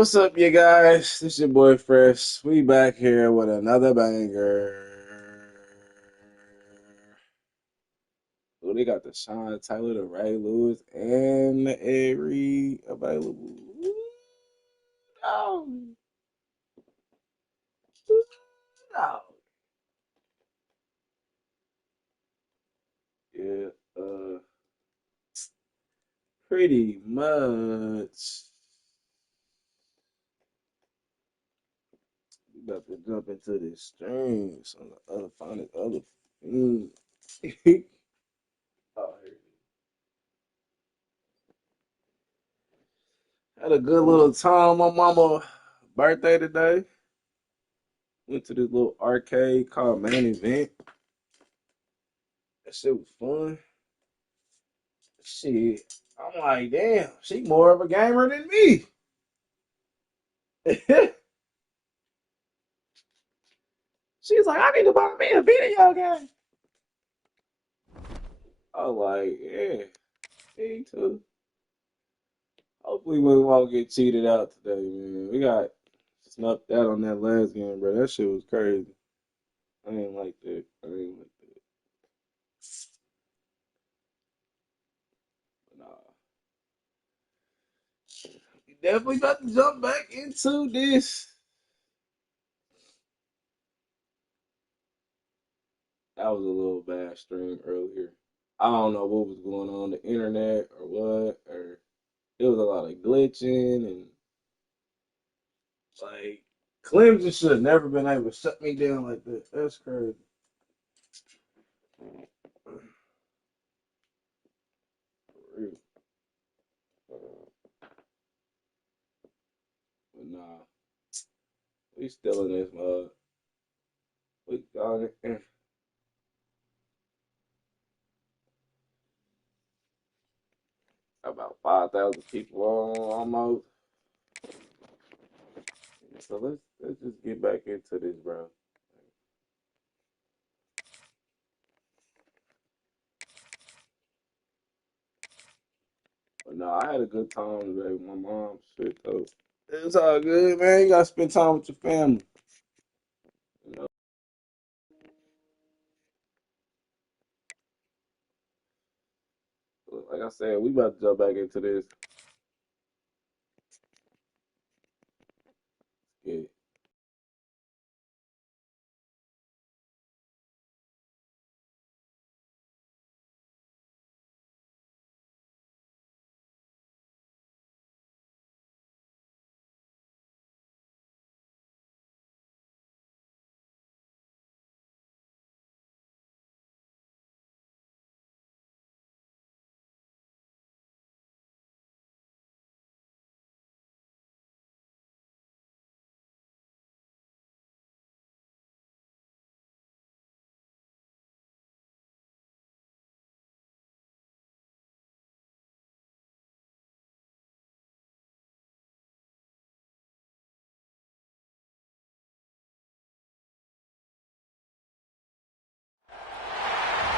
What's up, you guys? This your boy Fresh. We back here with another banger. Oh, they got the Sean Tyler, the Ray Lewis, and the Airy available. Oh, no. Yeah, pretty much. We about to jump into this stream. Some other find this other thing. Oh, here. Had a good little time. My mama birthday today. Went to this little arcade called Main Event. That shit was fun. Shit. I'm like, damn, she more of a gamer than me. She's like, I need to buy me a video game. I was like, yeah, me too. Hopefully we won't get cheated out today, man. We got snuffed out on that last game, bro. That shit was crazy. I ain't like that. I ain't like that. But nah. We definitely about to jump back into this. That was a little bad stream earlier. I don't know what was going on the internet or what, or it was a lot of glitching and like Clemson should have never been able to shut me down like that. That's crazy. For real. But nah, we still in this mud. We got it. About 5,000 people on almost. So let's just get back into this, bro. But no, I had a good time today with my mom. Shit though. It's all good, man. You gotta spend time with your family. You know, like I said, we about to jump back into this. Yeah.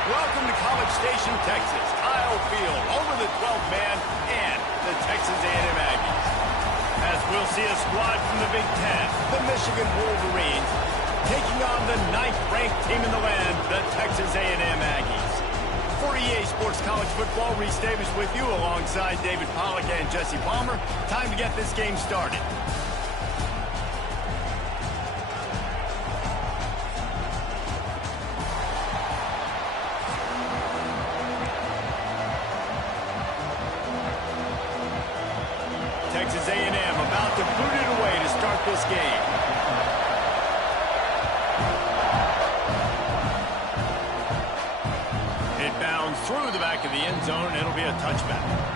Welcome to College Station, Texas. Kyle Field over the 12th man and the Texas A&M Aggies. As we'll see a squad from the Big Ten, the Michigan Wolverines, taking on the 9th-ranked team in the land, the Texas A&M Aggies. For EA Sports College Football, Reese Davis with you alongside David Pollack and Jesse Palmer. Time to get this game started. Texas A&M about to boot it away to start this game. It bounds through the back of the end zone, and it'll be a touchback.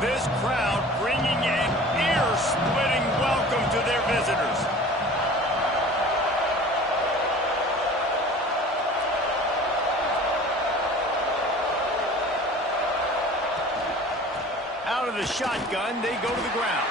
This crowd bringing an ear-splitting welcome to their visitors. shotgun. They go to the ground.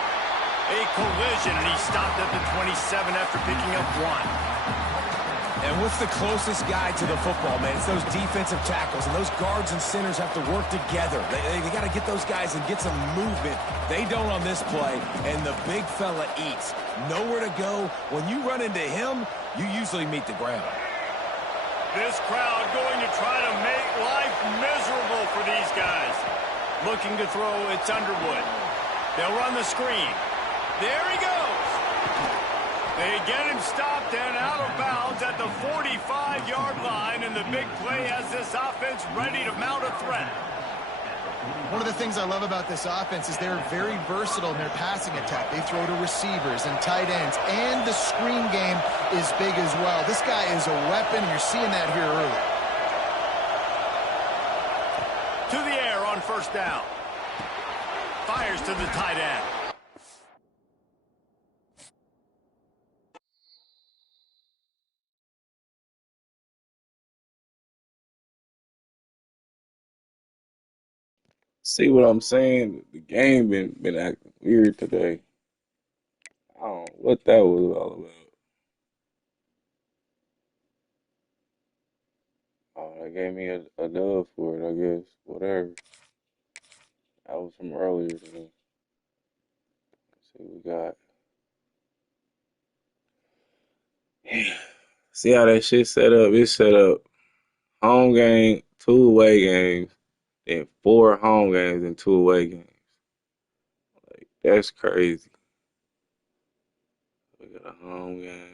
A collision, and he stopped at the 27 after picking up 1. And what's the closest guy to the football, man? It's those defensive tackles, and those guards and centers have to work together. They got to get those guys and get some movement. They don't on this play, and the big fella eats. Nowhere to go. When you run into him, you usually meet the ground. This crowd going to try to make life miserable for these guys. Looking to throw, it's Underwood. They'll run the screen. There he goes. They get him stopped and out of bounds at the 45-yard line, and the big play has this offense ready to mount a threat. One of the things I love about this offense is they're very versatile in their passing attack. They throw to receivers and tight ends, and the screen game is big as well. This guy is a weapon, and you're seeing that here early. To the air on first down. Fires to the tight end. See what I'm saying? The game been acting weird today. I don't know what that was all about. Oh, they gave me a dub for it, I guess. Whatever. That was from earlier today. Let's see what we got. See how that shit set up? It's set up home game, 2 away games, then 4 home games and 2 away games. Like, that's crazy. We got a home game.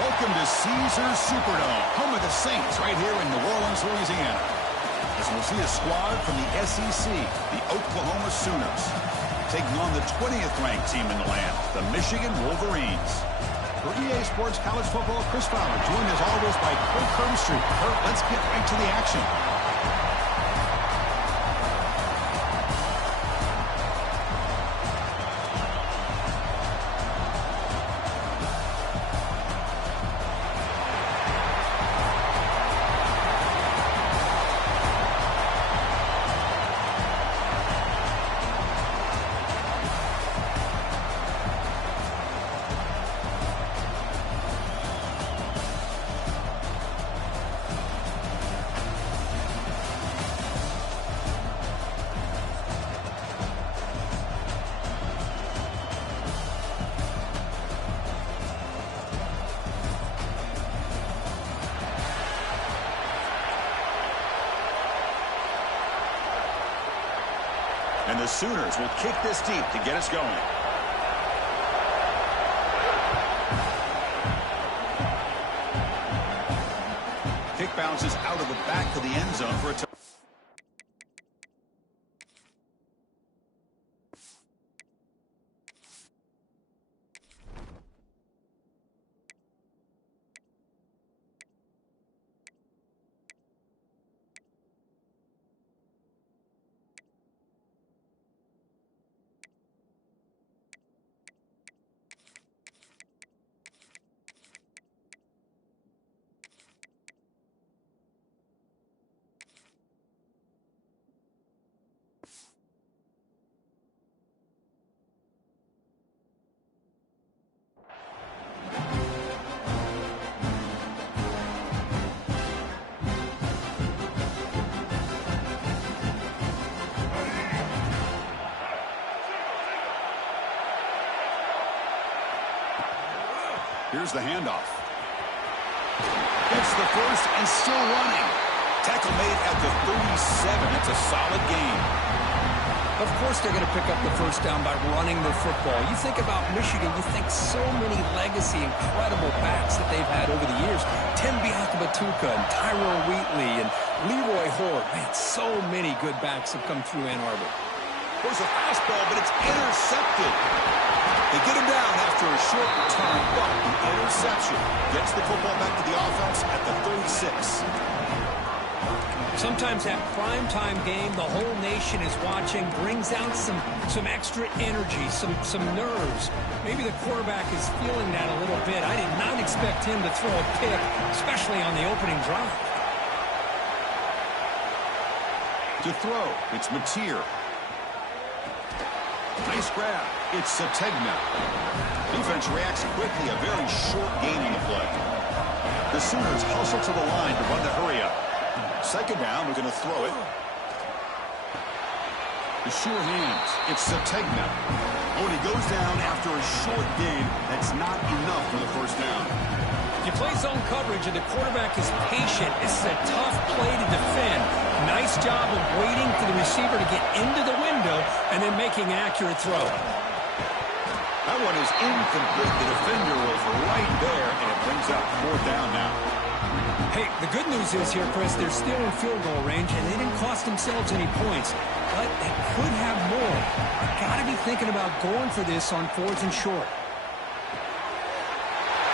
Welcome to Caesars Superdome, home of the Saints, right here in New Orleans, Louisiana. As we'll see a squad from the SEC, the Oklahoma Sooners, taking on the 20th ranked team in the land, the Michigan Wolverines. For EA Sports College Football, Chris Fowler, joined as always by Kurt Kirkstreet. Kurt, let's get right to the action. And the Sooners will kick this deep to get us going. Kick bounces out of the back of the end zone for a touchdown. Here's the handoff. Gets the first and still running. Tackle made at the 37. It's a solid gain. Of course they're going to pick up the first down by running the football. You think about Michigan, you think so many legacy, incredible backs that they've had over the years. Tim Biakabatuka and Tyrone Wheatley and Leroy Horde. Man, so many good backs have come through Ann Arbor. There's a fastball, but it's intercepted. They get him down after a short return, but the interception gets the football back to the offense at the 36. Sometimes that primetime game, the whole nation is watching, brings out some extra energy, some nerves. Maybe the quarterback is feeling that a little bit. I did not expect him to throw a pick, especially on the opening drive. To throw, it's Mateer. Nice grab. It's Sategna. Defense reacts quickly. A very short gain in the play. The Sooners hustle to the line to run the hurry up. Second down, we're going to throw it. The sure hands. It's Sategna. Oh, and he goes down after a short gain. That's not enough for the first down. You play zone coverage and the quarterback is patient. It's a tough play to defend. Nice job of waiting for the receiver to get into the window and then making an accurate throw. That one is incomplete. The defender was right there, and it brings up fourth down now. Hey, the good news is here, Chris, they're still in field goal range, and they didn't cost themselves any points. But they could have more. They've got to be thinking about going for this on fourth and short.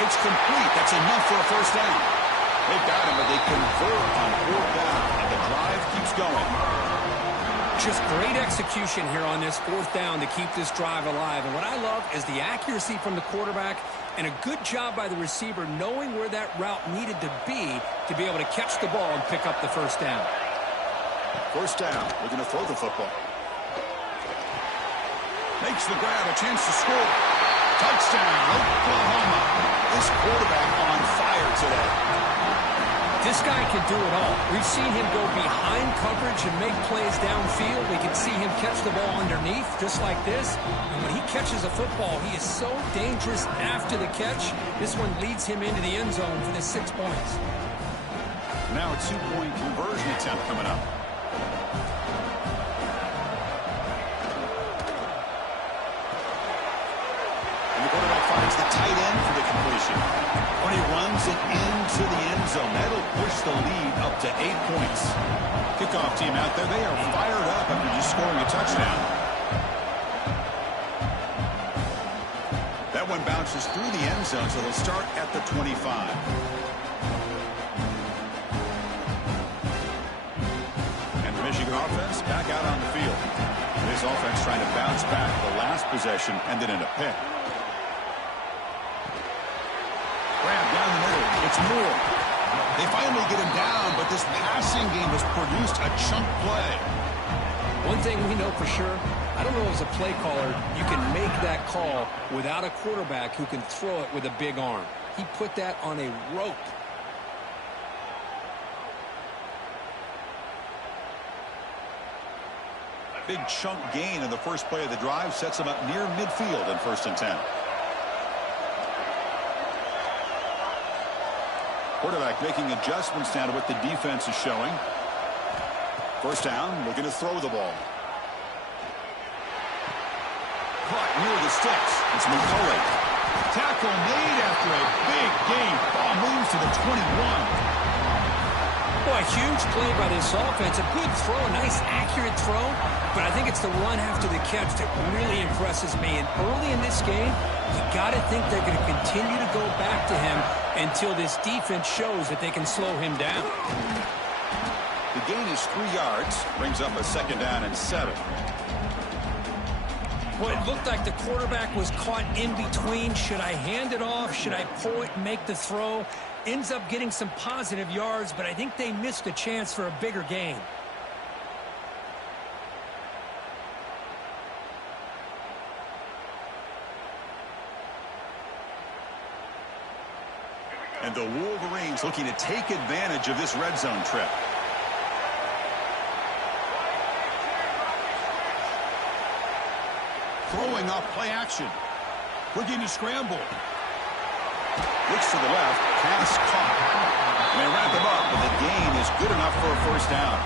It's complete. That's enough for a first down. They've got him, but they convert on fourth down, and the drive keeps going. Just great execution here on this fourth down to keep this drive alive. And what I love is the accuracy from the quarterback and a good job by the receiver knowing where that route needed to be able to catch the ball and pick up the first down. First down. We're going to throw the football. Makes the grab, a chance to score. Touchdown, Oklahoma. This quarterback on fire today. This guy can do it all. We've seen him go behind coverage and make plays downfield. We can see him catch the ball underneath, just like this. And when he catches a football, he is so dangerous after the catch. This one leads him into the end zone for the 6 points. Now a two-point conversion attempt coming up. And the quarterback finds the tight end for the completion. And he runs it into the end zone. That'll push the lead up to 8 points. Kickoff team out there, they are fired up after just scoring a touchdown. That one bounces through the end zone, so they'll start at the 25. And the Michigan offense back out on the field. This offense trying to bounce back the last possession and then in a pick. Grab down the middle. It's Moore. They finally get him down, but this passing game has produced a chunk play. One thing we know for sure, I don't know as a play caller, you can make that call without a quarterback who can throw it with a big arm. He put that on a rope. Big chunk gain in the first play of the drive sets him up near midfield in 1st and 10. Quarterback making adjustments now to what the defense is showing. 1st down, looking to throw the ball. Caught near the sticks. It's McCullough. Tackle made after a big gain. Ball moves to the 21. Boy, huge play by this offense. A good throw, a nice accurate throw. But I think it's the run after the catch that really impresses me. And early in this game, you got to think they're going to continue to go back to him until this defense shows that they can slow him down. The gain is 3 yards. Brings up a 2nd down and 7. Well, it looked like the quarterback was caught in between. Should I hand it off? Should I pull it and make the throw? Ends up getting some positive yards, but I think they missed a chance for a bigger gain. And the Wolverines looking to take advantage of this red zone trip. Throwing off play action. Looking to scramble. Looks to the left. Pass caught. And they wrap him up, but the gain is good enough for a 1st down.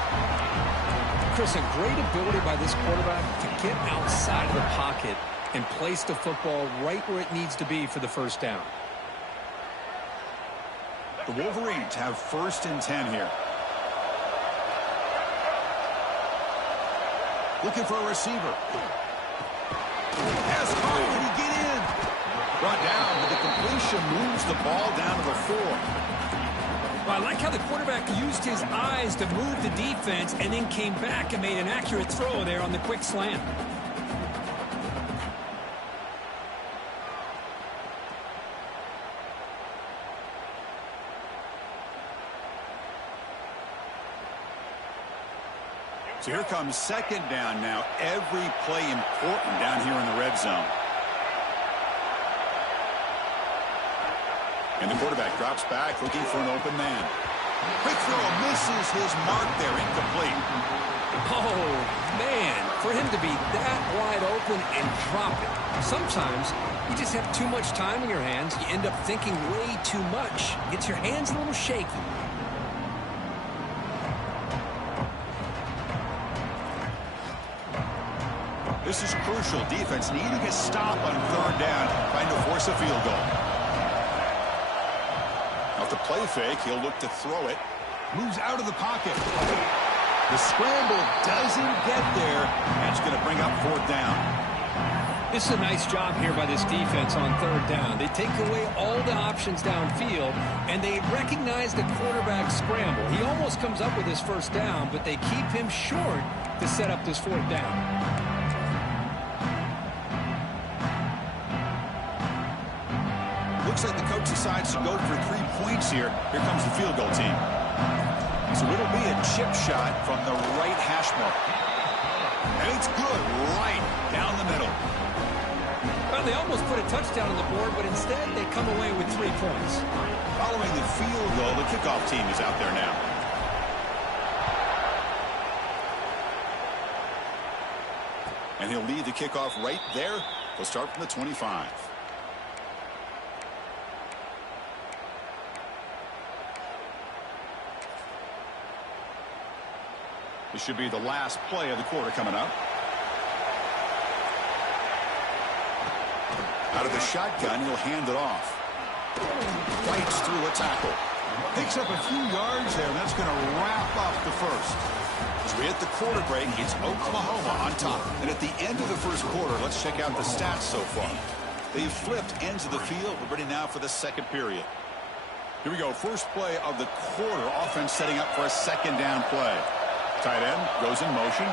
Chris, a great ability by this quarterback to get outside of the pocket and place the football right where it needs to be for the 1st down. The Wolverines have 1st and 10 here. Looking for a receiver. Pass caught. Did he get in? Brought down, but the completion moves the ball down to the 4. Well, I like how the quarterback used his eyes to move the defense and then came back and made an accurate throw there on the quick slant. So here comes 2nd down now. Every play important down here in the red zone. And the quarterback drops back looking for an open man. Quick throw misses his mark there, incomplete. Oh, man, for him to be that wide open and drop it. Sometimes you just have too much time in your hands. You end up thinking way too much. Gets your hands a little shaky. This is crucial. Defense needing a stop on 3rd down, trying to force a field goal. Off the play fake, he'll look to throw it. Moves out of the pocket. The scramble doesn't get there. That's going to bring up 4th down. This is a nice job here by this defense on 3rd down. They take away all the options downfield, and they recognize the quarterback scramble. He almost comes up with his 1st down, but they keep him short to set up this 4th down. Looks like the coach decides to go for 3 points here. Here comes the field goal team. So it'll be a chip shot from the right hash mark. And it's good right down the middle. Well, they almost put a touchdown on the board, but instead they come away with 3 points. Following the field goal, the kickoff team is out there now. And he'll lead the kickoff right there. They'll start from the 25. This should be the last play of the quarter coming up. Out of the shotgun, he'll hand it off. Fights through a tackle. Picks up a few yards there, and that's going to wrap up the first. As we hit the quarter break, it's Oklahoma on top. And at the end of the first quarter, let's check out the stats so far. They've flipped ends of the field. We're ready now for the second period. Here we go. First play of the quarter. Offense setting up for a second down play. Tight end goes in motion.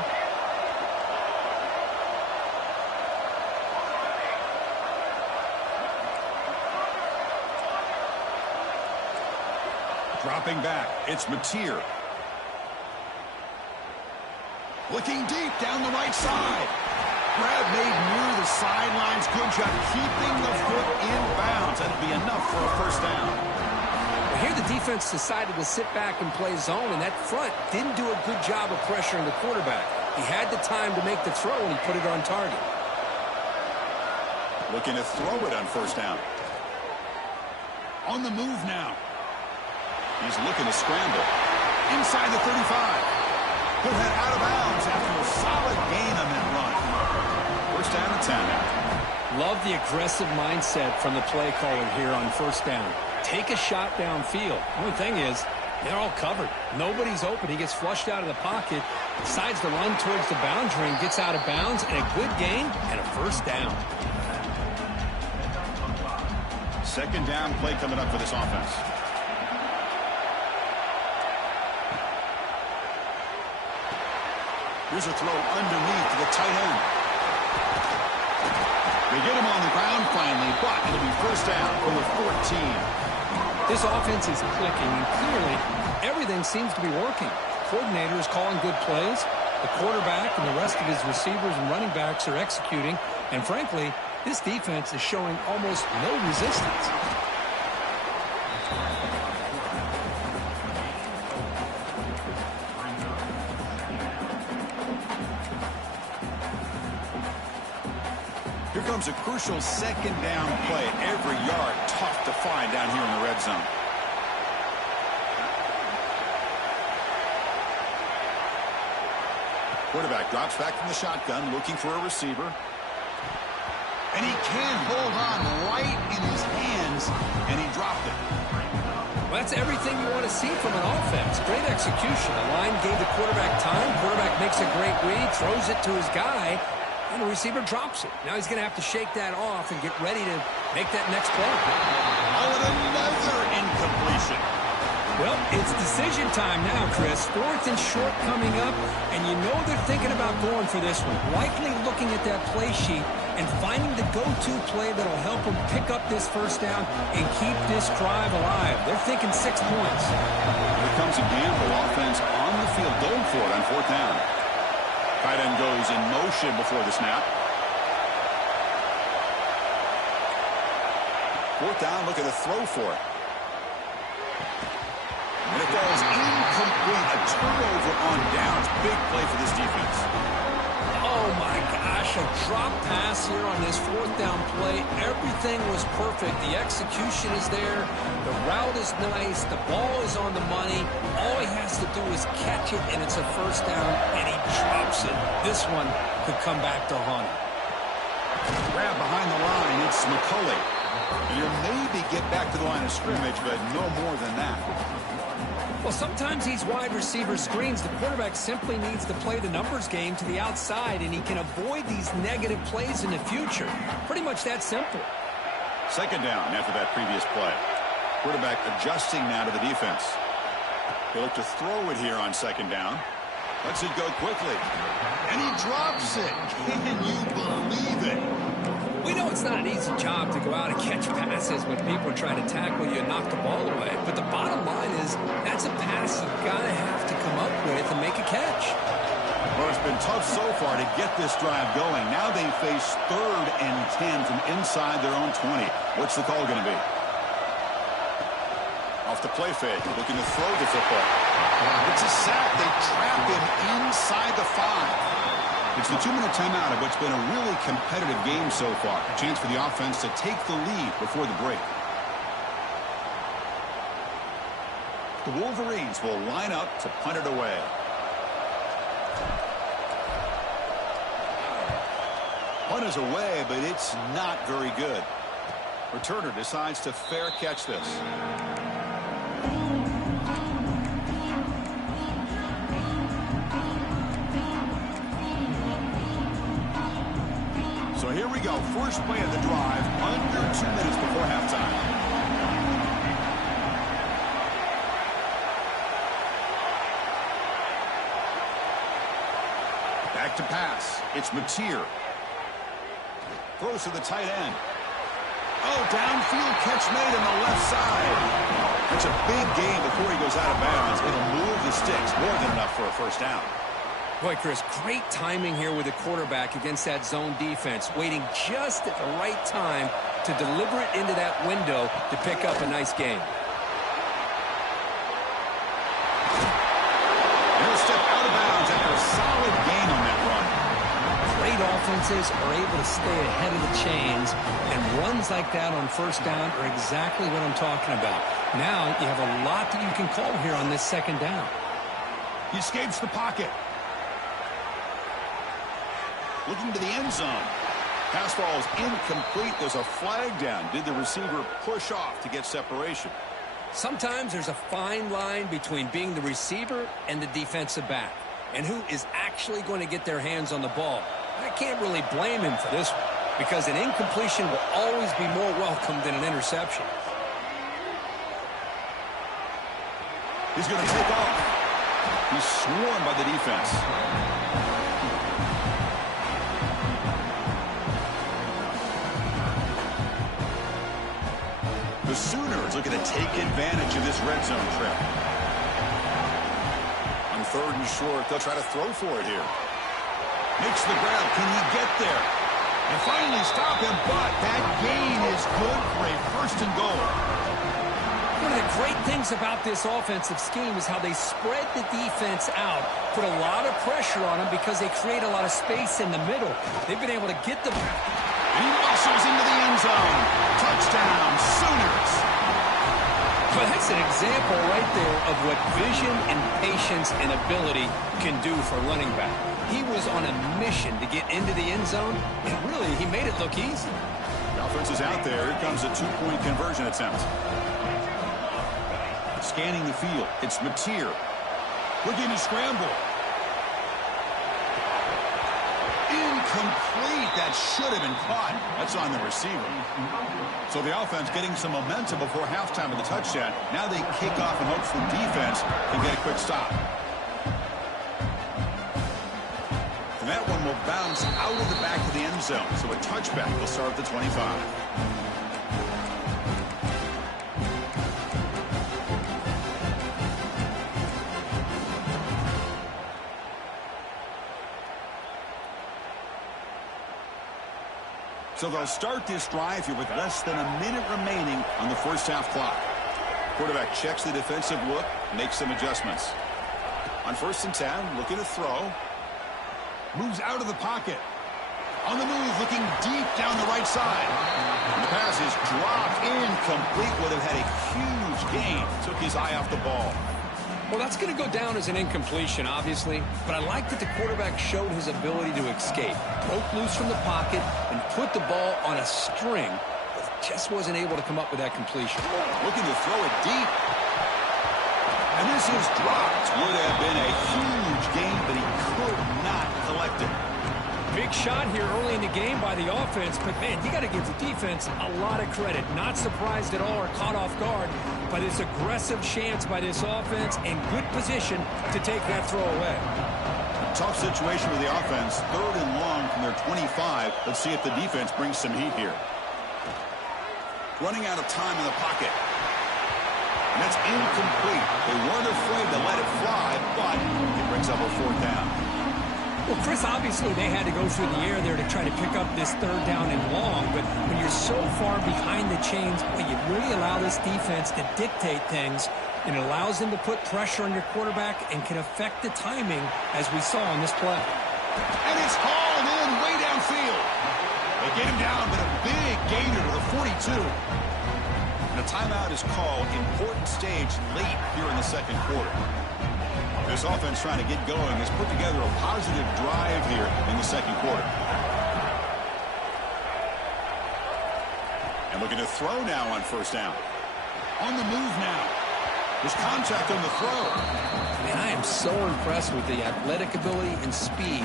Dropping back, it's Mateer. Looking deep down the right side. Grab made near the sidelines. Good job keeping the foot in bounds. That'll be enough for a first down. Well, here the defense decided to sit back and play zone, and that front didn't do a good job of pressuring the quarterback. He had the time to make the throw, and he put it on target. Looking to throw it on first down. On the move now. He's looking to scramble. Inside the 35. He'll head out of bounds after a solid gain on that run. First down and 10 now. Love the aggressive mindset from the play caller here on first down. Take a shot downfield. Only thing is, they're all covered. Nobody's open. He gets flushed out of the pocket, decides to run towards the boundary and gets out of bounds, and a good gain and a first down. Second down play coming up for this offense. Here's a throw underneath to the tight end. They get him on the ground finally, but it'll be first down from the 14. This offense is clicking, and clearly everything seems to be working. The coordinator is calling good plays. The quarterback and the rest of his receivers and running backs are executing. And frankly, this defense is showing almost no resistance. Here comes a crucial second down play. Every yard tough to find down here in the red zone. Quarterback drops back from the shotgun, looking for a receiver. And he can hold on right in his hands, and he dropped it. Well, that's everything you want to see from an offense. Great execution. The line gave the quarterback time. Quarterback makes a great read, throws it to his guy, and the receiver drops it. Now he's going to have to shake that off and get ready to make that next play. Oh, and another incompletion. Well, it's decision time now, Chris. Fourth and short coming up, and you know they're thinking about going for this one. Likely looking at that play sheet and finding the go-to play that'll help them pick up this first down and keep this drive alive. They're thinking 6 points. Here comes a gamble. Offense on the field, going for it on fourth down. Tight end goes in motion before the snap. Fourth down, looking to throw for it. And it falls incomplete. A turnover on downs. Big play for this defense. Oh, my gosh. A drop pass here on this fourth down play. Everything was perfect. The execution is there. The route is nice. The ball is on the money. All he has to do is catch it, and it's a first down, and he drops it. This one could come back to haunt him. Grab behind the line. It's McCulley. He'll maybe get back to the line of scrimmage, but no more than that. Well, sometimes these wide receiver screens, the quarterback simply needs to play the numbers game to the outside, and he can avoid these negative plays in the future. Pretty much that simple. Second down after that previous play. Quarterback adjusting now to the defense. He'll look to throw it here on second down. Lets it go quickly. And he drops it. Can you believe it? We know it's not an easy job to go out and catch passes when people are trying to tackle you and knock the ball away. But the bottom line is that's a pass you've got to have to come up with and make a catch. Well, it's been tough so far to get this drive going. Now they face 3rd and 10 from inside their own 20. What's the call going to be? Off the play fake, looking to throw the football. It's a sack. They trap him inside the 5. It's the 2-minute timeout of what's been a really competitive game so far. A chance for the offense to take the lead before the break. The Wolverines will line up to punt it away. Punt is away, but it's not very good. Returner decides to fair catch this. So here we go. First play of the drive, under 2 minutes before halftime. Back to pass. It's Mateer. Throws to the tight end. Oh, downfield catch made on the left side. It's a big gain before he goes out of bounds. It'll move the sticks, more than enough for a first down. Boy, Chris, great timing here with the quarterback against that zone defense, waiting just at the right time to deliver it into that window to pick up a nice gain. He'll step out of bounds after a solid gain on that run. Great offenses are able to stay ahead of the chains, and runs like that on first down are exactly what I'm talking about. Now you have a lot that you can call here on this second down. He escapes the pocket. Looking to the end zone. Pass ball is incomplete. There's a flag down. Did the receiver push off to get separation? Sometimes there's a fine line between being the receiver and the defensive back, and who is actually going to get their hands on the ball. I can't really blame him for this one, because an incompletion will always be more welcome than an interception. He's going to take off. He's swarmed by the defense. The Sooners looking to take advantage of this red zone trip. On 3rd and short, they'll try to throw for it here. Makes the grab. Can he get there? And finally stop him, but that gain is good for a 1st and goal. One of the great things about this offensive scheme is how they spread the defense out, put a lot of pressure on them because they create a lot of space in the middle. They've been able to get the... And he muscles into the end zone. Touchdown, Sooners. Well, that's an example right there of what vision and patience and ability can do for a running back. He was on a mission to get into the end zone, and really, he made it look easy. The offense is out there. Here comes a 2-point conversion attempt. Scanning the field. It's Mateer. Looking to scramble. Incomplete. That should have been caught. That's on the receiver. So the offense getting some momentum before halftime of the touchdown. Now they kick off and hope the defense can get a quick stop. And that one will bounce out of the back of the end zone. So a touchback will start at the 25. So they'll start this drive here with less than a minute remaining on the first half clock. Quarterback checks the defensive look, makes some adjustments. On 1st and 10, looking to throw. Moves out of the pocket. On the move, looking deep down the right side. And the pass is dropped incomplete. Would have had a huge gain. Took his eye off the ball. Well, that's going to go down as an incompletion, obviously, but I like that the quarterback showed his ability to escape, broke loose from the pocket, and put the ball on a string, but just wasn't able to come up with that completion. Looking to throw it deep. And this is dropped. Would have been a huge gain, but he could not collect it. Big shot here early in the game by the offense, but, man, you got to give the defense a lot of credit. Not surprised at all or caught off guard by this aggressive chance by this offense and good position to take that throw away. Tough situation with the offense. 3rd and long from their 25. Let's see if the defense brings some heat here. Running out of time in the pocket. And that's incomplete. They weren't afraid to let it fly, but it brings up a 4th down. Well, Chris, obviously they had to go through the air there to try to pick up this 3rd down and long, but when you're so far behind the chains, boy, you really allow this defense to dictate things, and it allows them to put pressure on your quarterback and can affect the timing, as we saw on this play. And it's hauled in way downfield. They get him down, but a big gainer to the 42. And a timeout is called. Important stage late here in the 2nd quarter. This offense trying to get going has put together a positive drive here in the 2nd quarter. And Looking to throw now on first down. On the move now. There's contact on the throw. Man, I am so impressed with the athletic ability and speed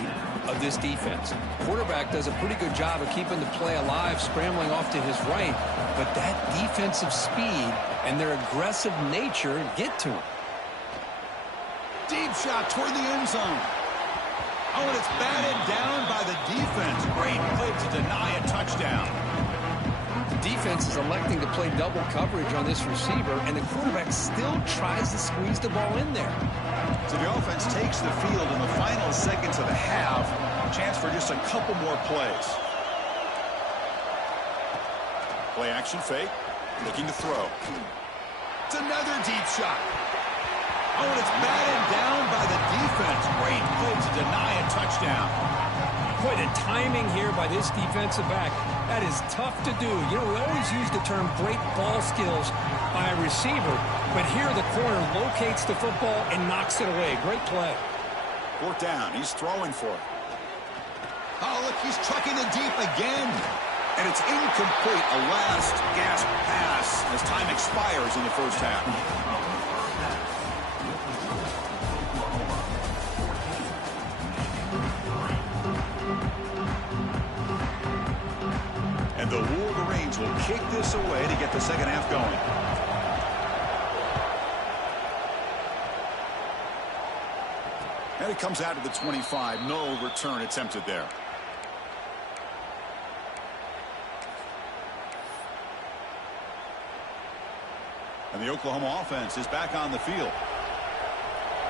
of this defense. Quarterback does a pretty good job of keeping the play alive, scrambling off to his right, but that defensive speed and their aggressive nature get to him. Deep shot toward the end zone. Oh, and it's batted down by the defense. Great play to deny a touchdown. The defense is electing to play double coverage on this receiver, and the quarterback still tries to squeeze the ball in there. So the offense takes the field in the final seconds of the half. Chance for just a couple more plays. Play action fake. Looking to throw. It's another deep shot. Oh, and it's batted down by the defense. Great play to deny a touchdown. Boy, the timing here by this defensive back, that is tough to do. You know, we always use the term great ball skills by a receiver, but here the corner locates the football and knocks it away. Great play. Fourth down. He's throwing for it. Oh, look, he's trucking it deep again. And it's incomplete. A last gasp pass as time expires in the first half. And the Wolverines will kick this away to get the second half going. And it comes out to the 25. No return attempted there. And the Oklahoma offense is back on the field.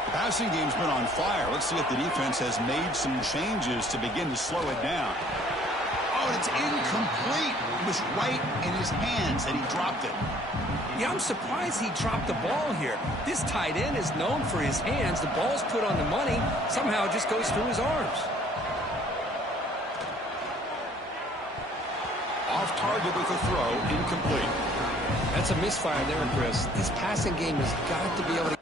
The passing game's been on fire. Let's see if the defense has made some changes to begin to slow it down. Oh, and it's incomplete. It was right in his hands, and he dropped it. Yeah, I'm surprised he dropped the ball here. This tight end is known for his hands. The ball's put on the money. Somehow it just goes through his arms. Off target with a throw, incomplete. That's a misfire there, Chris. This passing game has got to be able to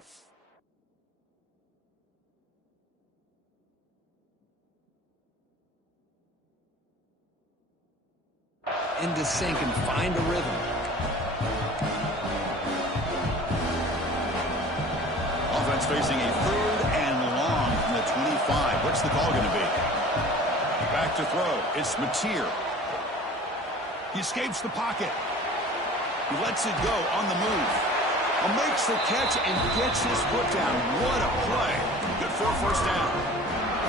into sync and find a rhythm. Offense facing a third and long from the 25. What's the call going to be? Back to throw. It's Mateer. He escapes the pocket. He lets it go on the move. Makes the catch and gets his foot down. What a play. Good for a first down.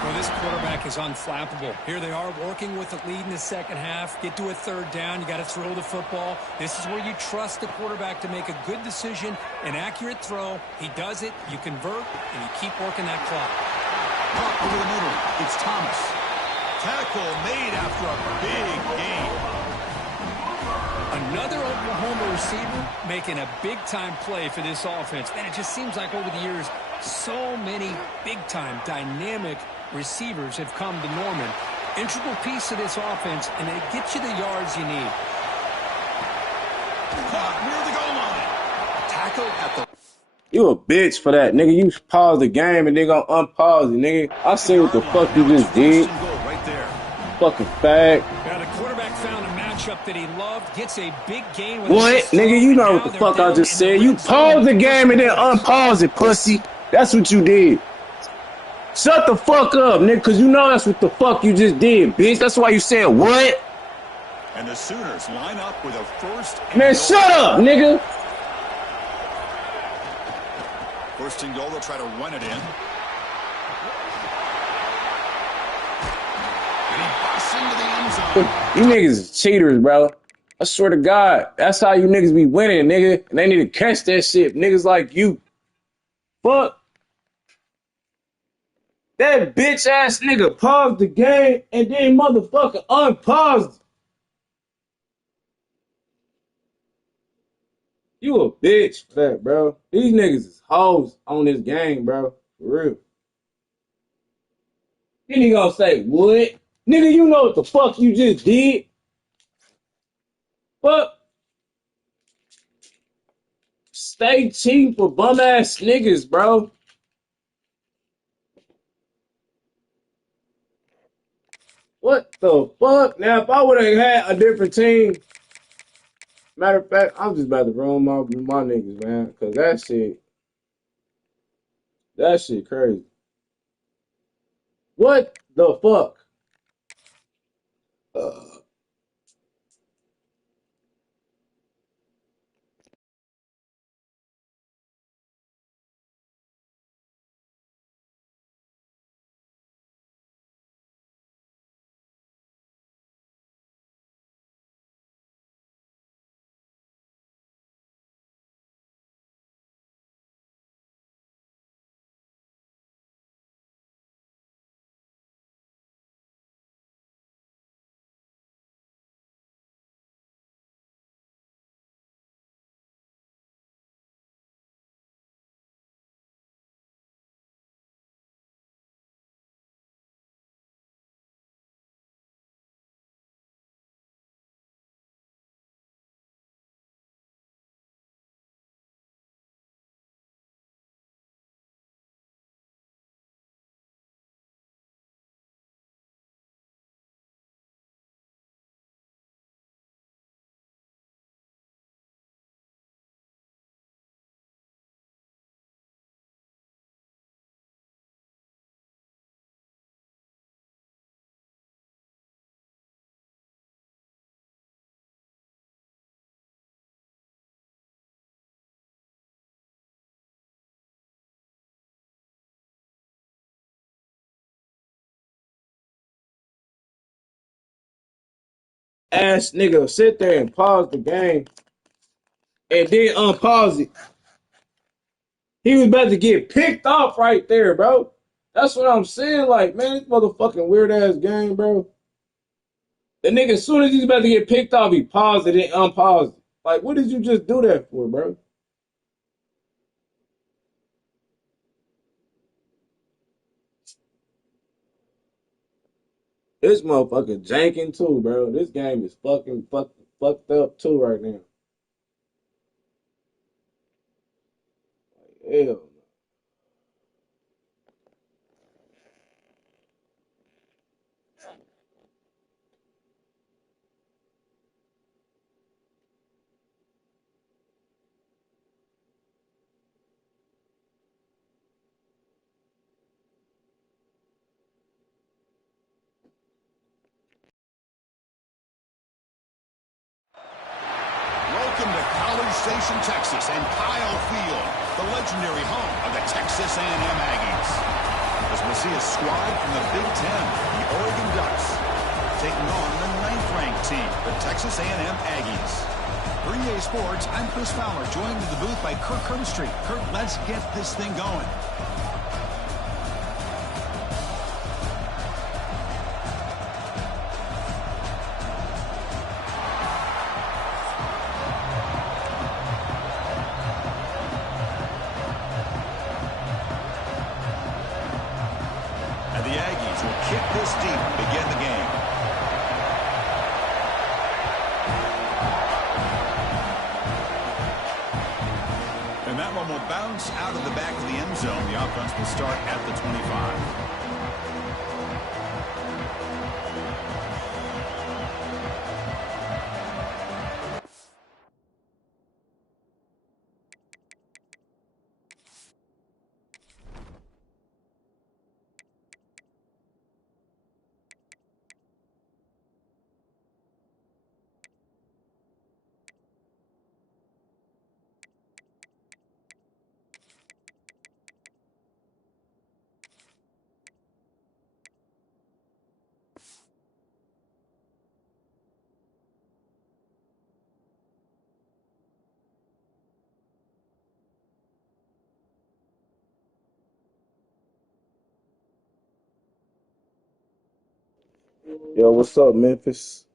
Well, this quarterback is unflappable. Here they are working with the lead in the second half. Get to a third down. You got to throw the football. This is where you trust the quarterback to make a good decision, an accurate throw. He does it. You convert, and you keep working that clock. Up over the middle. It's Thomas. Tackle made after a big gain. Another Oklahoma receiver making a big-time play for this offense. Man, it just seems like over the years, so many big-time, dynamic receivers have come to Norman. Integral piece of this offense, and they get you the yards you need. Caught near the goal line. Tackle at the... You a bitch for that, nigga. You pause the game and they gonna unpause it, nigga. I see what the fuck you just did. Right there. Fucking fag. Now the quarterback found a matchup that he loved, gets a big gain. With What? Nigga, you know what the fuck I just said. You pause the game and then unpause it, pussy. That's what you did. Shut the fuck up, nigga, because you know that's what the fuck you just did, bitch. That's why you said what? And the Sooners line up with a first... Man, shut up, nigga. First and goal, they'll try to run it in. And he busts into the end zone. You niggas is cheaters, bro. I swear to God, that's how you niggas be winning, nigga. And they need to catch that shit. Niggas like you. Fuck. That bitch ass nigga paused the game and then motherfucker unpaused it. You a bitch for that, bro. These niggas is hoes on this game, bro. For real. Then he gonna say, what? Nigga, you know what the fuck you just did? Fuck. Stay cheap for bum ass niggas, bro. What the fuck? Now, if I would have had a different team, Matter of fact, I'm just about to roam my niggas, man, cause that shit crazy. What the fuck? Uh, Ass nigga sit there and pause the game and then unpause it. He was about to get picked off right there, bro. That's what I'm saying. Like, man, this motherfucking weird ass game, bro. The nigga, as soon as he's about to get picked off, he paused it and unpaused it. Like, what did you just do that for, bro? This motherfucker janking too, bro. This game is fucked up too right now. Hell. Welcome to College Station, Texas, and Kyle Field, the legendary home of the Texas A&M Aggies. As we'll see a squad from the Big Ten, the Oregon Ducks, taking on the 9th-ranked team, the Texas A&M Aggies. For EA Sports, I'm Chris Fowler, joined in the booth by Kirk Herbstreit. Kirk, let's get this thing going. And the Aggies will kick this deep to begin the game. And that one will bounce out of the back of the end zone. The offense will start at the 25. Yo, what's up, Memphis?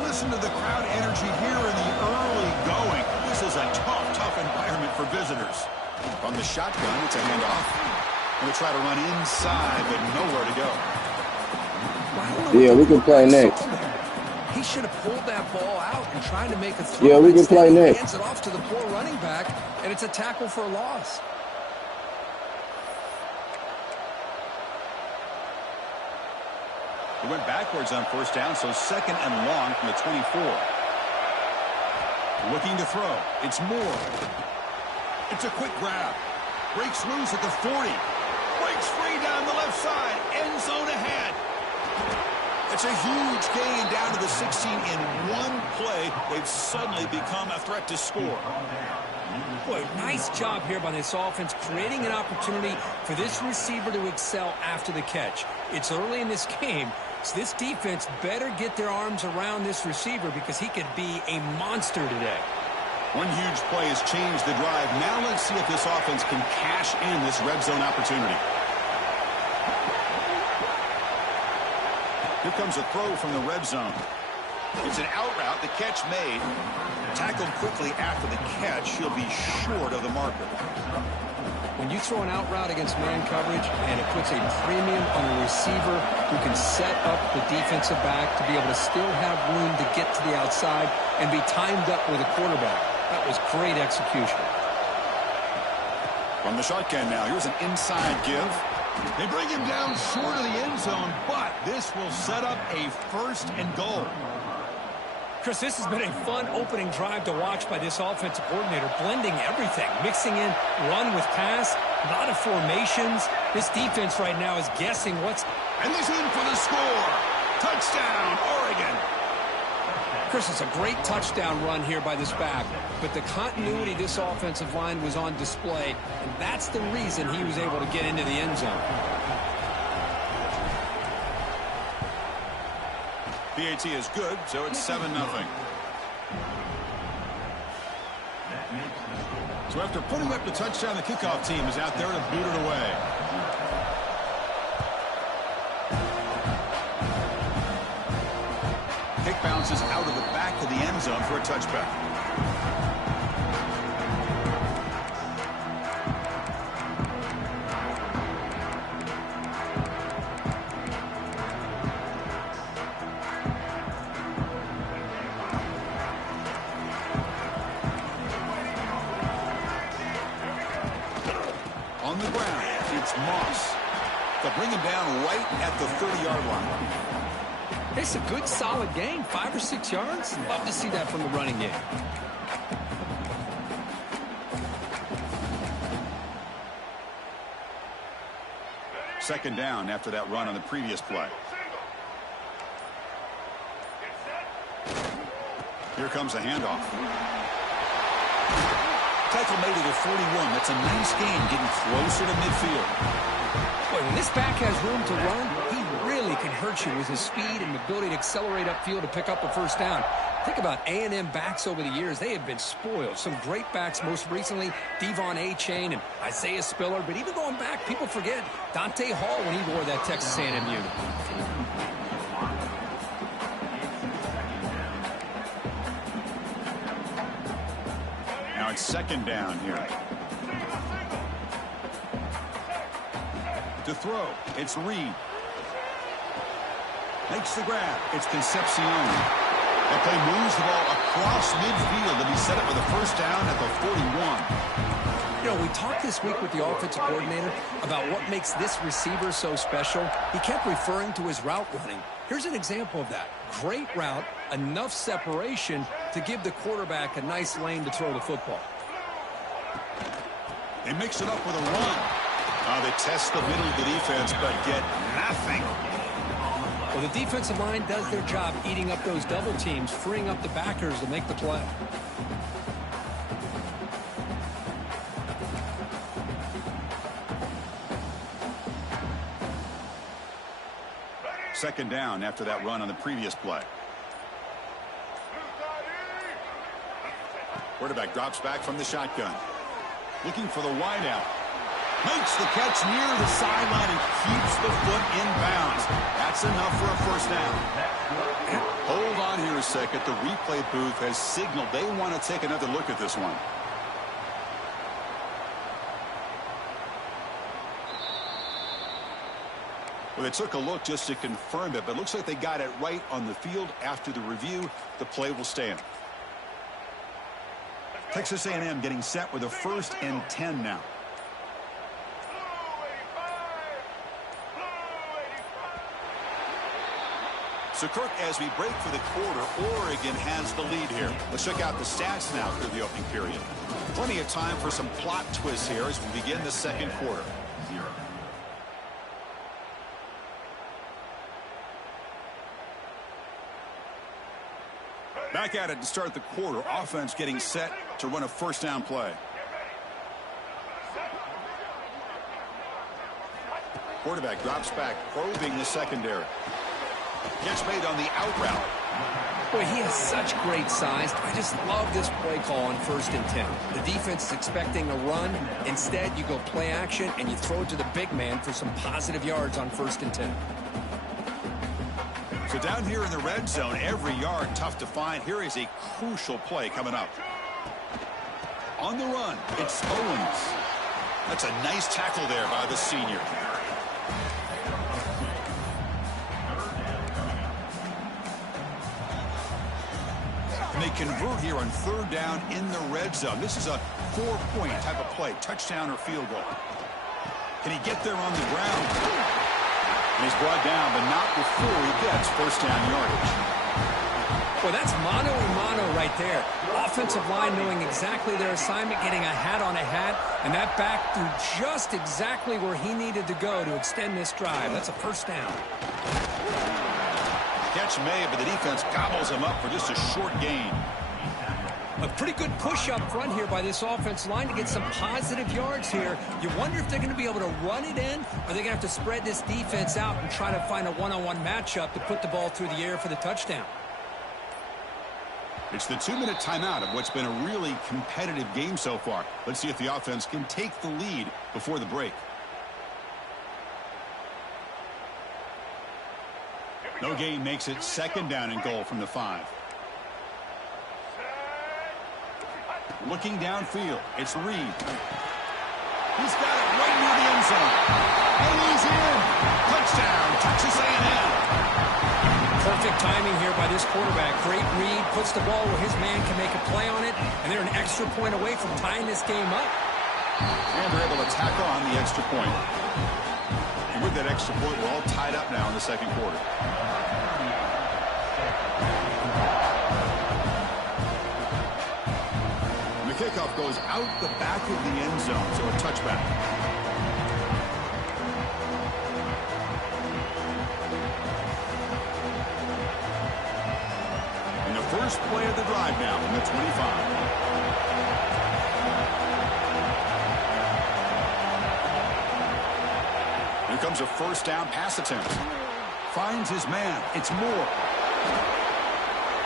Listen to the crowd energy here in the early going. This is a tough environment for visitors. From the shotgun, it's a handoff. Going to try to run inside, but nowhere to go. Yeah, we can play next. He should have pulled that ball out and tried to make a throw. Yeah, we can play He next. hands it off to the poor running back, and it's a tackle for a loss. He went backwards on first down, so 2nd and long from the 24. Looking to throw. It's Moore. It's a quick grab. Breaks loose at the 40. Breaks free down the left side. End zone ahead. It's a huge gain down to the 16 in one play. They've suddenly become a threat to score. Boy, nice job here by this offense, creating an opportunity for this receiver to excel after the catch. It's early in this game, so this defense better get their arms around this receiver because he could be a monster today. One huge play has changed the drive. Now let's see if this offense can cash in this red zone opportunity. Here comes a throw from the red zone. It's an out route. The catch made. Tackled quickly after the catch. He'll be short of the marker. When you throw an out route against man coverage, and it puts a premium on a receiver who can set up the defensive back to be able to still have room to get to the outside and be timed up with a quarterback. That was great execution. From the shotgun now, here's an inside give. They bring him down short of the end zone, but this will set up a 1st and goal. Chris, this has been a fun opening drive to watch by this offensive coordinator, blending everything, mixing in run with pass, a lot of formations. This defense right now is guessing what's... And he's in for the score. Touchdown, Oregon. Chris, it's a great touchdown run here by this back, but the continuity of this offensive line was on display, and that's the reason he was able to get into the end zone. PAT is good, so it's 7-0. So after putting up the touchdown, the kickoff team is out there to boot it away. Kick bounces out of the back of the end zone for a touchback. On the ground, it's Moss. They'll bring him down right at the 30-yard line. It's a good, solid game, 5 or 6 yards. Love to see that from the running game. Second down after that run on the previous play. Here comes a handoff. Tackle made at the 41. That's a nice gain, getting closer to midfield. Boy, when this back has room to run, he really can hurt you with his speed and ability to accelerate upfield to pick up a first down. Think about A&M backs over the years. They have been spoiled. Some great backs, most recently, Devon A-Chain and Isaiah Spiller. But even going back, people forget Dante Hall when he wore that Texas A&M uniform. Now it's second down here. To throw, it's Reed. Makes the grab. It's Concepcion. That play moves the ball across midfield to be set up with a first down at the 41. You know, we talked this week with the offensive coordinator about what makes this receiver so special. He kept referring to his route running. Here's an example of that. Great route, enough separation to give the quarterback a nice lane to throw the football. They mix it up with a run. They test the middle of the defense, but get nothing. Well, the defensive line does their job eating up those double teams, freeing up the backers to make the play. Second down after that run on the previous play. Quarterback drops back from the shotgun. Looking for the wideout. Makes the catch near the sideline and keeps the foot in bounds. That's enough for a first down. Hold on here a second. The replay booth has signaled they want to take another look at this one. Well, they took a look just to confirm it, but it looks like they got it right on the field. After the review, the play will stand. Texas A&M getting set with a 1st and 10 now. So, Kirk, as we break for the quarter, Oregon has the lead here. Let's check out the stats now through the opening period. Plenty of time for some plot twists here as we begin the second quarter. Back at it to start the quarter. Offense getting set to run a 1st down play. Quarterback drops back, probing the secondary. Catch made on the out route. Boy, he has such great size. I just love this play call on 1st and 10. The defense is expecting a run. Instead, you go play action, and you throw it to the big man for some positive yards on 1st and 10. So down here in the red zone, every yard tough to find. Here is a crucial play coming up. On the run, it's Owens. That's a nice tackle there by the senior. And they convert here on 3rd down in the red zone. This is a 4-point type of play, touchdown or field goal. Can he get there on the ground? And he's brought down, but not before he gets 1st down yardage. Well, that's mano-a-mano right there. Offensive line knowing exactly their assignment, getting a hat on a hat, and that back threw just exactly where he needed to go to extend this drive. That's a 1st down. Catch made, but the defense gobbles him up for just a short gain. A pretty good push up front here by this offense line to get some positive yards here. You wonder if they're going to be able to run it in, or they're going to have to spread this defense out and try to find a one-on-one matchup to put the ball through the air for the touchdown. It's the 2-minute timeout of what's been a really competitive game so far. Let's see if the offense can take the lead before the break. No gain makes it 2nd down and goal from the 5. Looking downfield, it's Reed. He's got it right near the end zone. And he's in. Touchdown, Texas A&M. Perfect timing here by this quarterback. Great read, puts the ball where his man can make a play on it, and they're an extra point away from tying this game up. And they're able to tack on the extra point. And with that extra point, we're all tied up now in the second quarter. The kickoff goes out the back of the end zone, so a touchback. And the first play of the drive now from the 25. Here comes a 1st down pass attempt. Finds his man. It's Moore.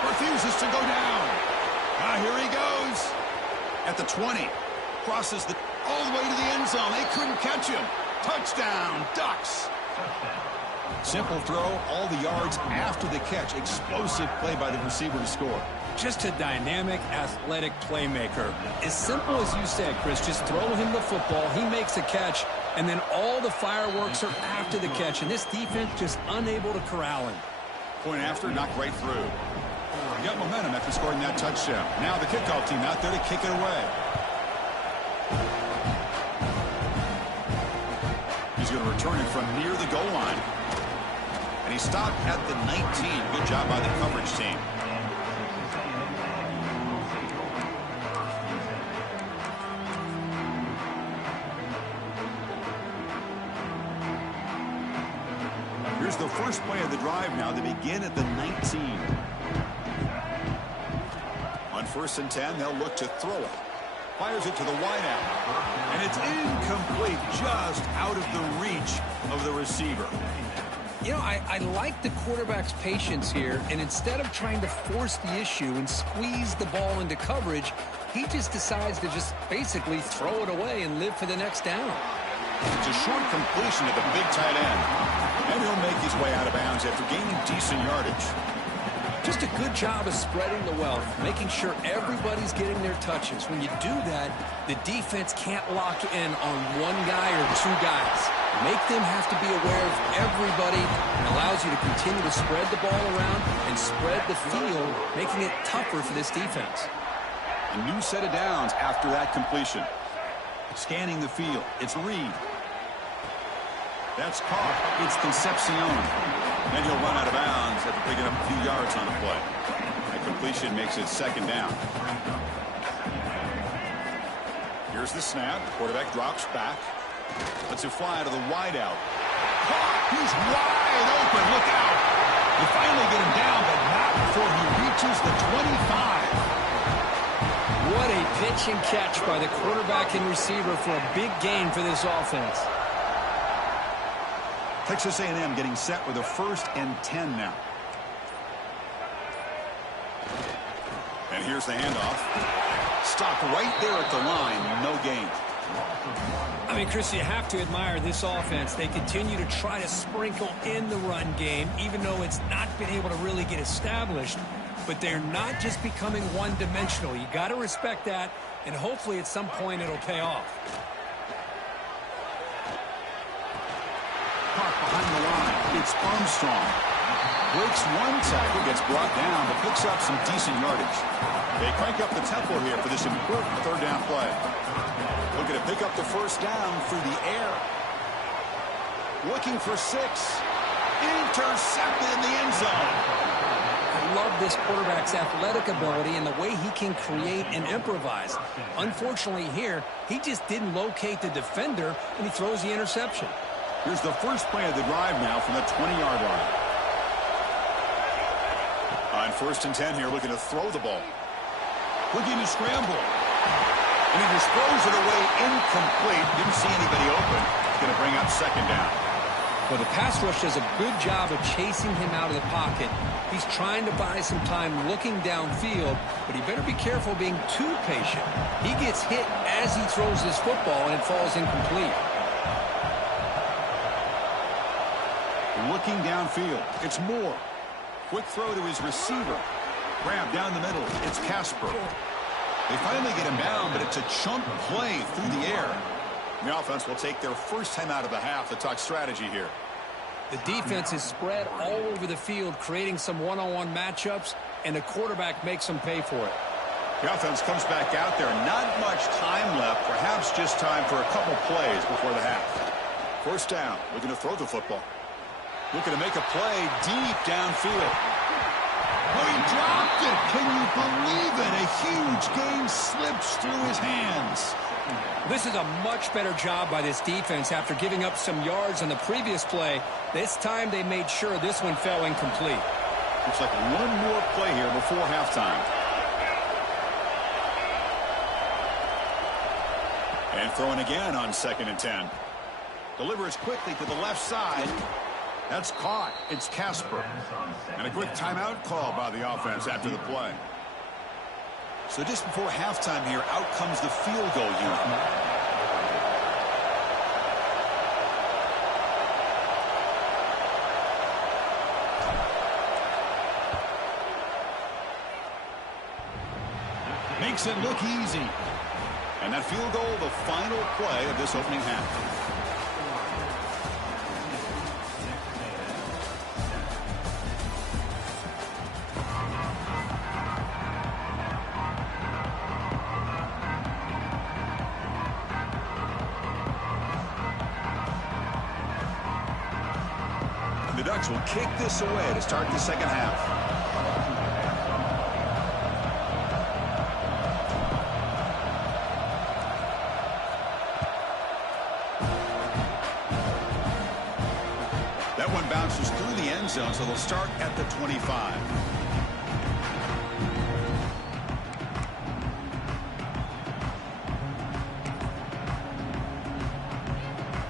Refuses to go down. Here he goes. At the 20, crosses all the way to the end zone. They couldn't catch him. Touchdown, Ducks. Simple throw, all the yards after the catch. Explosive play by the receiver to score. Just a dynamic, athletic playmaker. As simple as you said, Chris, just throw him the football, he makes a catch, and then all the fireworks are after the catch, and this defense just unable to corral him. Point after, knocked right through. Got momentum after scoring that touchdown. Now the kickoff team out there to kick it away. He's going to return it from near the goal line. And he stopped at the 19. Good job by the coverage team. Here's the first play of the drive now. They begin at the 19. On 1st and 10, they'll look to throw it. Fires it to the wideout. And it's incomplete, just out of the reach of the receiver. You know, I like the quarterback's patience here, and instead of trying to force the issue and squeeze the ball into coverage, he just decides to just basically throw it away and live for the next down. It's a short completion to the big tight end. And he'll make his way out of bounds after gaining decent yardage. Just a good job of spreading the wealth, making sure everybody's getting their touches. When you do that, the defense can't lock in on one guy or two guys. Make them have to be aware of everybody, and allows you to continue to spread the ball around and spread the field, making it tougher for this defense. A new set of downs after that completion. Scanning the field, it's Reed. That's caught. It's Concepcion. Then he'll run out of bounds after picking up a few yards on the play. That completion makes it second down. Here's the snap. The quarterback drops back. Lets it fly to the wideout. He's wide open. Look out. They finally get him down, but not before he reaches the 25. What a pitch and catch by the quarterback and receiver for a big gain for this offense. Texas A&M getting set with a 1st and 10 now. And here's the handoff. Stopped right there at the line. No gain. I mean, Chris, you have to admire this offense. They continue to try to sprinkle in the run game, even though it's not been able to really get established. But they're not just becoming one-dimensional. You got to respect that, and hopefully at some point it'll pay off. Park behind the line. It's Armstrong. Breaks one tackle, gets brought down, but picks up some decent yardage. They crank up the tempo here for this important 3rd down play. Looking to pick up the 1st down through the air. Looking for 6. Intercepted in the end zone. I love this quarterback's athletic ability and the way he can create and improvise. Unfortunately here, he just didn't locate the defender, and he throws the interception. Here's the first play of the drive now from the 20-yard line. On 1st and 10 here, looking to throw the ball. Looking to scramble. And he just throws it away incomplete. Didn't see anybody open. It's going to bring up 2nd down. Well, the pass rush does a good job of chasing him out of the pocket. He's trying to buy some time looking downfield, but he better be careful being too patient. He gets hit as he throws this football, and it falls incomplete. Looking downfield. It's Moore. Quick throw to his receiver. Grab down the middle. It's Casper. They finally get him down, but it's a chunk play through the air. The offense will take their first time out of the half to talk strategy here. The defense is spread all over the field, creating some one-on-one matchups, and the quarterback makes them pay for it. The offense comes back out there. Not much time left. Perhaps just time for a couple plays before the half. 1st down. Looking to throw the football. Looking to make a play deep downfield. Oh, he dropped it. Can you believe it? A huge gain slips through his hands. This is a much better job by this defense after giving up some yards on the previous play. This time they made sure this one fell incomplete. Looks like one more play here before halftime. And throwing again on 2nd and 10. Delivers quickly to the left side. That's caught. It's Casper. And a quick timeout call by the offense after the play. So just before halftime here, out comes the field goal unit. Makes it look easy. And that field goal, the final play of this opening half. The Ducks will kick this away to start the second half. That one bounces through the end zone, so they'll start at the 25.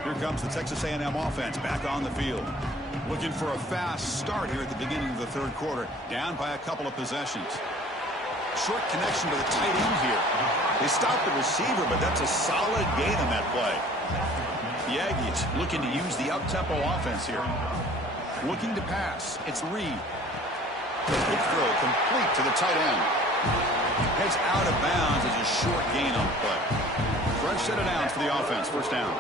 Here comes the Texas A&M offense back on the field. Looking for a fast start here at the beginning of the 3rd quarter. Down by a couple of possessions. Short connection to the tight end here. They stopped the receiver, but that's a solid gain on that play. The Aggies looking to use the up-tempo offense here. Looking to pass. It's Reed. Quick throw complete to the tight end. Heads out of bounds as a short gain on the play. Fresh set of downs for the offense. 1st down.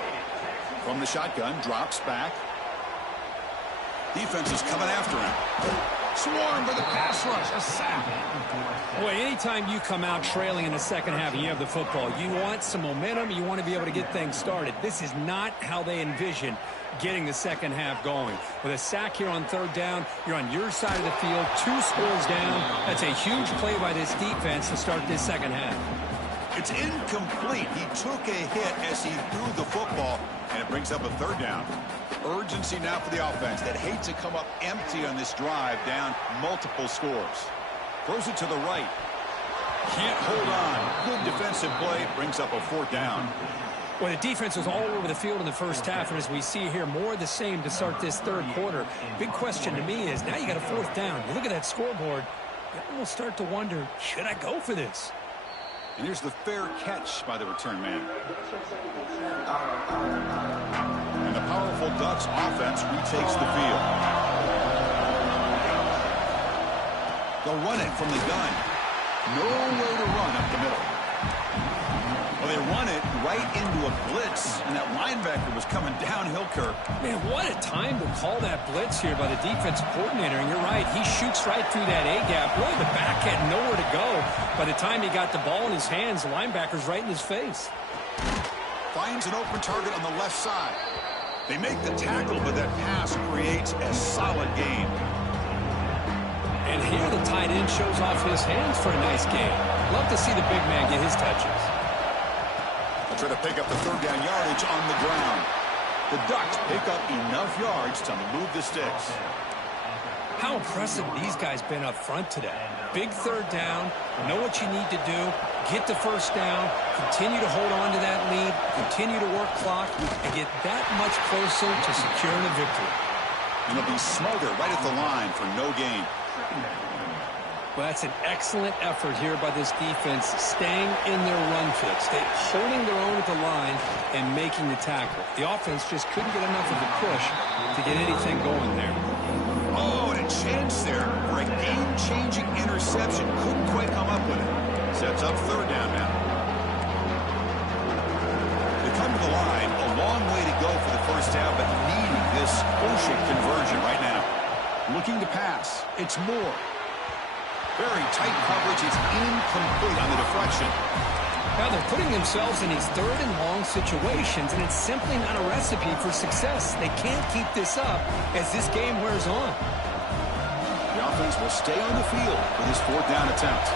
From the shotgun, drops back. Defense is coming after him. Swarm for the pass rush, a sack. Boy, anytime you come out trailing in the second half and you have the football, you want some momentum, you want to be able to get things started. This is not how they envision getting the second half going. With a sack here on third down, you're on your side of the field, 2 scores down. That's a huge play by this defense to start this second half. It's incomplete. He took a hit as he threw the football, and it brings up a third down. Urgency now for the offense that hates to come up empty on this drive, down multiple scores. Throws it to the right. Can't hold on. Good defensive play. Brings up a fourth down. Well, the defense was all over the field in the first half, and as we see here, more of the same to start this third quarter. Big question to me is, now you got a fourth down. You look at that scoreboard, you almost start to wonder, should I go for this? And here's the fair catch by the return man. And the powerful Ducks offense retakes the field. They'll run it from the gun. No way to run up the middle. Well, they run it right into a blitz, and that linebacker was coming downhill, Kirk. Man, what a time to call that blitz here by the defensive coordinator. And you're right, he shoots right through that A-gap. Really, the back had nowhere to go. By the time he got the ball in his hands, the linebacker's right in his face. Finds an open target on the left side. They make the tackle, but that pass creates a solid gain. And here the tight end shows off his hands for a nice game. Love to see the big man get his touches. Try to pick up the third down yardage on the ground. The Ducks pick up enough yards to move the sticks. How impressive these guys been up front today. Big third down, know what you need to do, get the first down, continue to hold on to that lead, continue to work clock, and get that much closer to securing a victory. And they'll be smarter right at the line for no gain. Well, that's an excellent effort here by this defense, staying in their run fix, holding their own at the line and making the tackle. The offense just couldn't get enough of a push to get anything going there. Oh, and a chance there for a game-changing interception. Couldn't quite come up with it. Sets up third down now. They come to the line, a long way to go for the first down, but needing this bullshit conversion right now. Looking to pass. It's Moore. Very tight coverage. It's incomplete on the deflection. Now they're putting themselves in these third and long situations, and it's simply not a recipe for success. They can't keep this up as this game wears on. The offense will stay on the field for this fourth down attempt.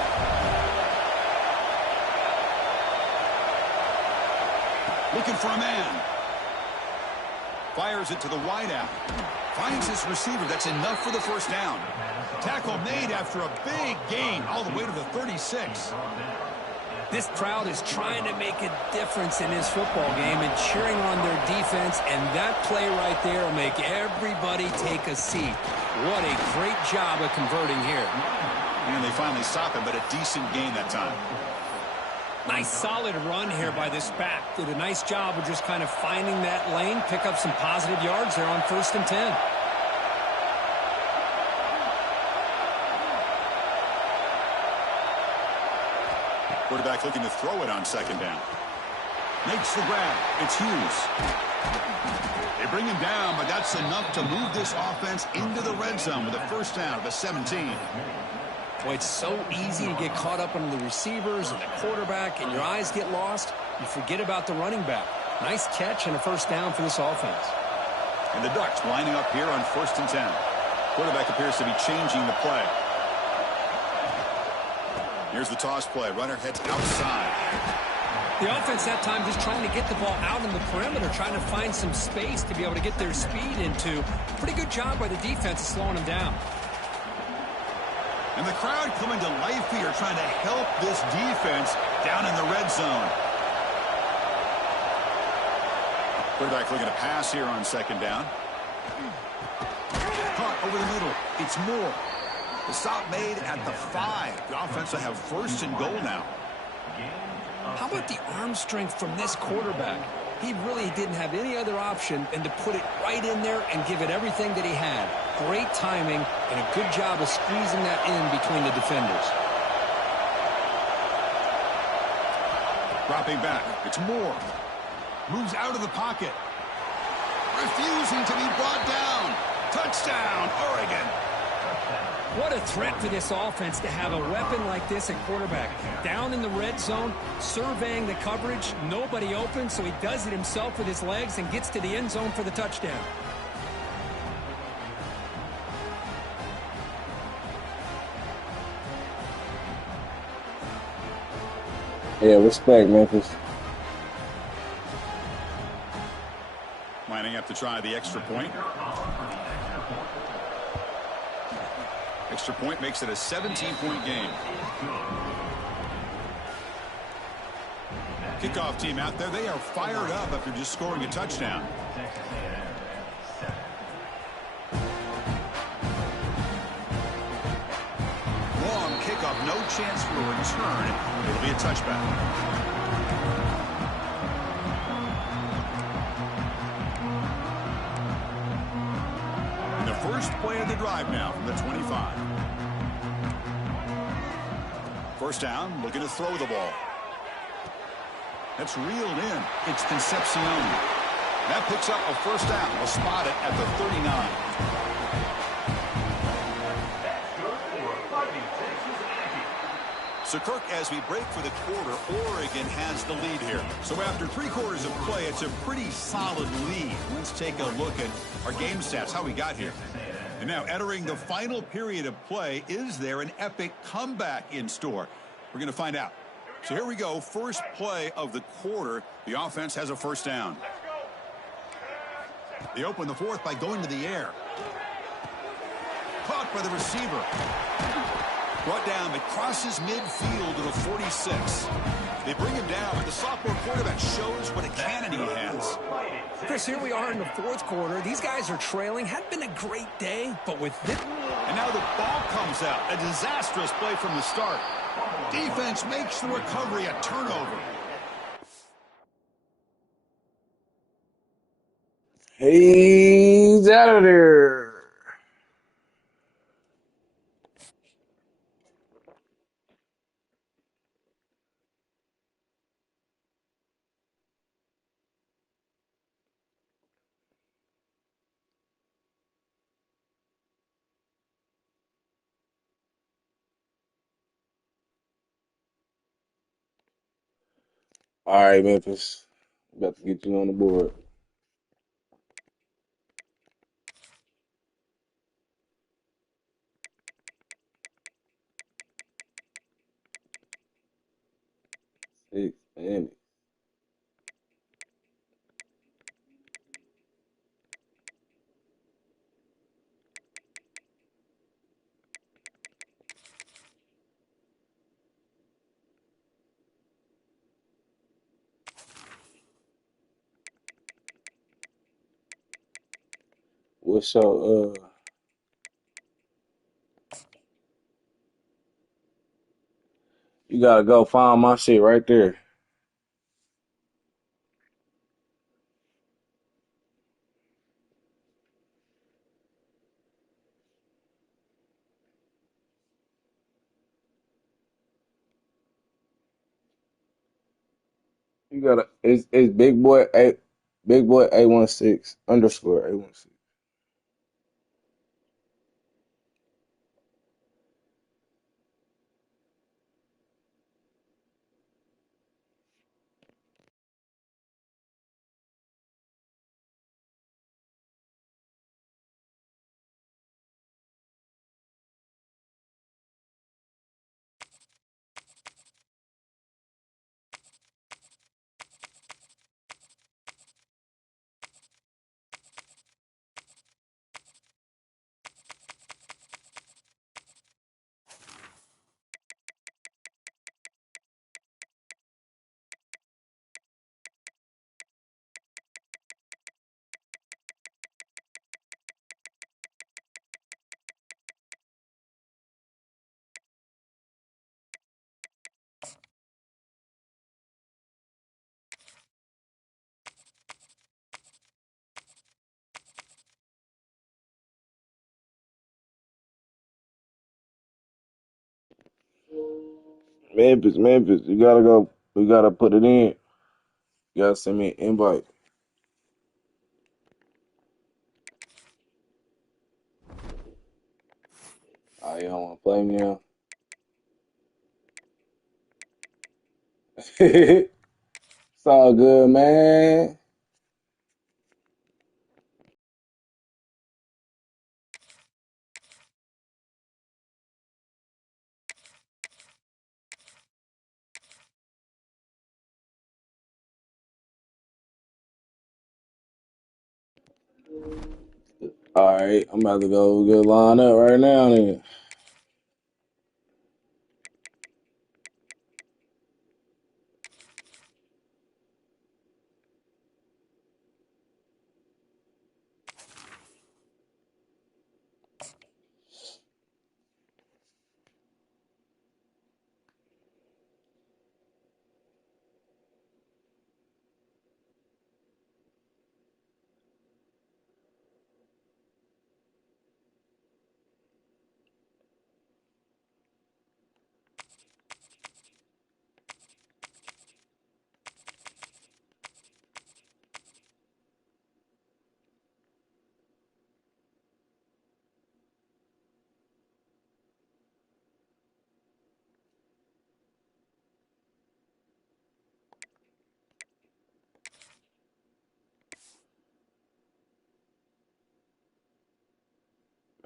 Looking for a man. Fires it to the wideout. Finds his receiver. That's enough for the first down. Tackle made after a big gain all the way to the 36. This crowd is trying to make a difference in this football game and cheering on their defense, and that play right there will make everybody take a seat. What a great job of converting here. And they finally stop him, but a decent gain that time. Nice solid run here by this back. Did a nice job of just kind of finding that lane, pick up some positive yards there on 1st and 10. Quarterback looking to throw it on second down. Makes the grab. It's Hughes. They bring him down, but that's enough to move this offense into the red zone with a first down of the 17. Boy, it's so easy to get caught up on the receivers and the quarterback, and your eyes get lost. You forget about the running back. Nice catch and a first down for this offense. And the Ducks lining up here on 1st and 10. Quarterback appears to be changing the play. Here's the toss play. Runner heads outside. The offense that time just trying to get the ball out on the perimeter, trying to find some space to be able to get their speed into. Pretty good job by the defense of slowing them down. And the crowd coming to life here, trying to help this defense down in the red zone. Quarterback looking to pass here on second down. Caught over the middle. It's Moore. The stop made at the 5. The offense will have 1st and goal now. How about the arm strength from this quarterback? He really didn't have any other option than to put it right in there and give it everything that he had. Great timing and a good job of squeezing that in between the defenders. Dropping back. It's Moore. Moves out of the pocket. refusing to be brought down. Touchdown, Oregon. What a threat for this offense to have a weapon like this at quarterback. Down in the red zone, surveying the coverage, nobody open, so he does it himself with his legs and gets to the end zone for the touchdown. Yeah, respect, Memphis. Lining up to try the extra point. Extra point makes it a 17-point game. Kickoff team out there. They are fired up after just scoring a touchdown. Long kickoff. No chance for a return. It'll be a touchback. First play of the drive now from the 25. First down, looking to throw the ball. That's reeled in. It's Concepcion. That picks up a first down. We'll spot it at the 39. So, Kirk, as we break for the quarter, Oregon has the lead here. So after 3 quarters of play, it's a pretty solid lead. Let's take a look at our game stats, how we got here. And now, entering the final period of play, is there an epic comeback in store? We're going to find out. So here we go. First play of the quarter. The offense has a first down. They open the fourth by going to the air. Caught by the receiver. Brought down, but crosses midfield to the 46. They bring him down, but the sophomore quarterback shows what a cannon he has. Chris, here we are in the fourth quarter. These guys are trailing. Had been a great day, but with this... And now the ball comes out. A disastrous play from the start. Defense makes the recovery a turnover. He's out of there. All right, Memphis. About to get you on the board. Six minutes. What's your you gotta go find my shit right there. You gotta it's big boy A16 underscore A16. Memphis, you gotta go. You gotta put it in. You gotta send me an invite. Oh, you don't want to play me now? It's all good, man. All right, I'm about to go get line up right now then.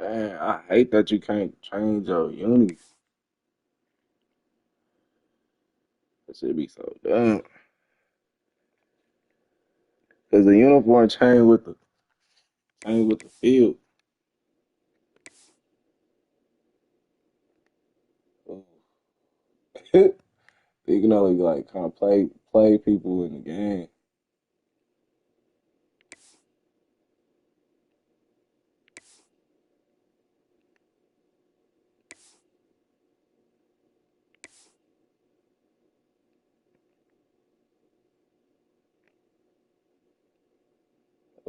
Man, I hate that you can't change your unis. That should be so dumb. Cause the uniform change with the field. You can only like kind of play people in the game.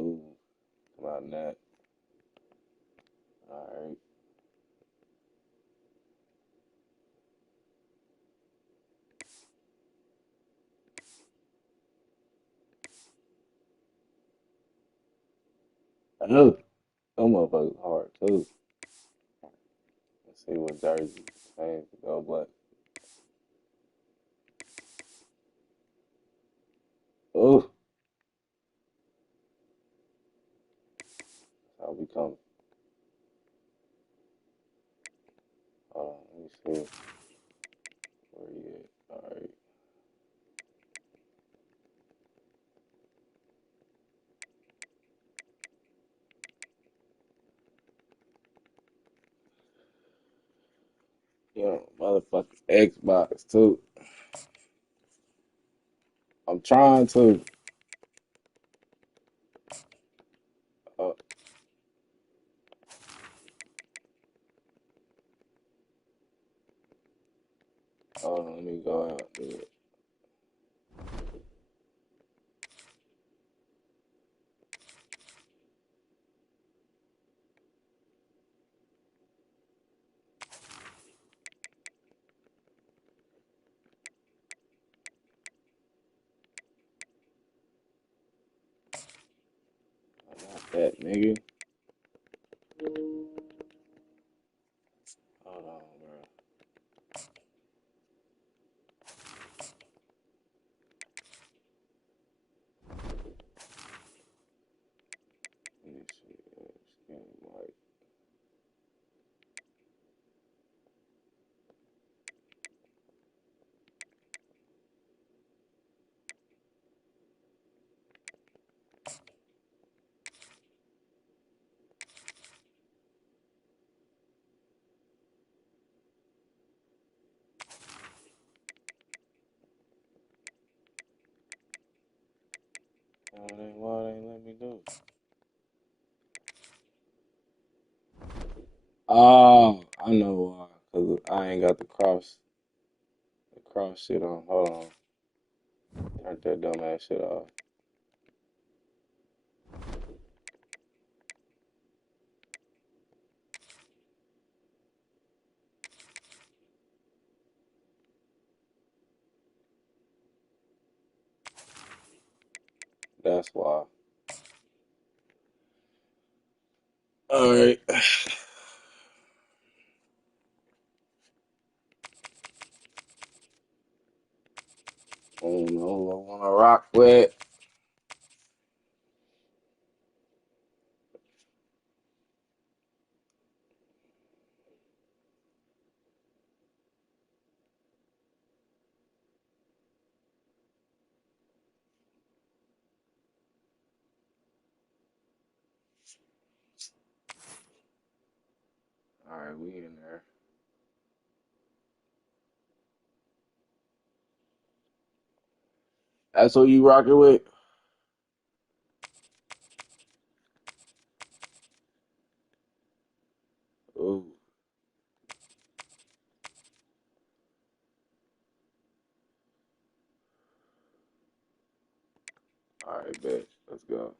Ooh, come on that. All right. Oh, some motherfuckers hard too. Let's see what jersey change to go black. Oh, I'll become. Hold on, let me see where he at. All right. You know, motherfucking Xbox too. I'm trying to. Uh, Hold on, let me go out. Yeah. Not that nigga. Hold on, bro. Let me see. Skin white. Why they ain't let me do it? Oh, I know why. Cause I ain't got the cross shit on. Hold on. Turn that dumb ass shit off. That's why. All right. Oh no, I want to rock with. All right, we in there. That's what you rocking with. Oh, all right, bet. Let's go.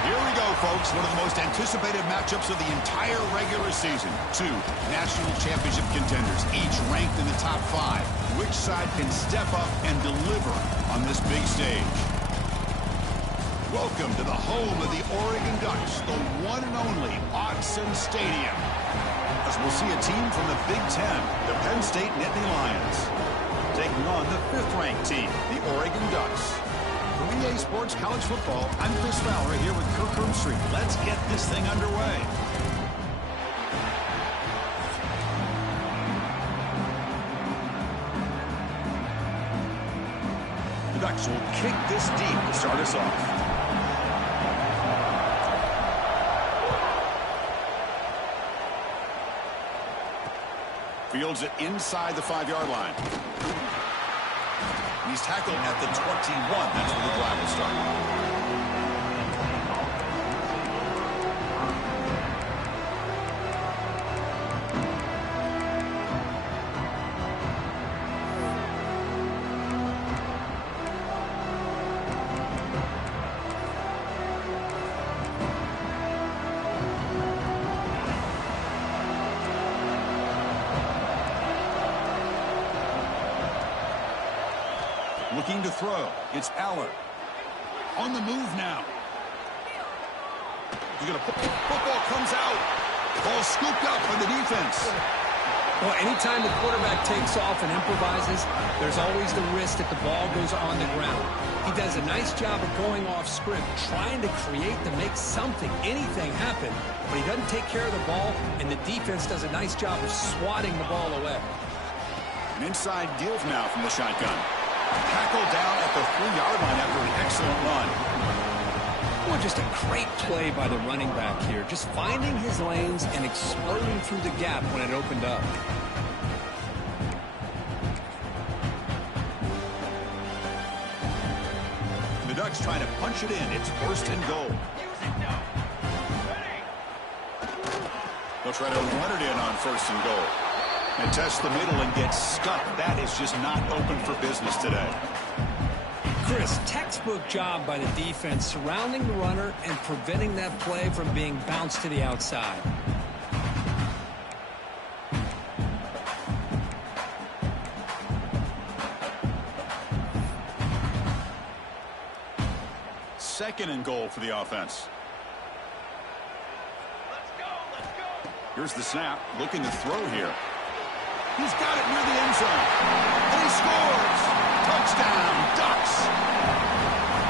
Here we go, folks. One of the most anticipated matchups of the entire regular season. Two national championship contenders, each ranked in the top 5. Which side can step up and deliver on this big stage? Welcome to the home of the Oregon Ducks, the one and only Autzen Stadium. As we'll see a team from the Big Ten, the Penn State Nittany Lions, taking on the 5th-ranked team, the Oregon Ducks. For EA Sports College Football, I'm Chris Fowler here with Kirk Street. Let's get this thing underway. The Ducks will kick this deep to start us off. Fields it inside the 5-yard line. He's tackled at the 21. That's where the drive will start. Looking to throw. It's Aller. On the move now. He's going to put. Football comes out. Ball scooped up by the defense. Well, anytime the quarterback takes off and improvises, there's always the risk that the ball goes on the ground. He does a nice job of going off script, trying to create to make something, anything happen, but he doesn't take care of the ball, and the defense does a nice job of swatting the ball away. An inside deal now from the shotgun. Tackled down at the 3-yard line after an excellent run. Well, just a great play by the running back here. Just finding his lanes and exploding through the gap when it opened up. The Ducks trying to punch it in. It's 1st and goal. They'll try to run it in on 1st and goal. And test the middle and get stuck. That is just not open for business today. Chris, textbook job by the defense surrounding the runner and preventing that play from being bounced to the outside. Second and goal for the offense. Here's the snap. Looking to throw here. He's got it near the end zone. And he scores. Touchdown, Ducks.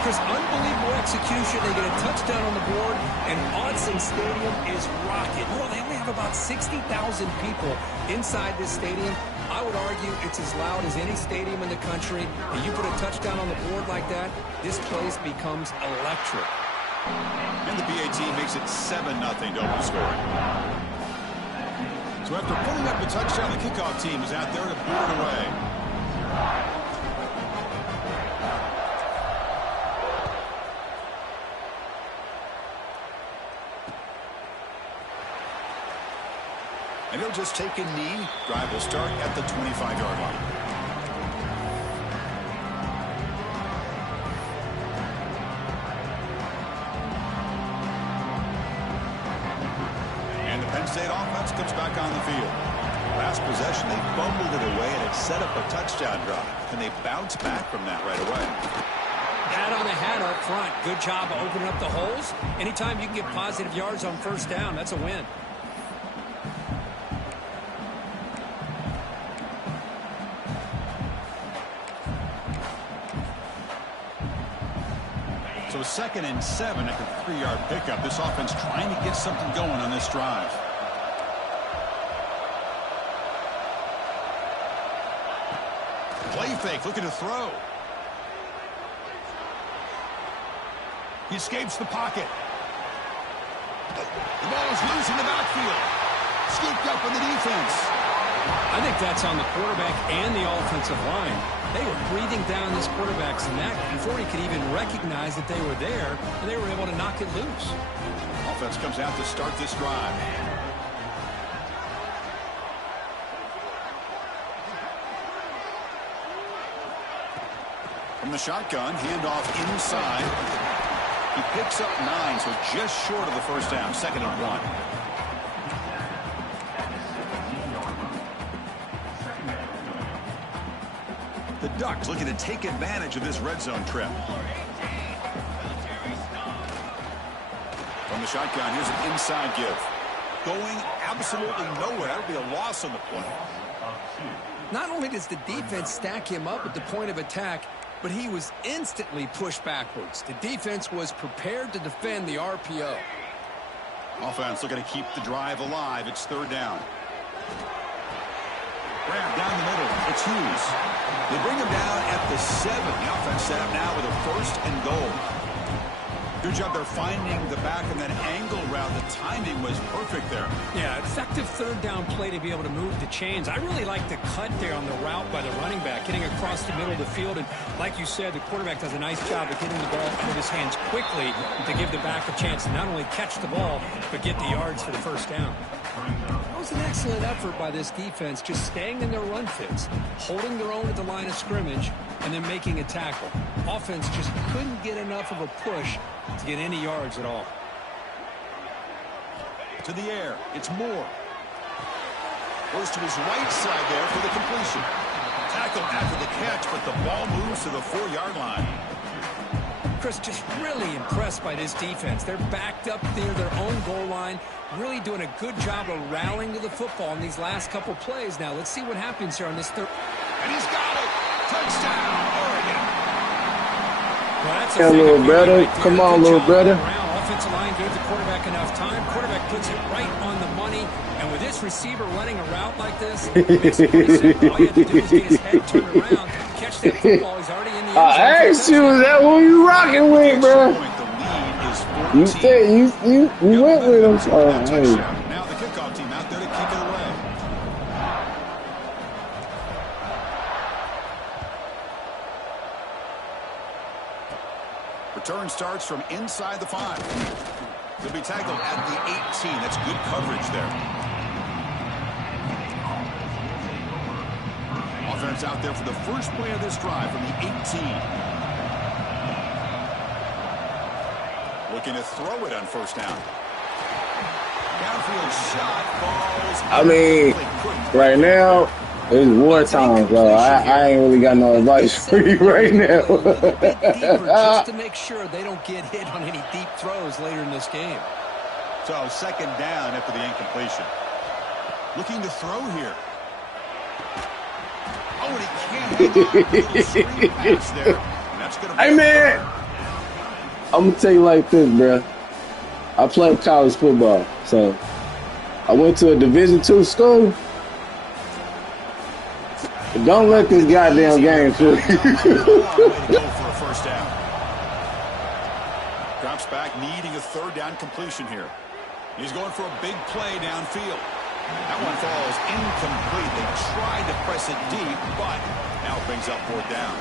Chris, unbelievable execution. They get a touchdown on the board, and Autzen Stadium is rocking. You know, they only have about 60,000 people inside this stadium. I would argue it's as loud as any stadium in the country. And you put a touchdown on the board like that, this place becomes electric. And the PAT makes it 7-0 to open scoring. So after putting up the touchdown, the kickoff team is out there to boot it away. And he'll just take a knee. Drive will start at the 25-yard line. offense comes back on the field. Last possession, they fumbled it away, and it set up a touchdown drive. Can they bounce back from that right away? Hat on the hat up front. Good job of opening up the holes. Anytime you can get positive yards on first down, that's a win. So 2nd and 7 after the 3-yard pickup. This offense trying to get something going on this drive. Play fake, looking to throw. He escapes the pocket. The ball is loose in the backfield. Scooped up in the defense. I think that's on the quarterback and the offensive line. They were breathing down this quarterback's neck before he could even recognize that they were there, and they were able to knock it loose. Offense comes out to start this drive. From the shotgun, handoff inside. He picks up 9, so just short of the first down. 2nd and 1. The Ducks looking to take advantage of this red zone trip. From the shotgun, here's an inside give. Going absolutely nowhere. That'll be a loss on the play. Not only does the defense stack him up at the point of attack, but he was instantly pushed backwards. The defense was prepared to defend the RPO. Offense looking to keep the drive alive. It's 3rd down. Grab down the middle. It's Hughes. They bring him down at the 7. The offense set up now with a 1st and goal. Good job there finding the back of that angle route. The timing was perfect there. Yeah, effective 3rd down play to be able to move the chains. I really like the cut there on the route by the running back, getting across the middle of the field. And like you said, the quarterback does a nice job of getting the ball out of his hands quickly to give the back a chance to not only catch the ball, but get the yards for the first down. That was an excellent effort by this defense, just staying in their run fits, holding their own at the line of scrimmage, and then making a tackle. Offense just couldn't get enough of a push to get any yards at all. To the air, it's Moore. Goes to his right side there for the completion. Tackle after the catch, but the ball moves to the 4-yard line. Chris, just really impressed by this defense. They're backed up near their own goal line, really doing a good job of rallying to the football in these last couple plays. Now, let's see what happens here on this 3rd. And he's got it! Touchdown, Oregon! Well, that's Yeah, little brother. Come on, little brother. Offensive line gave the quarterback enough time. Quarterback puts it right on the money. And with this receiver running a route like this, it makes it pretty simple. All you have to do is get his head turned around, catch that football. He's already in the end zone. I asked you, is that what you rocking with, bro? You said you went with him. Hey. Now the kickoff team out there to kick it away. Return starts from inside the 5. He'll be tackled at the 18. That's good coverage there. Offense out there for the first play of this drive from the 18. Looking to throw it on first down. Downfield shot falls. I mean, right now, it's wartime, bro. I ain't really got no advice for you right now. Just to make sure they don't get hit on any deep throws later in this game. So 2nd down after the incompletion. Looking to throw here. Oh, and he can't hang on. Screen pass there. And that's gonna be Hey, man. I'm going to tell you like this, bro. I played college football, so I went to a Division II school. Don't let this goddamn game fool you. Go for a first down. Drops back, needing a 3rd down completion here. He's going for a big play downfield. That one falls incomplete. They tried to press it deep, but now it brings up 4th down.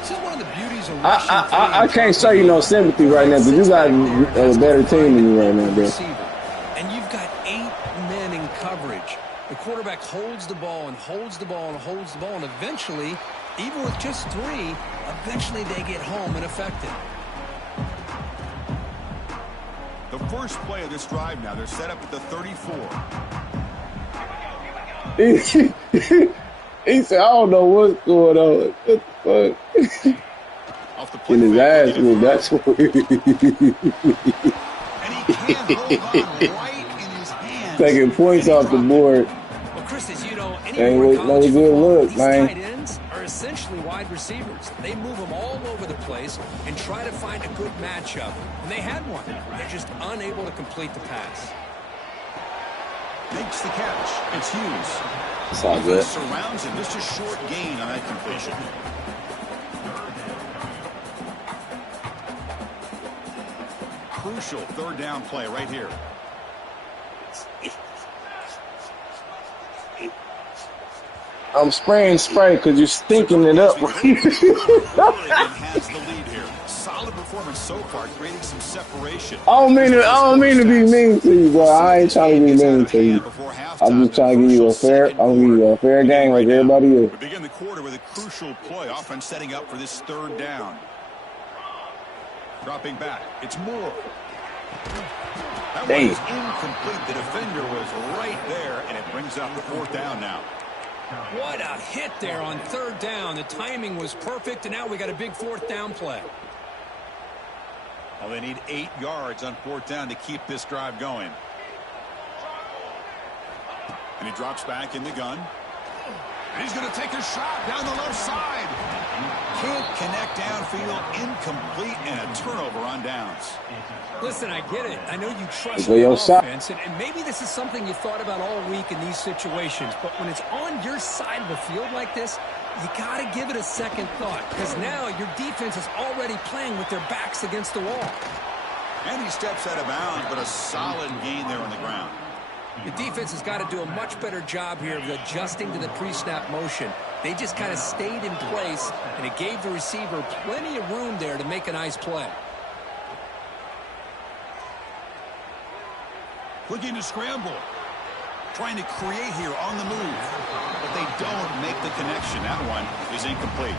This is one of the beauties of I can't show you no sympathy right now, but you got a better team than me right now, bro. And you've got 8 men in coverage. The quarterback holds the ball and holds the ball and holds the ball, and eventually, even with just 3, eventually they get home and affected. The first play of this drive now, they're set up at the 34. He said, I don't know what's going on. What the fuck? Off the play In his fake, ass, they'll get it that's through. what And he can't hold on right in his hands. taking points off the board. Well, Chris, as you know, Ain't anywhere in no college good football, look, these man. tight ends are essentially wide receivers. They move them all over the place and try to find a good matchup. And they had one. They're just unable to complete the pass. Makes the catch. It's Hughes. It's all good. Surrounds him. Just a short gain on that completion. Crucial third down play right here. I'm spraying spray because you're stinking it up. Really has the lead here. Solid performance so far, creating some separation. I don't mean to be mean to you, bro. I ain't trying to be mean to you. I'm just trying to give you a fair game like everybody else. We begin the quarter with a crucial play. Offense setting up for this third down. Dropping back. It's Moore. That one is incomplete. The defender was right there, and it brings up the fourth down now. What a hit there on third down. The timing was perfect, and now we got a big fourth down play. Well, they need 8 yards on fourth down to keep this drive going. And he drops back in the gun. And he's going to take a shot down the left side. Can't connect downfield, incomplete, and a turnover on downs. Listen, I get it. I know you trust Well, your your shot. offense, and maybe this is something you thought about all week in these situations, but when it's on your side of the field like this, you got to give it a second thought, because now your defense is already playing with their backs against the wall. And he steps out of bounds, but a solid gain there on the ground. The defense has got to do a much better job here of adjusting to the pre-snap motion. They just kind of stayed in place, and it gave the receiver plenty of room there to make a nice play. Looking to scramble. Trying to create here on the move. But they don't make the connection. That one is incomplete.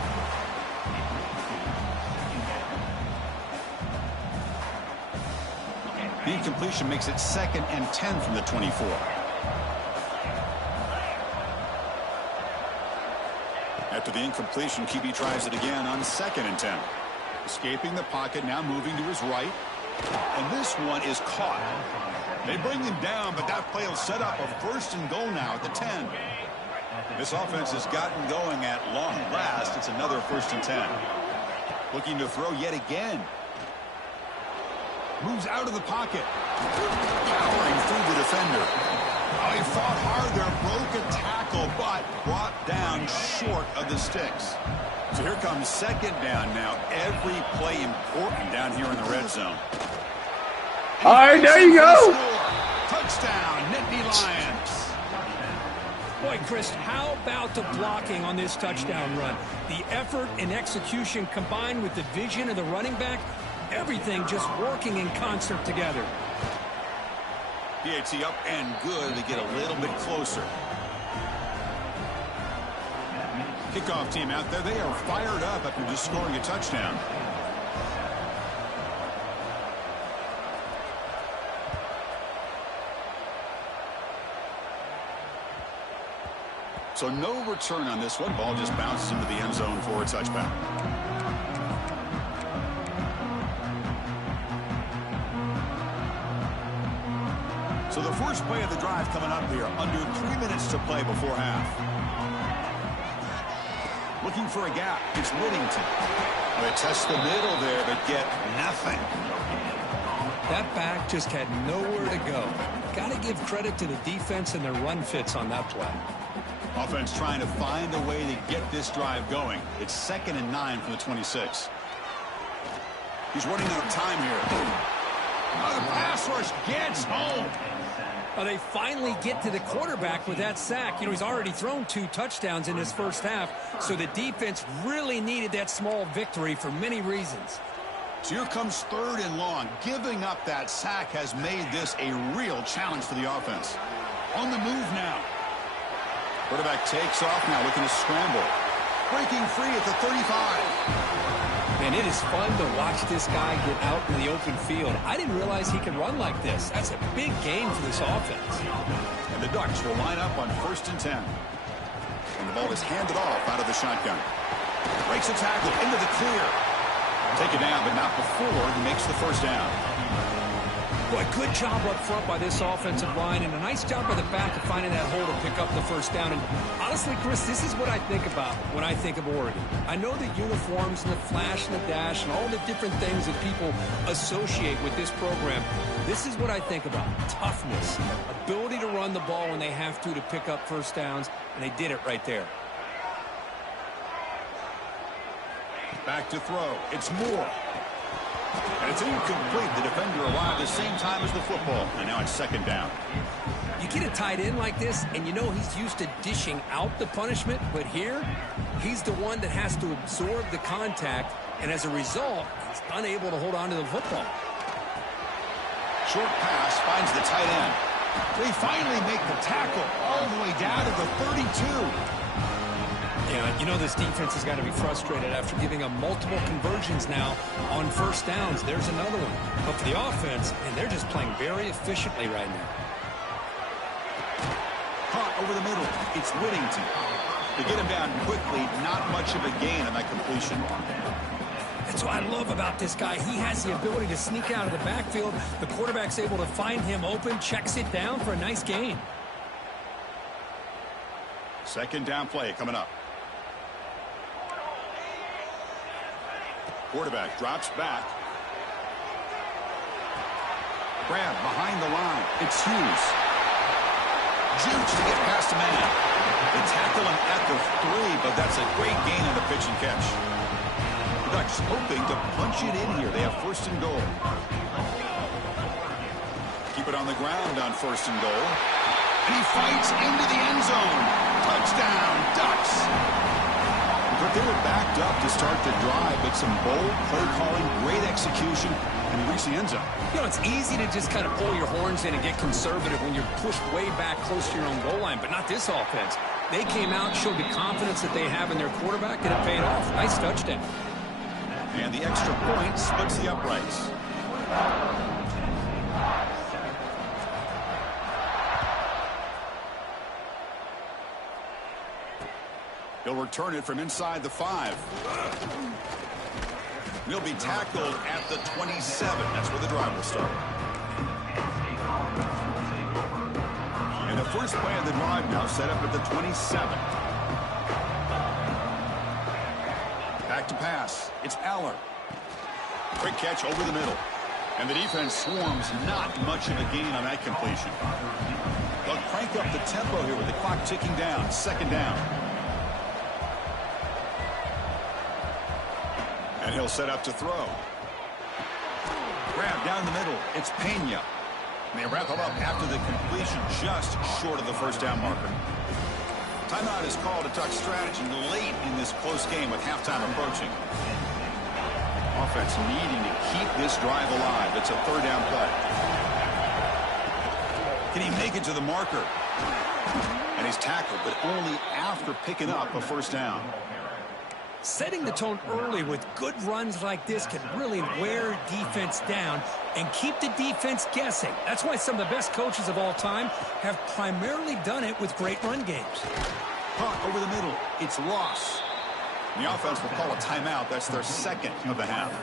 The incompletion makes it 2nd and 10 from the 24. After the incompletion, QB tries it again on 2nd and 10. Escaping the pocket, now moving to his right. And this one is caught. They bring him down, but that play will set up a 1st and goal now at the 10. This offense has gotten going at long last. It's another 1st and 10. Looking to throw yet again. Moves out of the pocket. Powering through the defender. Oh, he fought hard there, broke a tackle, but brought down short of the sticks. So here comes 2nd down now. Every play important down here in the red zone. All right, there you go. Touchdown, Nittany Lions. Boy, Chris, how about the blocking on this touchdown run? The effort and execution combined with the vision of the running back, everything just working in concert together. PAT up and good to get a little bit closer. Kickoff team out there, they are fired up after just scoring a touchdown. So no return on this one. Ball just bounces into the end zone for a touchback. So the first play of the drive coming up here. Under 3 minutes to play before half. Looking for a gap. It's Whittington. They test the middle there, but get nothing. That back just had nowhere to go. Got to give credit to the defense and their run fits on that play. Offense trying to find a way to get this drive going. It's 2nd and 9 from the 26. He's running out of time here. Oh, the pass rush gets home. They finally get to the quarterback with that sack. You know, he's already thrown 2 touchdowns in his first half, so the defense really needed that small victory for many reasons. So here comes 3rd and long. Giving up that sack has made this a real challenge for the offense. On the move now. Quarterback takes off now, looking to scramble. Breaking free at the 35. And it is fun to watch this guy get out in the open field. I didn't realize he could run like this. That's a big gain for this offense. And the Ducks will line up on 1st and 10. And the ball is handed off out of the shotgun. Breaks a tackle into the clear. Take it down, but not before he makes the first down. Boy, good job up front by this offensive line, and a nice job by the back of finding that hole to pick up the first down. And honestly, Chris, this is what I think about when I think of Oregon. I know the uniforms and the flash and the dash and all the different things that people associate with this program. This is what I think about. Toughness, ability to run the ball when they have to pick up first downs, and they did it right there. Back to throw. It's Moore. And it's incomplete. The defender arrived the same time as the football. And now it's 2nd down. You get a tight end like this, and you know he's used to dishing out the punishment, but here, he's the one that has to absorb the contact, and as a result, he's unable to hold on to the football. Short pass finds the tight end. They finally make the tackle all the way down to the 32. Yeah, you know this defense has got to be frustrated after giving up multiple conversions now on first downs. There's another one. But for the offense, and they're just playing very efficiently right now. Caught over the middle. It's Whittington. To get him down quickly, not much of a gain on that completion. That's what I love about this guy. He has the ability to sneak out of the backfield. The quarterback's able to find him open, checks it down for a nice gain. 2nd down play coming up. Quarterback drops back. Grab behind the line. It's Hughes. Juice to get past a man. They tackle him at the 3, but that's a great gain on the pitch and catch. The Ducks hoping to punch it in here. They have 1st and goal. Keep it on the ground on 1st and goal. And he fights into the end zone. Touchdown, Ducks. But they were backed up to start the drive, but some bold play calling, great execution, and he reached the end zone. You know, it's easy to just kind of pull your horns in and get conservative when you're pushed way back close to your own goal line, but not this offense. They came out, showed the confidence that they have in their quarterback, and it paid off. Nice touchdown. And the extra point splits the uprights. He'll return it from inside the 5. He'll be tackled at the 27. That's where the drive will start. And the first play of the drive now set up at the 27. Back to pass. It's Aller. Quick catch over the middle. And the defense swarms not much of a gain on that completion. They'll crank up the tempo here with the clock ticking down. 2nd down. And he'll set up to throw. Grab down the middle. It's Pena. And they wrap him up after the completion just short of the first down marker. Timeout is called to Duck strategy late in this close game with halftime approaching. Offense needing to keep this drive alive. It's a 3rd down play. Can he make it to the marker? And he's tackled, but only after picking up a first down. Setting the tone early with good runs like this can really wear defense down and keep the defense guessing. That's why some of the best coaches of all time have primarily done it with great run games. Caught over the middle. It's Ross. The offense will call a timeout. That's their 2nd of the half.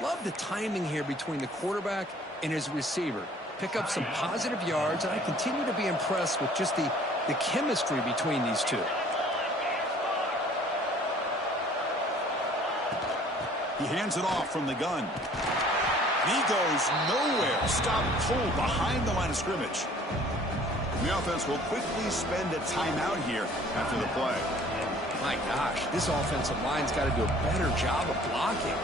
Love the timing here between the quarterback and his receiver. Pick up some positive yards, and I continue to be impressed with just the chemistry between these two. He hands it off from the gun. He goes nowhere. Stop cold behind the line of scrimmage. The offense will quickly spend a timeout here after the play. My gosh, this offensive line's got to do a better job of blocking.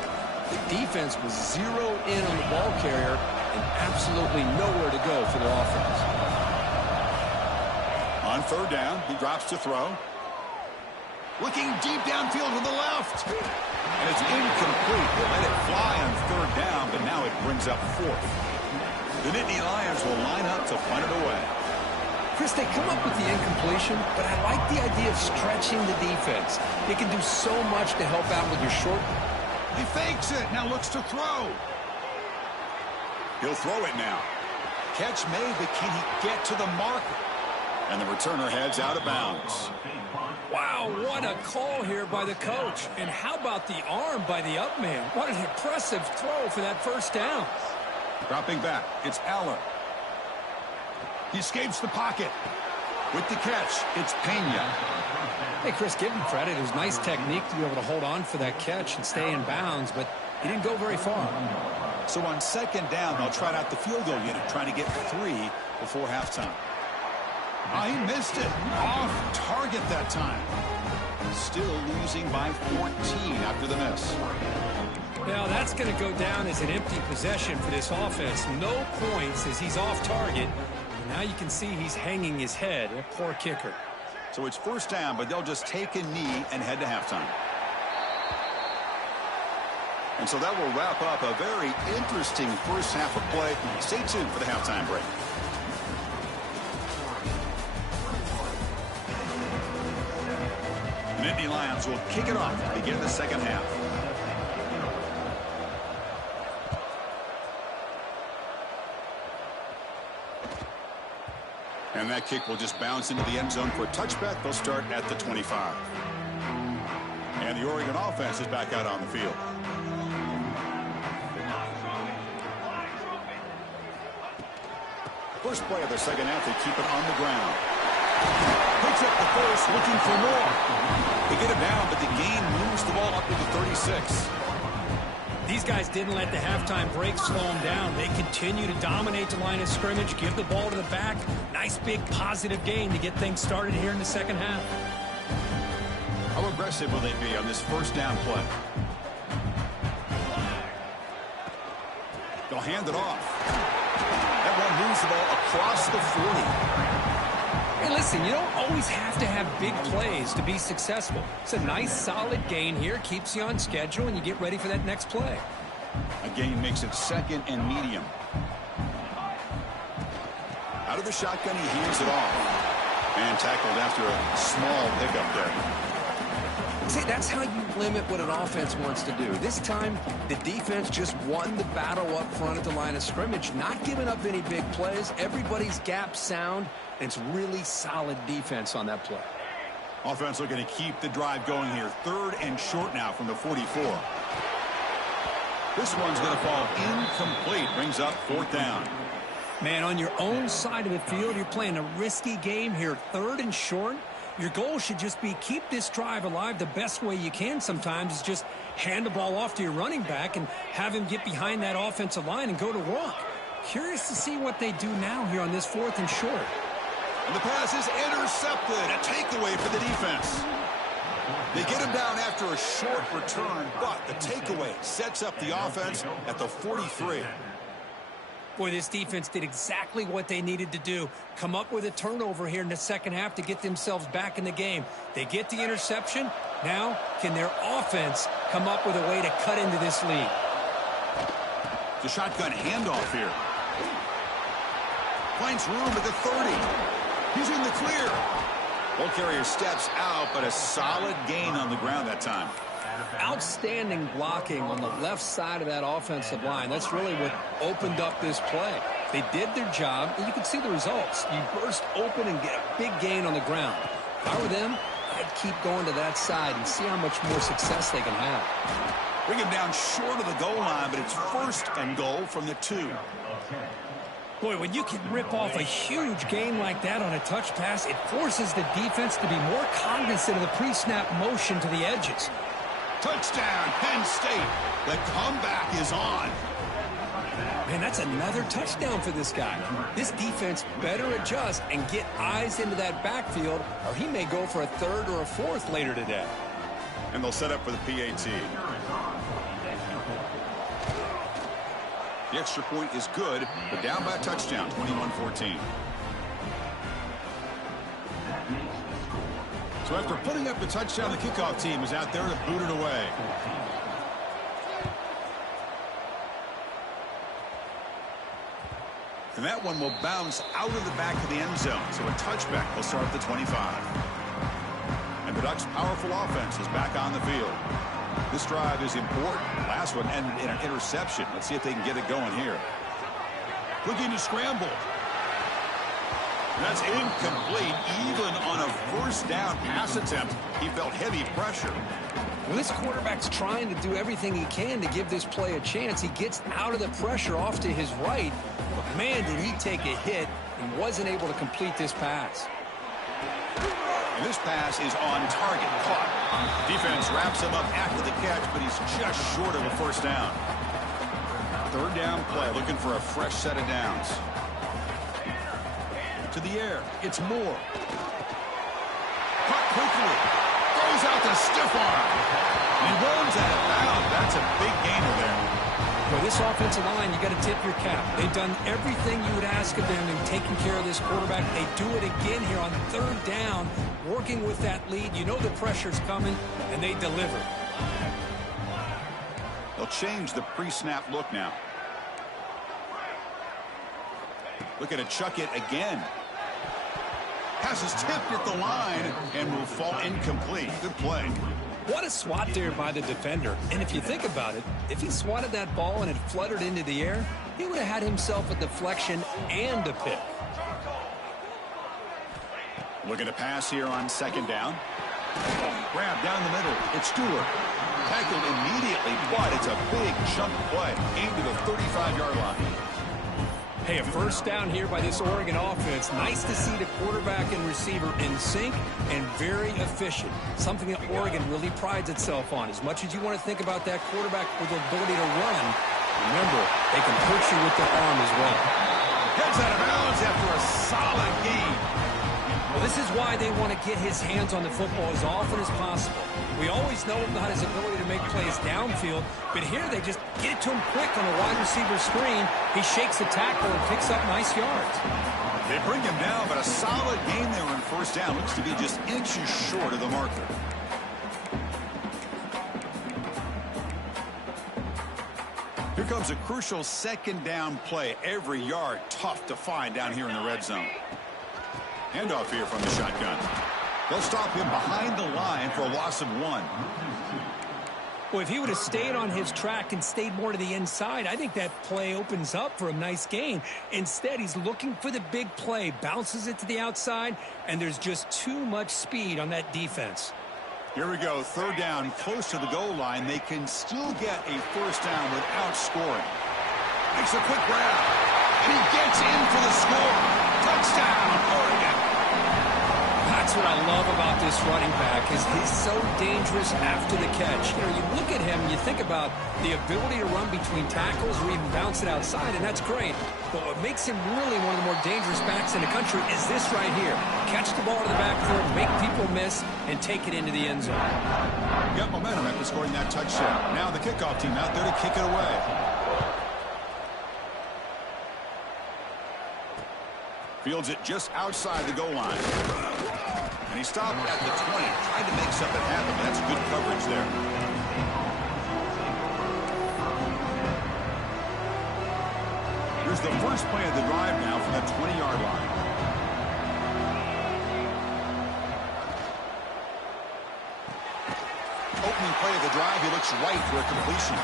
The defense was zeroed in on the ball carrier and absolutely nowhere to go for their offense. On 3rd down, he drops to throw. Looking deep downfield to the left. And it's incomplete. They let it fly on 3rd down, but now it brings up 4th. The Nittany Lions will line up to punt it away. Chris, they come up with the incompletion, but I like the idea of stretching the defense. They can do so much to help out with your short He fakes it. Now looks to throw. He'll throw it now. Catch made, but can he get to the marker? And the returner heads out of bounds. Wow, what a call here by the coach. And how about the arm by the up man? What an impressive throw for that first down. Dropping back, it's Aller. He escapes the pocket. With the catch, it's Pena. Hey, Chris, give him credit. It was nice technique to be able to hold on for that catch and stay in bounds, but he didn't go very far. So on second down, they'll try out the field goal unit, trying to get 3 before halftime. He missed it. Off target that time. Still losing by 14 after the miss. Now, that's going to go down as an empty possession for this offense. No points as he's off target. And now you can see he's hanging his head. A poor kicker. So it's first down, but they'll just take a knee and head to halftime. And so that will wrap up a very interesting first half of play. Stay tuned for the halftime break. The Nittany Lions will kick it off to begin the second half. And that kick will just bounce into the end zone for a touchback. They'll start at the 25. And the Oregon offense is back out on the field. First play of the second half, they keep it on the ground. Picks up the first, looking for more. They get it down, but the gain moves the ball up to the 36. These guys didn't let the halftime break slow them down. They continue to dominate the line of scrimmage, give the ball to the back. Nice big positive gain to get things started here in the second half. How aggressive will they be on this first down play? They'll hand it off. That one moves the ball across the 40. Hey, listen, you don't always have to have big plays to be successful. It's a nice, solid gain here. Keeps you on schedule, and you get ready for that next play. A gain makes it second and medium. Out of the shotgun, he heaves it off. And tackled after a small pickup there. See, that's how you limit what an offense wants to do. This time, the defense just won the battle up front at the line of scrimmage, not giving up any big plays. Everybody's gap sound, and it's really solid defense on that play. Offense looking to keep the drive going here. 3rd and short now from the 44. This one's going to fall incomplete. Brings up 4th down. Man, on your own side of the field, you're playing a risky game here. 3rd and short. Your goal should just be keep this drive alive. The best way you can sometimes is just hand the ball off to your running back and have him get behind that offensive line and go to work. Curious to see what they do now here on this 4th and short. And the pass is intercepted. A takeaway for the defense. They get him down after a short return, but the takeaway sets up the offense at the 43. Boy, this defense did exactly what they needed to do. Come up with a turnover here in the second half to get themselves back in the game. They get the interception. Now, can their offense come up with a way to cut into this lead? The shotgun handoff here. Finds room at the 30. He's in the clear. Ball carrier steps out, but a solid gain on the ground that time. Outstanding blocking on the left side of that offensive line. That's really what opened up this play. They did their job, and you can see the results. You burst open and get a big gain on the ground. If I were them, I'd keep going to that side and see how much more success they can have. Bring him down short of the goal line, but it's 1st and goal from the 2. Boy, when you can rip off a huge gain like that on a touch pass, it forces the defense to be more cognizant of the pre-snap motion to the edges. Touchdown, Penn State. The comeback is on. Man, that's another touchdown for this guy. This defense better adjust and get eyes into that backfield, or he may go for a 3rd or a 4th later today. And they'll set up for the PAT. The extra point is good, but down by a touchdown, 21-14. So after putting up the touchdown, the kickoff team is out there to boot it away. And that one will bounce out of the back of the end zone. So a touchback will start at the 25. And And the Ducks' powerful offense is back on the field. This drive is important. Last one ended in an interception. Let's see if they can get it going here. Looking to scramble. That's incomplete. Even on a first down pass attempt, he felt heavy pressure. When this quarterback's trying to do everything he can to give this play a chance, he gets out of the pressure off to his right. But man, did he take a hit and wasn't able to complete this pass. And this pass is on target. Caught. Defense wraps him up after the catch, but he's just short of a first down. Third down play, looking for a fresh set of downs. To the air, it's Moore. Caught quickly. Throws out the stiff arm. And he runs out of bounds. That's a big gainer there. For this offensive line, you got to tip your cap. They've done everything you would ask of them in taking care of this quarterback. They do it again here on third down, working with that lead. You know the pressure's coming, and they deliver. They'll change the pre-snap look now. Looking to chuck it again. Pass is tipped at the line and will fall incomplete. Good play. What a swat there by the defender. And if you think about it, if he swatted that ball and it fluttered into the air, he would have had himself a deflection and a pick. Looking to pass here on second down. Grab down the middle. It's Stewart. Tackled immediately, but it's a big chunk play aimed at the 35-yard line. Hey, a first down here by this Oregon offense. Nice to see the quarterback and receiver in sync and very efficient. Something that Oregon really prides itself on. As much as you want to think about that quarterback with the ability to run, remember, they can hurt you with their arm as well. Heads out of bounds after a solid game. Well, this is why they want to get his hands on the football as often as possible. We always know about his ability to make plays downfield, but here they just get it to him quick on a wide receiver screen. He shakes the tackle and picks up nice yards. They bring him down, but a solid game there in first down. Looks to be just inches short of the marker. Here comes a crucial second down play. Every yard tough to find down here in the red zone. Handoff here from the shotgun. They'll stop him behind the line for a loss of 1. Well, if he would have stayed on his track and stayed more to the inside, I think that play opens up for a nice gain. Instead, he's looking for the big play, bounces it to the outside, and there's just too much speed on that defense. Here we go, third down, close to the goal line. They can still get a first down without scoring. Makes a quick grab, and he gets in for the score. Touchdown, Oregon. That's what I love about this running back is he's so dangerous after the catch. You know, you look at him, you think about the ability to run between tackles or even bounce it outside, and that's great. But what makes him really one of the more dangerous backs in the country is this right here. Catch the ball to the backfield, make people miss, and take it into the end zone. Got momentum after scoring that touchdown. Now the kickoff team out there to kick it away. Fields it just outside the goal line. And he stopped at the 20, trying to make something happen. That's good coverage there. Here's the first play of the drive now from the 20-yard line. Opening play of the drive, he looks right for a completion.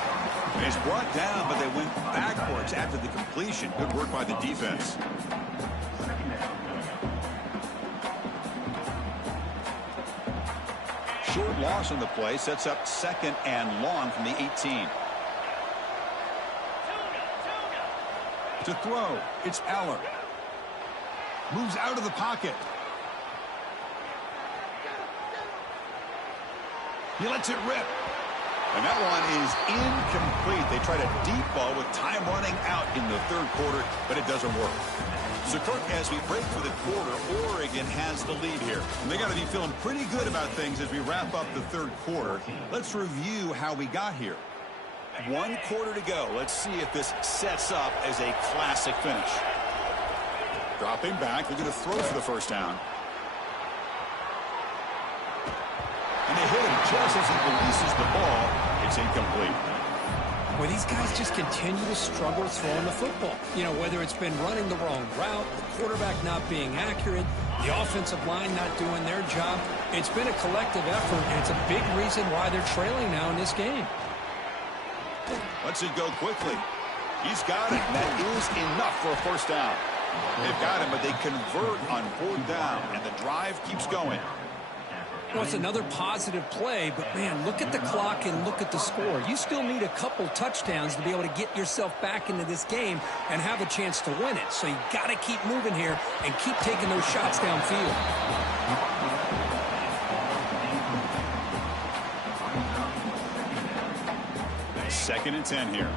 And he's brought down, but they went backwards after the completion. Good work by the defense. Short loss on the play, sets up second and long from the 18. To throw, it's Aller. Moves out of the pocket. He lets it rip. And that one is incomplete. They tried a deep ball with time running out in the third quarter, but it doesn't work. So, Kirk, as we break for the quarter, Oregon has the lead here. And they got to be feeling pretty good about things as we wrap up the third quarter. Let's review how we got here. 1 quarter to go. Let's see if this sets up as a classic finish. Dropping back, looking to throw for the first down. And they hit him just as he releases the ball. It's incomplete. Well, these guys just continue to struggle throwing the football. You know, whether it's been running the wrong route, the quarterback not being accurate, the offensive line not doing their job. It's been a collective effort, and it's a big reason why they're trailing now in this game. Lets it go quickly. He's got it, and that is enough for a first down. They've got him, but they convert on 4th down, and the drive keeps going. Well, it's another positive play, but, man, look at the clock and look at the score. You still need a couple touchdowns to be able to get yourself back into this game and have a chance to win it. So you got to keep moving here and keep taking those shots downfield. 2nd and 10 here.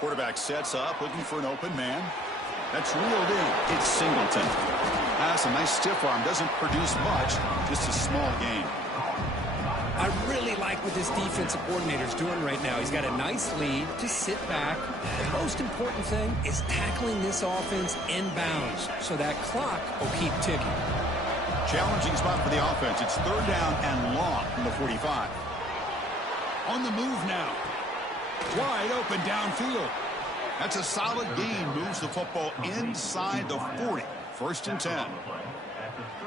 Quarterback sets up, looking for an open man. That's reeled in. It's Singleton. That's a nice stiff arm. Doesn't produce much. Just a small gain. I really like what this defensive coordinator is doing right now. He's got a nice lead. Just sit back. The most important thing is tackling this offense inbounds so that clock will keep ticking. Challenging spot for the offense. It's 3rd down and long from the 45. On the move now. Wide open downfield. That's a solid gain. Moves the football inside the 40. 1st and 10.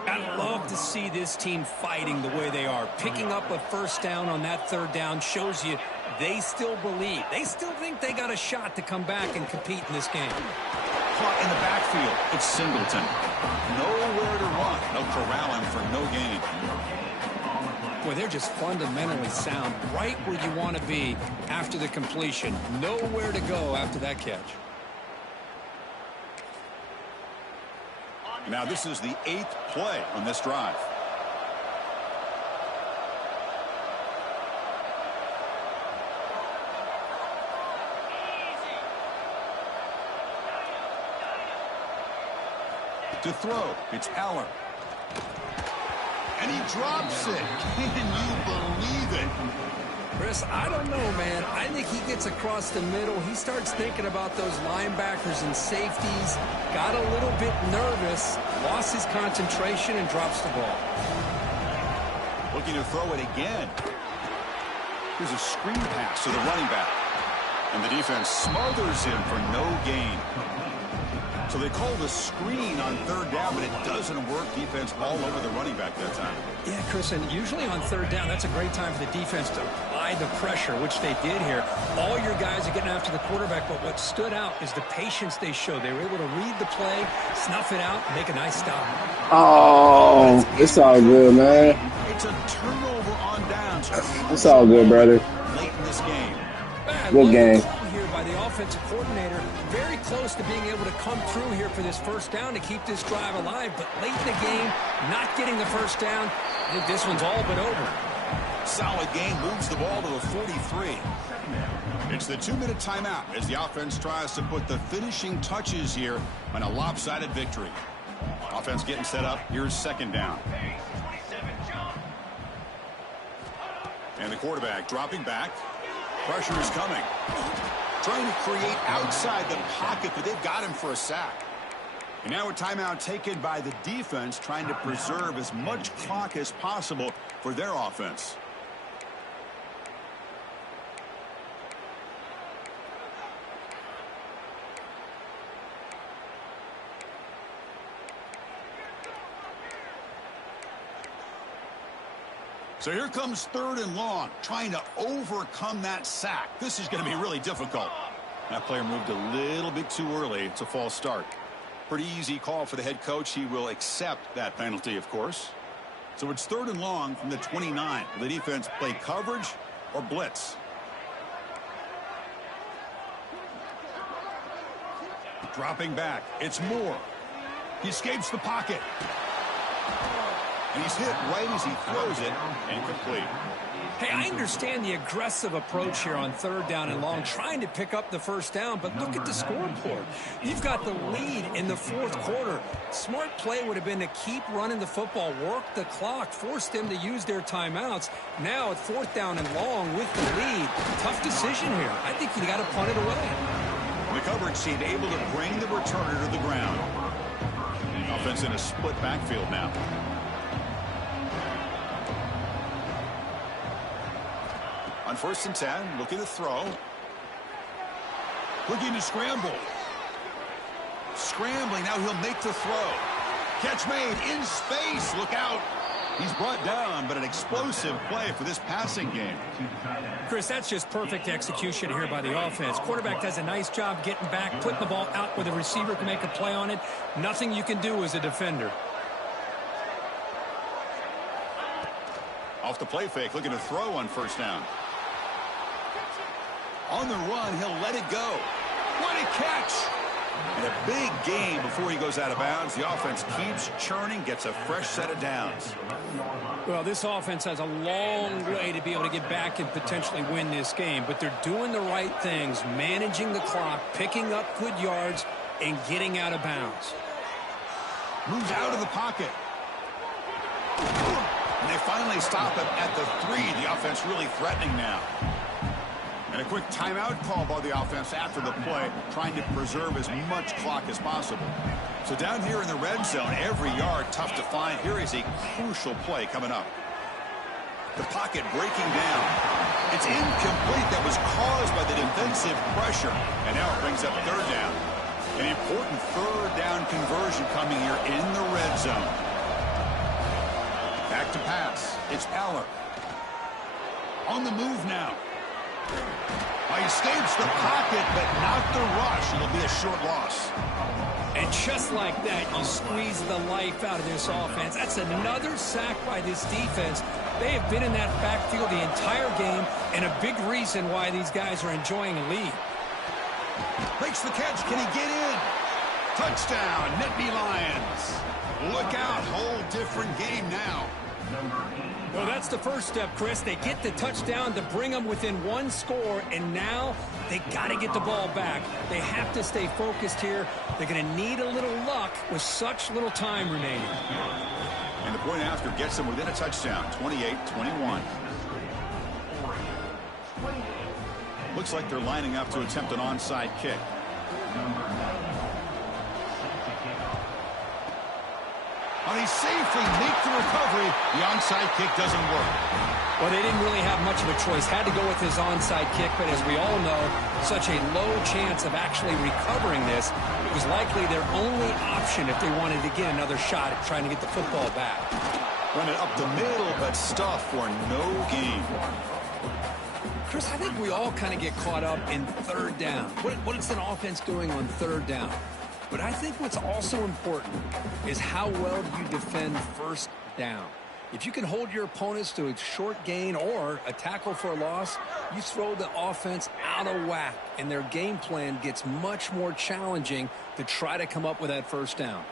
I love to see this team fighting the way they are. Picking up a first down on that 3rd down shows you they still believe. They still think they got a shot to come back and compete in this game. Caught in the backfield. It's Singleton. Nowhere to run. They'll corral him for no gain. Well, they're just fundamentally sound, right where you want to be after the completion. Nowhere to go after that catch. Now this is the 8th play on this drive. To throw, it's Aller. And he drops it. Can you believe it? Chris, I don't know, man. I think he gets across the middle. He starts thinking about those linebackers and safeties. Got a little bit nervous, lost his concentration, and drops the ball. Looking to throw it again. Here's a screen pass to the running back. And the defense smothers him for no gain. So they call the screen on 3rd down, but it doesn't work. Defense all over the running back that time. Yeah, Chris, and usually on 3rd down, that's a great time for the defense to apply the pressure, which they did here. All your guys are getting after the quarterback, but what stood out is the patience they showed. They were able to read the play, snuff it out, and make a nice stop. Oh, it's all good, man. It's a turnover on downs. It's all good, brother. Late in this game. Good game. Here by the offensive coordinator, very close to being able to come through here for this first down to keep this drive alive, but late in the game, not getting the first down. I think this one's all but over. Solid game, moves the ball to the 43. It's the 2-minute timeout as the offense tries to put the finishing touches here on a lopsided victory. Offense getting set up. Here's 2nd down. And the quarterback dropping back. Pressure is coming. Trying to create outside the pocket, but they've got him for a sack. And now a timeout taken by the defense, trying to preserve as much clock as possible for their offense. So here comes 3rd and long, trying to overcome that sack. This is going to be really difficult. That player moved a little bit too early. It's a false start. Pretty easy call for the head coach. He will accept that penalty, of course. So it's 3rd and long from the 29. Will the defense play coverage or blitz? Dropping back. It's Moore. He escapes the pocket. And he's hit right as he throws it, incomplete. Hey, I understand the aggressive approach here on 3rd down and long, trying to pick up the first down, but look at the scoreboard. You've got the lead in the 4th quarter. Smart play would have been to keep running the football, work the clock, force them to use their timeouts. Now at 4th down and long with the lead, tough decision here. I think you got to punt it away. The coverage team able to bring the returner to the ground. Offense in a split backfield now. first and 10, looking to throw. Looking to scramble. Scrambling, now he'll make the throw. Catch made in space, look out. He's brought down, but an explosive play for this passing game. Chris, that's just perfect execution here by the offense. Quarterback does a nice job getting back, putting the ball out where the receiver can make a play on it. Nothing you can do as a defender. Off the play fake, looking to throw on first down. On the run, he'll let it go. What a catch! And a big game before he goes out of bounds. The offense keeps churning, gets a fresh set of downs. Well, this offense has a long way to be able to get back and potentially win this game, but they're doing the right things, managing the clock, picking up good yards, and getting out of bounds. Moves out of the pocket. And they finally stop him at the 3. The offense really threatening now. And a quick timeout call by the offense after the play, trying to preserve as much clock as possible. So down here in the red zone, every yard tough to find. Here is a crucial play coming up. The pocket breaking down. It's incomplete. That was caused by the defensive pressure. And now it brings up third down. An important third down conversion coming here in the red zone. Back to pass. It's Aller. On the move now. He escapes the pocket, but not the rush. It'll be a short loss. And just like that, you squeeze the life out of this offense. That's another sack by this defense. They have been in that backfield the entire game, and a big reason why these guys are enjoying a lead. Makes the catch. Can he get in? Touchdown, Nittany Lions. Look out, whole different game now. Well, that's the first step, Chris. They get the touchdown to bring them within one score, and now they got to get the ball back. They have to stay focused here. They're going to need a little luck with such little time remaining. And the point after gets them within a touchdown, 28-21. Looks like they're lining up to attempt an onside kick. He safely makes the recovery. The onside kick doesn't work. Well, they didn't really have much of a choice. Had to go with his onside kick, but as we all know, such a low chance of actually recovering this. It was likely their only option if they wanted to get another shot at trying to get the football back. Run it up the middle, but stuff for no gain. Chris, I think we all kind of get caught up in third down. What is an offense doing on third down? But I think what's also important is how well do you defend first down. If you can hold your opponents to a short gain or a tackle for a loss, you throw the offense out of whack, and their game plan gets much more challenging to try to come up with that first down.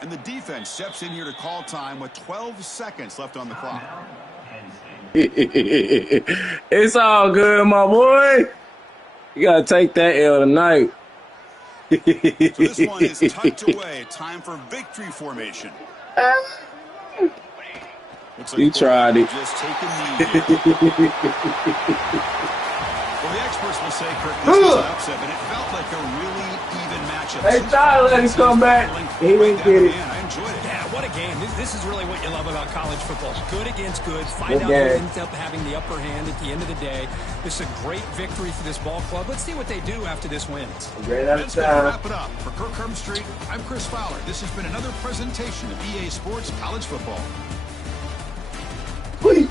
And the defense steps in here to call time with 12 seconds left on the clock. It's all good, my boy. You gotta take that L tonight. So this one is tucked away. Time for victory formation. Looks like you tried it. Just take a knee here. Well, the experts will say, Kirk, this was an upset, but it felt like a really even matchup. Hey, Tyler, let him come back. He didn't get it. I enjoyed it. Yeah, what a game. This is really what you love about college football. Good against good. Find out who ends up having the upper hand at the end of the day. This is a great victory for this ball club. Let's see what they do after this wins. That's going to wrap it up. For Kirk Herbstreit, I'm Chris Fowler. This has been another presentation of EA Sports College Football. Please.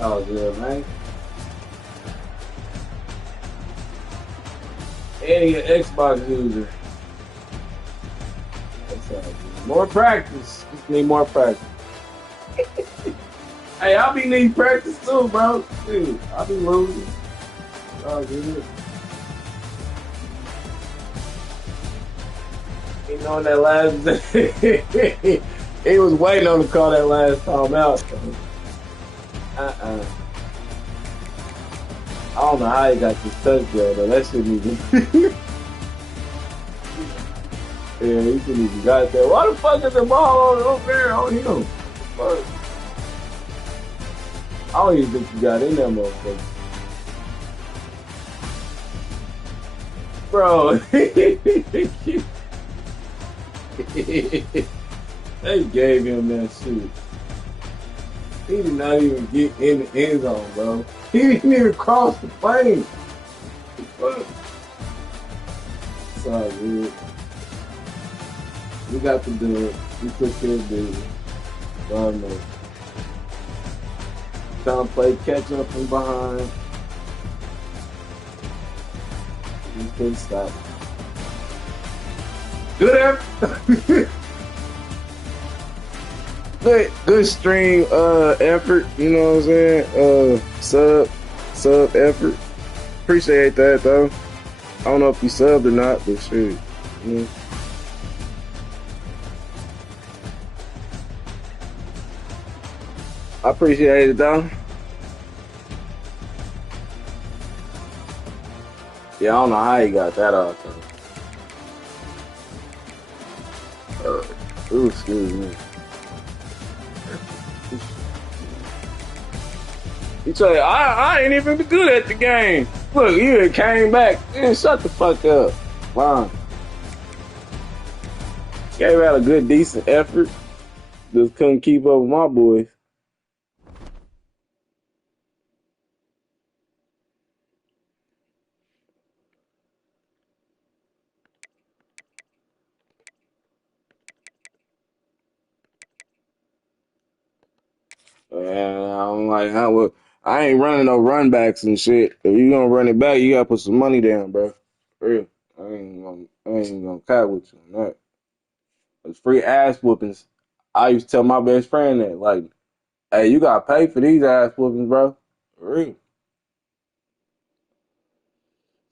Oh, good, man. And you're an Xbox user. That's all good. More practice. Just need more practice. Hey, I'll be needing practice too, bro. Dude, I'll be losing. Oh, good. You know that last he was waiting on to call that last time out. I don't know how he got this touchdown though. That shouldn't even. Yeah, he shouldn't even got that. Why the fuck is the ball on there on him? Fuck. I don't even think you got in that motherfucker. Bro, they gave him that shit. He did not even get in the end zone, bro. He didn't even cross the plane. Fuck. It's all good. We got the dub. We took care of business. God knows. Trying to play catch up from behind. We couldn't stop it. Good effort. good string effort, you know what I'm saying? Sub effort. Appreciate that though. I don't know if you subbed or not, but shit. You know. I appreciate it though. Yeah, I don't know how he got that off. Ooh, excuse me. You say, I ain't even good at the game. Look, you came back. Man, shut the fuck up. Fine. Gave out a good, decent effort. Just couldn't keep up with my boys. And I'm like, I ain't running no run backs and shit. If you gonna run it back, you gotta put some money down, bro. For real. I ain't gonna cut with you on that. It's free ass whoopings. I used to tell my best friend that, like, hey, you gotta pay for these ass whoopings, bro. For real.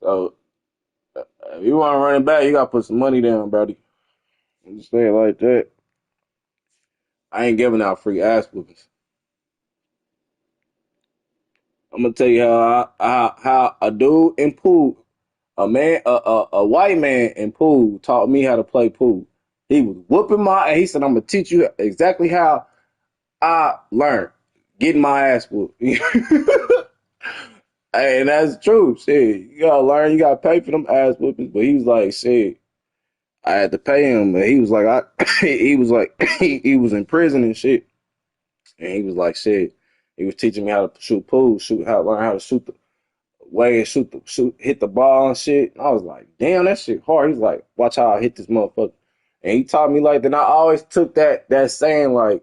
So if you wanna run it back, you gotta put some money down, brody. I'm just saying like that. I ain't giving out free ass whoopings. I'm gonna tell you how a dude in pool, a white man in pool taught me how to play pool. He was whooping my ass. He said, "I'm gonna teach you exactly how I learned, getting my ass whooped." Hey, and that's true. Shit, you gotta learn. You gotta pay for them ass whoopings. But he was like, "Shit, I had to pay him." But he was like, he was like, he was in prison and shit. And he was like, "Shit." He was teaching me how to shoot pool, learn how to shoot the way and hit the ball and shit. And I was like, damn, that shit hard. He's like, watch how I hit this motherfucker. And he taught me like that. And I always took that saying like,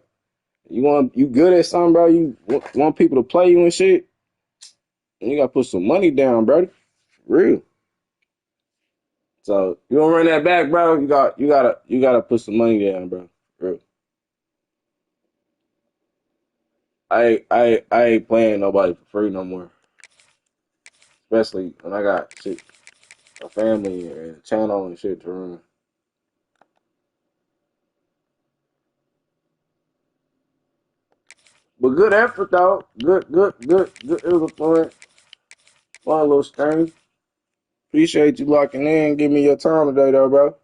you good at something, bro. You want people to play you and shit. And you gotta put some money down, bro. For real. So you don't run that back, bro. You gotta put some money down, bro. For real. I ain't playing nobody for free no more. Especially when I got shit, a family and a channel and shit to run. But good effort though. Good. It was a fun little stream. Appreciate you locking in. Give me your time today though, bro.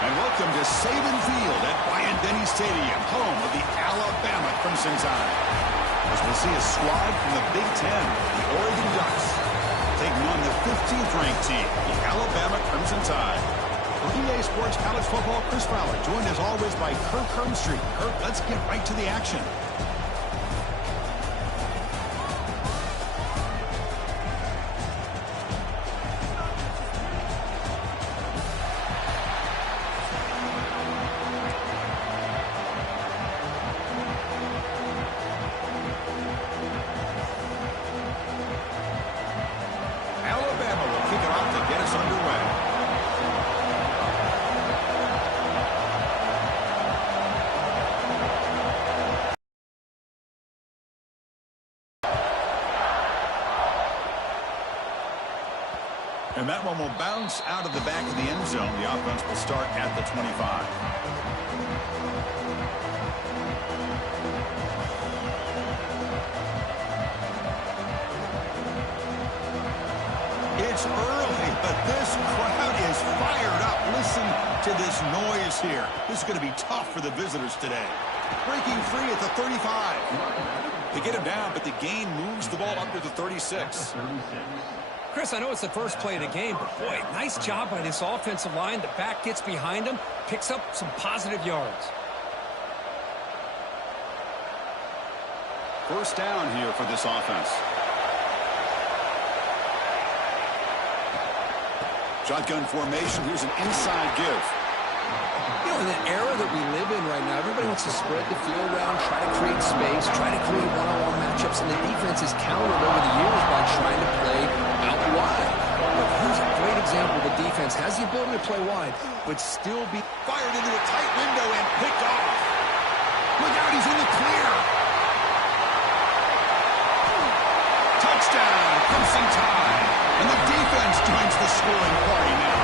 And welcome to Saban Field at Bryant-Denny Stadium, home of the Alabama Crimson Tide. As we'll see a squad from the Big Ten, the Oregon Ducks, taking on the 15th ranked team, the Alabama Crimson Tide. For EA Sports College Football, Chris Fowler, joined as always by Kirk Hermstreet. Kirk, let's get right to the action. Alabama will kick it off to get us underway. And that one will bounce out of the back of the end zone. The offense will start at the 25. It's early, but this crowd is fired up. Listen to this noise here. This is going to be tough for the visitors today. Breaking free at the 35. They get him down, but the gain moves the ball up to the 36. Chris, I know it's the first play of the game, but boy, nice job by this offensive line. The back gets behind him, picks up some positive yards. First down here for this offense. Shotgun formation. Here's an inside give. You know, in the era that we live in right now, everybody wants to spread the field around, try to create space, try to create one-on-one matchups, and the defense is countered over the years by trying to play out wide. But here's a great example. The defense has the ability to play wide, but still be Fired into a tight window and picked off. Look out, he's in the clear. Touchdown, crimson tide. And the defense joins the scoring party now.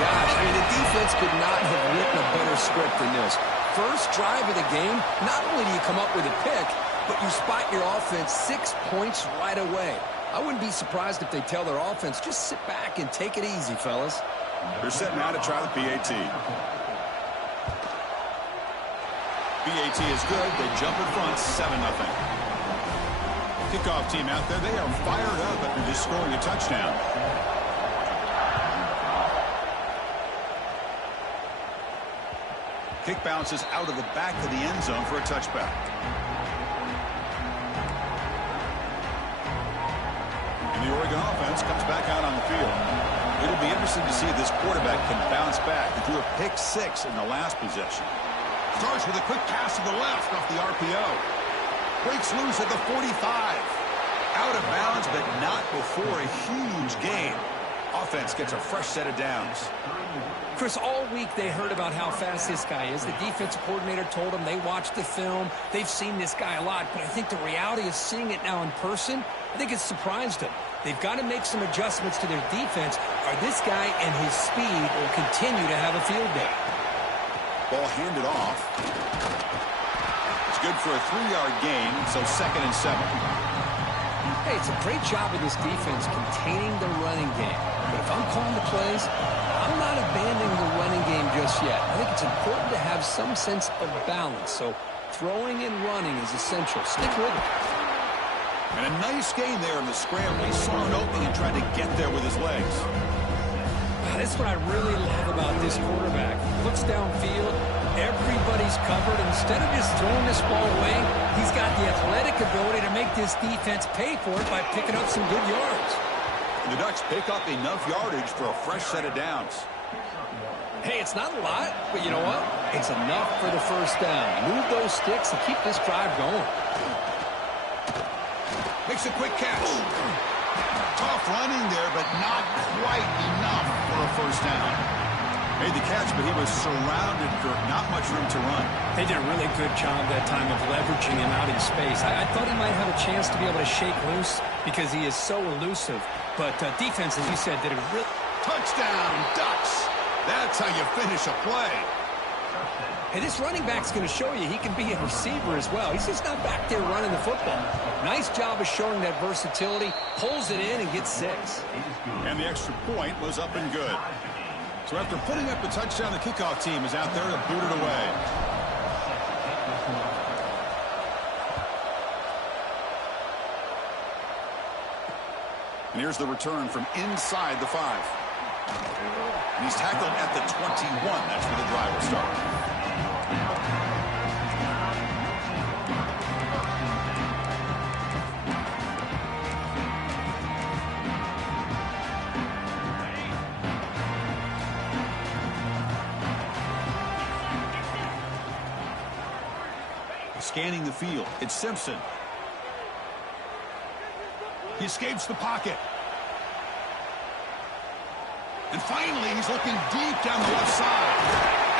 Gosh, I mean, the defense could not have written a better script than this. First drive of the game, not only do you come up with a pick, but you spot your offense 6 points right away. I wouldn't be surprised if they tell their offense, just sit back and take it easy, fellas. They're setting out to try the PAT. PAT is good. They jump in front 7-0. Kickoff team out there, they are fired up after just scoring a touchdown. Kick bounces out of the back of the end zone for a touchback. And the Oregon offense comes back out on the field. It'll be interesting to see if this quarterback can bounce back. He threw a pick-6 in the last possession. Starts with a quick pass to the left off the RPO. Breaks loose at the 45. Out of bounds, but not before a huge gain. Offense gets a fresh set of downs. Chris, all week they heard about how fast this guy is. The defensive coordinator told them they watched the film. They've seen this guy a lot, but I think the reality is seeing it now in person, I think it's surprised them. They've got to make some adjustments to their defense, or this guy and his speed will continue to have a field day. Ball handed off. It's good for a 3-yard gain, so 2nd and 7. Hey, it's a great job of this defense containing the running game. But if I'm calling the plays, I'm not abandoning the running game just yet. I think it's important to have some sense of balance. So throwing and running is essential. Stick with it. And a nice gain there in the scramble. He saw an opening and tried to get there with his legs. That's what I really love about this quarterback. Looks downfield. Everybody's covered. Instead of just throwing this ball away, he's got the athletic ability to make this defense pay for it by picking up some good yards. The Ducks pick up enough yardage for a fresh set of downs. Hey, it's not a lot, but you know what? It's enough for the first down. Move those sticks and keep this drive going. Makes a quick catch. Tough running there, but not quite enough for a first down. Made the catch, but he was surrounded for not much room to run. They did a really good job that time of leveraging him out in space. I thought he might have a chance to be able to shake loose because he is so elusive. But defense, as you said, did a real... Touchdown, Ducks. That's how you finish a play. Hey, this running back's going to show you he can be a receiver as well. He's just not back there running the football. Nice job of showing that versatility. Pulls it in and gets 6. And the extra point was up and good. So after putting up the touchdown, the kickoff team is out there to boot it away. And here's the return from inside the 5. And he's tackled at the 21. That's where the drive will start. Scanning the field, it's Simpson. He escapes the pocket. And finally, he's looking deep down the left side.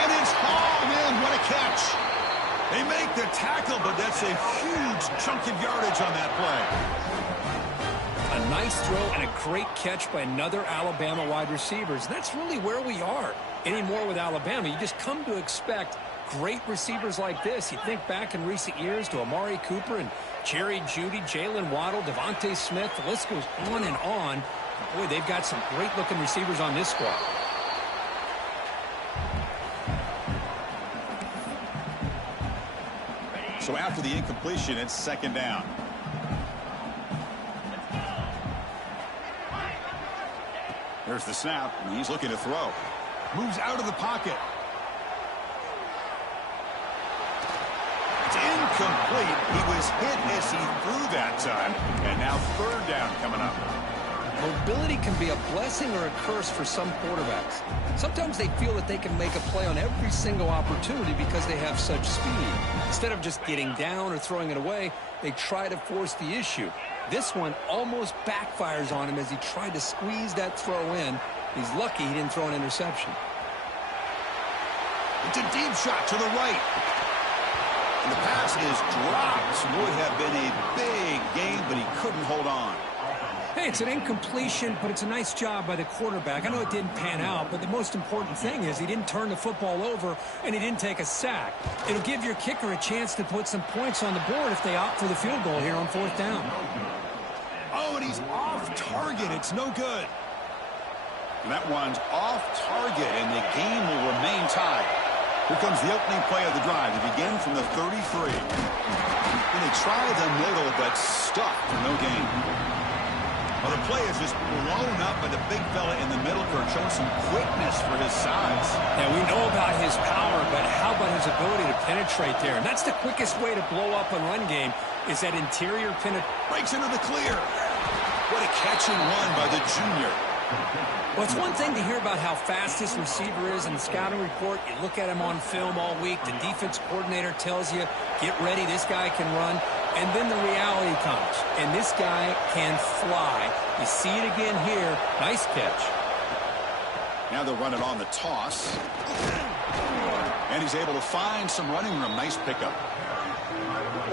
And it's hauled in. What a catch. They make the tackle, but that's a huge chunk of yardage on that play. A nice throw and a great catch by another Alabama wide receiver. That's really where we are anymore with Alabama. You just come to expect great receivers like this. You think back in recent years to Amari Cooper and Jerry Jeudy, Jalen Waddle, Devontae Smith. The list goes on and on. Boy, they've got some great-looking receivers on this squad. So after the incompletion, it's second down. There's the snap, and he's looking to throw. Moves out of the pocket. It's incomplete. He was hit as he threw that time, and now third down coming up. Mobility can be a blessing or a curse for some quarterbacks. Sometimes they feel that they can make a play on every single opportunity because they have such speed. Instead of just getting down or throwing it away, they try to force the issue. This one almost backfires on him as he tried to squeeze that throw in. He's lucky he didn't throw an interception. It's a deep shot to the right. And the pass is dropped. Would have been a big gain, but he couldn't hold on. Hey, it's an incompletion, but it's a nice job by the quarterback. I know it didn't pan out, but the most important thing is he didn't turn the football over and he didn't take a sack. It'll give your kicker a chance to put some points on the board if they opt for the field goal here on fourth down. Oh, and he's off target. It's no good. And that one's off target, and the game will remain tied. Here comes the opening play of the drive. They begin from the 33. And they try the middle, but stuck for no gain. Well, the play is just blown up by the big fella in the middle, Kurt, showing some quickness for his size. Yeah, we know about his power, but how about his ability to penetrate there? And that's the quickest way to blow up a run game, is that interior penetration. Breaks into the clear. What a catch and run by the junior. Well, it's one thing to hear about how fast this receiver is in the scouting report. You look at him on film all week. The defense coordinator tells you, get ready, this guy can run. And then the reality comes, and this guy can fly. You see it again here. Nice catch. Now they'll run it on the toss. And he's able to find some running room. Nice pickup.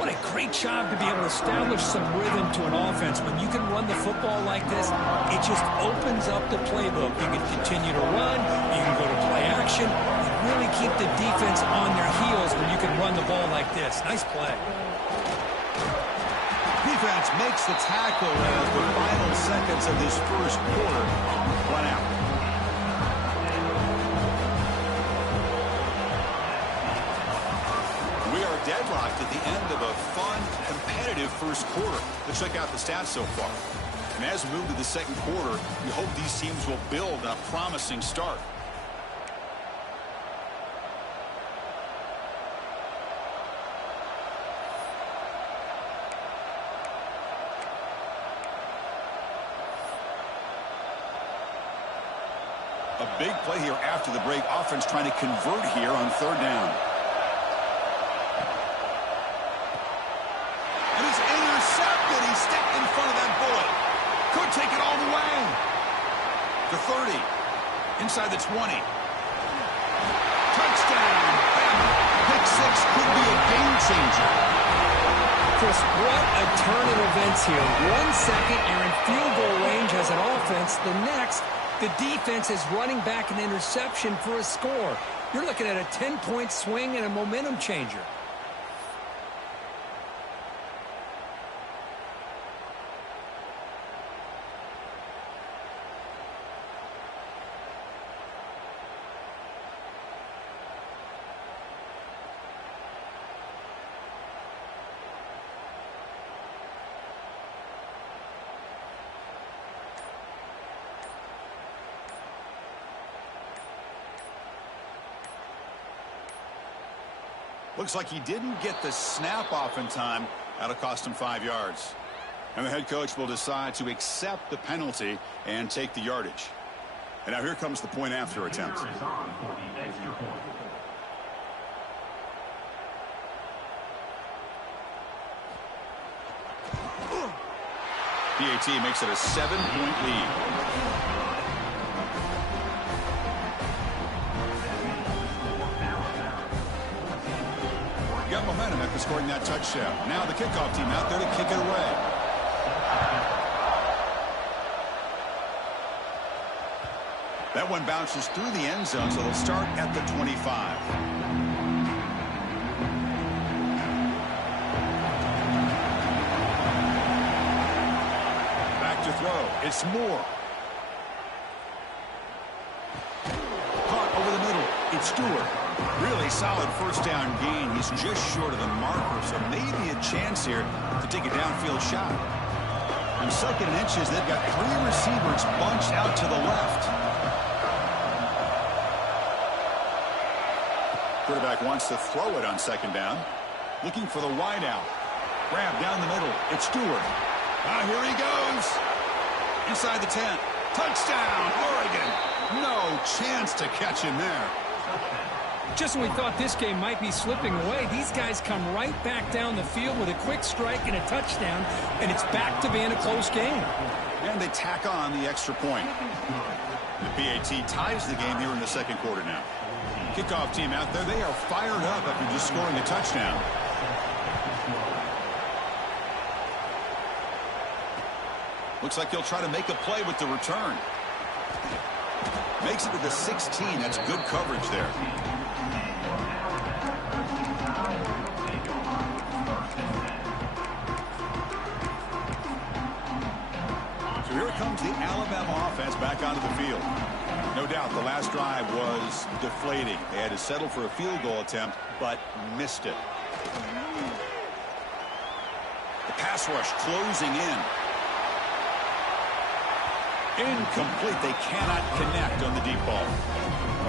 What a great job to be able to establish some rhythm to an offense. When you can run the football like this, it just opens up the playbook. You can continue to run. You can go to play action. You really keep the defense on their heels when you can run the ball like this. Nice play. Defense makes the tackle as the final seconds of this first quarter run out. We are deadlocked at the end of a fun, competitive first quarter. Let's check out the stats so far. And as we move to the second quarter, we hope these teams will build on a promising start. A big play here after the break. Offense trying to convert here on third down. And it's intercepted. He stepped in front of that bullet. Could take it all the way. The 30. Inside the 20. Touchdown. Pick six could be a game changer. Chris, what a turn of events here. 1 second, you're in field goal range as an offense. The next, the defense is running back an interception for a score. You're looking at a 10-point swing and a momentum changer. Looks like he didn't get the snap off in time. That'll cost him 5 yards. And the head coach will decide to accept the penalty and take the yardage. And now here comes the point after attempt. PAT makes it a 7-point lead. Got momentum after scoring that touchdown. Now the kickoff team out there to kick it away. That one bounces through the end zone, so they'll start at the 25. It's Moore. Caught over the middle. It's Stewart. Really solid first down gain. He's just short of the marker, so maybe a chance here to take a downfield shot. On 2nd and inches, they've got 3 receivers bunched out to the left. Quarterback wants to throw it on 2nd down. Looking for the wide out. Grab down the middle. It's Stewart. Here he goes. Inside the 10. Touchdown, Oregon. No chance to catch him there. Just when we thought this game might be slipping away, these guys come right back down the field with a quick strike and a touchdown, and it's back to being a close game. And they tack on the extra point. The PAT ties the game here in the 2nd quarter now. Kickoff team out there, they are fired up after just scoring a touchdown. Looks like he'll try to make a play with the return. Makes it to the 16. That's good coverage there. So here comes the Alabama offense back onto the field. No doubt the last drive was deflating. They had to settle for a field goal attempt, but missed it. The pass rush closing in. Incomplete. They cannot connect on the deep ball.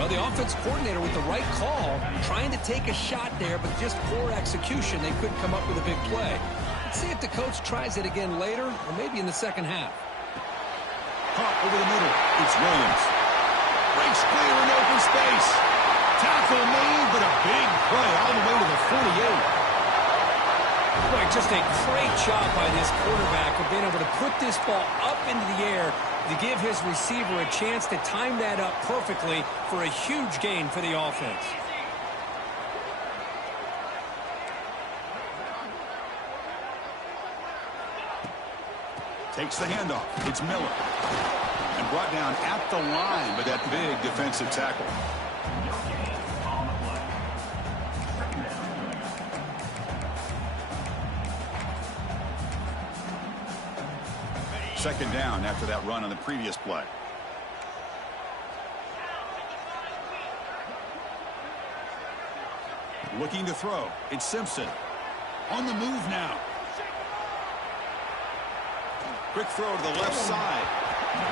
Well, the offense coordinator with the right call, trying to take a shot there, but just poor execution. They couldn't come up with a big play. Let's see if the coach tries it again later, or maybe in the 2nd half. Caught over the middle. It's Williams. Breaks clear in open space. Tackle made, but a big play all the way to the 48. Boy, just a great job by this quarterback of being able to put this ball up into the air to give his receiver a chance to time that up perfectly for a huge gain for the offense. Takes the handoff. It's Miller. And brought down at the line with that big defensive tackle. Second down after that run on the previous play. Looking to throw. It's Simpson. On the move now. Quick throw to the left side.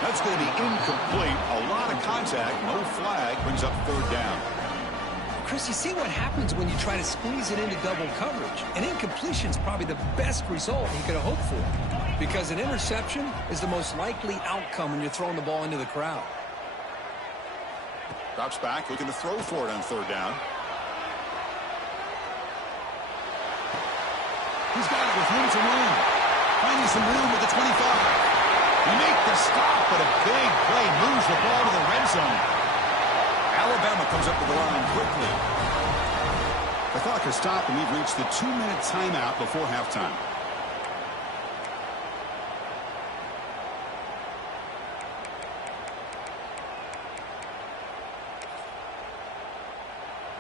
That's going to be incomplete. A lot of contact. No flag. Brings up 3rd down. Chris, you see what happens when you try to squeeze it into double coverage. An incompletion is probably the best result you could have hoped for, because an interception is the most likely outcome when you're throwing the ball into the crowd. Drops back, looking to throw for it on 3rd down. He's got it with room to run. Finding some room with the 25. He make the stop, but a big play moves the ball to the red zone. Alabama comes up to the line quickly. The clock has stopped, and we've reached the 2-minute timeout before halftime.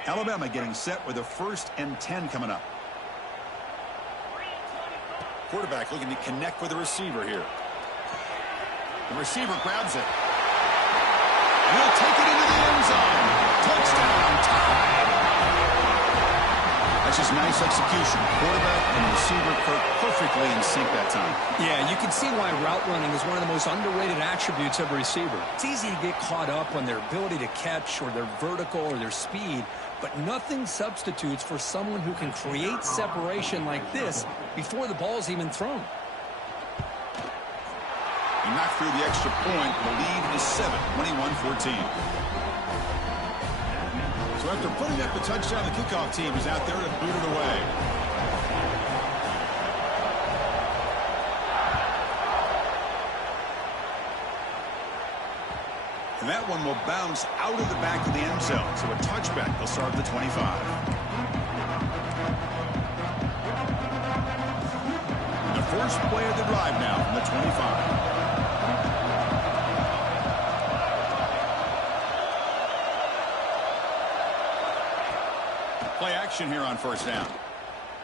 Alabama getting set with a 1st and 10 coming up. Quarterback looking to connect with the receiver here. The receiver grabs it. And he'll take it into the end zone. Touchdown, tied. That's just nice execution. Quarterback and receiver perfectly in sync that time. Yeah, you can see why route running is one of the most underrated attributes of a receiver. It's easy to get caught up on their ability to catch or their vertical or their speed, but nothing substitutes for someone who can create separation like this before the ball's even thrown. He knocked through the extra point. The lead is 7, 21-14. So after putting up the touchdown, the kickoff team is out there to boot it away. And that one will bounce out of the back of the end zone. So a touchback. They'll start at the 25. And the first play of the drive now from the 25. Play action here on 1st down.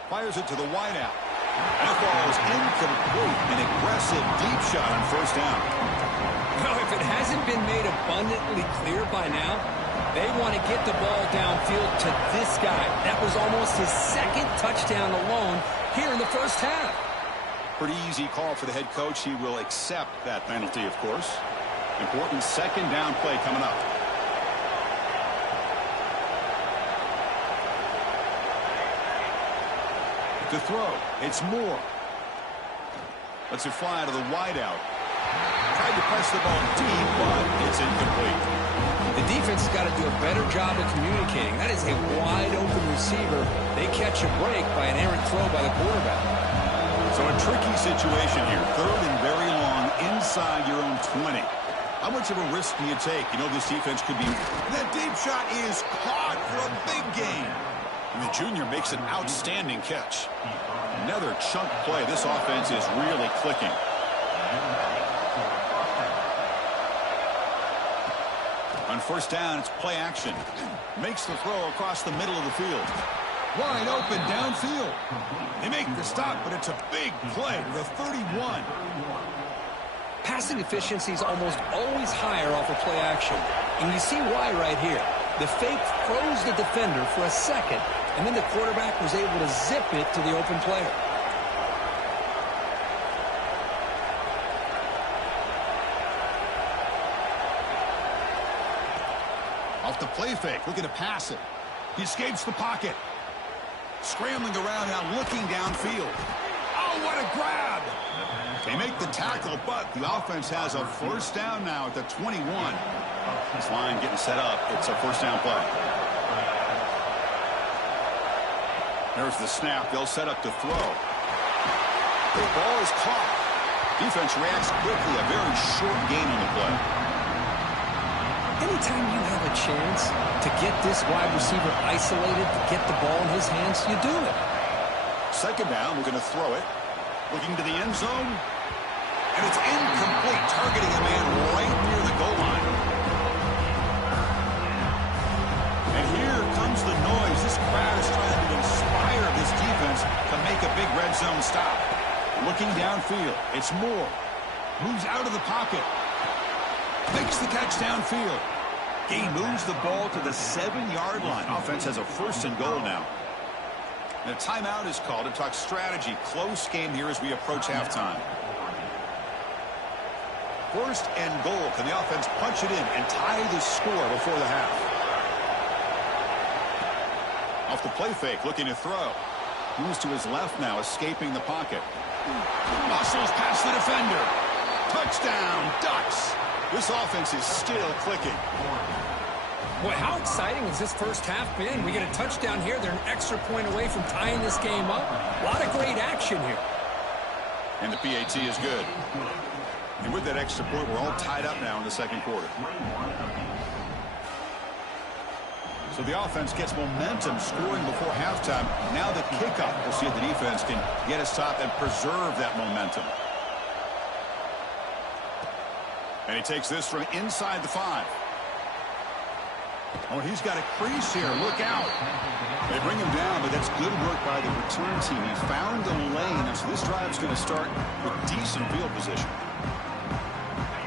Fires it to the wideout. And it falls incomplete. An aggressive deep shot on first down. Well, if it hasn't been made abundantly clear by now, they want to get the ball downfield to this guy. That was almost his second touchdown alone here in the first half. Pretty easy call for the head coach. He will accept that penalty, of course. Important second down play coming up. To throw, it's Moore. Lets it fly to the wideout. Tried to press the ball deep, but it's incomplete. The defense has got to do a better job of communicating. That is a wide-open receiver. They catch a break by an errant throw by the quarterback. So a tricky situation here. Third and very long inside your own 20. How much of a risk do you take? You know this defense could be... That deep shot is caught for a big gain. And the junior makes an outstanding catch. Another chunk play. This offense is really clicking. On first down, it's play action. Makes the throw across the middle of the field. Wide open downfield. They make the stop, but it's a big play with a 31. Passing efficiency is almost always higher off of play action. And you see why right here. The fake froze the defender for a second, and then the quarterback was able to zip it to the open player. Off the play fake, looking to pass it. He escapes the pocket. Scrambling around now, looking downfield. Oh, what a grab! They make the tackle, but the offense has a first down now at the 21. This line getting set up. It's a first down play. There's the snap. They'll set up to throw. The ball is caught. Defense reacts quickly. A very short gain on the play. Anytime you have a chance to get this wide receiver isolated, to get the ball in his hands, you do it. Second down, we're going to throw it. Looking to the end zone. And it's incomplete, targeting a man right near the goal line. And here comes the noise. This crowd is trying to inspire this defense to make a big red zone stop. Looking downfield, it's Moore. Moves out of the pocket. Makes the catch downfield. He moves the ball to the 7-yard line. Offense has a first and goal now. And a timeout is called to talk strategy. Close game here as we approach halftime. First and goal. Can the offense punch it in and tie the score before the half? Off the play fake, looking to throw. Moves to his left now, escaping the pocket. Muscles past the defender. Touchdown, Ducks. This offense is still clicking. Boy, how exciting has this first half been? We get a touchdown here. They're an extra point away from tying this game up. A lot of great action here. And the PAT is good. And with that extra point, we're all tied up now in the second quarter. So the offense gets momentum scoring before halftime. Now the kickoff. We'll see if the defense can get a stop and preserve that momentum. And he takes this from inside the 5. Oh, he's got a crease here. Look out. They bring him down, but that's good work by the return team. He found the lane, and so this drive's going to start with decent field position.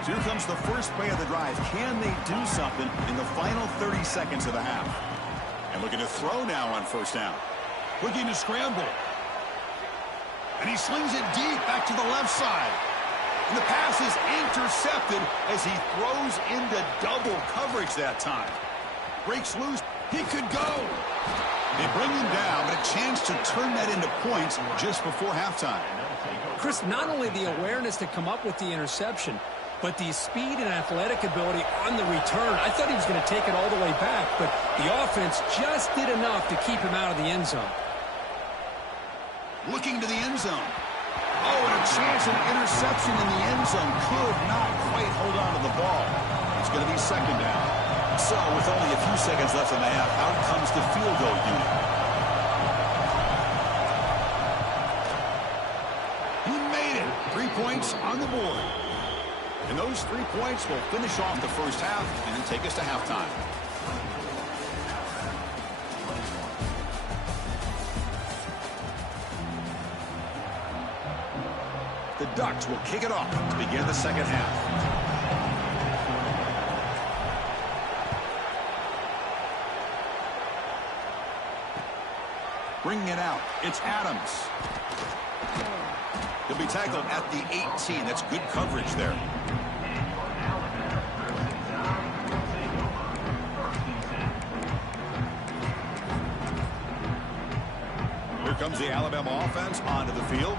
So here comes the first play of the drive. Can they do something in the final 30 seconds of the half? And looking to throw now on first down. Looking to scramble. And he slings it deep back to the left side. And the pass is intercepted as he throws into double coverage that time. Breaks loose. He could go. They bring him down, but a chance to turn that into points just before halftime. Chris, not only the awareness to come up with the interception, but the speed and athletic ability on the return. I thought he was going to take it all the way back, but the offense just did enough to keep him out of the end zone. Looking to the end zone. Oh, and a chance of interception in the end zone. Could not quite hold on to the ball. It's going to be second down. So, with only a few seconds left in the half, out comes the field goal unit. He made it. 3 points on the board. And those 3 points will finish off the first half and then take us to halftime. Ducks will kick it off to begin the second half. Bringing it out, it's Adams. He'll be tackled at the 18. That's good coverage there. Here comes the Alabama offense onto the field.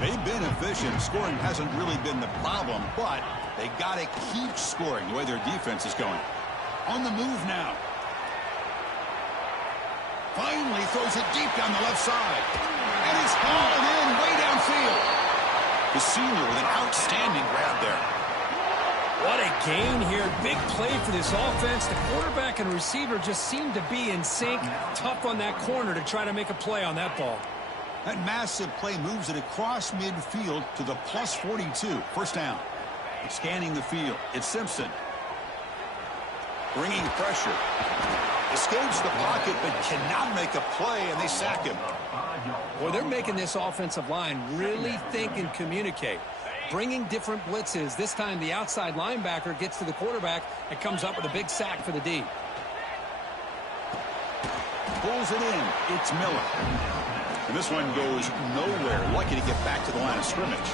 They've been efficient. Scoring hasn't really been the problem, but they got to keep scoring the way their defense is going. On the move now. Finally throws it deep down the left side. And he's hauled in way downfield. The senior with an outstanding grab there. What a gain here. Big play for this offense. The quarterback and receiver just seem to be in sync. Tough on that corner to try to make a play on that ball. That massive play moves it across midfield to the plus 42. First down. Scanning the field. It's Simpson. Bringing pressure. Escapes the pocket but cannot make a play, and they sack him. Well, they're making this offensive line really think and communicate. Bringing different blitzes. This time the outside linebacker gets to the quarterback and comes up with a big sack for the D. Pulls it in. It's Miller. And this one goes nowhere. Lucky to get back to the line of scrimmage.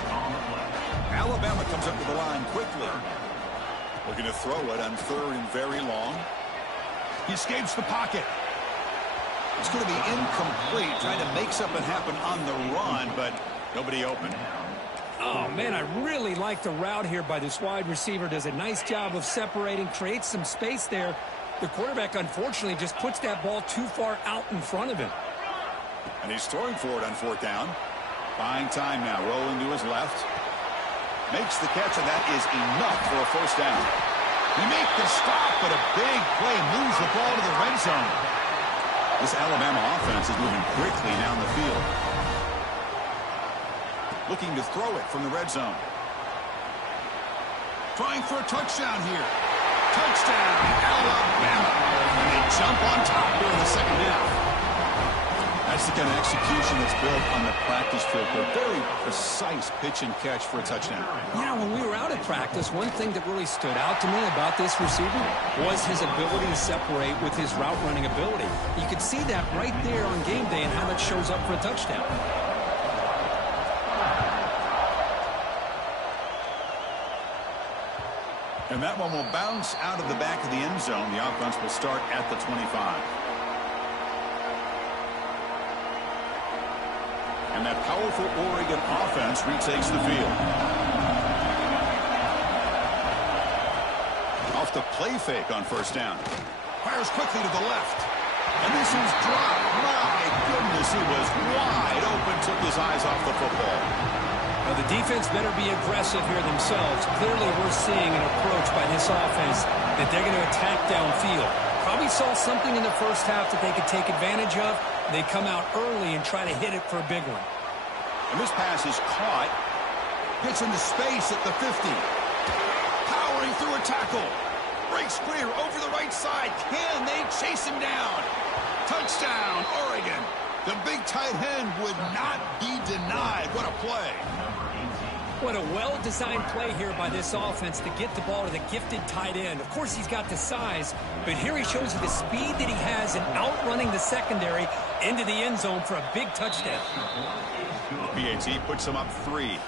Alabama comes up to the line quickly. Looking to throw it on third and very long. He escapes the pocket. It's going to be incomplete, trying to make something happen on the run, but nobody open. Oh, man, I really like the route here by this wide receiver. Does a nice job of separating, creates some space there. The quarterback, unfortunately, just puts that ball too far out in front of him. And he's throwing for it on fourth down. Buying time now, rolling to his left. Makes the catch, and that is enough for a first down. They make the stop, but a big play moves the ball to the red zone. This Alabama offense is moving quickly down the field. Looking to throw it from the red zone. Trying for a touchdown here. Touchdown, Alabama. And they jump on top here in the second half. That's the kind of execution that's built on the practice field. A very precise pitch and catch for a touchdown. Yeah, when we were out at practice, one thing that really stood out to me about this receiver was his ability to separate with his route running ability. You could see that right there on game day and how that shows up for a touchdown. And that one will bounce out of the back of the end zone. The offense will start at the 25. And that powerful Oregon offense retakes the field. Off the play fake on first down. Fires quickly to the left. And this is dropped. My goodness, he was wide open, took his eyes off the football. Now, the defense better be aggressive here themselves. Clearly, we're seeing an approach by this offense that they're going to attack downfield. Probably saw something in the first half that they could take advantage of. They come out early and try to hit it for a big one. And this pass is caught. Gets into space at the 50. Powering through a tackle. Breaks clear over the right side. Can they chase him down? Touchdown, Oregon. The big tight end would not be denied. What a play. What a well-designed play here by this offense to get the ball to the gifted tight end. Of course, he's got the size, but here he shows you the speed that he has in outrunning the secondary into the end zone for a big touchdown. PAT puts him up 3.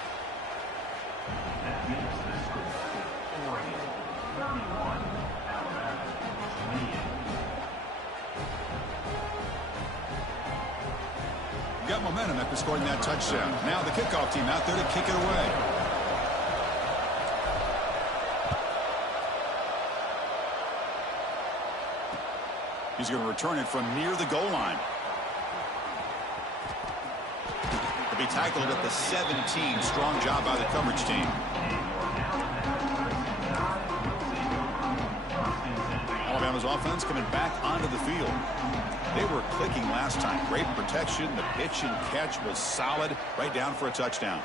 Got momentum after scoring that touchdown. Now the kickoff team out there to kick it away. He's going to return it from near the goal line. He'll be tackled at the 17. Strong job by the coverage team. Alabama's offense coming back onto the field. They were clicking last time. Great protection. The pitch and catch was solid. Right down for a touchdown.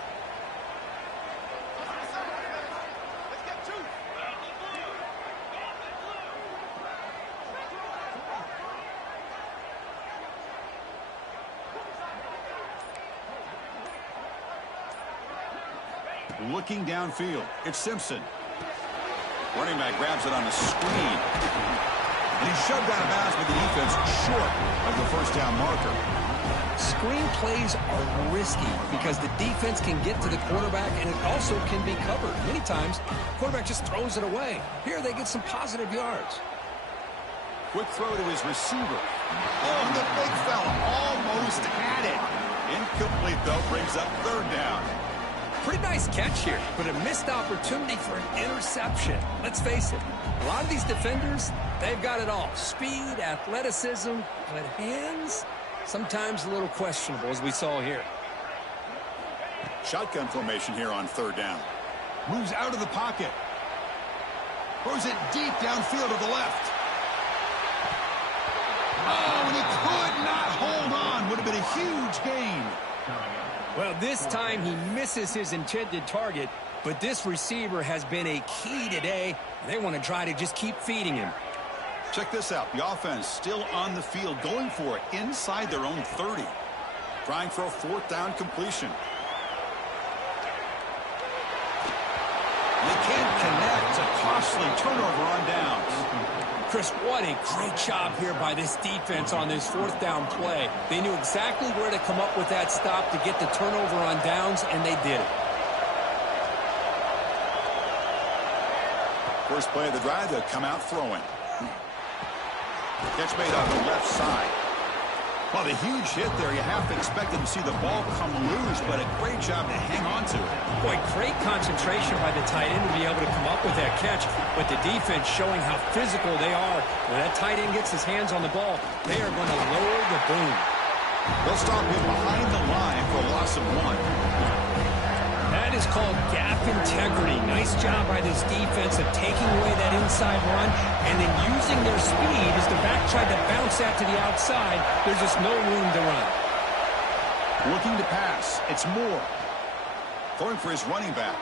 looking downfield. It's Simpson. Running back grabs it on a screen. And he's shoved out of bounds with the defense short of the first down marker. Screen plays are risky because the defense can get to the quarterback, and it also can be covered. Many times, the quarterback just throws it away. Here, they get some positive yards. Quick throw to his receiver. Oh, and the big fella almost had it. Incomplete, though, brings up third down. Pretty nice catch here, but a missed opportunity for an interception. Let's face it, a lot of these defenders, they've got it all. Speed, athleticism, but hands, sometimes a little questionable, as we saw here. Shotgun formation here on third down. Moves out of the pocket. Throws it deep downfield to the left. Oh, and he could not hold on. Would have been a huge gain. Well, this time he misses his intended target, but this receiver has been a key today. They want to try to just keep feeding him. Check this out. The offense still on the field, going for it inside their own 30. Trying for a fourth down completion. They can't connect. A costly turnover on downs. Chris, what a great job here by this defense on this fourth down play. They knew exactly where to come up with that stop to get the turnover on downs, and they did it. First play of the drive, they'll come out throwing. Catch made on the left side. Well, the huge hit there, you have to expect them to see the ball come loose, but a great job to hang on to it. Boy, great concentration by the tight end to be able to come up with that catch, but the defense showing how physical they are. When that tight end gets his hands on the ball, they are going to lower the boom. They'll stop him behind the line for a loss of 1. That is called gap integrity. Nice job by this defense of taking away that inside run and then using their speed as the back tried to bounce that to the outside. There's just no room to run. Looking to pass. It's Moore. Throwing for his running back.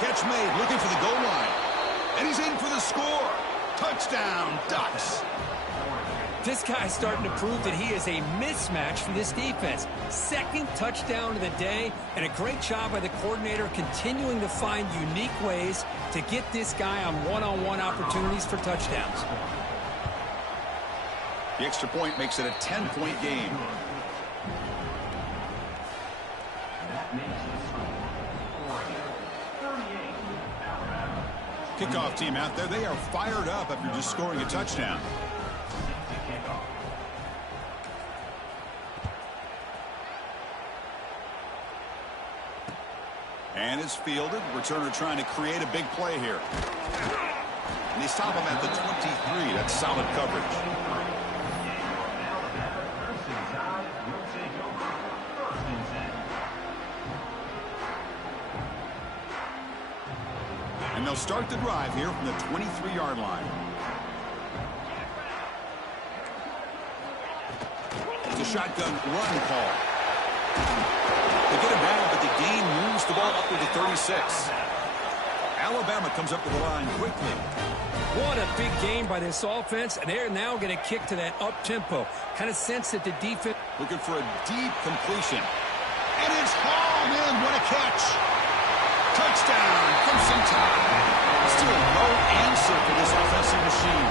Catch made, looking for the goal line. And he's in for the score. Touchdown, Ducks. This guy's starting to prove that he is a mismatch for this defense. Second touchdown of the day, and a great job by the coordinator continuing to find unique ways to get this guy on one-on-one opportunities for touchdowns. The extra point makes it a 10-point game. Kickoff team out there, they are fired up after just scoring a touchdown. And it's fielded. Returner trying to create a big play here. And they stop him at the 23. That's solid coverage. And they'll start the drive here from the 23-yard line. It's a shotgun run call. They get him down, but the gain moves the ball up to the 36. Alabama comes up to the line quickly. What a big game by this offense, and they're now going to kick to that up-tempo. Kind of sense that the defense... Looking for a deep completion. And it's hauled in. What a catch. Touchdown, Crimson Tide. Still no answer for this offensive machine.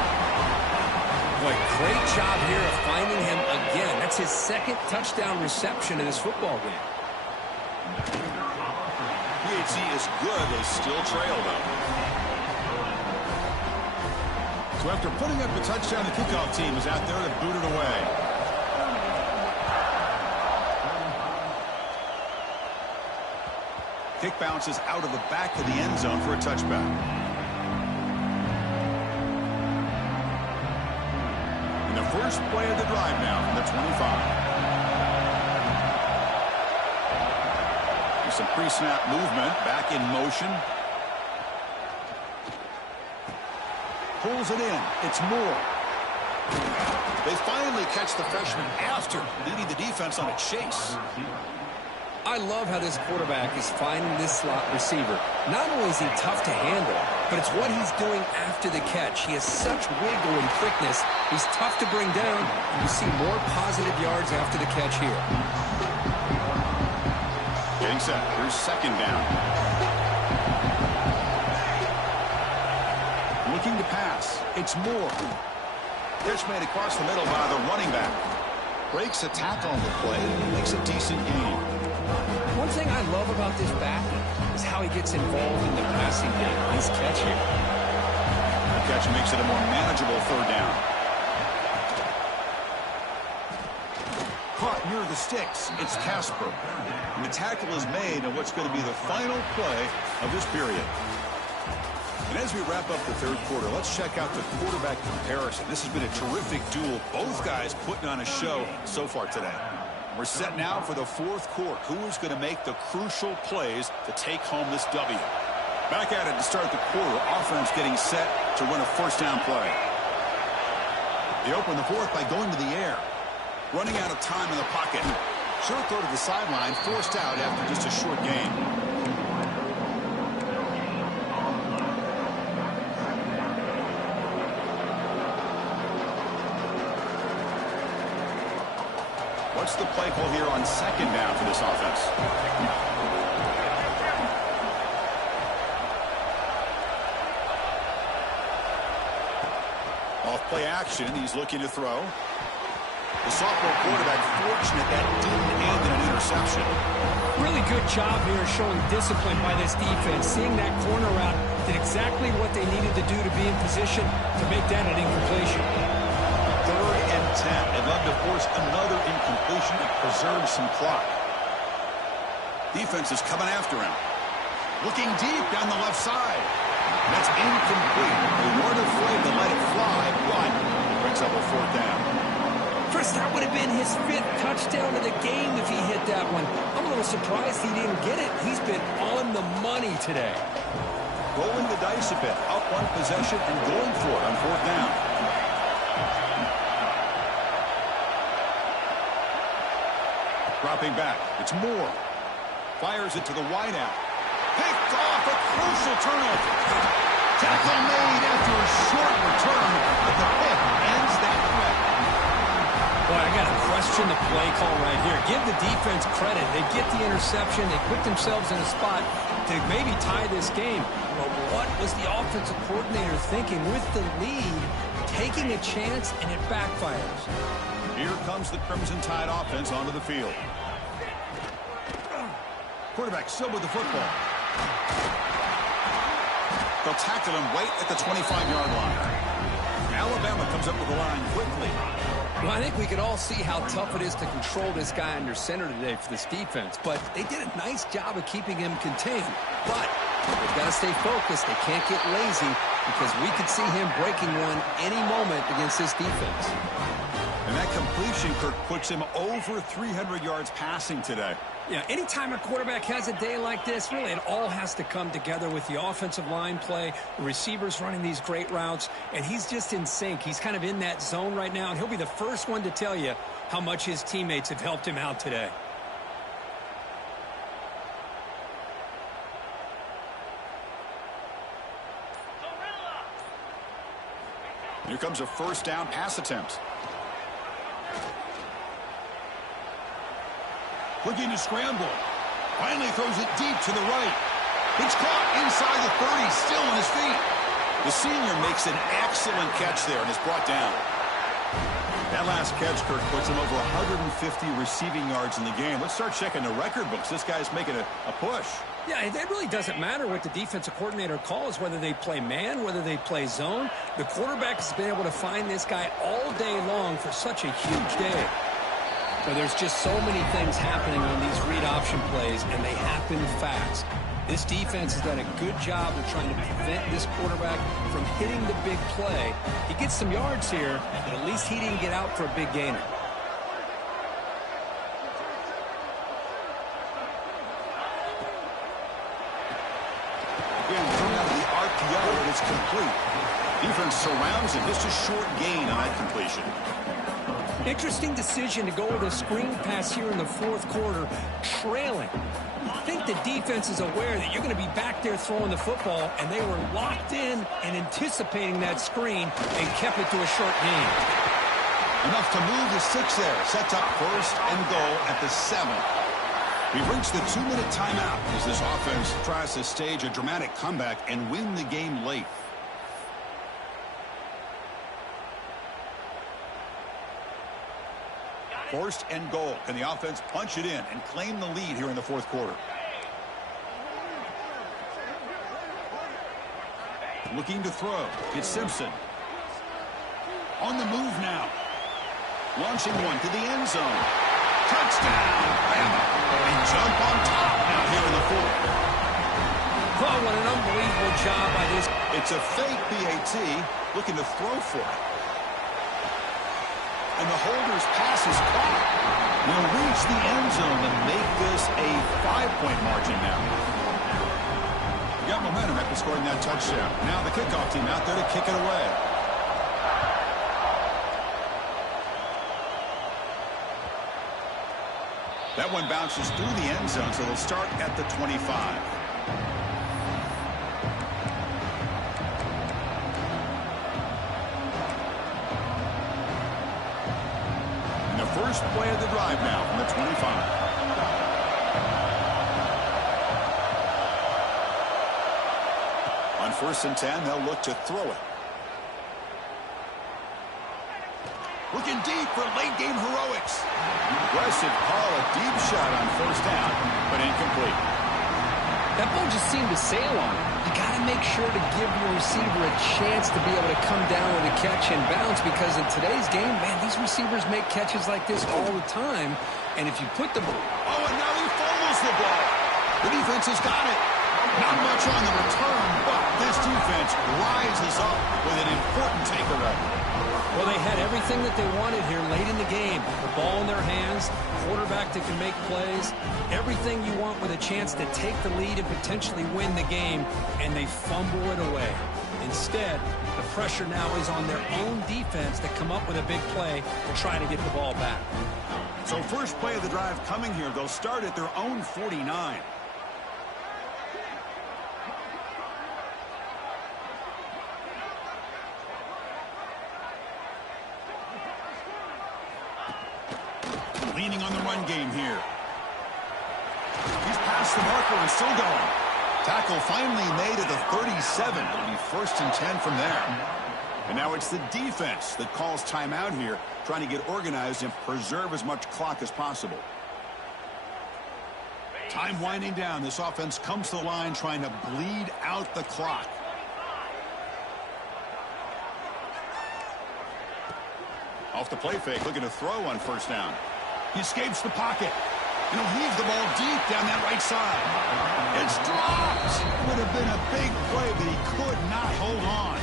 Boy, great job here of finding him again. That's his second touchdown reception in this football game. UHD is good. They still trail, though. So after putting up a touchdown, the kickoff team is out there to boot it away. Kick bounces out of the back of the end zone for a touchback. And the first play of the drive now from the 25. Some pre-snap movement, back in motion. Pulls it in. It's Moore. They finally catch the freshman after leading the defense on a chase. I love how this quarterback is finding this slot receiver. Not only is he tough to handle, but it's what he's doing after the catch. He has such wiggle and quickness. He's tough to bring down, and you see more positive yards after the catch here. Getting set. Here's second down. It's Moore. Catch made across the middle by the running back. Breaks a tackle on the play, makes a decent gain. One thing I love about this back is how he gets involved in the passing game. Nice catch here. The catch makes it a more manageable third down. Caught near the sticks. It's Casper. And the tackle is made on what's going to be the final play of this period. And as we wrap up the third quarter, let's check out the quarterback comparison. This has been a terrific duel. Both guys putting on a show so far today. We're set now for the fourth quarter. Who is going to make the crucial plays to take home this W? Back at it to start the quarter. Offense getting set to run a first down play. They open the fourth by going to the air. Running out of time in the pocket. Short throw to the sideline, forced out after just a short gain. What's the play call here on second down for this offense? Off play action, he's looking to throw. The sophomore quarterback fortunate that didn't end in an interception. Really good job here showing discipline by this defense. Seeing that corner route, did exactly what they needed to do to be in position to make that an incompletion. 3rd and 10. They'd love to force another incompletion to preserve some clock. Defense is coming after him. Looking deep down the left side. That's incomplete. They weren't afraid to let it fly, but it brings up a 4th down. Chris, that would have been his 5th touchdown of the game if he hit that one. I'm a little surprised he didn't get it. He's been on the money today. Rolling the dice a bit. Up one possession and going for it on 4th down. Dropping back. It's Moore. Fires it to the wideout. Picked off a crucial turnover. Tackle made after a short return, but the pick ends that threat. Boy, I got to question the play call right here. Give the defense credit. They get the interception. They put themselves in a spot to maybe tie this game. But what was the offensive coordinator thinking with the lead, taking a chance, and it backfires? Here comes the Crimson Tide offense onto the field. Quarterback still with the football. They'll tackle him right at the 25-yard line. Alabama comes up with the line quickly. Well, I think we can all see how tough it is to control this guy under center today for this defense. But they did a nice job of keeping him contained. But they've got to stay focused. They can't get lazy because we could see him breaking one any moment against this defense. And that completion, Kirk, puts him over 300 yards passing today. Yeah, anytime a quarterback has a day like this, really it all has to come together with the offensive line play, the receivers running these great routes, and he's just in sync. He's kind of in that zone right now, and he'll be the first one to tell you how much his teammates have helped him out today. Here comes a first down pass attempt. Looking to scramble. Finally throws it deep to the right. It's caught inside the 30, still on his feet. The senior makes an excellent catch there and is brought down. That last catch, Kirk, puts him over 150 receiving yards in the game. Let's start checking the record books. This guy's making a push. Yeah, it really doesn't matter what the defensive coordinator calls, whether they play man, whether they play zone. The quarterback has been able to find this guy all day long for such a huge day. But there's just so many things happening on these read option plays, and they happen fast. This defense has done a good job of trying to prevent this quarterback from hitting the big play. He gets some yards here, but at least he didn't get out for a big gainer. Again, coming out of the RPO, and it's complete. Defense surrounds him. Just a short gain on that completion. Interesting decision to go with a screen pass here in the fourth quarter, trailing. I think the defense is aware that you're going to be back there throwing the football, and they were locked in and anticipating that screen and kept it to a short gain. Enough to move the 6 there. Sets up first and goal at the 7. We've reached the 2-minute timeout as this offense tries to stage a dramatic comeback and win the game late. First and goal. Can the offense punch it in and claim the lead here in the fourth quarter? Looking to throw. It's Simpson. On the move now. Launching one to the end zone. Touchdown, Bama. They jump on top now here in the fourth. Oh, what an unbelievable job by this. It's a fake BAT, looking to throw for it. And the holder's pass is caught. Will reach the end zone and make this a 5-point margin now. You got momentum after scoring that touchdown. Now the kickoff team out there to kick it away. That one bounces through the end zone, so they'll start at the 25. And the first play of the drive now from the 25. On 1st and 10, they'll look to throw it. Looking deep for late-game heroics. Aggressive call, a deep shot on 1st down, but incomplete. That ball just seemed to sail on it. You got to make sure to give your receiver a chance to be able to come down with a catch and bounce, because in today's game, man, these receivers make catches like this all the time. And if you put the ball... Oh, and now he fumbles the ball. The defense has got it. Not much on the return, but this defense rises up with an important takeaway. Well, they had everything that they wanted here late in the game. The ball in their hands, quarterback that can make plays, everything you want with a chance to take the lead and potentially win the game, and they fumble it away. Instead, the pressure now is on their own defense to come up with a big play to try to get the ball back. So first play of the drive coming here. They'll start at their own 49. Leaning on the run game here. He's past the marker and still going. Tackle finally made at the 37. It'll be 1st and 10 from there. And now it's the defense that calls timeout here, trying to get organized and preserve as much clock as possible. Time winding down. This offense comes to the line trying to bleed out the clock. Off the play fake, looking to throw on 1st down. He escapes the pocket. And he'll heave the ball deep down that right side. It's dropped. It would have been a big play, but he could not hold on.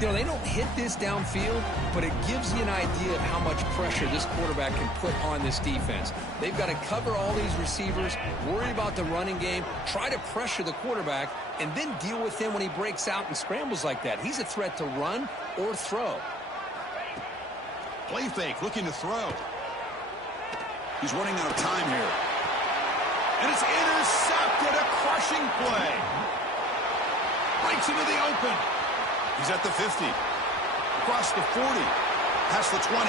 You know, they don't hit this downfield, but it gives you an idea of how much pressure this quarterback can put on this defense. They've got to cover all these receivers, worry about the running game, try to pressure the quarterback, and then deal with him when he breaks out and scrambles like that. He's a threat to run or throw. Play fake, looking to throw. He's running out of time here. And it's intercepted, a crushing play. Breaks into the open. He's at the 50. Across the 40. Past the 20.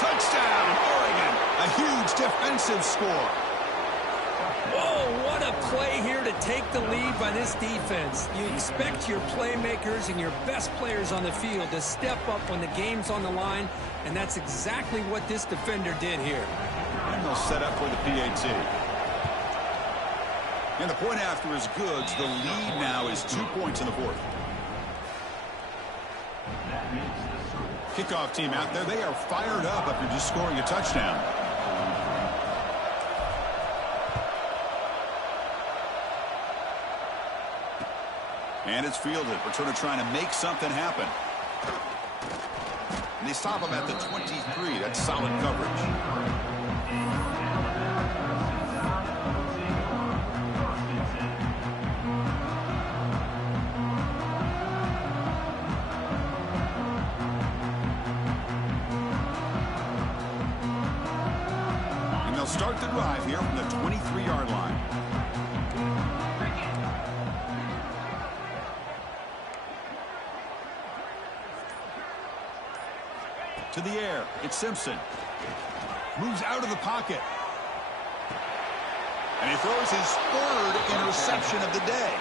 Touchdown, Oregon. A huge defensive score. Whoa, what a play here to take the lead by this defense. You expect your playmakers and your best players on the field to step up when the game's on the line, and that's exactly what this defender did here. And they'll set up for the PAT. And the point after is good. The lead now is 2 points in the fourth. Kickoff team out there. They are fired up after just scoring a touchdown. And it's fielded. Returner trying to make something happen. And they stop him at the 23. That's solid coverage. And they'll start the drive here from the 23-yard line. To the air, it's Simpson. Moves out of the pocket. And he throws his 3rd interception of the day.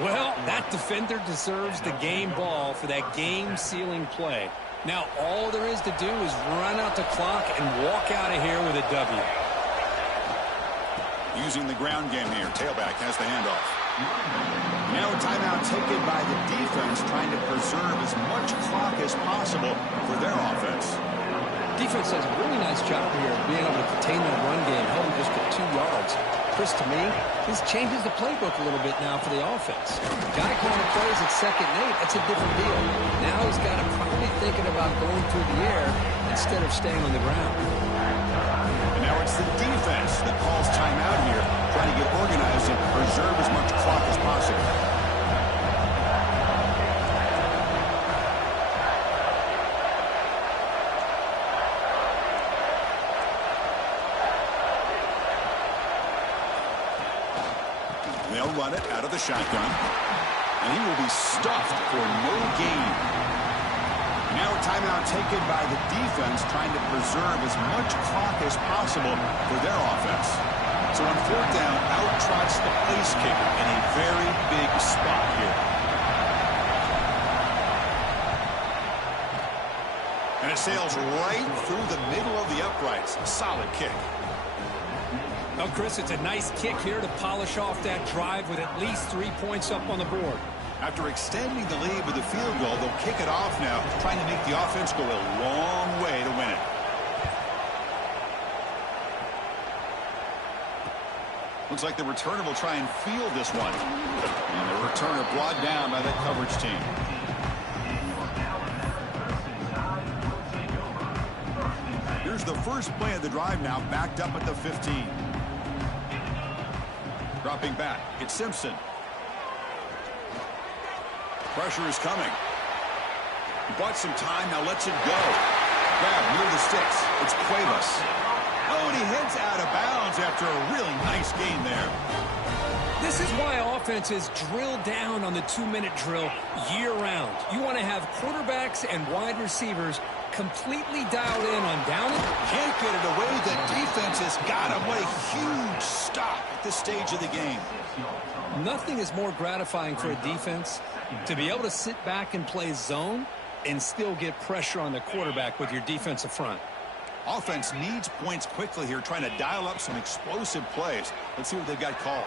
Well, that defender deserves the game ball for that game-sealing play. Now all there is to do is run out the clock and walk out of here with a W. Using the ground game here. Tailback has the handoff. Now a timeout taken by the defense, trying to preserve as much clock as possible for their offense. Defense does a really nice job here of being able to contain that run game, held just for 2 yards. Chris, to me, this changes the playbook a little bit now for the offense. Guy calling plays at 2nd and 8, that's a different deal. Now he's got to probably thinking about going through the air instead of staying on the ground. And now it's the defense that calls timeout here, trying to get organized and preserve as much clock as possible. They'll run it out of the shotgun, and he will be stuffed for no gain. Now a timeout taken by the defense, trying to preserve as much clock as possible for their offense. So on 4th down, out trots the place kicker in a very big spot here. And it sails right through the middle of the uprights. Solid kick. Well, Chris, it's a nice kick here to polish off that drive with at least 3 points up on the board. After extending the lead with a field goal, they'll kick it off now, trying to make the offense go a long way to win it. Looks like the returner will try and field this one. And the returner brought down by that coverage team. Here's the first play of the drive now, backed up at the 15. Dropping back, it's Simpson. Pressure is coming. He bought some time, now lets it go. Grab near the sticks. It's Cuevas. Oh, and he heads out of bounds after a really nice gain there. This is why offenses drill down on the 2-minute drill year-round. You want to have quarterbacks and wide receivers completely dialed in on down it. Can't get it away. The defense has got him. What a huge stop at this stage of the game. Nothing is more gratifying for a defense to be able to sit back and play zone and still get pressure on the quarterback with your defensive front. Offense needs points quickly here, trying to dial up some explosive plays. Let's see what they've got called.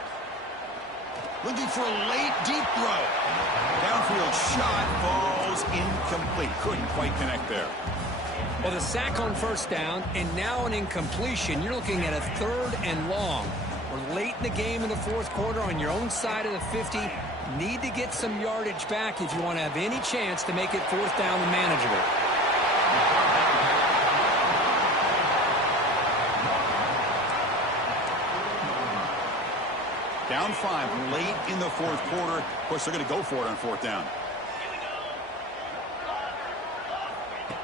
Looking for a late deep throw. Downfield shot falls incomplete. Couldn't quite connect there. Well, the sack on 1st down and now an incompletion. You're looking at a 3rd and long. We're late in the game in the 4th quarter on your own side of the 50. Need to get some yardage back if you want to have any chance to make it 4th down and manageable. Down 5 late in the 4th quarter. Of course, they're going to go for it on 4th down.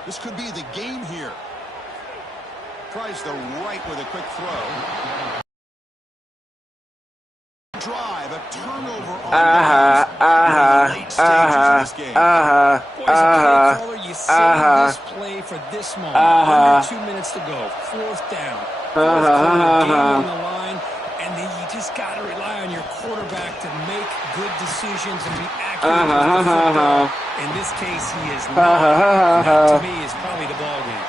This could be the game here. Tries the right with a quick throw. Drive, a turnover on late stages of this game. Boys, a play caller, you saved this play for this moment. Under 2 minutes to go. 4th down. 4th quarter, game on the line. And then you just got to rely on your quarterback to make good decisions and be accurate with the football. In this case, he is not. That, to me, is probably the ball game.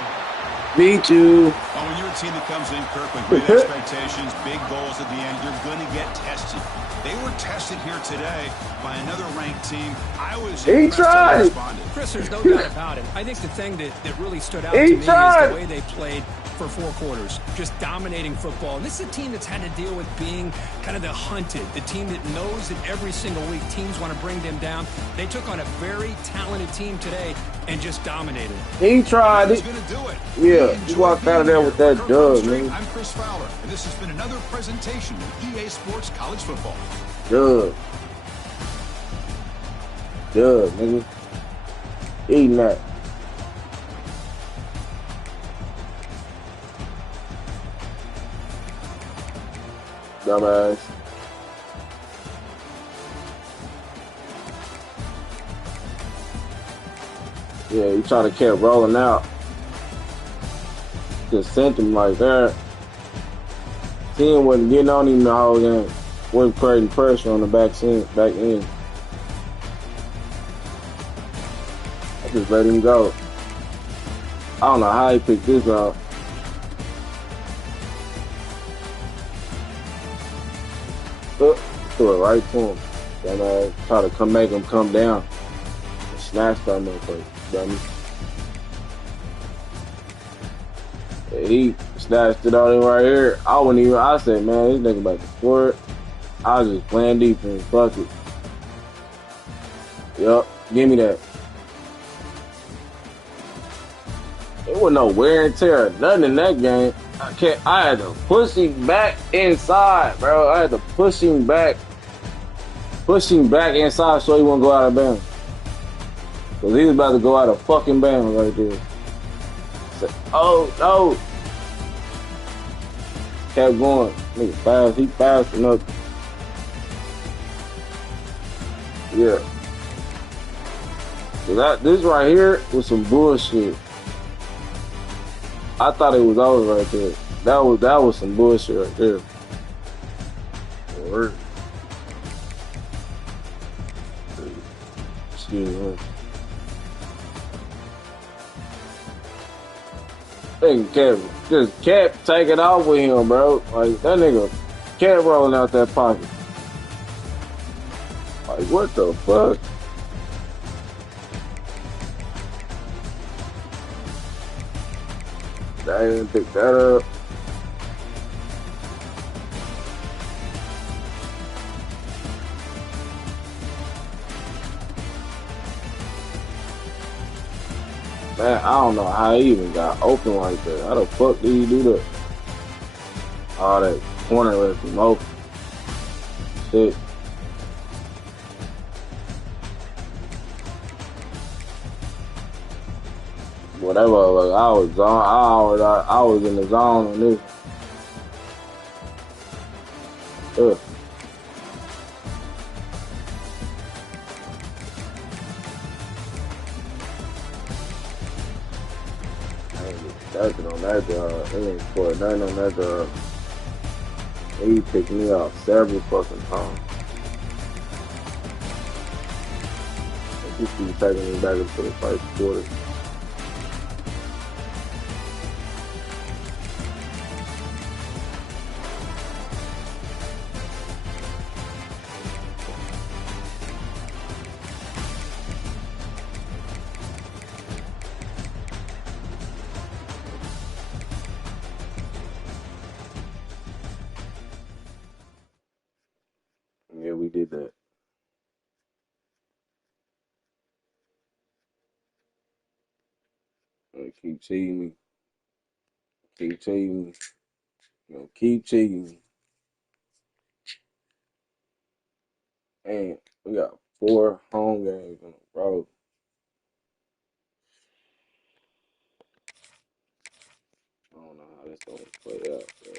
Beat you. Well, when you're a team that comes in, Kirk, with great expectations, big goals at the end, you're going to get tested. They were tested here today by another ranked team. I was impressed how they responded. Chris, there's no doubt about it. I think the thing that really stood out to me is the way they played for 4 quarters, just dominating football. And this is a team that's had to deal with being kind of the hunted, the team that knows that every single week teams want to bring them down. They took on a very talented team today and just dominated. He tried it. He's going to do it. Yeah, he walked out of there with that dub, man. I'm Chris Fowler, and this has been another presentation of EA Sports College Football. Dub. Dub, nigga. Eating that. Dumbass. Yeah, he tried to keep rolling out. Just sent him like that. Team wasn't getting on him the whole game. Wasn't creating pressure on the back end. I just let him go. I don't know how he picked this up. Threw it right to him. Then try to make him come down. And snatch that motherfucker. Dummy. Yeah, he snatched it on him right here. I said, man, this nigga about to score it. I was just playing defense. Fuck it. Yup. Give me that. It wasn't no wear and tear or nothing in that game. I had to push him back inside, bro. I had to push him back inside so he wouldn't go out of bounds. Cause he was about to go out of fucking bounds right there. Said, oh no. Kept going. Nigga fast. He fast enough. Yeah. So this right here was some bullshit. I thought it was over right there. That was some bullshit right there. Word. Excuse me. Nigga kept taking off with him, bro. Like that nigga kept rolling out that pocket. Like what the fuck? I didn't pick that up. Man, I don't know how he even got open like that. How the fuck did he do that? All that corner left him open. Shit. Whatever. Like I was in the zone on this. Ugh. I ain't get nothing on that job. He ain't scored nothing on that job. He picked me off several fucking times. He keep taking me back into the first quarter. Yeah, we did that. Keep cheating me. Keep cheating me. Keep cheating me. And we got 4 home games in a row. I don't know how this gonna play out, bro.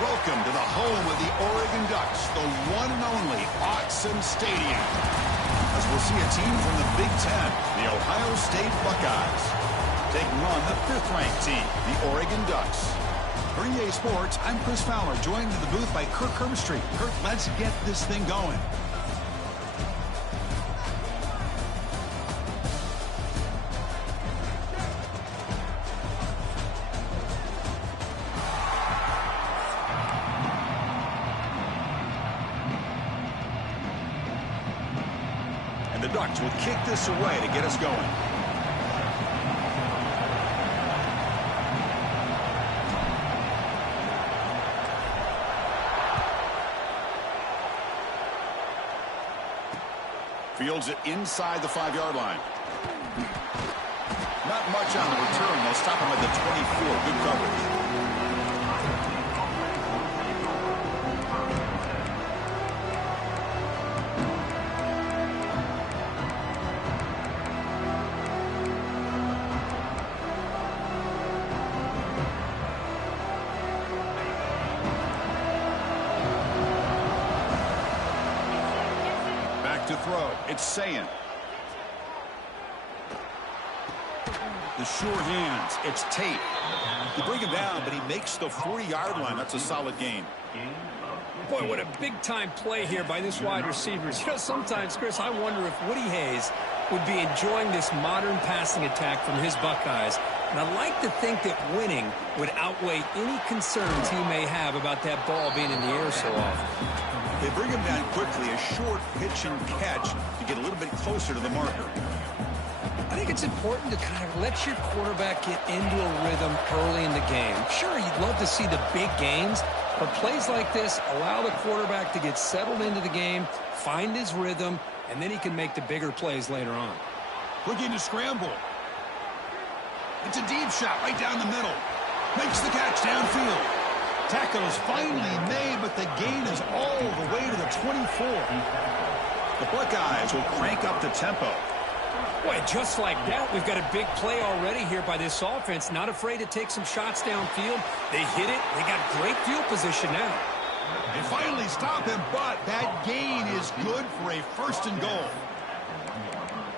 Welcome to the home of the Oregon Ducks, the one and only Autzen Stadium. As we'll see a team from the Big Ten, the Ohio State Buckeyes, taking on the 5th-ranked team, the Oregon Ducks. For EA Sports, I'm Chris Fowler, joined in the booth by Kirk Herbstreit. Kirk, let's get this thing going. And the Ducks will kick this away to get us going. Fields it inside the 5-yard line. Not much on the return. They'll stop him at the 24. Good coverage. To throw. It's Sayin. The sure hands. It's Tate. You bring him down, but he makes the 40-yard line. That's a solid gain. Boy, what a big-time play here by this wide receivers. You know, sometimes, Chris, I wonder if Woody Hayes would be enjoying this modern passing attack from his Buckeyes. And I'd like to think that winning would outweigh any concerns he may have about that ball being in the air so often. They bring him down quickly, a short pitch and catch to get a little bit closer to the marker. I think it's important to kind of let your quarterback get into a rhythm early in the game. Sure, you'd love to see the big gains, but plays like this allow the quarterback to get settled into the game, find his rhythm, and then he can make the bigger plays later on. Looking to scramble. It's a deep shot right down the middle. Makes the catch downfield. Tackle is finally made, but the gain is all the way to the 24. The Buckeyes will crank up the tempo. Boy, just like that, we've got a big play already here by this offense. Not afraid to take some shots downfield. They hit it. They got great field position now. They finally stop him, but that gain is good for a 1st and goal.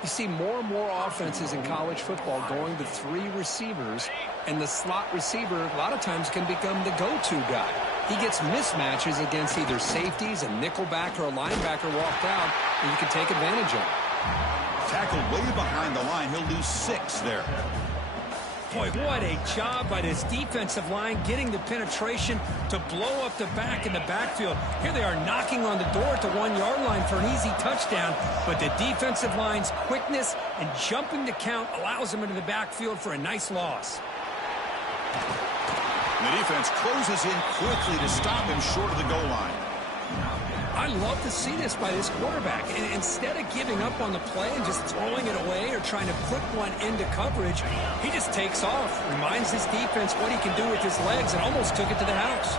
You see more and more offenses in college football going to 3 receivers, and the slot receiver a lot of times can become the go-to guy. He gets mismatches against either safeties, a nickelback, or a linebacker walked out, and you can take advantage of it. Tackled way behind the line. He'll lose 6 there. Boy, what a job by this defensive line getting the penetration to blow up the back in the backfield. Here they are knocking on the door at the 1-yard line for an easy touchdown, but the defensive line's quickness and jumping the count allows them into the backfield for a nice loss. And the defense closes in quickly to stop him short of the goal line. I love to see this by this quarterback. And instead of giving up on the play and just throwing it away or trying to put one into coverage, he just takes off, reminds his defense what he can do with his legs, and almost took it to the house.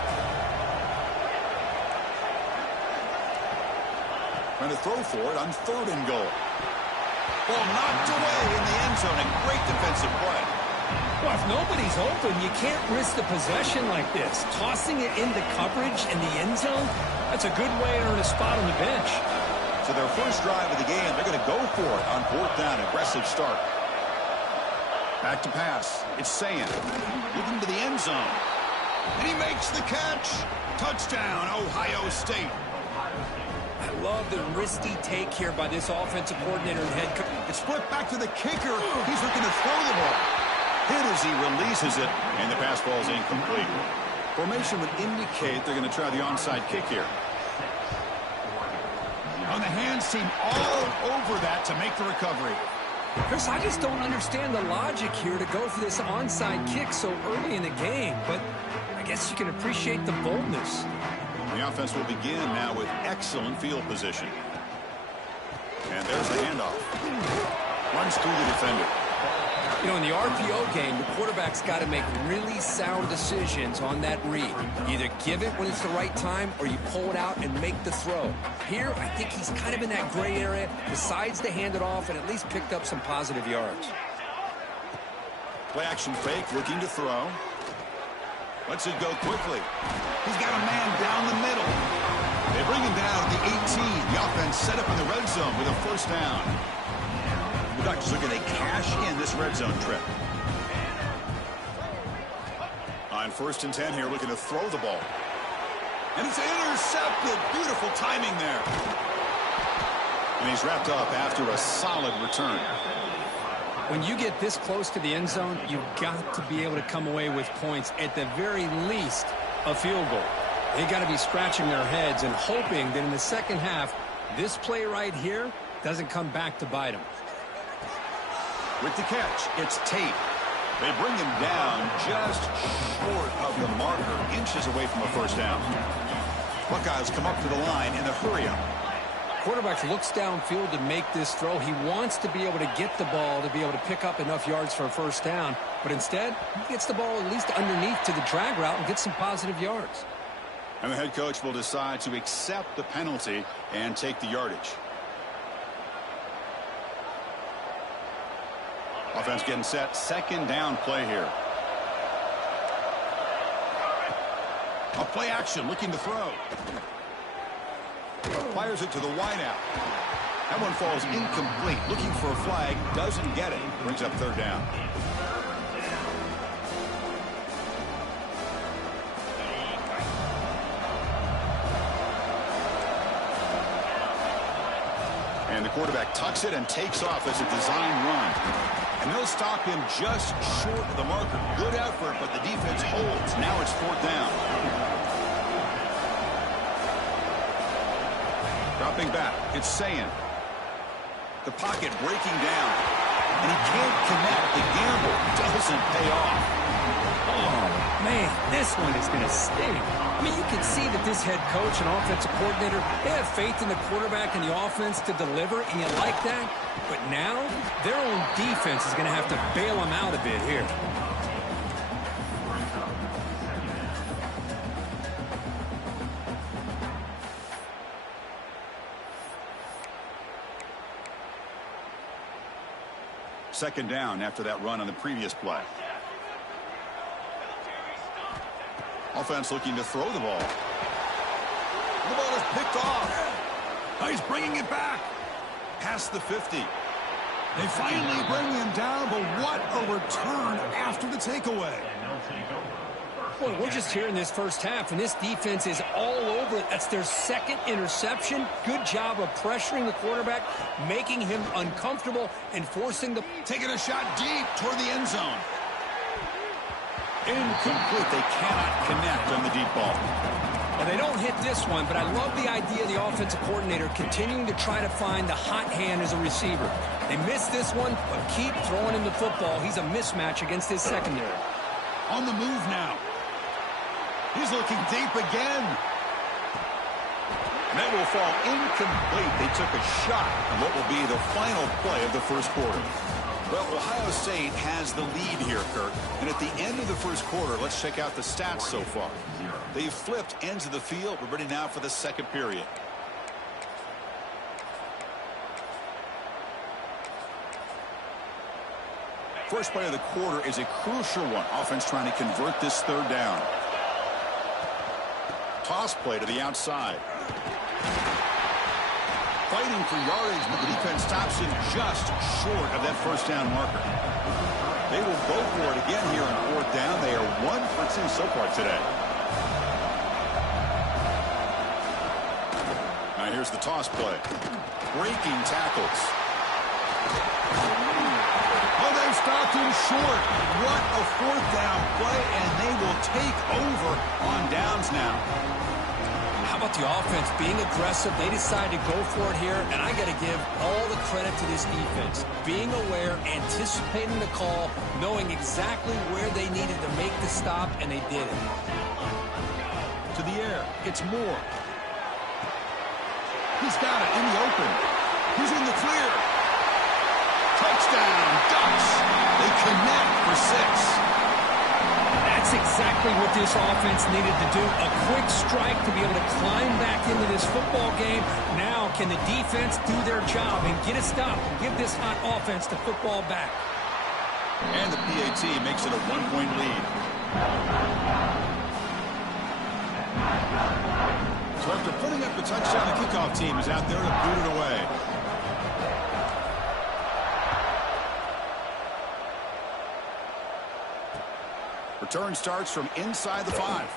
Trying to throw for it on 3rd and goal. Ball knocked away in the end zone. A great defensive play. Well, if nobody's open, you can't risk the possession like this. Tossing it into coverage in the end zone, that's a good way to earn a spot on the bench. So their first drive of the game, they're going to go for it on 4th down. Aggressive start. Back to pass. It's Sayin. Looking to the end zone. And he makes the catch. Touchdown, Ohio State. I love the risky take here by this offensive coordinator and head coach. It's flipped back to the kicker. He's looking to throw the ball. Hit as he releases it, and the pass ball is incomplete. Formation would indicate they're going to try the onside kick here. And the hands seem all over that to make the recovery. Chris, I just don't understand the logic here to go for this onside kick so early in the game, but I guess you can appreciate the boldness. The offense will begin now with excellent field position. And there's the handoff. Runs through the defender. You know, in the RPO game, the quarterback's got to make really sound decisions on that read. You either give it when it's the right time or you pull it out and make the throw. Here, I think he's kind of in that gray area, decides to hand it off and at least picked up some positive yards. Play action fake, looking to throw. Lets it go quickly. He's got a down the middle. They bring him down at the 18. The offense set up in the red zone with a first down. The Ducks looking to cash in this red zone trip. On 1st and 10 here, looking to throw the ball. And it's intercepted. Beautiful timing there. And he's wrapped up after a solid return. When you get this close to the end zone, you've got to be able to come away with points, at the very least, a field goal. They got to be scratching their heads and hoping that in the second half, this play right here doesn't come back to bite them. With the catch, it's Tate. They bring him down just short of the marker, inches away from a first down. Buckeyes come up to the line in the hurry-up. Quarterback looks downfield to make this throw. He wants to be able to get the ball to be able to pick up enough yards for a first down. But instead, he gets the ball at least underneath to the drag route and gets some positive yards. And the head coach will decide to accept the penalty and take the yardage. Offense getting set. Second down play here. A play action looking to throw. Fires it to the wideout. That one falls incomplete. Looking for a flag. Doesn't get it. Brings up third down. And the quarterback tucks it and takes off as a design run. And they'll stop him just short of the marker. Good effort, but the defense holds. Now it's fourth down. Dropping back, it's Sayin. The pocket breaking down. And he can't connect. The gamble doesn't pay off. Oh, man, this one is going to sting. I mean, you can see that this head coach and offensive coordinator, they have faith in the quarterback and the offense to deliver, and you like that. But now, their own defense is going to have to bail them out a bit here. Second down after that run on the previous play. Offense looking to throw the ball. The ball is picked off. Oh, he's bringing it back. Past the 50. They finally bring him down, but what a return after the takeaway. Boy, we're just here in this first half, and this defense is all over it. That's their second interception. Good job of pressuring the quarterback, making him uncomfortable, and forcing the... Taking a shot deep toward the end zone. Incomplete. They cannot connect on the deep ball. Well, they don't hit this one, but I love the idea of the offensive coordinator continuing to try to find the hot hand as a receiver. They missed this one, but keep throwing him the football. He's a mismatch against his secondary. On the move now. He's looking deep again. And that will fall incomplete. They took a shot on what will be the final play of the first quarter. Well, Ohio State has the lead here, Kirk. And at the end of the first quarter, let's check out the stats so far. They've flipped ends of the field. We're ready now for the second period. First play of the quarter is a crucial one. Offense trying to convert this third down. Toss play to the outside. Fighting for yardage, but the defense stops him just short of that first down marker. They will go for it again here on fourth down. They are 1 for 2 so far today. Now here's the toss play. Breaking tackles. Oh, they've stopped him short. What a fourth down play, and they will take over on downs now. How about the offense being aggressive? They decide to go for it here, and I got to give all the credit to this defense. Being aware, anticipating the call, knowing exactly where they needed to make the stop, and they did it. To the air, it's Moore. He's got it in the open. He's in the clear. Touchdown, Ducks. They connect for 6. That's exactly what this offense needed to do. A quick strike to be able to climb back into this football game. Now, can the defense do their job and get a stop and give this hot offense the football back? And the PAT makes it a 1-point lead. So after putting up the touchdown, the kickoff team is out there to boot it away. Return starts from inside the 5.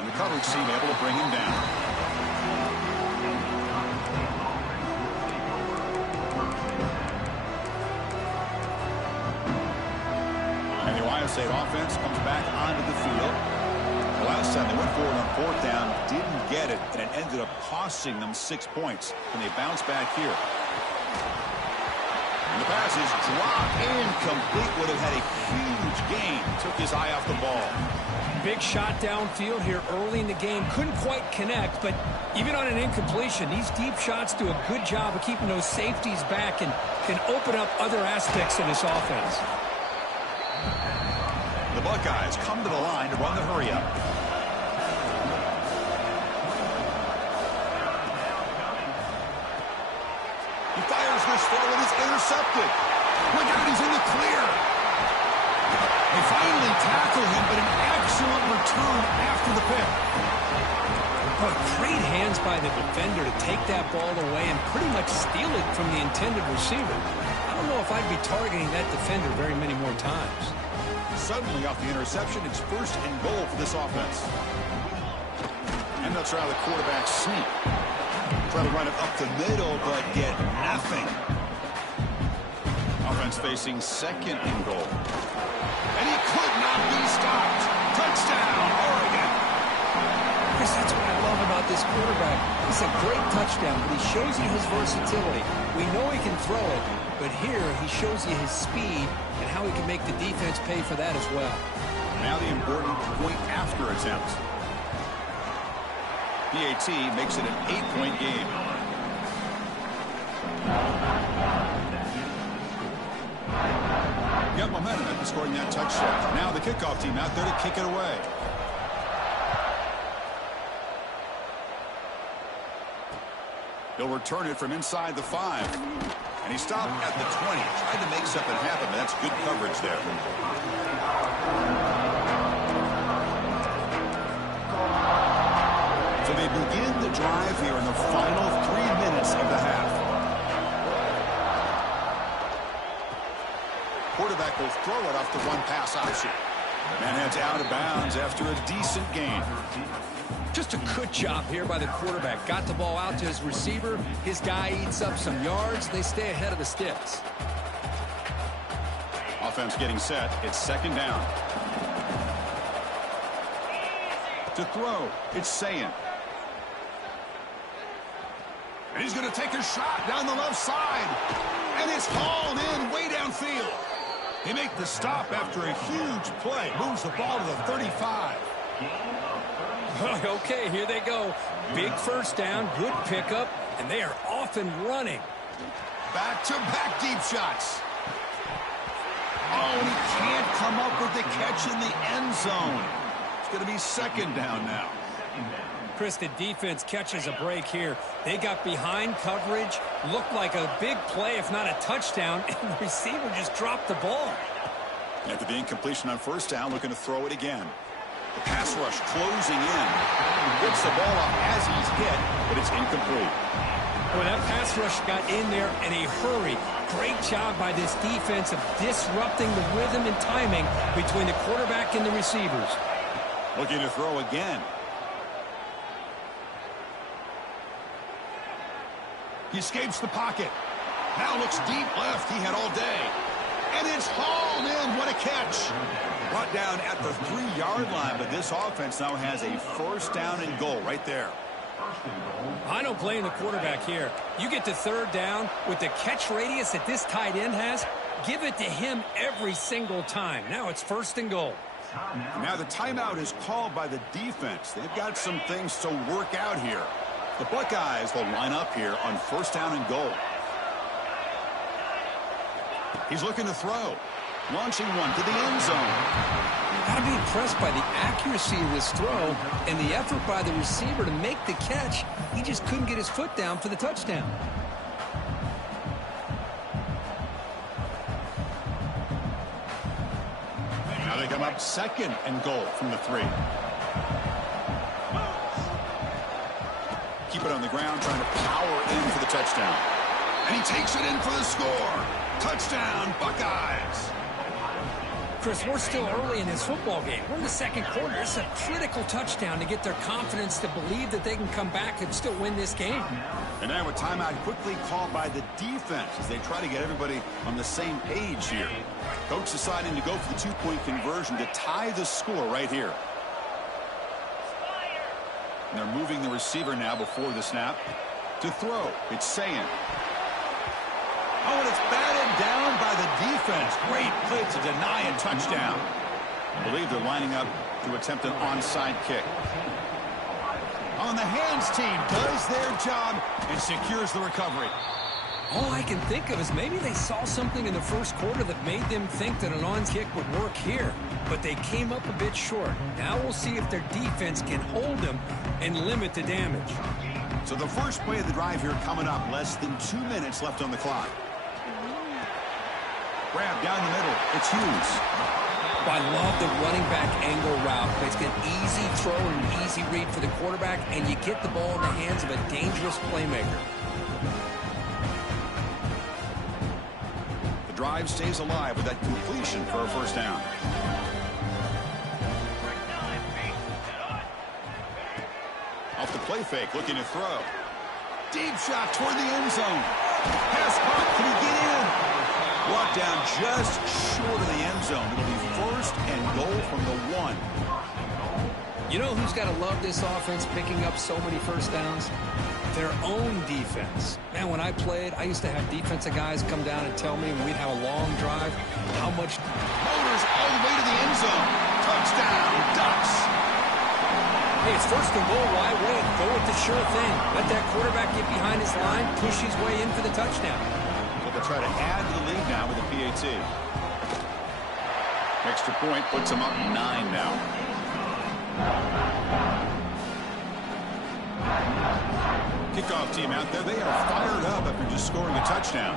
And the coverage team able to bring him down. And the Ohio State offense comes back onto the field. The last time they went forward on 4th down, didn't get it, and it ended up costing them 6 points. And they bounce back here. And the pass is dropped incomplete. Would have had a huge gain. Took his eye off the ball. Big shot downfield here early in the game. Couldn't quite connect, but even on an incompletion, these deep shots do a good job of keeping those safeties back and can open up other aspects of this offense. The Buckeyes come to the line to run the hurry-up. He fires this throw and is intercepted. Look out, he's in the clear. They finally tackle him, but an excellent return after the pick. But great hands by the defender to take that ball away and pretty much steal it from the intended receiver. I don't know if I'd be targeting that defender very many more times. Suddenly off the interception, it's 1st and goal for this offense. And they'll try the quarterback sneak. Try to run it up the middle, but get nothing. Offense facing 2nd and goal. And he could not be stopped. Touchdown, Oregon. Chris, that's what I love about this quarterback. It's a great touchdown, but he shows you his versatility. We know he can throw it, but here he shows you his speed and how he can make the defense pay for that as well. Now the important point after attempt. PAT makes it an 8-point game. Got momentum after scoring that touchdown. Now the kickoff team out there to kick it away. He'll return it from inside the 5. And he stopped at the 20. Tried to make something happen, but that's good coverage there. So they begin the drive here in the final 3 minutes of the half. Quarterback will throw it off the one-pass option. And it's out of bounds after a decent gain. Just a good job here by the quarterback. Got the ball out to his receiver. His guy eats up some yards. They stay ahead of the sticks. Offense getting set. It's 2nd down. To throw, it's Sayin. And he's going to take a shot down the left side. And it's hauled in way downfield. They make the stop after a huge play. Moves the ball to the 35. Okay, here they go. Big 1st down, good pickup, and they are off and running. Back-to-back deep shots. Oh, and he can't come up with the catch in the end zone. It's going to be 2nd down now. Chris, the defense catches a break here. They got behind coverage, looked like a big play, if not a touchdown, and the receiver just dropped the ball. After the incompletion on 1st down, looking to throw it again. The pass rush closing in. Gets the ball off as he's hit, but it's incomplete. Well, that pass rush got in there in a hurry. Great job by this defense of disrupting the rhythm and timing between the quarterback and the receivers. Looking to throw again. He escapes the pocket. Now looks deep left. He had all day. And it's hauled in. What a catch. Brought down at the 3-yard line, but this offense now has a 1st down and goal right there. I don't blame the quarterback here. You get to 3rd down with the catch radius that this tight end has, give it to him every single time. Now it's 1st and goal. Now the timeout is called by the defense. They've got some things to work out here. The Buckeyes will line up here on 1st down and goal. He's looking to throw. Launching one to the end zone. Got to be impressed by the accuracy of this throw and the effort by the receiver to make the catch. He just couldn't get his foot down for the touchdown. Now they come up 2nd and goal from the 3. keep it on the ground, trying to power in for the touchdown. And he takes it in for the score. Touchdown, Buckeyes. Chris, we're still early in this football game. We're in the second quarter. It's a critical touchdown to get their confidence to believe that they can come back and still win this game. And now a timeout quickly called by the defense as they try to get everybody on the same page here. Coach deciding to go for the two-point conversion to tie the score right here. And they're moving the receiver now before the snap. To throw, it's Sayin. Oh, and it's batted down by the defense. Great play to deny a touchdown. I believe they're lining up to attempt an onside kick. On the hands team does their job and secures the recovery. All I can think of is maybe they saw something in the first quarter that made them think that an on kick would work here. But they came up a bit short. Now we'll see if their defense can hold them and limit the damage. So the first play of the drive here coming up. Less than 2 minutes left on the clock. Grab down the middle. It's Hughes. I love the running back angle route. It's an easy throw and an easy read for the quarterback, and you get the ball in the hands of a dangerous playmaker. The drive stays alive with that completion for a first down. Off the play fake, looking to throw. Deep shot toward the end zone. Pass caught. Can he get in? Brought down just short of the end zone. It'll be first and goal from the 1. You know who's got to love this offense picking up so many first downs? Their own defense. Man, when I played, I used to have defensive guys come down and tell me when we'd have a long drive how much... Motors all the way to the end zone. Touchdown, Ducks. Hey, it's first and goal. Why wait? Go with the sure thing. Let that quarterback get behind his line, push his way in for the touchdown. They'll try to add to the lead now with a PAT. Extra point puts them up 9 now. Kickoff team out there. They are fired up after just scoring a touchdown.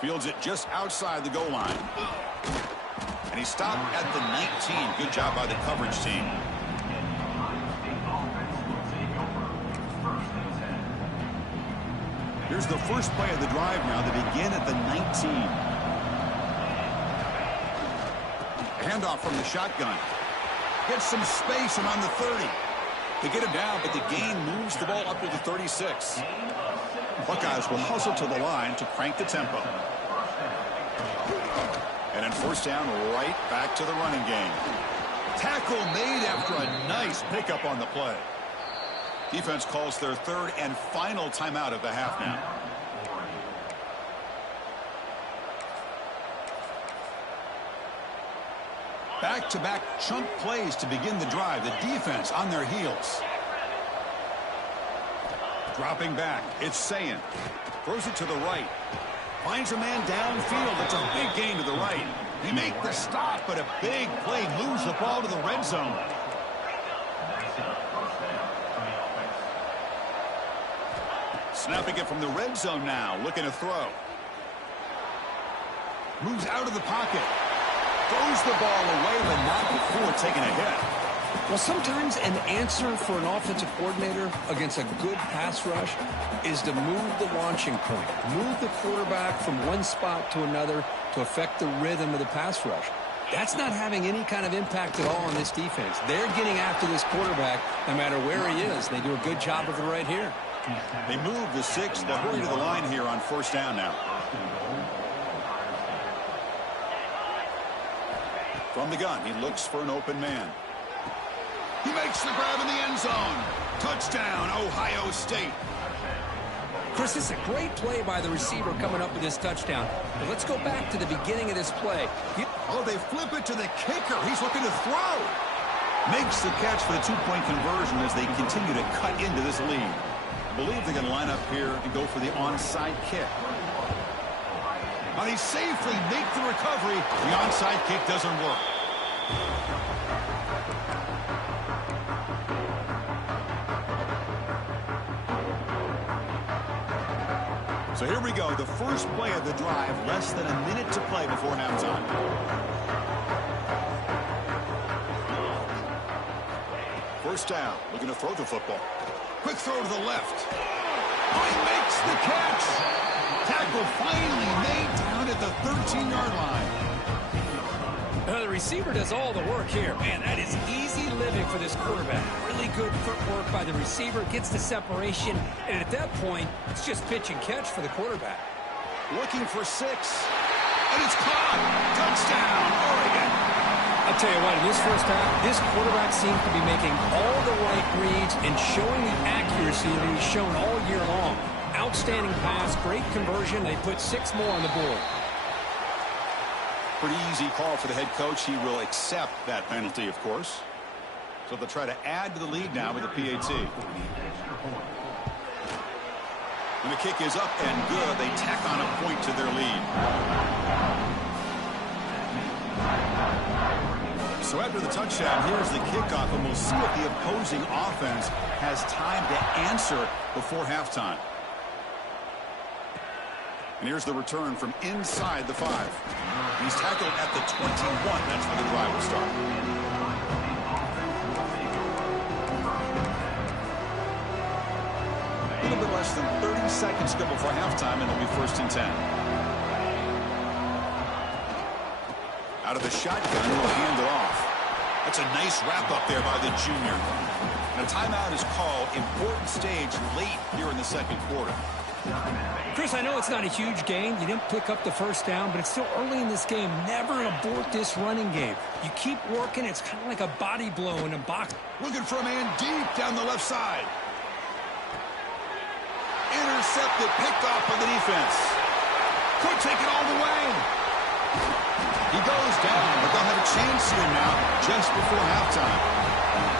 Fields it just outside the goal line. And he stopped at the 19. Good job by the coverage team. Here's the first play of the drive now. They begin at the 19. Handoff from the shotgun. Gets some space around the 30. They get him down, but the gain moves the ball up to the 36. Buckeyes will hustle to the line to crank the tempo. And then first down, right back to the running game. Tackle made after a nice pickup on the play. Defense calls their third and final timeout of the half now. Back-to-back chunk plays to begin the drive. The defense on their heels. Dropping back, it's Sayin. Throws it to the right. Finds a man downfield. It's a big gain to the right. They make the stop, but a big play moves the ball to the red zone. Snapping it from the red zone now, looking to throw. Moves out of the pocket. Throws the ball away, but not before taking a hit. Well, sometimes an answer for an offensive coordinator against a good pass rush is to move the launching point. Move the quarterback from one spot to another to affect the rhythm of the pass rush. That's not having any kind of impact at all on this defense. They're getting after this quarterback no matter where he is. They do a good job of it right here. They move the 6. They'll hurry to the line here on first down now. From the gun, he looks for an open man. He makes the grab in the end zone. Touchdown, Ohio State. Chris, this is a great play by the receiver coming up with this touchdown. But let's go back to the beginning of this play. Oh, they flip it to the kicker. He's looking to throw. Makes the catch for the two-point conversion as they continue to cut into this lead. I believe they're going to line up here and go for the onside kick. Now they safely make the recovery. The onside kick doesn't work. So here we go, the first play of the drive, less than a minute to play before halftime. First down, looking to throw the football. Quick throw to the left. Oh, he makes the catch. Tackle finally made down at the 13-yard line. The receiver does all the work here. Man, that is easy living for this quarterback. Really good footwork by the receiver, gets the separation, and at that point, it's just pitch and catch for the quarterback. Looking for 6, and it's caught. Touchdown, Oregon. I'll tell you what, in this first half, this quarterback seems to be making all the right reads and showing the accuracy that he's shown all year long. Outstanding pass, great conversion. They put 6 more on the board. Pretty easy call for the head coach. He will accept that penalty, of course. So they'll try to add to the lead now with the PAT. When the kick is up and good, they tack on a point to their lead. So after the touchdown, here's the kickoff, and we'll see if the opposing offense has time to answer before halftime. And here's the return from inside the 5. He's tackled at the 21. That's where the drive will start. A little bit less than 30 seconds to go before halftime, and it'll be 1st and 10. Out of the shotgun, he'll hand it off. That's a nice wrap-up there by the junior. And a timeout is called. Important stage late here in the second quarter. Chris, I know it's not a huge gain. You didn't pick up the first down, but it's still early in this game. Never abort this running game. You keep working. It's kind of like a body blow in a box. Looking for a man deep down the left side. Intercepted, picked off by the defense. Could take it all the way. He goes down, but they'll have a chance here now just before halftime.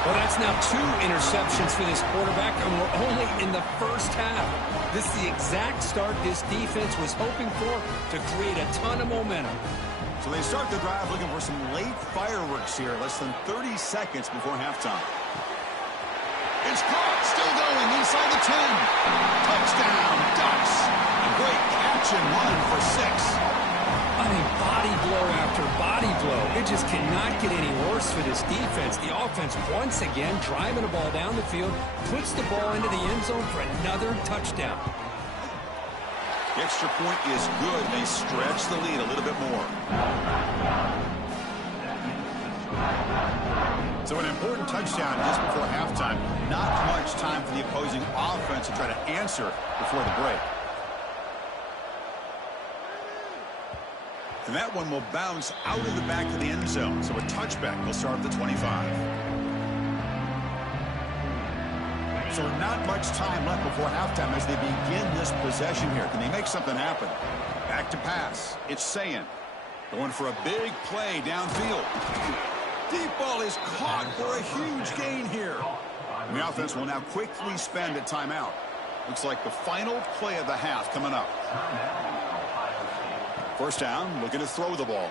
Well, that's now 2 interceptions for this quarterback, and we're only in the first half. This is the exact start this defense was hoping for to create a ton of momentum. So they start the drive looking for some late fireworks here, less than 30 seconds before halftime. It's caught, still going inside the 10. Touchdown, Ducks. A great catch and run for 6. I mean, body blow after body blow. It just cannot get any worse for this defense. The offense, once again, driving the ball down the field, puts the ball into the end zone for another touchdown. The extra point is good. They stretch the lead a little bit more. So an important touchdown just before halftime. Not much time for the opposing offense to try to answer before the break. And that one will bounce out of the back of the end zone. So a touchback will start at the 25. So not much time left before halftime as they begin this possession here. Can they make something happen? Back to pass. It's Sayin. Going for a big play downfield. Deep ball is caught for a huge gain here. And the offense will now quickly spend a timeout. Looks like the final play of the half coming up. First down, looking to throw the ball.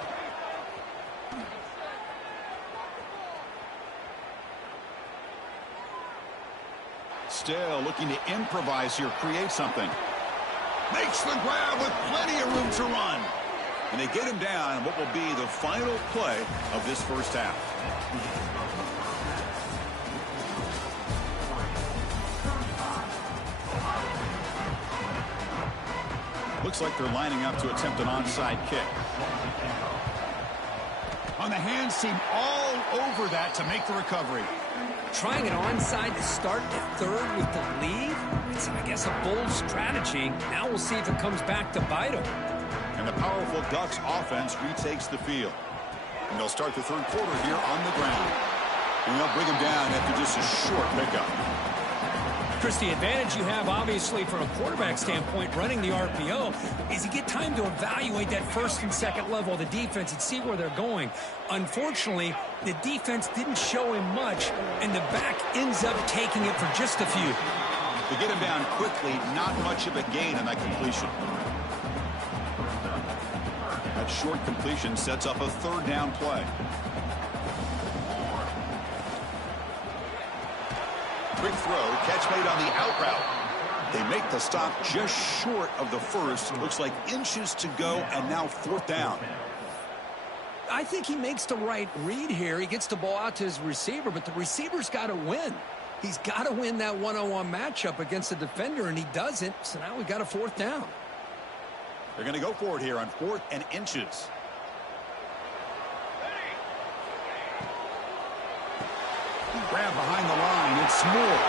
Still looking to improvise here, create something. Makes the grab with plenty of room to run. And they get him down what will be the final play of this first half. Looks like they're lining up to attempt an onside kick. On the hands team all over that to make the recovery. Trying an onside to start the third with the lead? It's, I guess, a bold strategy. Now we'll see if it comes back to bite them. And the powerful Ducks offense retakes the field. And they'll start the third quarter here on the ground. And they'll bring them down after just a short pickup. Chris, the advantage you have, obviously, from a quarterback standpoint, running the RPO, is you get time to evaluate that first and second level of the defense and see where they're going. Unfortunately, the defense didn't show him much, and the back ends up taking it for just a few. To get him down quickly, not much of a gain on that completion. That short completion sets up a third down play. Quick throw, catch made on the out route. They make the stop just short of the first. Looks like inches to go, and now fourth down. I think he makes the right read here. He gets the ball out to his receiver, but the receiver's got to win. He's got to win that one-on-one matchup against the defender, and he doesn't. So now we got a 4th down. They're going to go for it here on 4th and inches. Grab behind the line. It's Moore.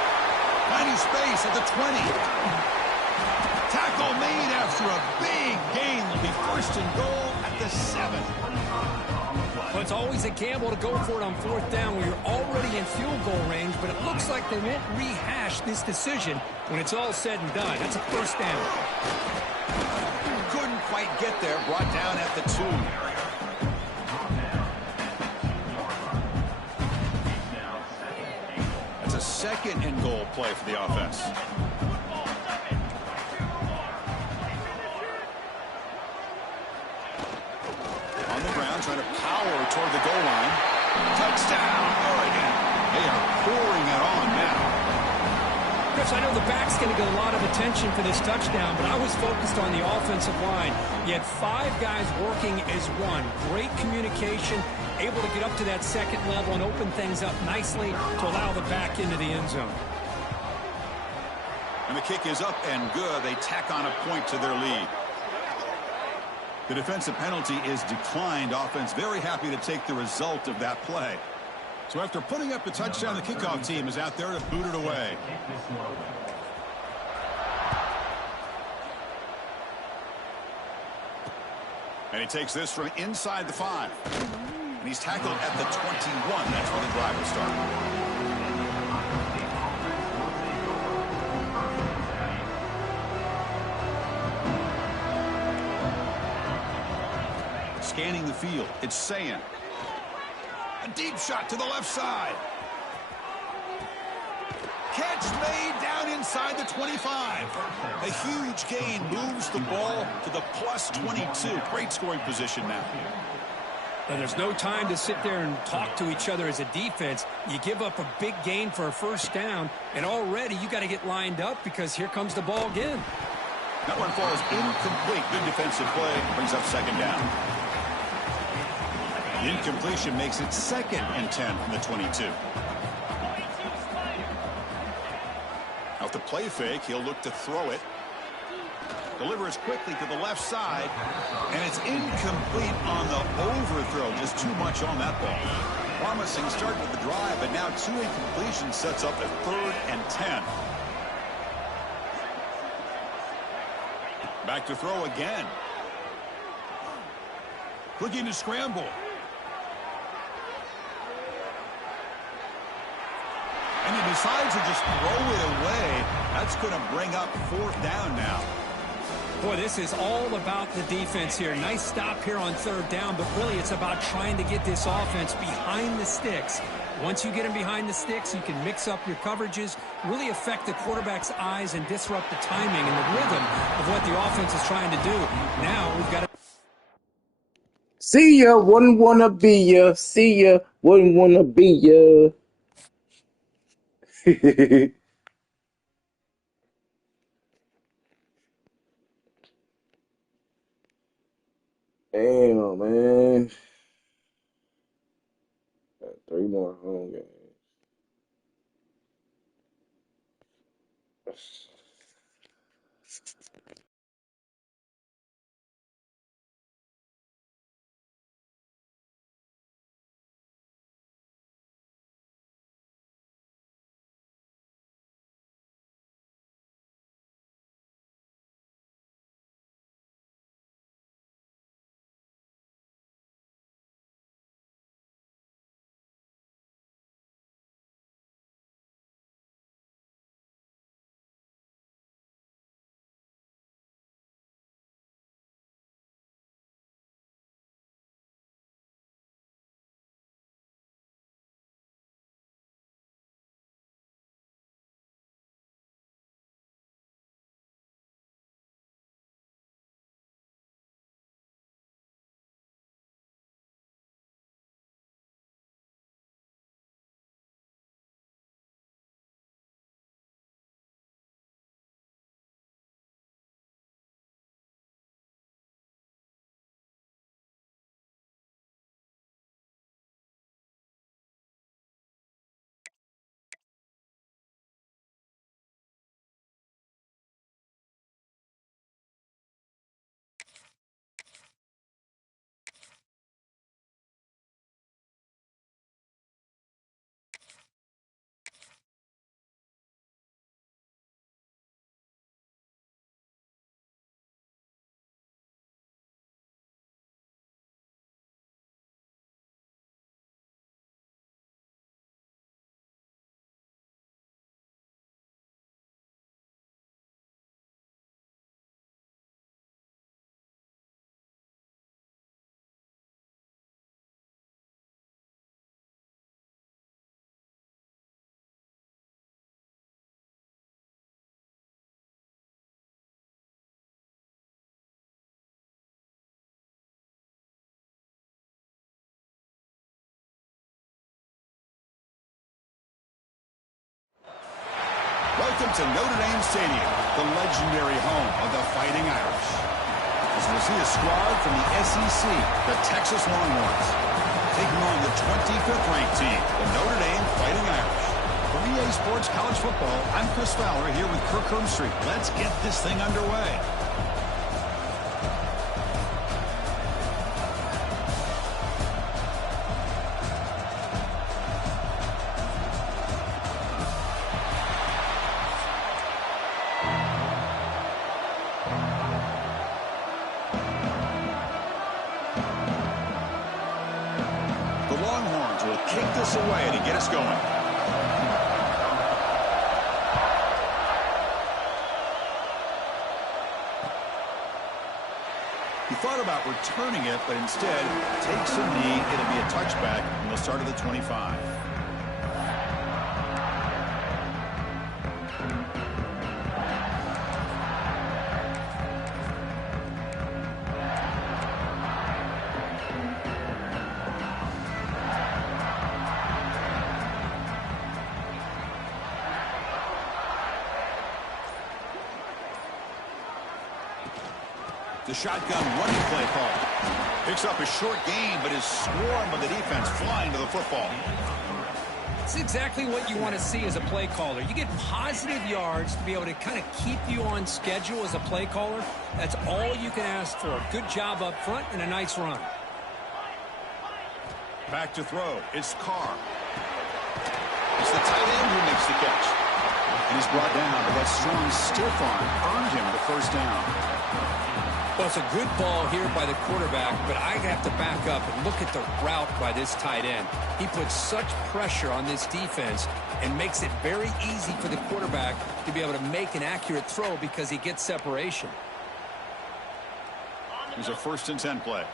Finding space at the 20. Tackle made after a big gain. Will be 1st and goal at the 7. Well, it's always a gamble to go for it on 4th down when you're already in field goal range, but it looks like they won't rehash this decision when it's all said and done. That's a 1st down. Couldn't quite get there. Brought down at the 2. That's a 2nd and goal play for the offense. On the ground, trying to power toward the goal line. Touchdown, Oregon. They are pouring it on now. Chris, I know the back's going to get a lot of attention for this touchdown, but I was focused on the offensive line. You had 5 guys working as one. Great communication, able to get up to that 2nd level and open things up nicely to allow the back into the end zone. And the kick is up and good. They tack on a point to their lead. The defensive penalty is declined. Offense very happy to take the result of that play. So after putting up the touchdown, the kickoff team is out there to boot it away. And he takes this from inside the 5. And he's tackled at the 21. That's where the drive will start. Scanning the field, it's Sayan. A deep shot to the left side. Catch made down inside the 25. A huge gain moves the ball to the plus 22. Great scoring position now. Now, there's no time to sit there and talk to each other as a defense. You give up a big gain for a 1st down, and already you got to get lined up because here comes the ball again. That one falls incomplete. Good defensive play. Brings up 2nd down. The incompletion makes it 2nd and 10 from the 22. Out the play fake, he'll look to throw it. Delivers quickly to the left side, and it's incomplete on the overthrow. Just too much on that ball. Promising start with the drive, but now 2 incompletions sets up a 3rd and 10. Back to throw again. Looking to scramble. And he decides to just throw it away. That's going to bring up 4th down now. Boy, this is all about the defense here. Nice stop here on 3rd down, but really it's about trying to get this offense behind the sticks. Once you get them behind the sticks, you can mix up your coverages, really affect the quarterback's eyes and disrupt the timing and the rhythm of what the offense is trying to do. Now we've got to... See ya, wouldn't wanna be ya. See ya, wouldn't wanna be ya. Damn, man. Got 3 more home games. Welcome to Notre Dame Stadium, the legendary home of the Fighting Irish. As we'll see a squad from the SEC, the Texas Longhorns, taking on the 25th ranked team, the Notre Dame Fighting Irish. For EA Sports College Football, I'm Chris Fowler here with Kirk Herbstreit. Let's get this thing underway. The Longhorns will kick this away to get us going. He thought about returning it, but instead takes a knee. It'll be a touchback, and we'll start at the 25. The shotgun running play call. Picks up a short gain, but is swarmed by the defense flying to the football. It's exactly what you want to see as a play caller. You get positive yards to be able to kind of keep you on schedule as a play caller. That's all you can ask for. Good job up front and a nice run. Back to throw. It's Carr. It's the tight end who makes the catch. And he's brought down, but that strong stiff arm earned him the first down. Well, it's a good ball here by the quarterback, but I have to back up and look at the route by this tight end. He puts such pressure on this defense and makes it very easy for the quarterback to be able to make an accurate throw because he gets separation. Here's a 1st and 10 play.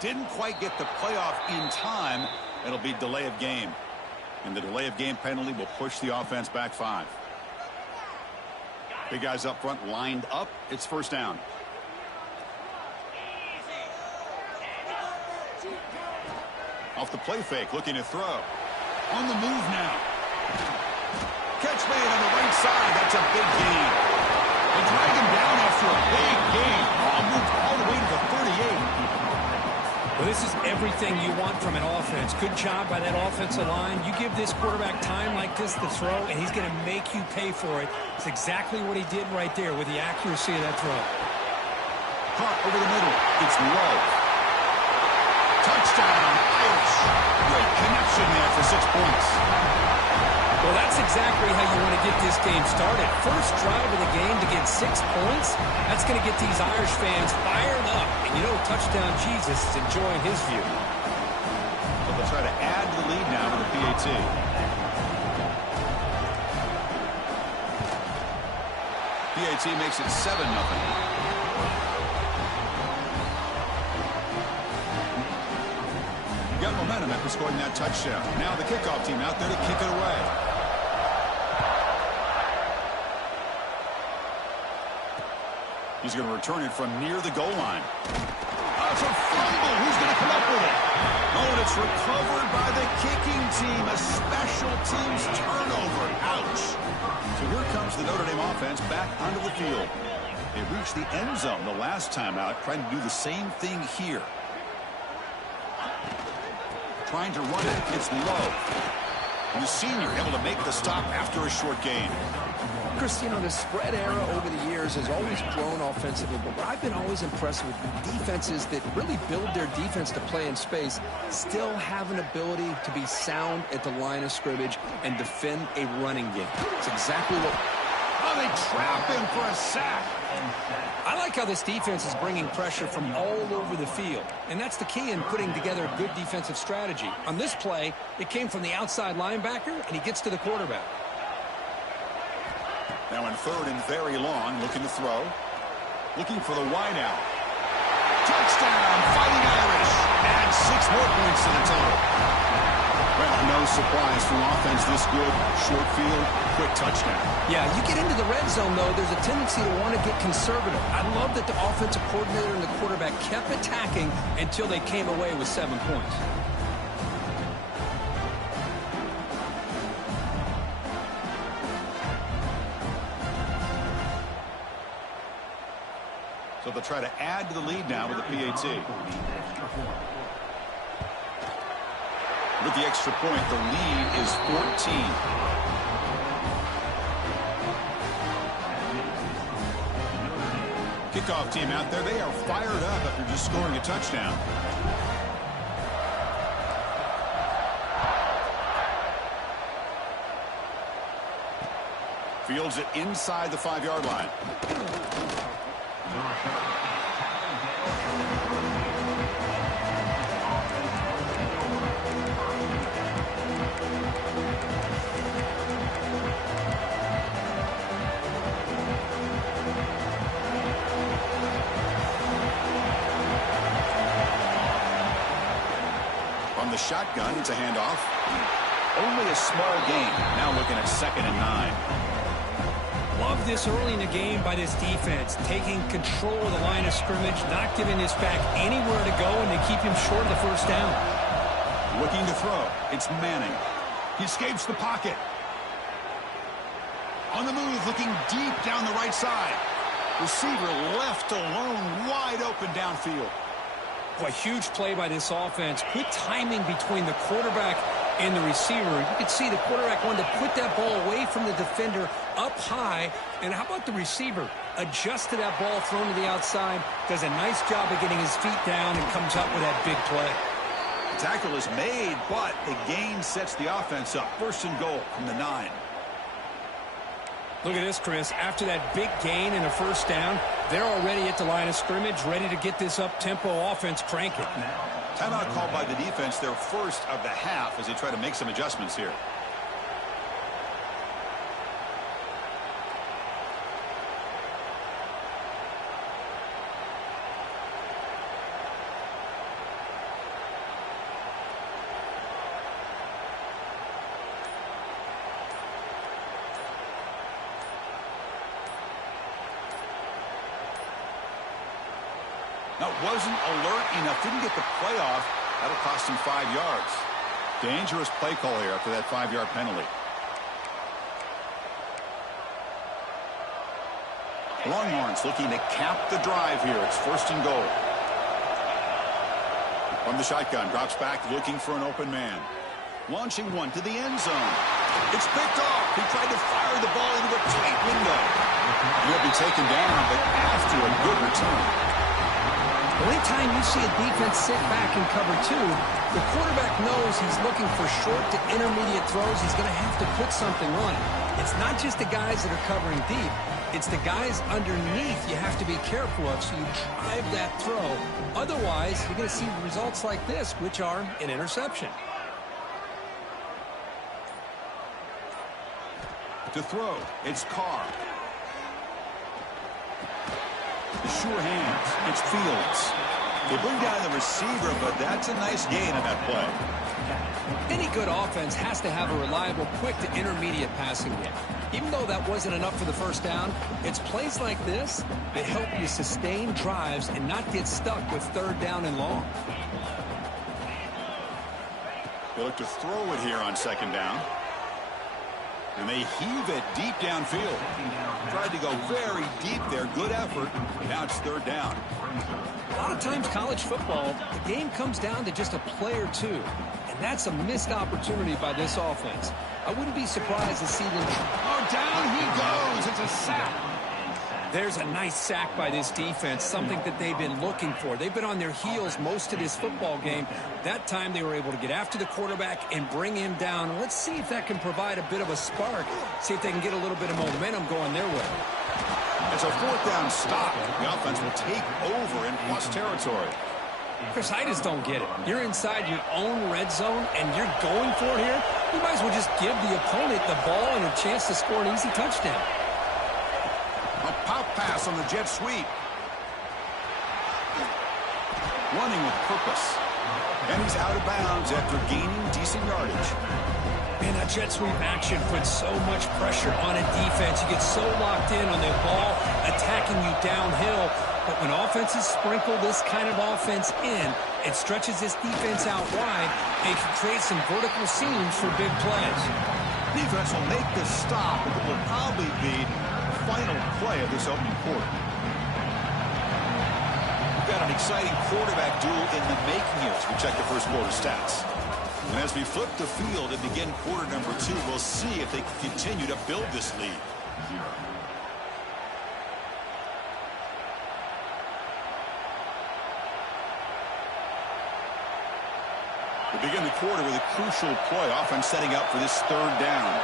Didn't quite get the playoff in time. It'll be delay of game. And the delay of game penalty will push the offense back 5. Big guys up front lined up. It's 1st down. Off the play fake, looking to throw. On the move now. Catch made on the right side. That's a big gain. They drag him down after a big gain. Moved all the way to the 38. Well, this is everything you want from an offense. Good job by that offensive line. You give this quarterback time like this to throw, and he's going to make you pay for it. It's exactly what he did right there with the accuracy of that throw. Caught over the middle. It's low. Touchdown, Irish. Great connection there for 6 points. Well, that's exactly how you want to get this game started. First drive of the game to get 6 points. That's going to get these Irish fans fired up. And you know, touchdown Jesus is enjoying his view. But they'll try to add to the lead now with the PAT. PAT makes it 7-0. You got momentum after scoring that touchdown. Now the kickoff team out there to kick it away. He's going to return it from near the goal line. Oh, it's a fumble. Who's going to come up with it? Oh, and it's recovered by the kicking team. A special teams turnover. Ouch. So here comes the Notre Dame offense back onto the field. They reached the end zone the last time out, trying to do the same thing here. Trying to run it. It's low. And the senior able to make the stop after a short gain. Chris, you know, the spread era over the years has always grown offensively, but what I've been always impressed with defenses that really build their defense to play in space still have an ability to be sound at the line of scrimmage and defend a running game. It's exactly what... Oh, they trap him for a sack. I like how this defense is bringing pressure from all over the field, and that's the key in putting together a good defensive strategy. On this play, it came from the outside linebacker, and he gets to the quarterback. Now in 3rd and very long, looking to throw. Looking for the wide out. Touchdown, Fighting Irish. Add 6 more points to the total. Well, no surprise for offense this good. Short field, quick touchdown. Yeah, you get into the red zone, though, there's a tendency to want to get conservative. I love that the offensive coordinator and the quarterback kept attacking until they came away with 7 points. So they'll try to add to the lead now with the PAT. With the extra point, the lead is 14. Kickoff team out there, they are fired up after just scoring a touchdown. Fields it inside the 5-yard line. From the shotgun, it's a handoff. Only a small gain. Now looking at 2nd and 9. Love this early in the game by this defense, taking control of the line of scrimmage, not giving this back anywhere to go, and they keep him short of the first down. Looking to throw. It's Manning. He escapes the pocket. On the move, looking deep down the right side. Receiver left alone, wide open downfield. Boy, huge play by this offense. Good timing between the quarterback and the receiver. You could see the quarterback wanted to put that ball away from the defender up high. And how about the receiver? Adjust to that ball thrown to the outside. Does a nice job of getting his feet down and comes up with that big play. The tackle is made, but the gain sets the offense up. 1st and goal from the 9. Look at this, Chris. After that big gain and a first down, they're already at the line of scrimmage, ready to get this up-tempo offense cranking. Timeout called by the defense, their first of the half, as they try to make some adjustments here. Now, wasn't alert enough, didn't get the play off. That'll cost him 5 yards. Dangerous play call here after that 5-yard penalty. Longhorns looking to cap the drive here. It's 1st and goal. From the shotgun, drops back, looking for an open man. Launching one to the end zone. It's picked off. He tried to fire the ball into a tight window. He'll be taken down, but after a good return. Anytime you see a defense sit back in cover 2, the quarterback knows he's looking for short to intermediate throws. He's going to have to put something on it. It's not just the guys that are covering deep. It's the guys underneath you have to be careful of, so you drive that throw. Otherwise, you're going to see results like this, which are an interception. To throw, it's Carr. Sure hands. It's Fields. They bring down the receiver, but that's a nice gain on that play. Any good offense has to have a reliable, quick to intermediate passing game. Even though that wasn't enough for the first down, it's plays like this that help you sustain drives and not get stuck with 3rd down and long. They look to throw it here on 2nd down. And they heave it deep downfield. Tried to go very deep there. Good effort. Now it's 3rd down. A lot of times college football, the game comes down to just a play or two. And that's a missed opportunity by this offense. I wouldn't be surprised to see them. Oh, down he goes. It's a sack. There's a nice sack by this defense, something that they've been looking for. They've been on their heels most of this football game. That time they were able to get after the quarterback and bring him down. Let's see if that can provide a bit of a spark, see if they can get a little bit of momentum going their way. It's a 4th down stop. The offense will take over in plus territory. Chris, I just don't get it. You're inside your own red zone, and you're going for it here? You might as well just give the opponent the ball and a chance to score an easy touchdown. A pop pass on the jet sweep. Running with purpose. And he's out of bounds after gaining decent yardage. Man, that jet sweep action puts so much pressure on a defense. You get so locked in on the ball attacking you downhill. But when offenses sprinkle this kind of offense in, it stretches this defense out wide and can create some vertical seams for big plays. Defense will make the stop. It will probably be the final play of this opening quarter. We've got an exciting quarterback duel in the making here as we check the first quarter stats. And as we flip the field and begin quarter number 2, we'll see if they can continue to build this lead. We begin the quarter with a crucial play. Offense setting up for this third down.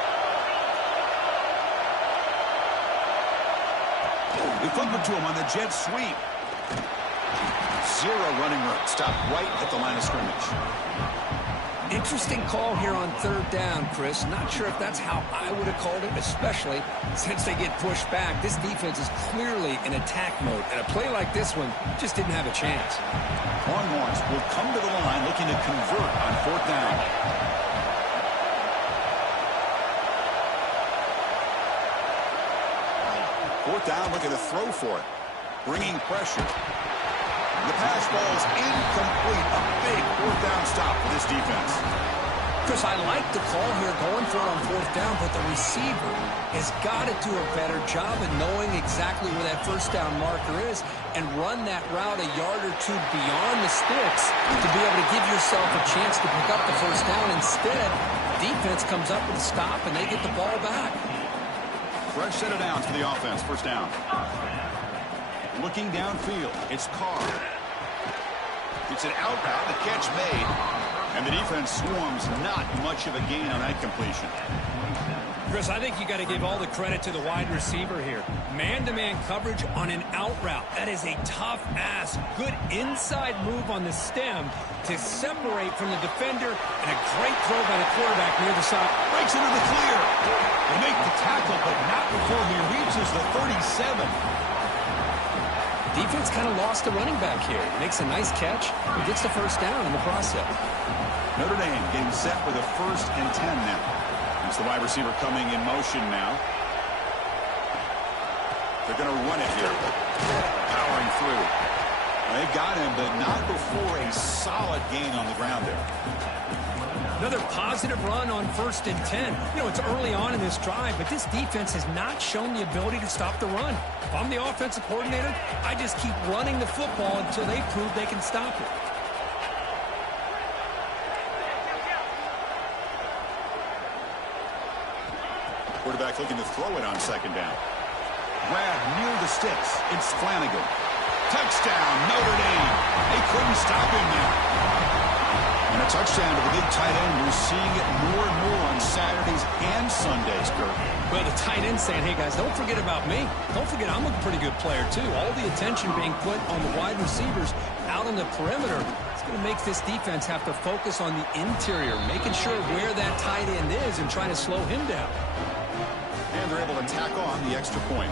They flip it to him on the jet sweep. Zero running room. Stop right at the line of scrimmage. Interesting call here on third down, Chris. Not sure if that's how I would have called it, especially since they get pushed back. This defense is clearly in attack mode, and a play like this one just didn't have a chance. Longhorns will come to the line looking to convert on fourth down. Fourth down, looking to throw for it. Bringing pressure. The pass ball is incomplete. A big fourth down stop for this defense. Chris, I like the call here going for it on fourth down, but the receiver has got to do a better job of knowing exactly where that first down marker is and run that route a yard or two beyond the sticks to be able to give yourself a chance to pick up the first down. Instead, defense comes up with a stop and they get the ball back. Fresh set of downs for the offense. First down. Looking downfield, it's Carr. It's an out route, the catch made. And the defense swarms, not much of a gain on that completion. Chris, I think you got to give all the credit to the wide receiver here. Man-to-man coverage on an out route. That is a tough ask. Good inside move on the stem to separate from the defender, and a great throw by the quarterback near the side. Breaks into the clear. They make the tackle, but not before he reaches the 37. Defense kind of lost the running back here. Makes a nice catch and gets the first down in the process. Notre Dame getting set with a 1st and 10 now. It's the wide receiver coming in motion now. They're going to run it here. Powering through. They've got him, but not before a solid gain on the ground there. Another positive run on 1st and 10. You know, it's early on in this drive, but this defense has not shown the ability to stop the run. If I'm the offensive coordinator, I just keep running the football until they prove they can stop it. Quarterback looking to throw it on second down. Grab near the sticks. It's Flanagan. Touchdown, Notre Dame. They couldn't stop him now. And a touchdown to the big tight end. We're seeing it more and more on Saturdays and Sundays, Kurt. Well, the tight end saying, hey, guys, don't forget about me. Don't forget I'm a pretty good player, too. All the attention being put on the wide receivers out on the perimeter. It's going to make this defense have to focus on the interior, making sure where that tight end is and trying to slow him down. And they're able to tack on the extra point.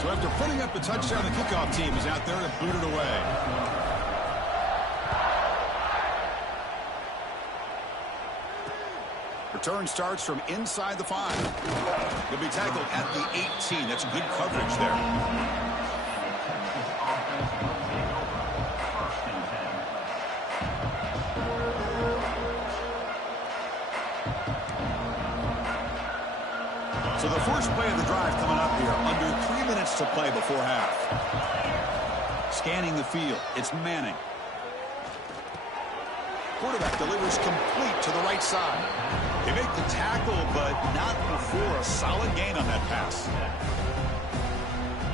So after putting up the touchdown, the kickoff team is out there to boot it away. Return starts from inside the 5. He'll be tackled at the 18. That's good coverage there. So the first play of the drive coming up here. Under 3 minutes to play before half. Scanning the field. It's Manning. Quarterback delivers complete to the right side. They make the tackle, but not before a solid gain on that pass.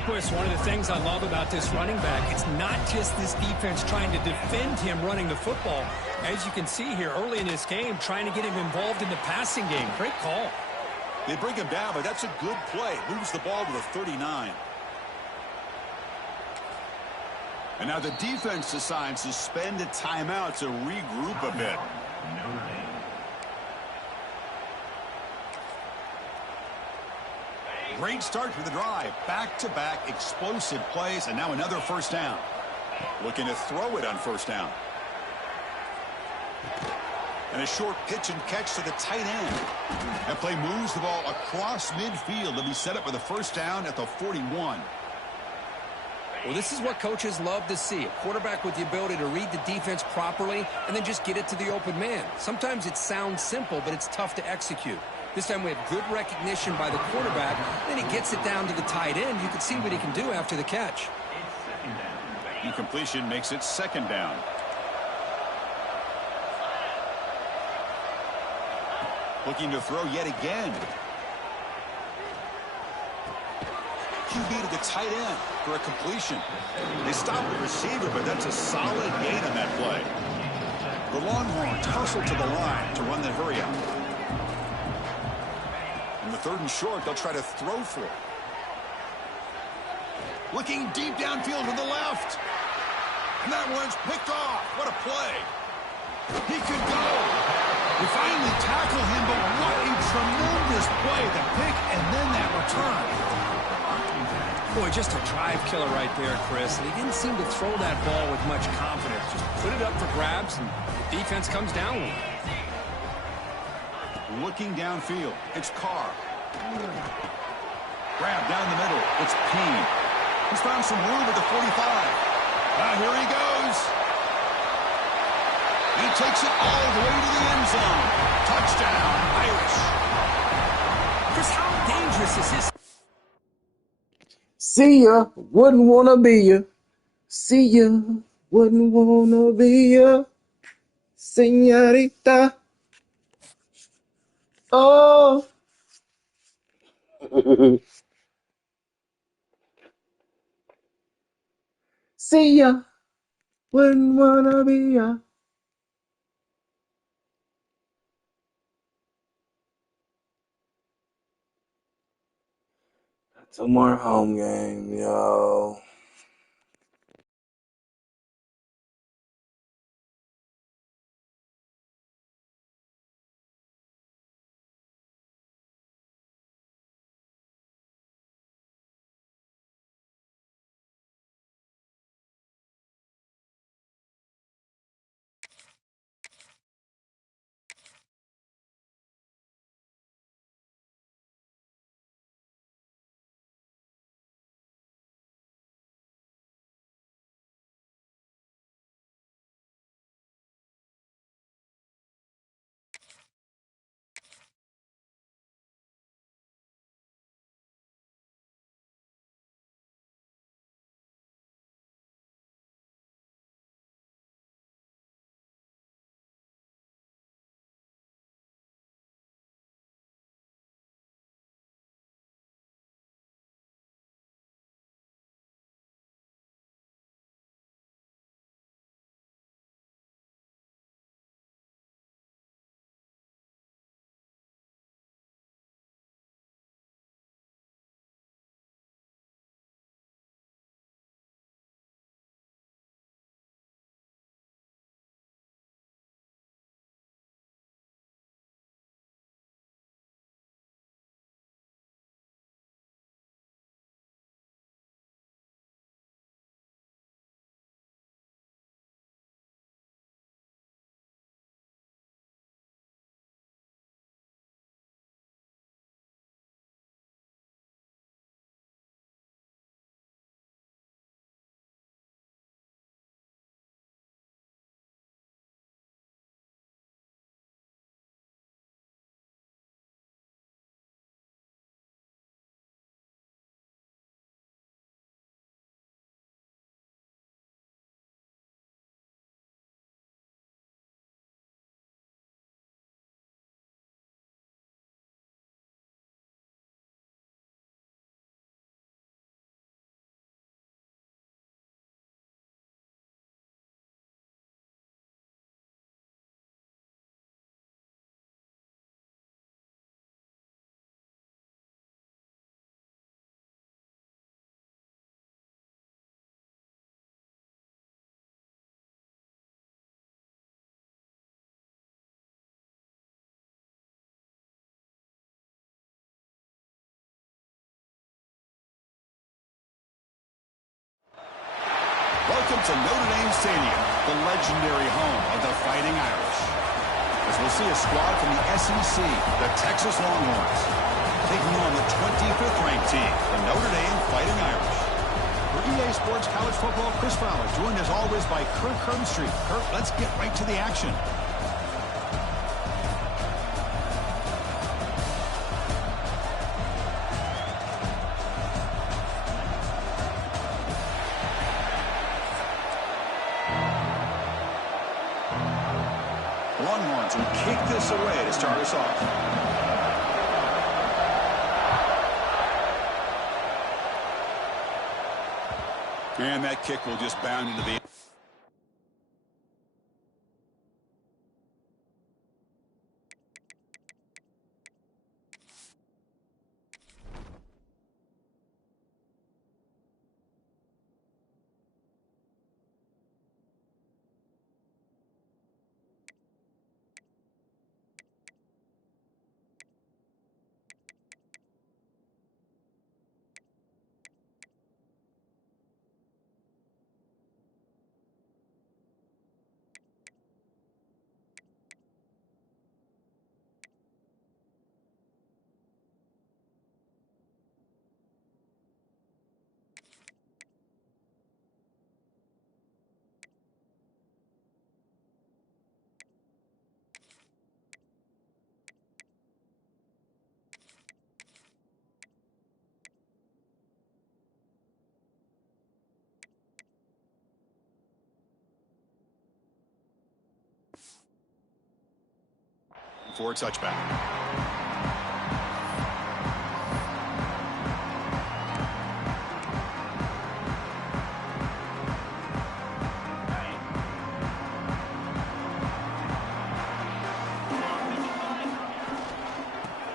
Chris, one of the things I love about this running back, it's not just this defense trying to defend him running the football. As you can see here early in this game, trying to get him involved in the passing game. Great call. They bring him down, but that's a good play. Moves the ball to the 39. And now the defense decides to spend a timeout to regroup a bit. Great start to the drive. Back-to-back explosive plays, and now another first down. Looking to throw it on first down. And a short pitch and catch to the tight end. That play moves the ball across midfield to be set up with a first down at the 41. Well, this is what coaches love to see. A quarterback with the ability to read the defense properly and then just get it to the open man. Sometimes it sounds simple, but it's tough to execute. This time we have good recognition by the quarterback. Then he gets it down to the tight end. You can see what he can do after the catch. Incompletion makes it second down. Looking to throw yet again. QB to the tight end for a completion. They stop the receiver, but that's a solid gain on that play. The Longhorns hustle to the line to run the hurry out. In the third and short, they'll try to throw for it. Looking deep downfield to the left. And that one's picked off. What a play. He could go. They finally tackle him, but what a tremendous play. The pick and then that return. Boy, just a drive killer right there, Chris. And he didn't seem to throw that ball with much confidence. Just put it up for grabs, and the defense comes down with it. Looking downfield, it's Carr. Grab down the middle, it's Payne. He's found some room at the 45. Here he goes. He takes it all the way to the end zone. Touchdown, Irish. Chris, how dangerous is this? See ya, wouldn't wanna be ya. See ya, wouldn't wanna be ya. Señorita. Oh. See ya, wouldn't wanna be ya. Two more home game, yo. Welcome to Notre Dame Stadium, the legendary home of the Fighting Irish. As we'll see a squad from the SEC, the Texas Longhorns, taking on the 25th ranked team, the Notre Dame Fighting Irish. For EA Sports College Football, Chris Fowler, joined as always by Kirk Herbstreit. Kirk, let's get right to the action. Longhorns will kick this away to start us off. And that kick will just bound into the... for a touchback.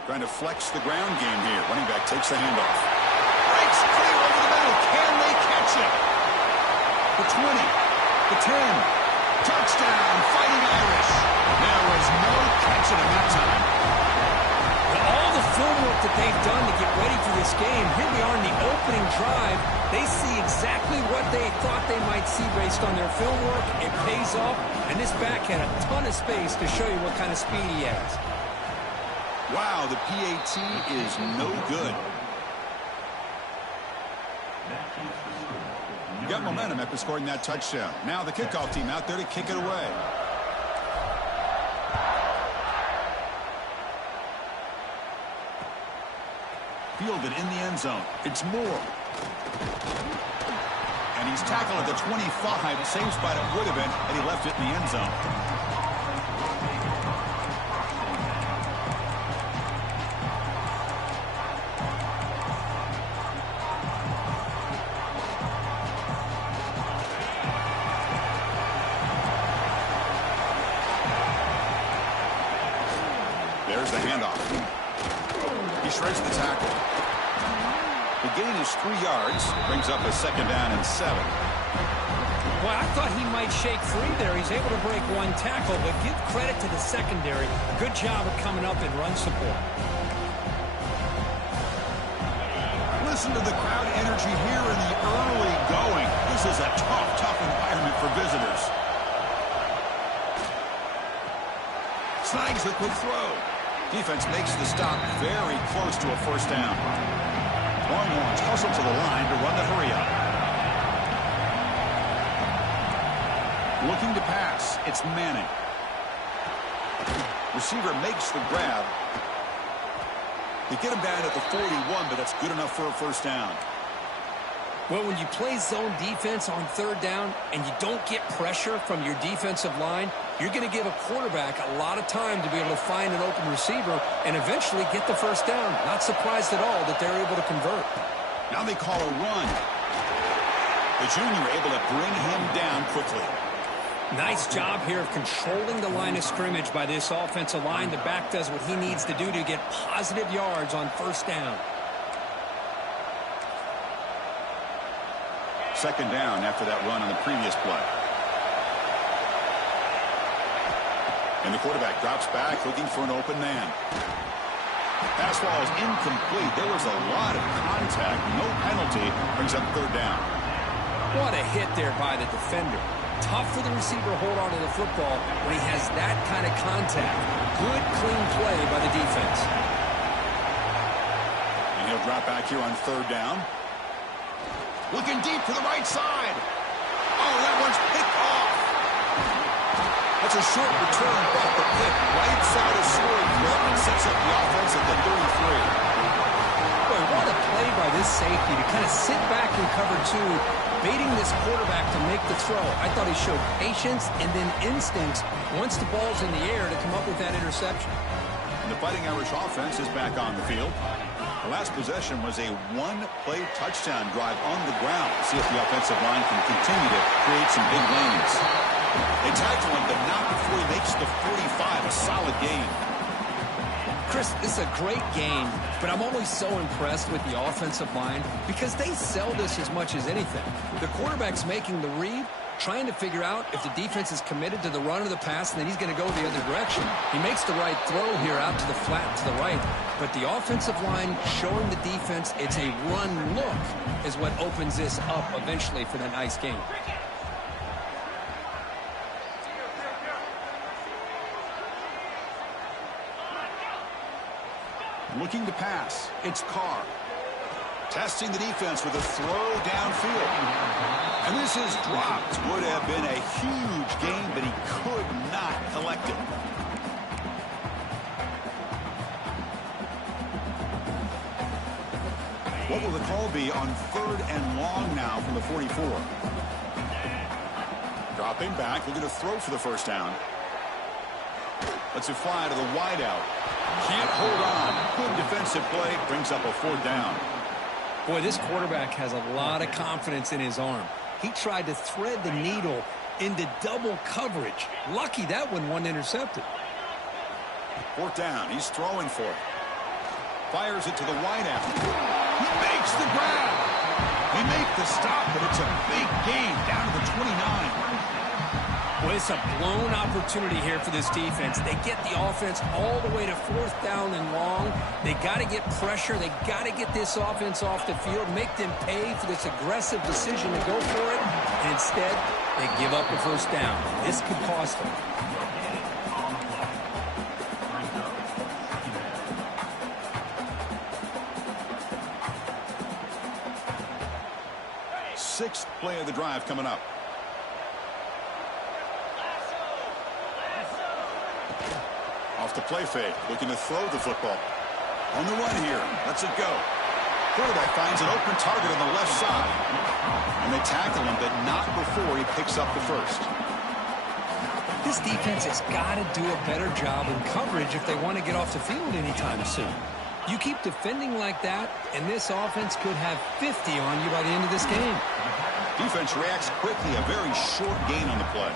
Trying to flex the ground game here. Running back takes the handoff. Breaks clear over the middle. Can they catch it? The 20, the 10. Touchdown, Fighting Irish. There was no catching him that time. Well, all the film work that they've done to get ready for this game, here we are in the opening drive. They see exactly what they thought they might see based on their film work. It pays off, and this back had a ton of space to show you what kind of speed he has. Wow, the PAT is no good. You got momentum after scoring that touchdown. Now the kickoff team out there to kick it away. Fielded in the end zone. It's Moore. And he's tackled at the 25. Same spot it would have been had he left it in the end zone. There's the handoff. He shreds the tackle. The gain is 3 yards. Brings up a second down and 7. Well, I thought he might shake free there. He's able to break one tackle, but give credit to the secondary. Good job of coming up in run support. Listen to the crowd energy here in the early going. This is a tough environment for visitors. Snags the quick throw. Defense makes the stop very close to a first down. Longhorns hustle to the line to run the hurry up. Looking to pass. It's Manning. Receiver makes the grab. They get him down at the 41, but that's good enough for a first down. Well, when you play zone defense on third down and you don't get pressure from your defensive line, you're going to give a quarterback a lot of time to be able to find an open receiver and eventually get the first down. Not surprised at all that they're able to convert. Now they call a run. The junior able to bring him down quickly. Nice job here of controlling the line of scrimmage by this offensive line. The back does what he needs to do to get positive yards on first down. Second down after that run on the previous play. And the quarterback drops back looking for an open man. Pass ball is incomplete. There was a lot of contact. No penalty. Brings up third down. What a hit there by the defender. Tough for the receiver to hold on to the football when he has that kind of contact. Good, clean play by the defense. And he'll drop back here on third down. Looking deep to the right side. Oh, that one's picked off. That's a short return, but the pick right side of scoring threat and sets up the offense at the 33. Boy, what a play by this safety to kind of sit back in cover two, baiting this quarterback to make the throw. I thought he showed patience and then instincts once the ball's in the air to come up with that interception. And the Fighting Irish offense is back on the field. The last possession was a one-play touchdown drive on the ground. See if the offensive line can continue to create some big lanes. They tackle him, but not before he makes the 45. A solid game. Chris, this is a great game, but I'm always so impressed with the offensive line because they sell this as much as anything. The quarterback's making the read, trying to figure out if the defense is committed to the run or the pass, and then he's going to go the other direction. He makes the right throw here out to the flat to the right, but the offensive line showing the defense it's a run look is what opens this up eventually for that nice game. Looking to pass. It's Carr. Testing the defense with a throw downfield. And this is dropped. Would have been a huge gain, but he could not collect it. What will the call be on third and long now from the 44? Dropping back, looking to throw for the first down. Lets it fly to the wideout. Can't hold on. Good defensive play. Brings up a fourth down. Boy, this quarterback has a lot of confidence in his arm. He tried to thread the needle into double coverage. Lucky that one wasn't intercepted. Fourth down. He's throwing for it. Fires it to the wideout. He makes the grab. He makes the stop, but it's a big gain down to the 29. Well, it's a blown opportunity here for this defense. They get the offense all the way to fourth down and long. They got to get pressure. They got to get this offense off the field, make them pay for this aggressive decision to go for it. And instead, they give up the first down. This could cost them. Sixth play of the drive coming up. Off the play fake, looking to throw the football. On the run here, lets it go. Quarterback finds an open target on the left side. And they tackle him, but not before he picks up the first. This defense has got to do a better job in coverage if they want to get off the field anytime soon. You keep defending like that, and this offense could have 50 on you by the end of this game. Defense reacts quickly, a very short gain on the play.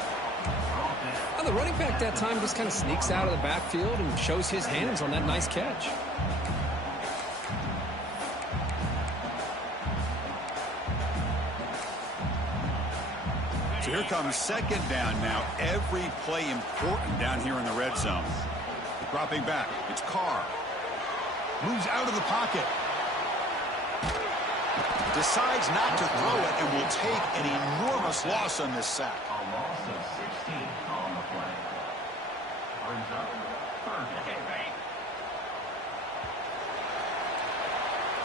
The running back that time just kind of sneaks out of the backfield and shows his hands on that nice catch. So here comes second down now. Every play important down here in the red zone. Dropping back. It's Carr. Moves out of the pocket. Decides not to throw it and will take an enormous loss on this sack. A loss of 16 on the play. Brings up third down.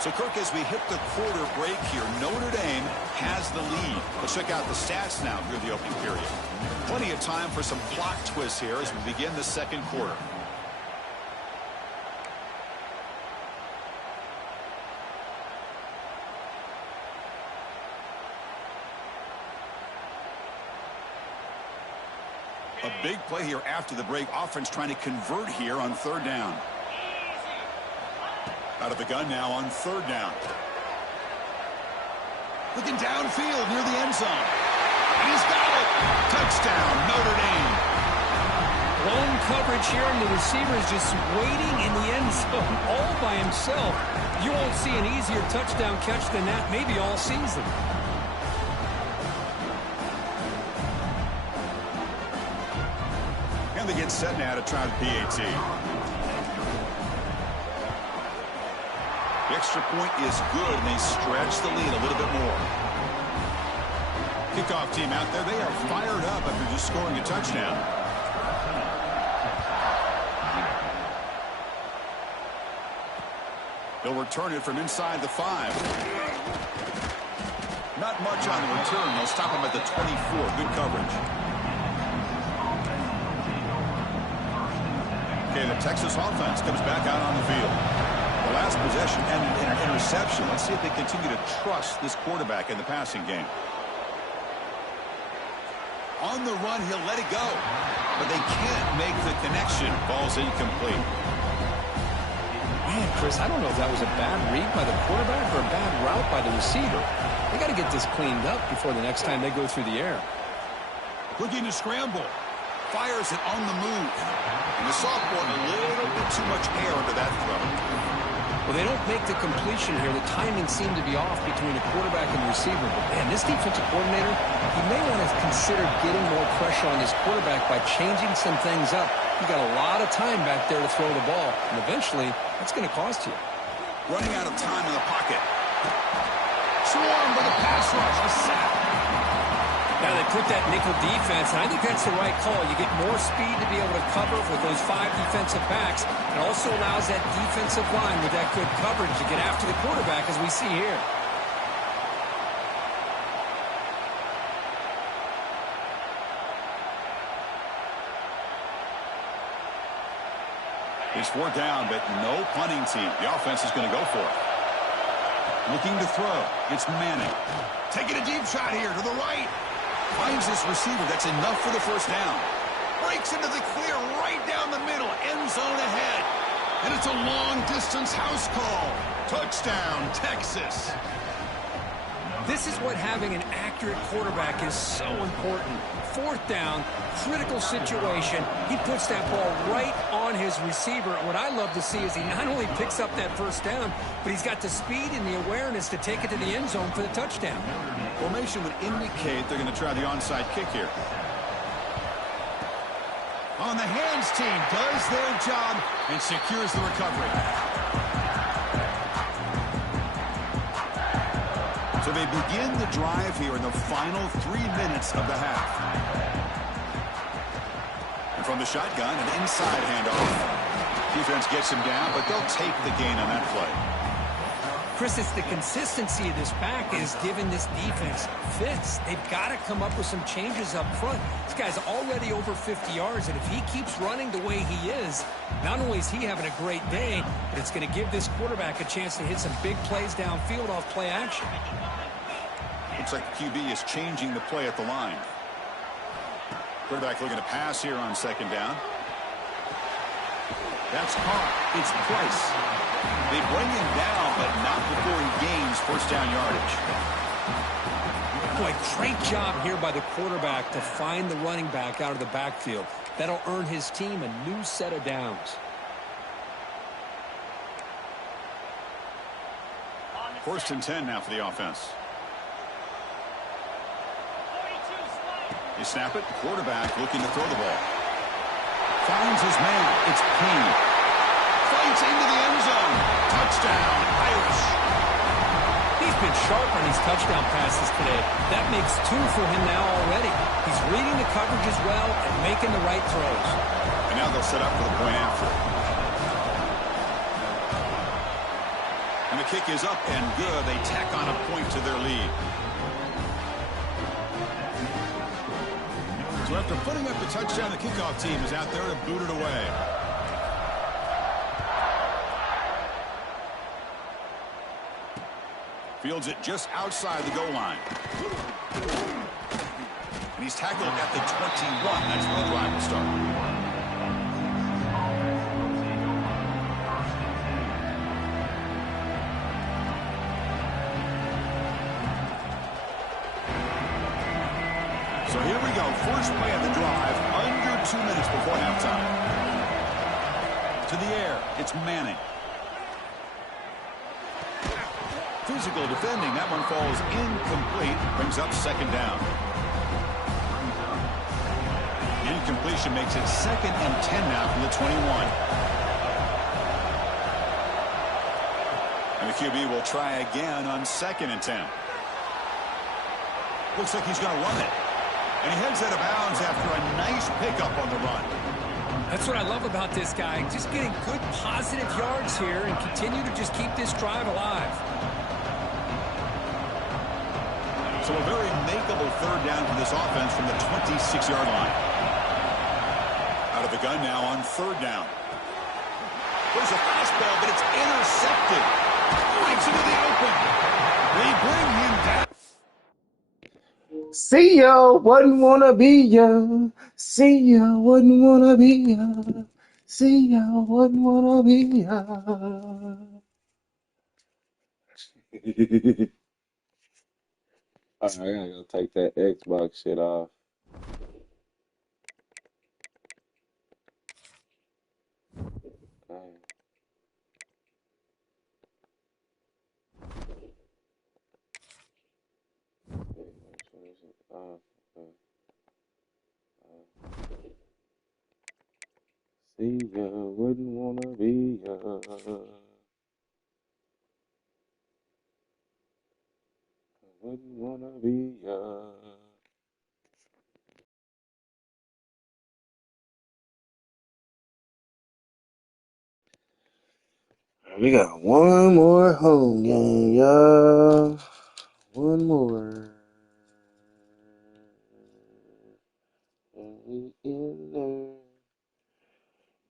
So, Kirk, as we hit the quarter break here, Notre Dame has the lead. Let's check out the stats now through the opening period. Plenty of time for some plot twists here as we begin the second quarter. A big play here after the break. Offense trying to convert here on third down. Out of the gun now on third down. Looking downfield near the end zone. And he's got it. Touchdown, Notre Dame. Lone coverage here, and the receiver is just waiting in the end zone all by himself. You won't see an easier touchdown catch than that maybe all season. And they get set now to try the PAT. The extra point is good, and they stretch the lead a little bit more. Kickoff team out there, they are fired up after just scoring a touchdown. They'll return it from inside the 5. Not much on the return. They'll stop him at the 24. Good coverage. Okay, the Texas offense comes back out on the field. The last possession ended in an interception. Let's see if they continue to trust this quarterback in the passing game. On the run, he'll let it go. But they can't make the connection. Ball's incomplete. Man, Chris, I don't know if that was a bad read by the quarterback or a bad route by the receiver. They got to get this cleaned up before the next time they go through the air. Looking to scramble. Fires it on the move. And the sophomore, a little bit too much air under that throw. Well, they don't make the completion here. The timing seemed to be off between the quarterback and the receiver. But, man, this defensive coordinator, he may want to consider getting more pressure on his quarterback by changing some things up. He got a lot of time back there to throw the ball, and eventually, that's going to cost you. Running out of time in the pocket. Swarmed with a pass rush. A sack. Now they put that nickel defense, and I think that's the right call. You get more speed to be able to cover with those 5 defensive backs. It also allows that defensive line with that good coverage to get after the quarterback, as we see here. It's 4th down, but no punting team. The offense is going to go for it. Looking to throw. It's Manning. Taking a deep shot here to the right. Finds this receiver. That's enough for the first down. Breaks into the clear right down the middle. End zone ahead. And it's a long-distance house call. Touchdown, Texas. This is what having an accurate quarterback is so important. 4th down, critical situation. He puts that ball right on his receiver. And what I love to see is he not only picks up that first down, but he's got the speed and the awareness to take it to the end zone for the touchdown. Formation would indicate they're going to try the onside kick here. On the hands team does their job and secures the recovery. So they begin the drive here in the final 3 minutes of the half. And from the shotgun, an inside handoff. Defense gets him down, but they'll take the gain on that play. Chris, it's the consistency of this back is giving this defense fits. They've got to come up with some changes up front. This guy's already over 50 yards, and if he keeps running the way he is, not only is he having a great day, but it's going to give this quarterback a chance to hit some big plays downfield off play action. Looks like the QB is changing the play at the line. Quarterback looking to pass here on 2nd down. That's caught. It's Price. They bring him down, but not before he gains first down yardage. Boy, great job here by the quarterback to find the running back out of the backfield. That'll earn his team a new set of downs. 1st and 10 now for the offense. They snap it. Quarterback looking to throw the ball. Finds his man. It's Payne. Fights into the end zone. Touchdown, Irish. He's been sharp on these touchdown passes today. That makes 2 for him now already. He's reading the coverage as well and making the right throws. And now they'll set up for the point after. And the kick is up and good. They tack on a point to their lead. So after putting up the touchdown, the kickoff team is out there to boot it away. Fields it just outside the goal line. And he's tackled at the 21. That's where the drive will start. So here we go. First play of the drive, under 2 minutes before halftime. To the air, it's Manning. Physical defending. That one falls incomplete. Brings up 2nd down. Incompletion makes it 2nd and 10 now from the 21. And the QB will try again on 2nd and 10. Looks like he's going to run it. And he heads out of bounds after a nice pickup on the run. That's what I love about this guy. Just getting good positive yards here and continue to just keep this drive alive. So a very makeable third down for this offense from the 26-yard line. Out of the gun now on third down. There's a fastball, but it's intercepted. Breaks into the open. They bring him down. See ya, wouldn't wanna be ya. See ya, wouldn't wanna be ya. See ya, wouldn't wanna be ya. Alright, I gotta go take that Xbox shit off. Alright. Okay. See ya, wouldn't wanna be ya. Wouldn't wanna be ya. We got one more home game, y'all. One more. And we in there.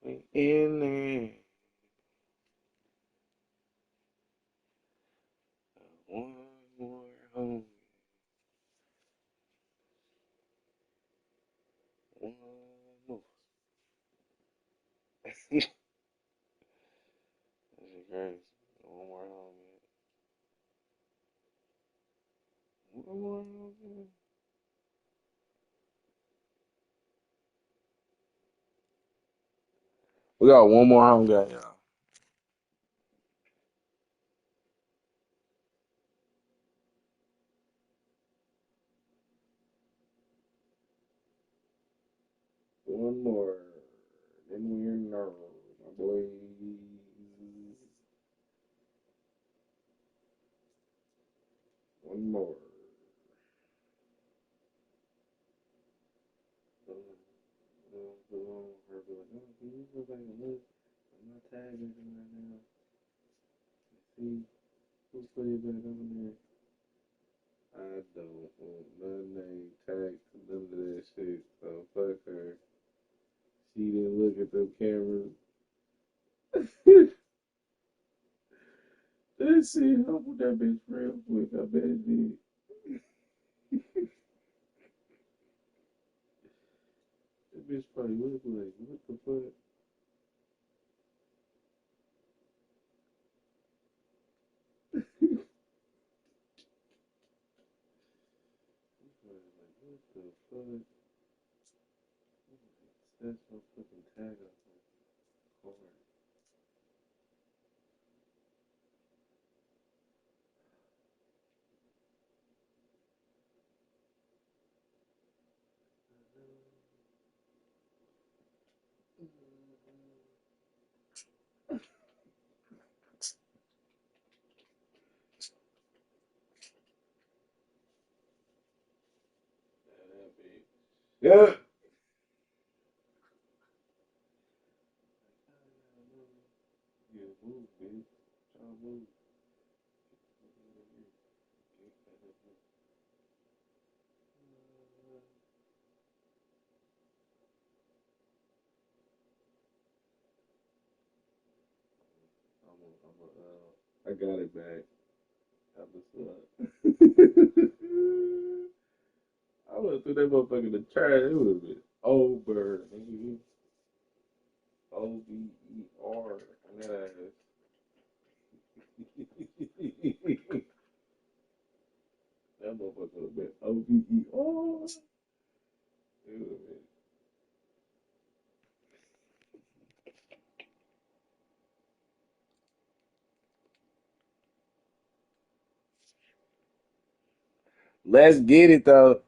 We in there. One more home. One more. This is crazy. One more home game. One more home game. We got one more home game, y'all. One more. Then we're nervous, my boy. One more. Can you go back and look? I'm not tagging him right now. See who put it back on there. I don't want none name tags, none of that shit. So fuck her. She didn't look at the cameras. Let's see how that bitch real quick. I bet it did. That bitch probably look like, what the fuck? Like, what the fuck? That's no fucking tag on the card. Yeah. Yeah, move, bitch. Try to move. I got it back. I went through that motherfucker in the trash. It would have been over. Nigga. OVER. And that ass. That motherfucker would have been OVER. It would have been. Let's get it though.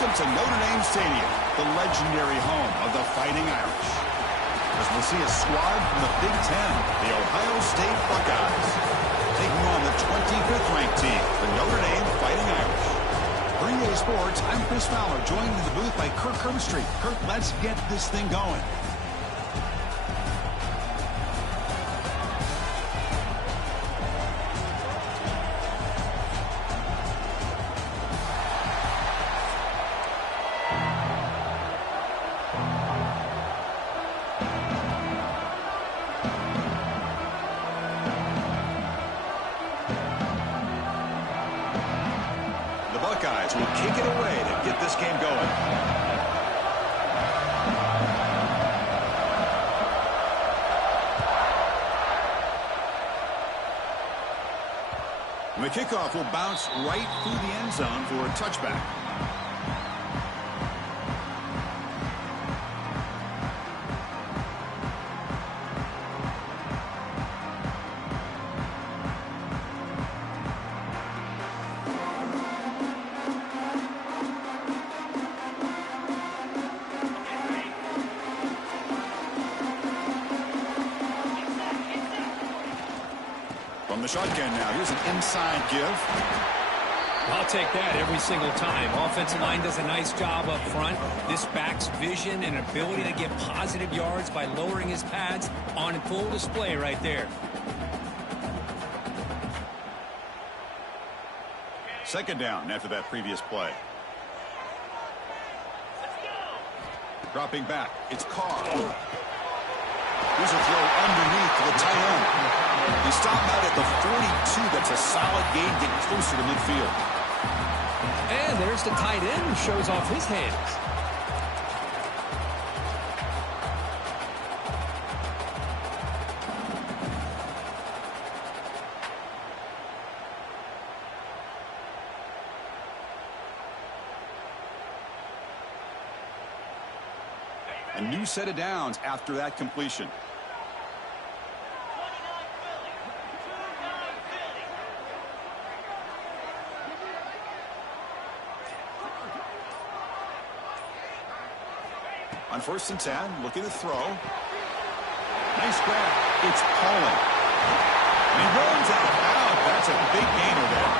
Welcome to Notre Dame Stadium, the legendary home of the Fighting Irish. As we'll see a squad from the Big Ten, the Ohio State Buckeyes, taking on the 25th ranked team, the Notre Dame Fighting Irish. For EA Sports, I'm Chris Fowler, joined in the booth by Kirk Herbstreit. Kirk, let's get this thing going. Buckeyes will kick it away to get this game going. And the kickoff will bounce right through the end zone for a touchback. From the shotgun now, here's an inside give. I'll take that every single time. Offensive line does a nice job up front. This back's vision and ability to get positive yards by lowering his pads on full display right there. Second down after that previous play. Dropping back, it's Carr. Here's a throw underneath to the tight end. He stopped out at the 42. That's a solid gain, getting closer to midfield. And there's the tight end who shows off his hands. A new set of downs after that completion. On 1st and 10, looking to throw. Nice grab. It's Paulin. And he runs out of bounds. That's a big gainer there.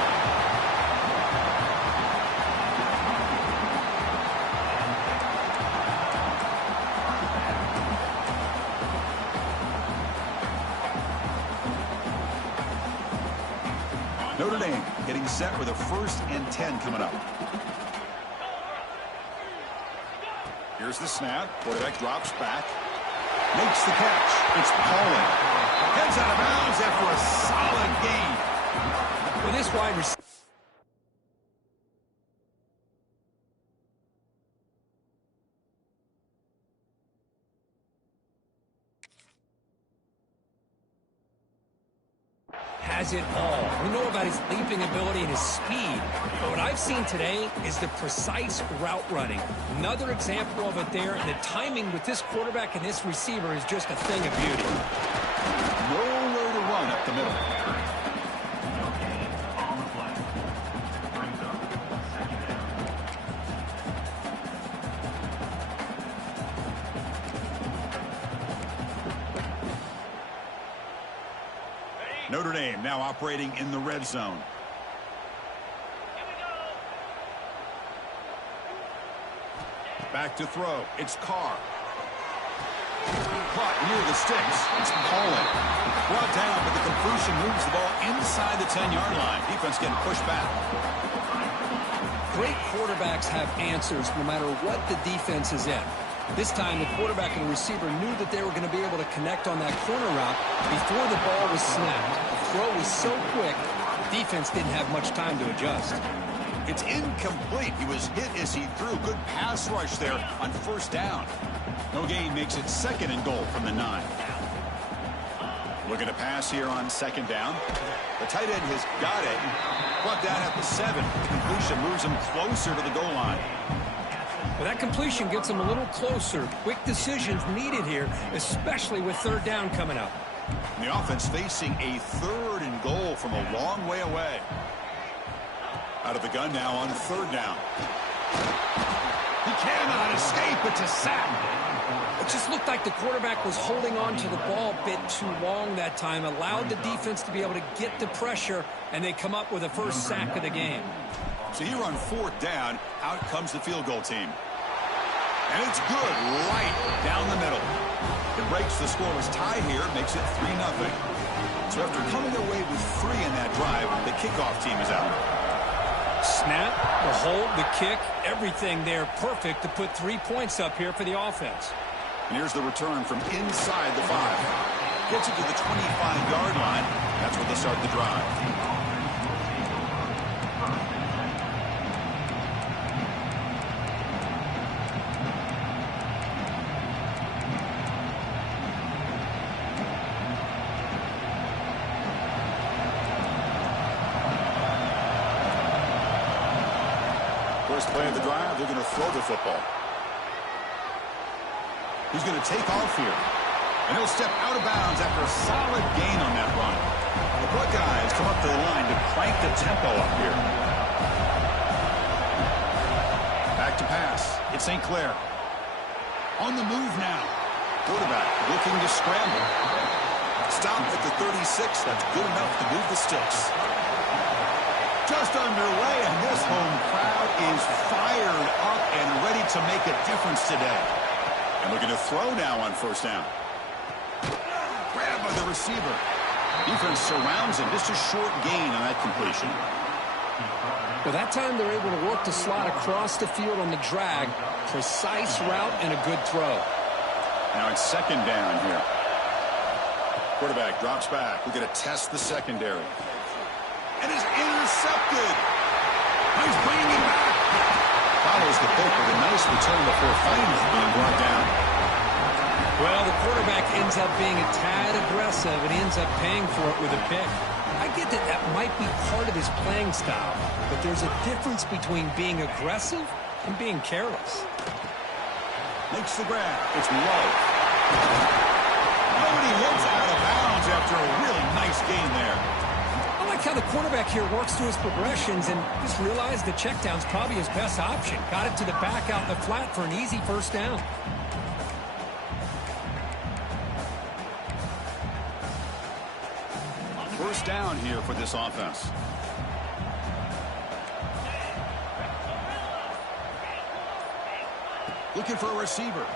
Notre Dame getting set with a 1st and 10 coming up. Here's the snap. Quarterback drops back. Makes the catch. It's Paulin. Heads out of bounds after a solid gain. Well, this wide receiver has it all. We know about his leaping ability and his speed. But what I've seen today is the precise route running. Another example of it there, and the timing with this quarterback and this receiver is just a thing of beauty. Nowhere to run up the middle. On the play. Brings up second down. Notre Dame now operating in the red zone. Back to throw. It's Carr. Caught near the sticks. It's Paulin. Brought down, but the completion moves the ball inside the 10-yard line. Defense getting pushed back. Great quarterbacks have answers no matter what the defense is in. This time, the quarterback and the receiver knew that they were going to be able to connect on that corner route before the ball was snapped. The throw was so quick, the defense didn't have much time to adjust. It's incomplete. He was hit as he threw. Good pass rush there on 1st down. No gain makes it 2nd and goal from the 9. Looking to pass here on 2nd down. The tight end has got it. Brought down at the 7. The completion moves him closer to the goal line. Well, that completion gets him a little closer. Quick decisions needed here, especially with 3rd down coming up. And the offense facing a 3rd and goal from a long way away. Out of the gun now on 3rd down. it's a sack. It just looked like the quarterback was holding on to the ball a bit too long that time, allowed the defense to be able to get the pressure, and they come up with the first sack of the game. So here on 4th down, out comes the field goal team. And it's good, right down the middle. It breaks the scoreless tie here, makes it 3-0. So after coming away with 3 in that drive, the kickoff team is out. Snap, the hold, the kick, everything there perfect to put 3 points up here for the offense. And here's the return from inside the 5. Gets it to the 25-yard line. That's where they'll start the drive. First play of the drive, they're going to throw the football. He's going to take off here. And he'll step out of bounds after a solid gain on that run. The Buckeyes come up to the line to crank the tempo up here. Back to pass. It's St. Clair. On the move now. Quarterback looking to scramble. Stop at the 36. That's good enough to move the sticks. Just underway, and this home crowd is fired up and ready to make a difference today. And looking to throw now on 1st down. Grabbed by the receiver. Defense surrounds him. Just a short gain on that completion. Well, that time they're able to work the slot across the field on the drag. Precise route and a good throw. Now it's 2nd down here. Quarterback drops back. We're going to test the secondary. And is intercepted. He's bringing him back. Follows the pick with a nice return before finally being brought down. Well, the quarterback ends up being a tad aggressive and ends up paying for it with a pick. I get that that might be part of his playing style, but there's a difference between being aggressive and being careless. Makes the grab. It's low. Nobody hits out of bounds after a really nice gain there. I like how the quarterback here works through his progressions and just realized the check down's probably his best option. Got it to the back out in the flat for an easy 1st down. First down here for this offense. Looking for a receiver.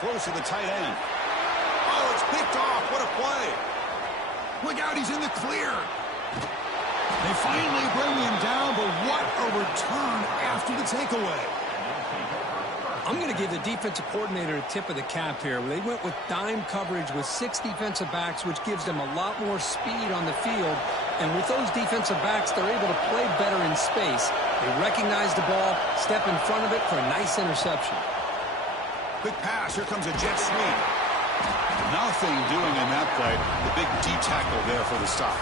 Close to the tight end. Oh, it's picked off. What a play. Look out, he's in the clear. They finally bring him down, but what a return after the takeaway. I'm going to give the defensive coordinator a tip of the cap here. They went with dime coverage with 6 defensive backs, which gives them a lot more speed on the field. And with those defensive backs, they're able to play better in space. They recognize the ball, step in front of it for a nice interception. Quick pass. Here comes a jet sweep. Nothing doing in that play. The big D tackle there for the stop.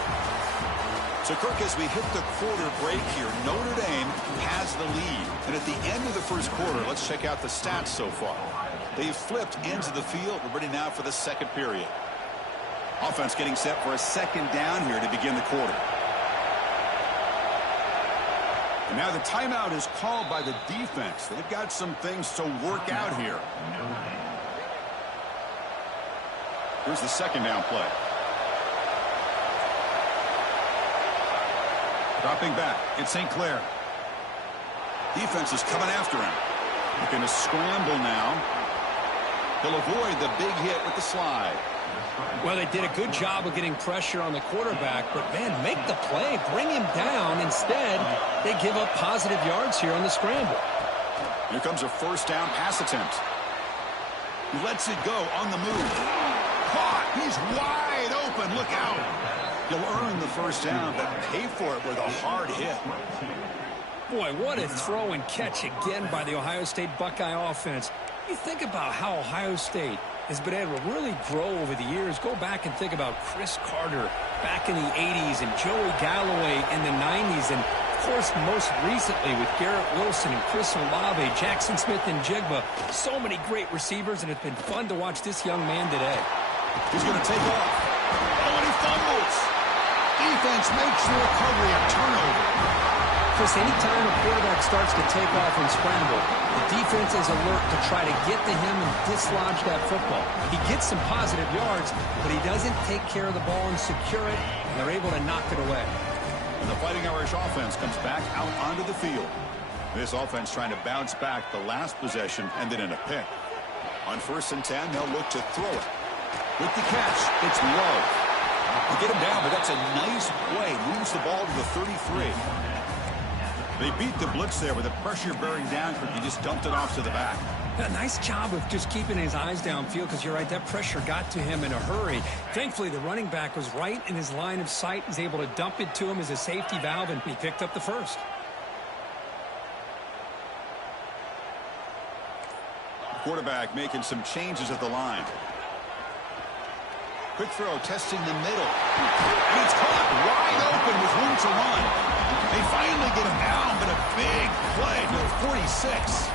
So, Kirk, as we hit the quarter break here, Notre Dame has the lead. And at the end of the 1st quarter, let's check out the stats so far. They've flipped into the field. We're ready now for the 2nd period. Offense getting set for a 2nd down here to begin the quarter. And now the timeout is called by the defense. They've got some things to work out here. Here's the 2nd down play. Dropping back, it's St. Clair. Defense is coming after him. Looking to scramble now. He'll avoid the big hit with the slide. Well, they did a good job of getting pressure on the quarterback, but, man, make the play. Bring him down. Instead, they give up positive yards here on the scramble. Here comes a 1st down pass attempt. He lets it go on the move. Caught. He's wide open. Look out. He'll earn the 1st down, but pay for it with a hard hit. Boy, what a throw and catch again by the Ohio State Buckeye offense. You think about how Ohio State has been able to really grow over the years. Go back and think about Chris Carter back in the 80s and Joey Galloway in the 90s. And, of course, most recently with Garrett Wilson and Chris Olave, Jackson Smith and Jigba. So many great receivers, and it's been fun to watch this young man today. He's going to take off. Oh, and he fumbles. Defense makes the recovery, a turnover. Chris, anytime a quarterback starts to take off and scramble, the defense is alert to try to get to him and dislodge that football. He gets some positive yards, but he doesn't take care of the ball and secure it, and they're able to knock it away. And the Fighting Irish offense comes back out onto the field. This offense trying to bounce back the last possession and then in a pick. On 1st and 10, they'll look to throw it. With the catch, it's low. To get him down, but that's a nice play. Moves the ball to the 33. They beat the blitz there with the pressure bearing down, but he just dumped it off to the back. A nice job of just keeping his eyes downfield, because you're right, that pressure got to him in a hurry. Thankfully, the running back was right in his line of sight. He's able to dump it to him as a safety valve, and he picked up the first. Quarterback making some changes at the line. Quick throw, testing the middle. And it's caught wide open with room to run. They finally get him down, but a big play to the 46.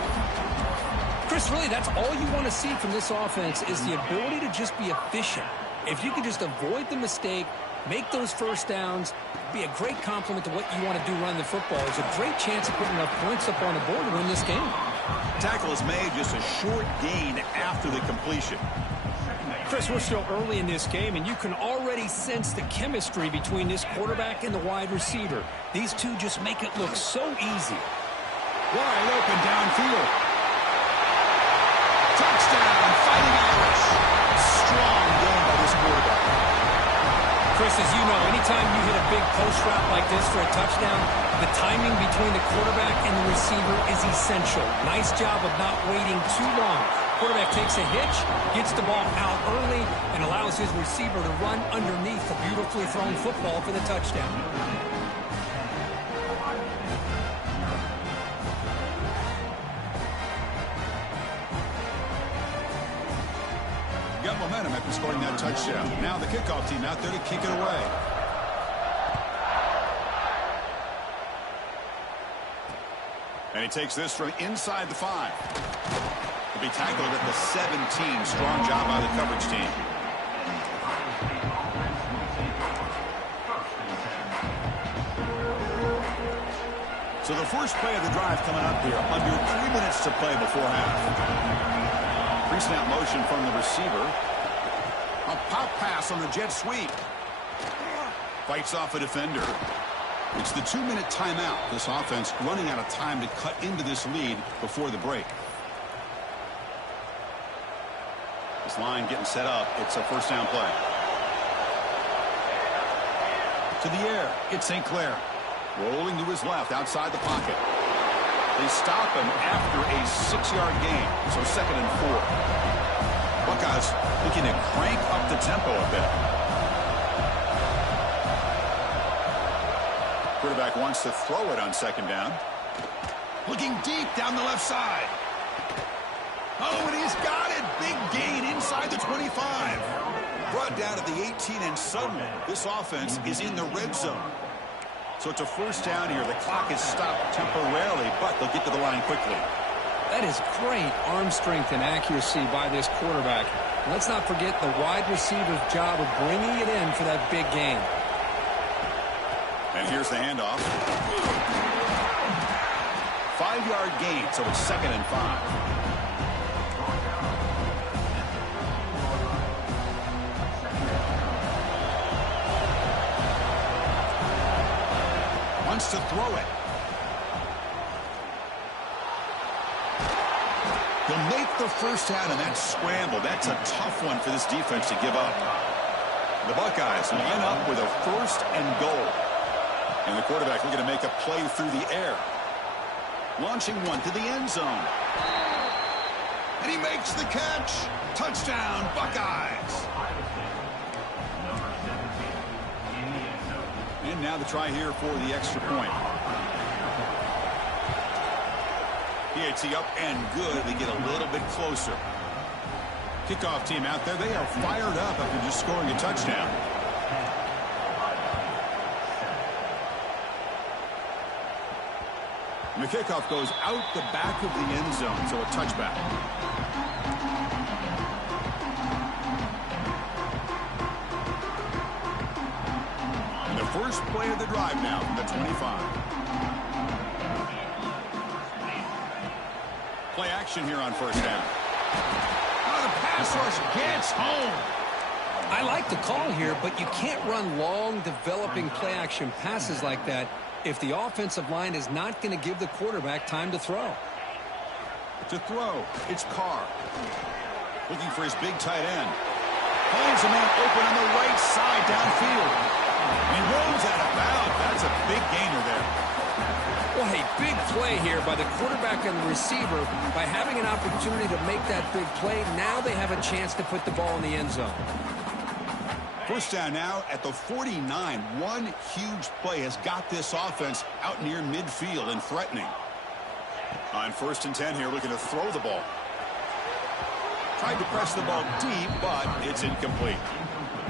Chris, really, that's all you want to see from this offense is the ability to just be efficient. If you can just avoid the mistake, make those first downs, be a great compliment to what you want to do running the football. There's a great chance of putting enough points up on the board to win this game. Tackle is made, just a short gain after the completion. Chris, we're still early in this game, and you can already sense the chemistry between this quarterback and the wide receiver. These two just make it look so easy. Wide open downfield. Touchdown, Fighting Irish. Strong game by this quarterback. Chris, as you know, anytime you hit a big post route like this for a touchdown, the timing between the quarterback and the receiver is essential. Nice job of not waiting too long. Quarterback takes a hitch, gets the ball out early, and allows his receiver to run underneath the beautifully thrown football for the touchdown. Got momentum after scoring that touchdown. Now the kickoff team out there to kick it away. And he takes this from inside the 5. He'll be tackled at the 17. Strong job by the coverage team. So the first play of the drive coming up here. Under 3 minutes to play before half. Pre-snap motion from the receiver. A pop pass on the jet sweep. Fights off a defender. It's the 2-minute timeout. This offense running out of time to cut into this lead before the break. This line getting set up. It's a first down play. To the air. It's St. Clair. Rolling to his left outside the pocket. They stop him after a 6-yard gain. So 2nd and 4. Buckeyes looking to crank up the tempo a bit. Quarterback wants to throw it on 2nd down. Looking deep down the left side. Oh, and he's got it. Big gain inside the 25. Brought down at the 18, and suddenly this offense is in the red zone. So it's a first down here. The clock is stopped temporarily, but they'll get to the line quickly. That is great arm strength and accuracy by this quarterback. Let's not forget the wide receiver's job of bringing it in for that big gain. And here's the handoff. 5-yard gain, so it's 2nd and 5. Wants to throw it. He'll make the first down, and that scramble. That's a tough one for this defense to give up. The Buckeyes line up with a 1st and goal. And the quarterback looking to make a play through the air. Launching one to the end zone. And he makes the catch. Touchdown, Buckeyes. And now the try here for the extra point. PAT up and good. They get a little bit closer. Kickoff team out there. They are fired up after just scoring a touchdown. And the kickoff goes out the back of the end zone, so a touchback. And the first play of the drive now from the 25. Play action here on first down. Oh, the pass rush gets home. I like the call here, but you can't run long, developing play-action passes like that if the offensive line is not going to give the quarterback time to throw. To throw, it's Carr. Looking for his big tight end. Finds a man open on the right side downfield. He rolls out of bounds. That's a big gainer there. Well, hey, big play here by the quarterback and the receiver. By having an opportunity to make that big play, now they have a chance to put the ball in the end zone. First down now at the 49. One huge play has got this offense out near midfield and threatening. On 1st and 10 here, looking to throw the ball. Tried to press the ball deep, but it's incomplete.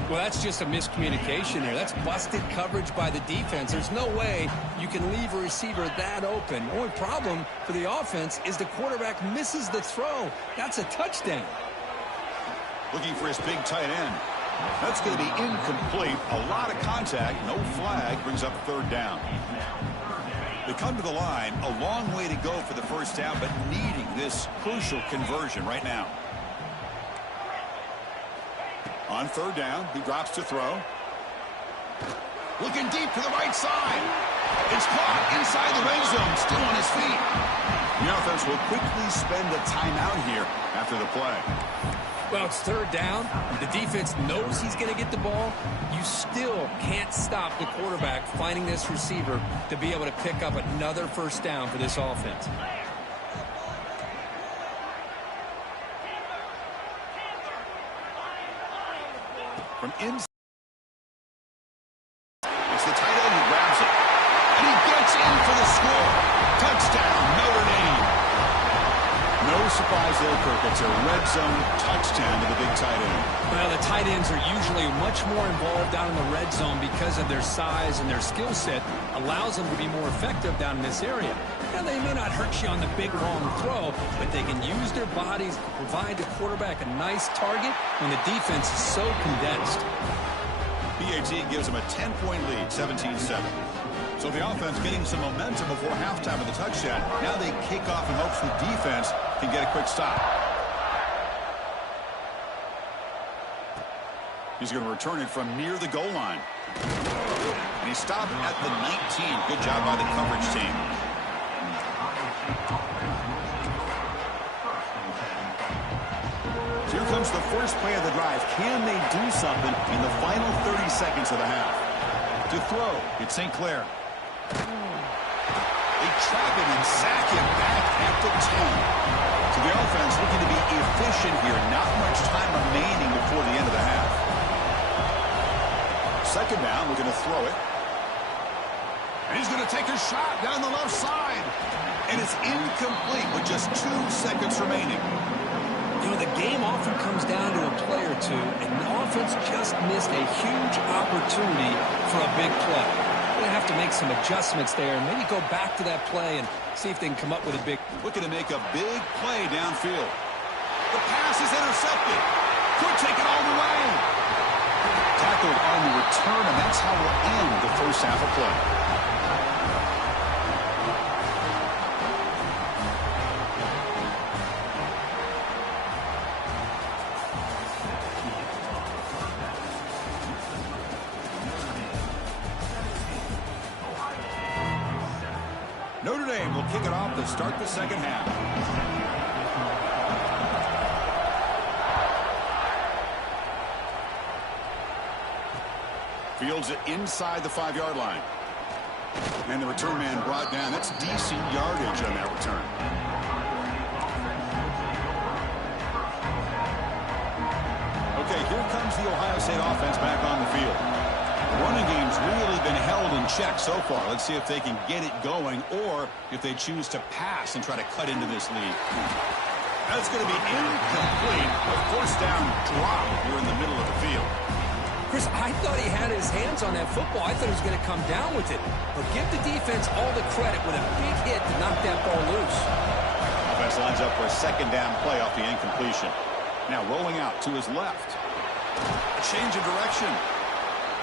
Well, that's just a miscommunication here. That's busted coverage by the defense. There's no way you can leave a receiver that open. The only problem for the offense is the quarterback misses the throw. That's a touchdown. Looking for his big tight end. That's going to be incomplete. A lot of contact. No flag. Brings up 3rd down. They come to the line. A long way to go for the first down, but needing this crucial conversion right now. On 3rd down, he drops to throw. Looking deep to the right side. It's caught inside the red zone, still on his feet. The offense will quickly spend a timeout here after the play. Well, it's 3rd down. The defense knows he's going to get the ball. You still can't stop the quarterback finding this receiver to be able to pick up another first down for this offense. From inside. It's the tight end who grabs it. And he gets in for the score. Touchdown, Notre Dame. No surprise there, Kirk. It's a red zone touchdown to the big tight end. Well, the tight ends are usually much more involved down in the red zone because of their size and their skill set allows them to be more effective down in this area. And they may not hurt you on the big, long throw, but they can use their bodies to provide the quarterback a nice target when the defense is so condensed. PAT gives them a 10-point lead, 17-7. So the offense getting some momentum before halftime of the touchdown. Now they kick off in hopes the defense can get a quick stop. He's going to return it from near the goal line. And he stopped at the 19. Good job by the coverage team. So here comes the first play of the drive. Can they do something in the final 30 seconds of the half? To throw, it's St. Clair. They trap him and sack him back at the 10. So the offense looking to be efficient here. Not much time remaining before the end of the half. 2nd down, we're going to throw it. And he's going to take a shot down the left side. And it's incomplete with just 2 seconds remaining. You know, the game often comes down to a play or two, and the offense just missed a huge opportunity for a big play. They're going to have to make some adjustments there and maybe go back to that play and see if they can come up with a big... Looking to make a big play downfield. The pass is intercepted. Could take it all the way. Tackled on the return, and that's how we'll end the first half of play. Notre Dame will kick it off to start the second half. Fields it inside the 5-yard line. And the return man brought down. That's decent yardage on that return. Okay, here comes the Ohio State offense back on the field. The running game's really been held in check so far. Let's see if they can get it going or if they choose to pass and try to cut into this lead. That's going to be incomplete. A first down drop here in the middle of the field. Chris, I thought he had his hands on that football. I thought he was going to come down with it. But give the defense all the credit with a big hit to knock that ball loose. Offense lines up for a 2nd down play off the incompletion. Now rolling out to his left. A change of direction.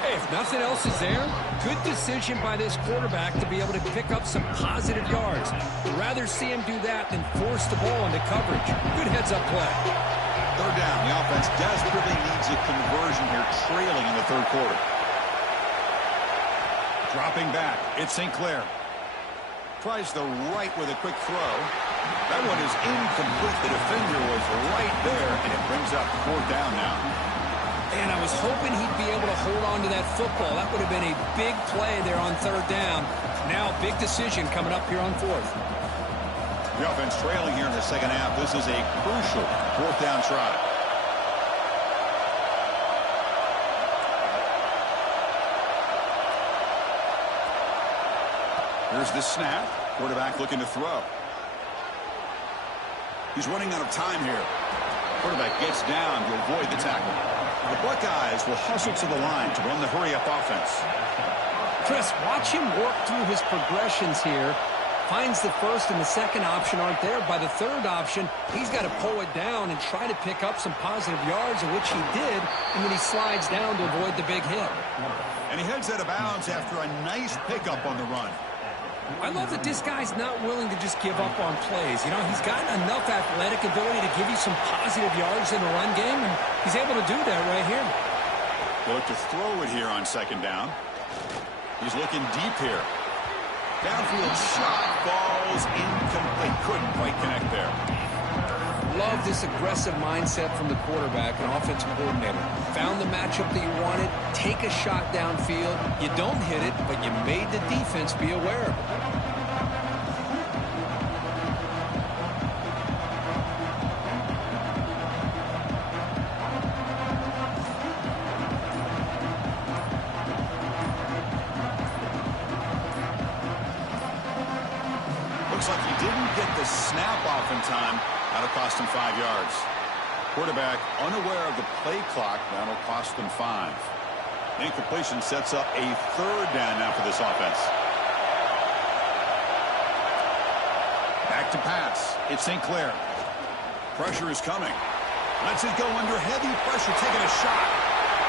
Hey, if nothing else is there, good decision by this quarterback to be able to pick up some positive yards. I'd rather see him do that than force the ball into coverage. Good heads-up play. Third down. The offense desperately needs a conversion here, trailing in the third quarter. Dropping back. It's St. Clair. Tries the right with a quick throw. That one is incomplete. The defender was right there, and it brings up fourth down now. And I was hoping he'd be able to hold on to that football. That would have been a big play there on third down. Now, big decision coming up here on fourth. The offense trailing here in the second half. This is a crucial fourth down try. Here's the snap. Quarterback looking to throw. He's running out of time here. Quarterback gets down to avoid the tackle. The Buckeyes will hustle to the line to run the hurry-up offense. Chris, watch him work through his progressions here. Finds the first and the second option aren't there. By the third option, he's got to pull it down and try to pick up some positive yards, which he did, and then he slides down to avoid the big hit. And he heads out of bounds after a nice pickup on the run. I love that this guy's not willing to just give up on plays. You know, he's got enough athletic ability to give you some positive yards in the run game, and he's able to do that right here. They look to throw it here on second down. He's looking deep here. Downfield shot falls incomplete. Couldn't quite connect there. Love this aggressive mindset from the quarterback and offensive coordinator. Found the matchup that you wanted, take a shot downfield. You don't hit it, but you made the defense be aware of it. Looks like he didn't get the snap off in time. That'll cost him 5 yards. Quarterback unaware of the play clock. That'll cost them 5. Incompletion sets up a third down now for this offense. Back to pass. It's St. Clair. Pressure is coming. Lets it go under heavy pressure, taking a shot.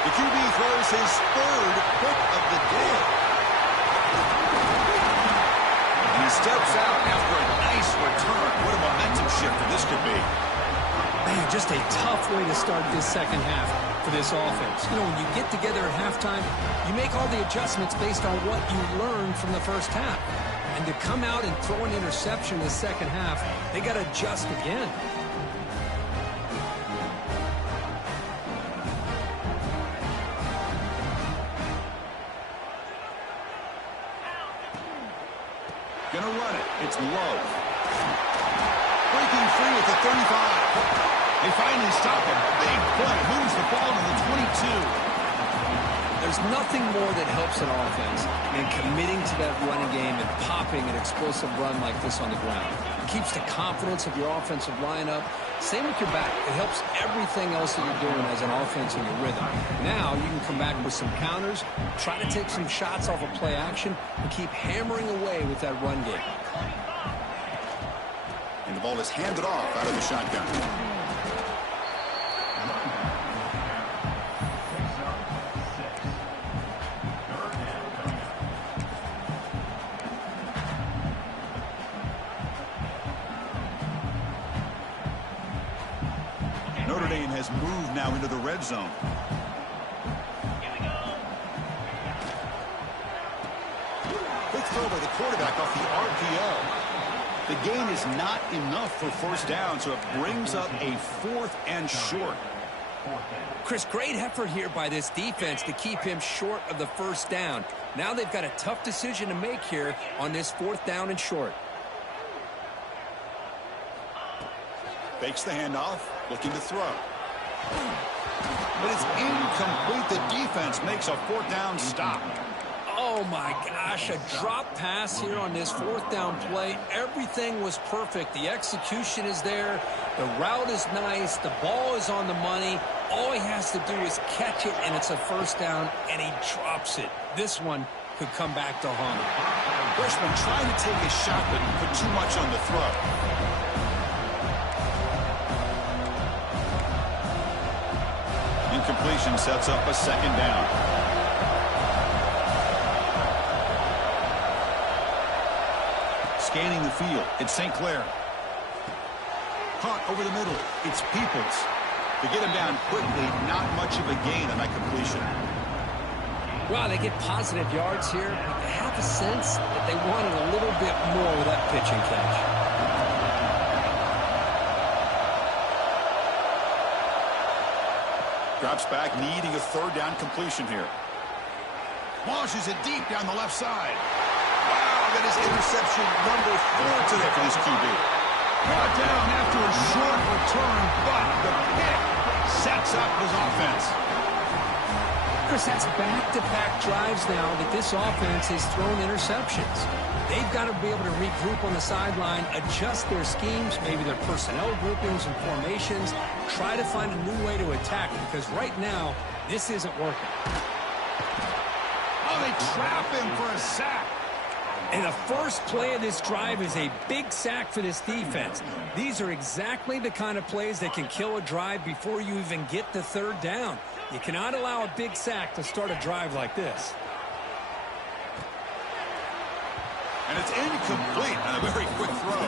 The QB throws his third pick of the day. And he steps out after a nice return. What a momentum shifter this could be. Man, just a tough way to start this second half for this offense. You know, when you get together at halftime, you make all the adjustments based on what you learned from the first half. And to come out and throw an interception in the second half, they got to adjust again. Gonna run it. It's Love. Breaking free at the 35. They finally stop him. Big play. Moves the ball to the 22. There's nothing more that helps an offense than committing to that running game and popping an explosive run like this on the ground. It keeps the confidence of your offensive lineup. Same with your back. It helps everything else that you're doing as an offense in your rhythm. Now you can come back with some counters, try to take some shots off of play action, and keep hammering away with that run game. And the ball is handed off out of the shotgun. Notre Dame has moved now into the red zone. Quick throw by the quarterback off the RPO. The gain is not enough for first down, so it brings up a 4th and short. Chris, great effort here by this defense to keep him short of the first down. Now they've got a tough decision to make here on this 4th down and short. Fakes the handoff, looking to throw. But it's incomplete. The defense makes a 4th down stop. Oh my gosh, a drop pass here on this 4th down play. Everything was perfect. The execution is there. The route is nice. The ball is on the money. All he has to do is catch it, and it's a 1st down, and he drops it. This one could come back to haunt him. Freshman trying to take a shot, but put too much on the throw. Incompletion sets up a 2nd down. scanning the field. It's St. Clair. Caught over the middle. It's Peoples. To get him down quickly, not much of a gain on that completion. Well, they get positive yards here, but they have a sense that they wanted a little bit more with that pitch and catch. Drops back, needing a third down completion here. Launches it deep down the left side. Wow, that is interception number 4 today for this QB. Brought down after a short return, but the pick sets up his offense. Chris, that's back-to-back drives now that this offense has thrown interceptions. They've got to be able to regroup on the sideline, adjust their schemes, maybe their personnel groupings and formations, try to find a new way to attack, because right now, this isn't working. Oh, they trap him for a sack. And the first play of this drive is a big sack for this defense. These are exactly the kind of plays that can kill a drive before you even get the third down. You cannot allow a big sack to start a drive like this. And it's incomplete on a very quick throw.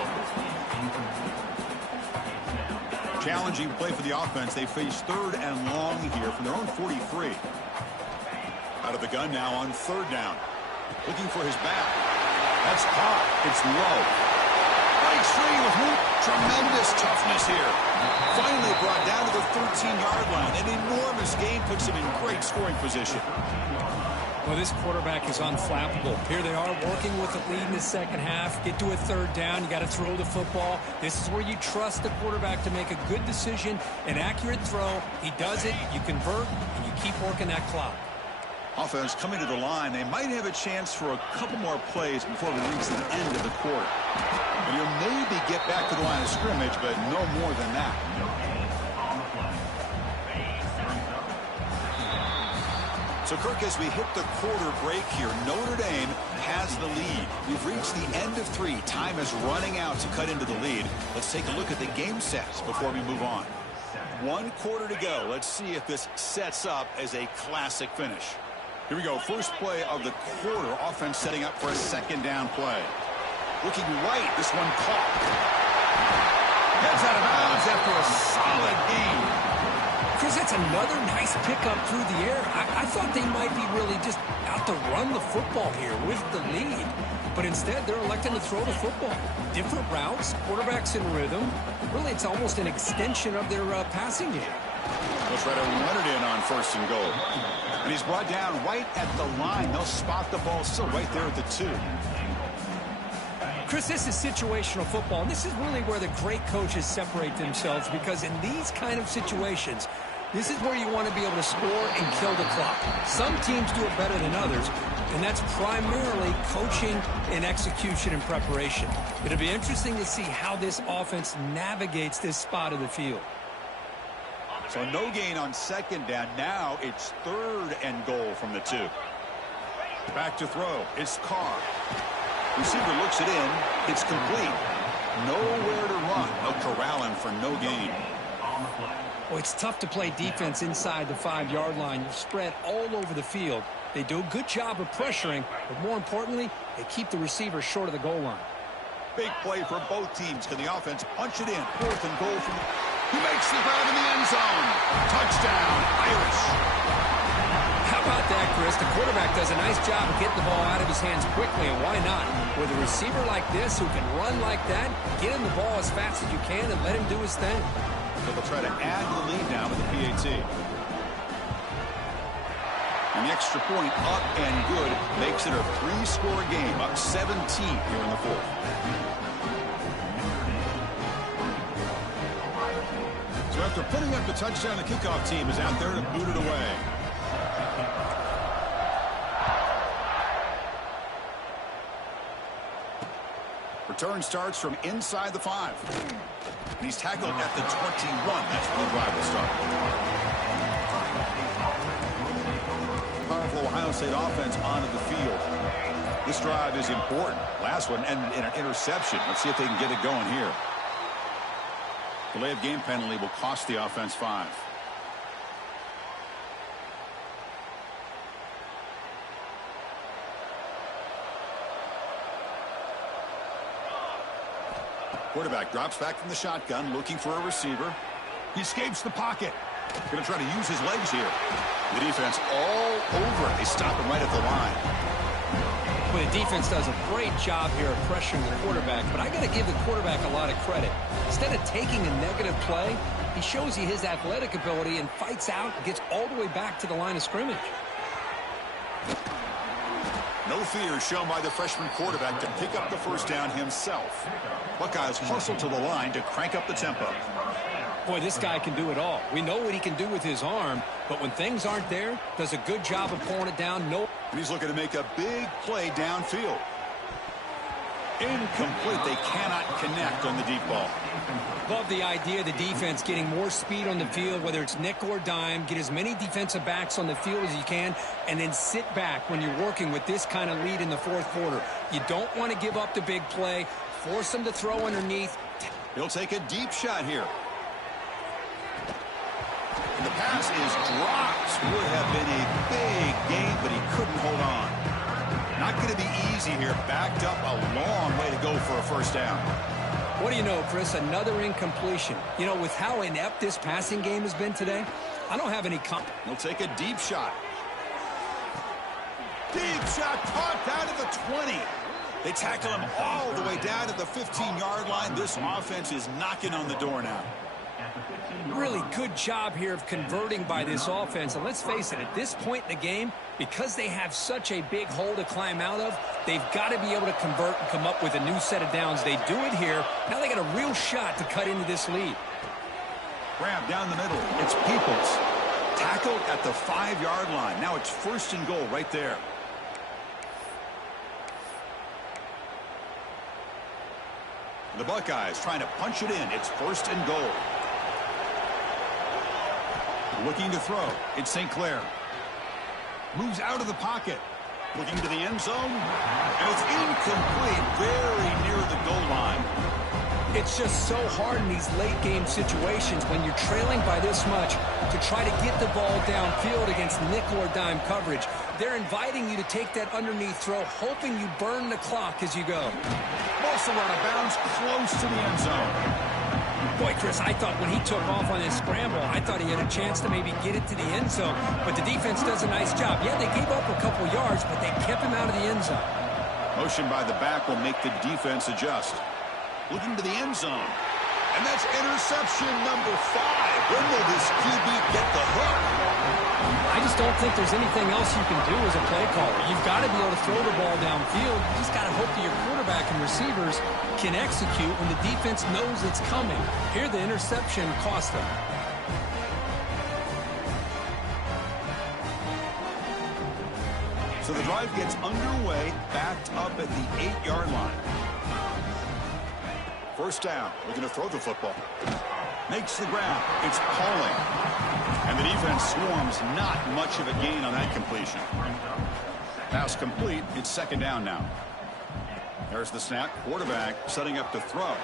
Challenging play for the offense. They face third and long here from their own 43. Out of the gun now on third down. Looking for his back. That's caught. It's low. Breaks free with tremendous toughness here. Finally brought down to the 13-yard line. An enormous gain puts him in great scoring position. Well, this quarterback is unflappable. Here they are working with the lead in the second half. Get to a third down. You got to throw the football. This is where you trust the quarterback to make a good decision, an accurate throw. He does it, you convert, and you keep working that clock. Offense coming to the line. They might have a chance for a couple more plays before we reach the end of the quarter. And you'll maybe get back to the line of scrimmage, but no more than that. So, Kirk, as we hit the quarter break here, Notre Dame has the lead. We've reached the end of 3. Time is running out to cut into the lead. Let's take a look at the game sets before we move on. 1 quarter to go. Let's see if this sets up as a classic finish. Here we go. First play of the quarter. Offense setting up for a second down play. Looking right. This one caught. Gets out of bounds after a solid gain. Chris, that's another nice pickup through the air. I thought they might be really just out to run the football here with the lead. But instead, they're electing to throw the football. Different routes, quarterbacks in rhythm. Really, it's almost an extension of their passing game. They'll try to run it in on first and goal. And he's brought down right at the line. They'll spot the ball still right there at the 2. Chris, this is situational football, and this is really where the great coaches separate themselves, because in these kind of situations, this is where you want to be able to score and kill the clock. Some teams do it better than others, and that's primarily coaching and execution and preparation. It'll be interesting to see how this offense navigates this spot of the field. So no gain on second down. Now it's third and goal from the 2. Back to throw. It's Carr. Receiver looks it in. It's complete. Nowhere to run. They'll corral him for no gain. Well, it's tough to play defense inside the 5-yard line. You're spread all over the field. They do a good job of pressuring, but more importantly, they keep the receiver short of the goal line. Big play for both teams. Can the offense punch it in? 4th and goal from... He makes the grab in the end zone. Touchdown, Irish. How about that, Chris? The quarterback does a nice job of getting the ball out of his hands quickly, and why not? With a receiver like this who can run like that, get him the ball as fast as you can and let him do his thing. So they'll try to add to the lead now with the PAT. And the extra point up and good makes it a 3-score game, up 17 here in the 4th. So after putting up the touchdown, the kickoff team is out there to boot it away. Return starts from inside the 5. And he's tackled at the 21. That's where the drive will start. Powerful Ohio State offense onto the field. This drive is important. Last one and an interception. Let's see if they can get it going here. Delay of game penalty will cost the offense 5. Quarterback drops back from the shotgun, looking for a receiver. He escapes the pocket. Going to try to use his legs here. The defense all over it. They stop him right at the line. Well, the defense does a great job here of pressuring the quarterback, but I got to give the quarterback a lot of credit. Instead of taking a negative play, he shows you his athletic ability and fights out and gets all the way back to the line of scrimmage. No fear shown by the freshman quarterback to pick up the first down himself. Buckeyes hustle to the line to crank up the tempo. Boy, this guy can do it all. We know what he can do with his arm, but when things aren't there, does a good job of pulling it down. No. And he's looking to make a big play downfield. Incomplete. They cannot connect on the deep ball. Love the idea of the defense getting more speed on the field, whether it's nickel or dime, get as many defensive backs on the field as you can, and then sit back when you're working with this kind of lead in the fourth quarter. You don't want to give up the big play, force them to throw underneath. He'll take a deep shot here. And the pass is dropped. Would have been a big game, but he couldn't hold on. Not going to be easy here. Backed up a long way to go for a first down. What do you know, Chris? Another incompletion. You know, with how inept this passing game has been today, I don't have any He'll take a deep shot. Deep shot caught down to the 20. They tackle him all the way down to the 15-yard line. This offense is knocking on the door now. Really good job here of converting by this offense. And let's face it, at this point in the game, because they have such a big hole to climb out of, they've got to be able to convert and come up with a new set of downs. They do it here. Now they got a real shot to cut into this lead. Grab down the middle. It's Peoples. Tackled at the 5-yard line. Now it's 1st and goal right there. The Buckeyes trying to punch it in. It's 1st and goal. Looking to throw. It's St. Clair. Moves out of the pocket. Looking to the end zone. And it's incomplete. Very near the goal line. It's just so hard in these late game situations when you're trailing by this much to try to get the ball downfield against nickel or dime coverage. They're inviting you to take that underneath throw, hoping you burn the clock as you go. Also out of bounds, close to the end zone. Boy, Chris, I thought when he took off on his scramble, I thought he had a chance to maybe get it to the end zone. But the defense does a nice job. Yeah, they gave up a couple yards, but they kept him out of the end zone. Motion by the back will make the defense adjust. Looking to the end zone. And that's interception number 5. When will this QB get the hook? I just don't think there's anything else you can do as a play caller. You've got to be able to throw the ball downfield. You just got to hope that your quarterback and receivers can execute when the defense knows it's coming. Here, the interception cost them. So the drive gets underway, backed up at the 8-yard line. 1st down. Looking to throw the football. Makes the grab. It's Pauling. And the defense swarms. Not much of a gain on that completion. Pass complete. It's 2nd down now. There's the snap. Quarterback setting up to throw.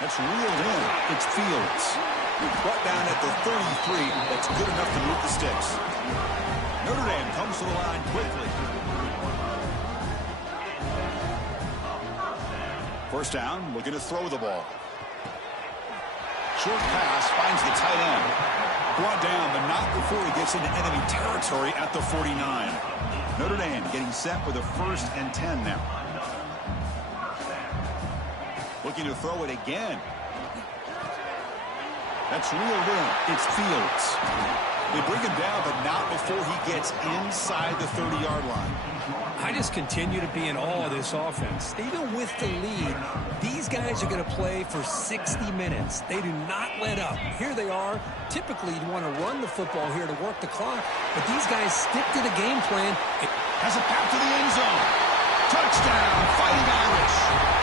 That's reeled in. It's Fields. Brought down at the 33. That's good enough to move the sticks. Notre Dame comes to the line quickly. 1st down, looking to throw the ball. Short pass finds the tight end. Brought down, but not before he gets into enemy territory at the 49. Notre Dame getting set with a 1st and 10 now. Looking to throw it again. That's reeled in. It's Fields. They bring him down, but not before he gets inside the 30-yard line. I just continue to be in awe of this offense. Even with the lead, these guys are going to play for 60 minutes. They do not let up. Here they are. Typically, you want to run the football here to work the clock, but these guys stick to the game plan. Has a path to the end zone. Touchdown, Fighting Irish.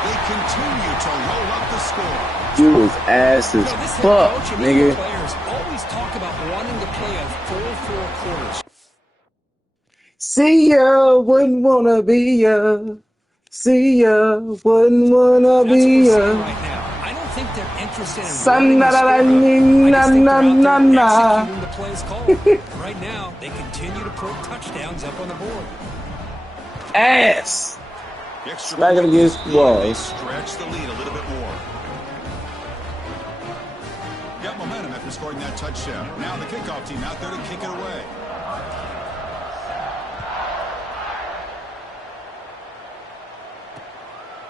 They continue to roll up the score. You was ass as fuck, nigga. Players always talk about wanting to play a full 4 quarters. See ya, wouldn't wanna be ya. See ya, wouldn't wanna be ya. Right now, I don't think they're interested in running the score. I just think they're out there executing the plays called. Right now, they continue to put touchdowns up on the board. Ass. Smacking against the wall. They stretch the lead a little bit more. got momentum after scoring that touchdown. Now the kickoff team out there to kick it away.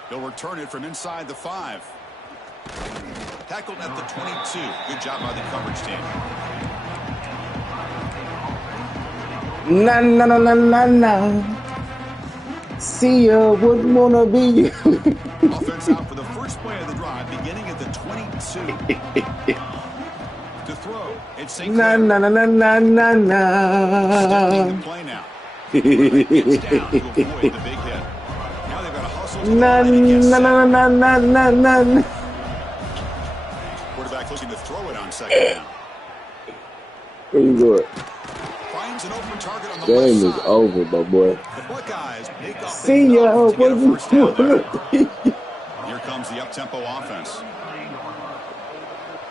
He'll return it from inside the 5. Tackled at the 22. Good job by the coverage team. Na na na na na na. See ya, wouldn't wanna be you. Offense out for the first play of the drive, beginning at the 22. To throw, it's St. Na Clair. na na na na na Extending na. the play now. Gets down to avoid the big hit. Now they've got to hustle to the Na line and get na set. na na na na na na. Quarterback looking to throw it on second down. Where you going? Finds an open target on the Game left is side. over, my boy. The Buckeyes pick up See ya, enough to get a wouldn't first down there. wanna be you. Here comes the up-tempo offense.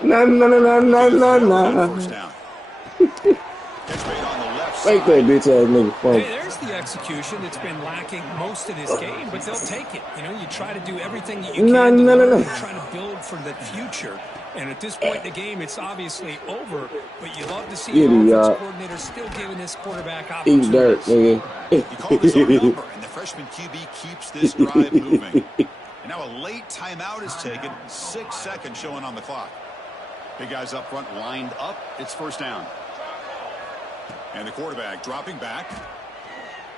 Na na na na na Looking to na throw it on na. first down. Catch made on the left Make that side. bitch ass nigga Hey, fun. there's the execution that's been lacking most of this game, but they'll take it. You know, you try to do everything that you No, can to no, no, learn, no. to try to build for the future. And at this point in the game, it's obviously over, but you love to see the Idiot. offense coordinator still giving this quarterback Eat dirt, opportunities. nigga. He called his own number, and the freshman QB keeps this drive moving. And now a late timeout is taken. 6 seconds showing on the clock. Big guys up front lined up. It's first down. And the quarterback dropping back.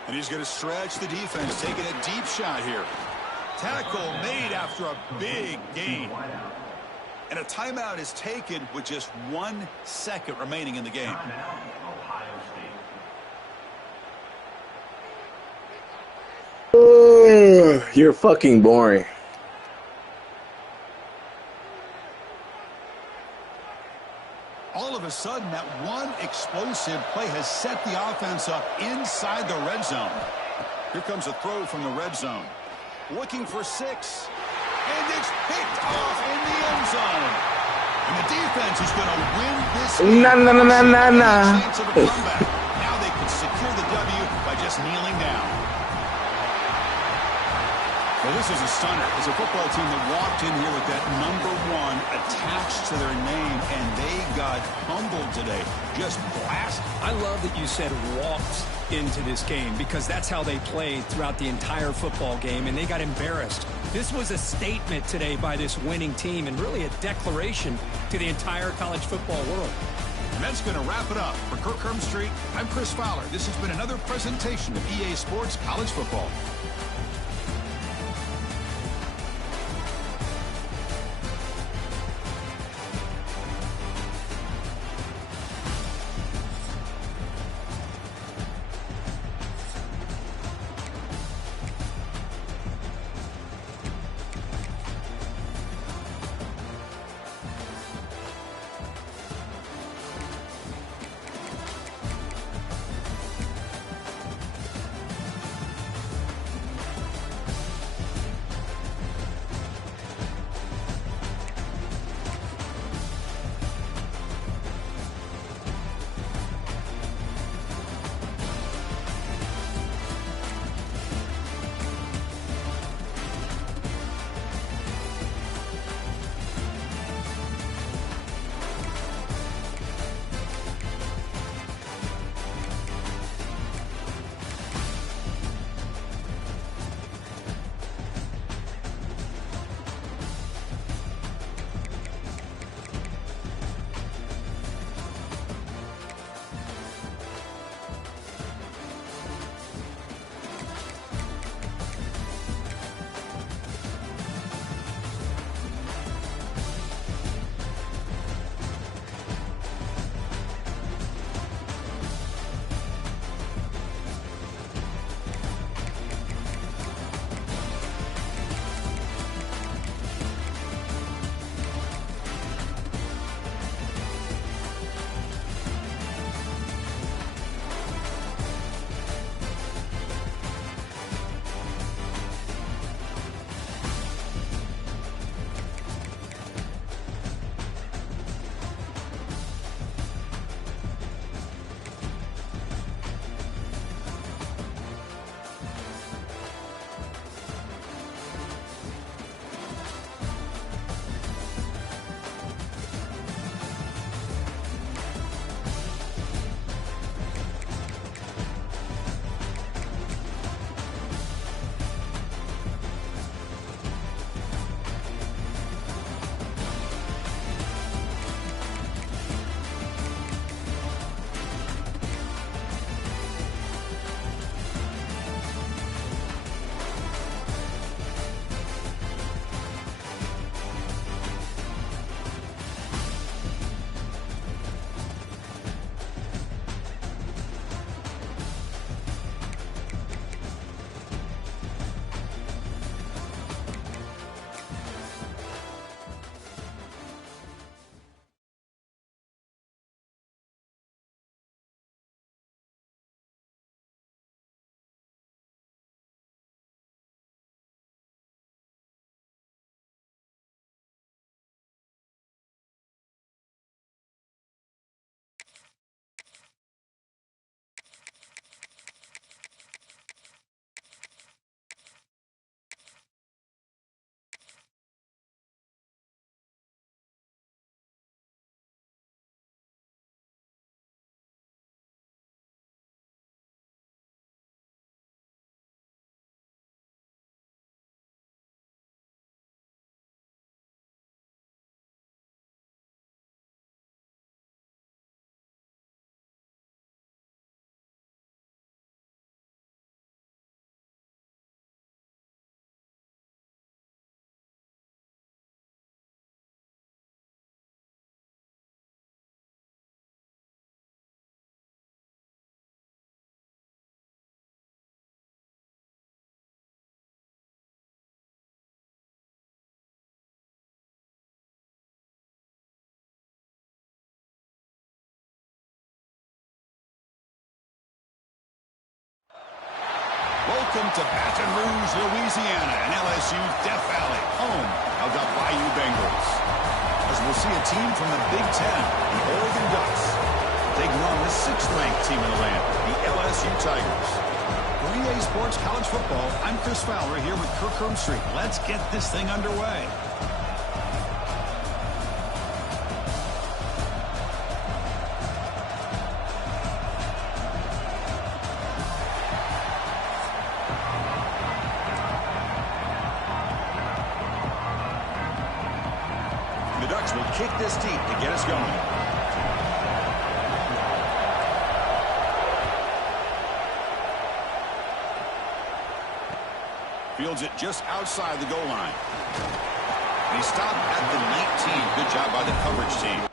And he's going to stretch the defense, taking a deep shot here. Tackle made after a big gain. And a timeout is taken with just 1 second remaining in the game. Ohio State. You're fucking boring. All of a sudden, that one explosive play has set the offense up inside the red zone. Here comes a throw from the red zone. Looking for 6. And it's picked off in the end zone. And the defense is going to win this game. Na na na na na na. Chance of a comeback. Now they can secure the W by just kneeling down. Well, this is a stunner. It's a football team that walked in here with that #1 attached to their name, and they got humbled today. Just blasted. I love that you said walked into this game because that's how they played throughout the entire football game, and they got embarrassed. This was a statement today by this winning team and really a declaration to the entire college football world. And that's going to wrap it up. For Kirk Street, I'm Chris Fowler. This has been another presentation of EA Sports College Football. Welcome to Baton Rouge, Louisiana, and LSU's Death Valley, home of the Bayou Bengals. As we'll see a team from the Big Ten, the Oregon Ducks, taking on the 6th-ranked team in the land, the LSU Tigers. For EA Sports College Football, I'm Chris Fowler here with Kirk Herbstreit. Let's get this thing underway. The Ducks will kick this deep to get us going. Fields it just outside the goal line. And he stopped at the 19. Good job by the coverage team.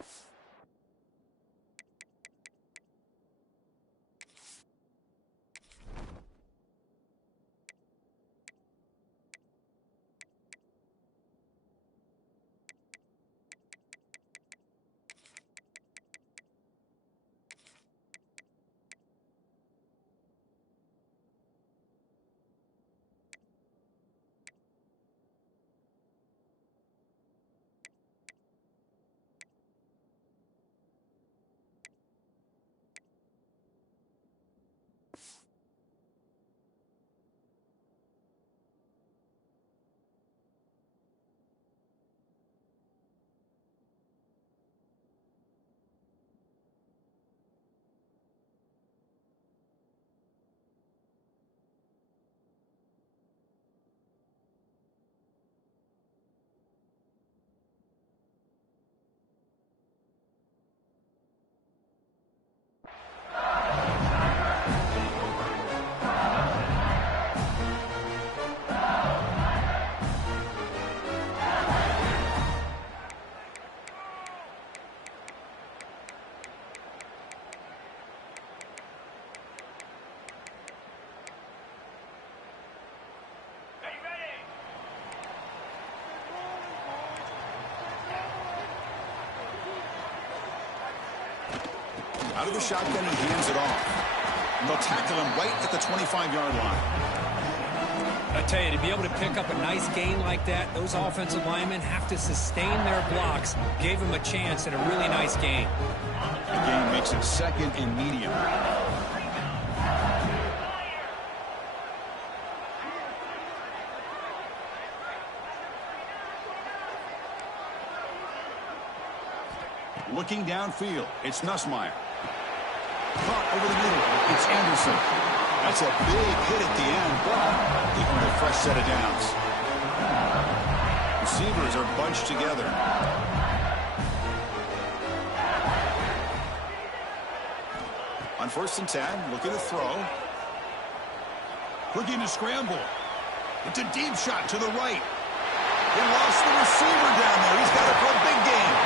Out of the shotgun, he hands it off. And they'll tackle him right at the 25-yard line. I tell you, to be able to pick up a nice gain like that, those offensive linemen have to sustain their blocks. Gave him a chance at a really nice gain. The gain makes it 2nd and medium. Looking downfield, it's Nussmeier. Caught over the middle, it's Anderson. That's a big hit at the end, but they earn a fresh set of downs. Receivers are bunched together. On 1st and 10, looking to throw. Looking to scramble. It's a deep shot to the right. He lost the receiver down there. He's got it for a big game.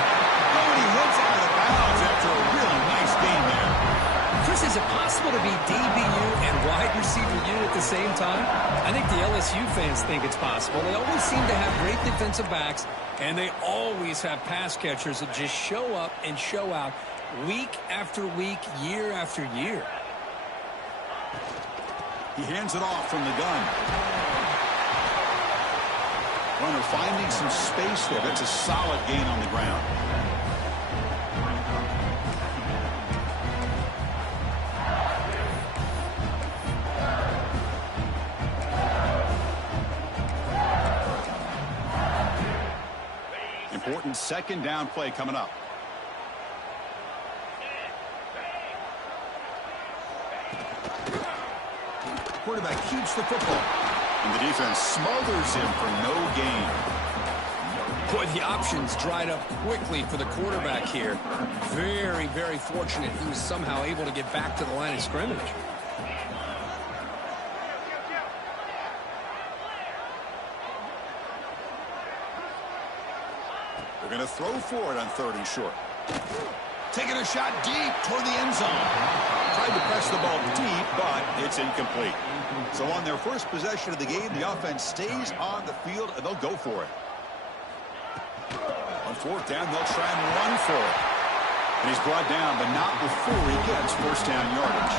Oh, and he heads out of bounds after a really nice game there. Chris, is it possible to be DBU and wide receiver U at the same time? I think the LSU fans think it's possible. They always seem to have great defensive backs, and they always have pass catchers that just show up and show out week after week, year after year. He hands it off from the gun. Runner finding some space there. That's a solid gain on the ground. Important 2nd down play coming up. Quarterback keeps the football. And the defense smothers him for no gain. Boy, the options dried up quickly for the quarterback here. Very, very fortunate he was somehow able to get back to the line of scrimmage. They're going to throw for it on 3rd and short. Taking a shot deep toward the end zone. Tried to press the ball deep, but it's incomplete. So on their first possession of the game, the offense stays on the field, and they'll go for it. On 4th down, they'll try and run for it. And he's brought down, but not before he gets 1st down yardage.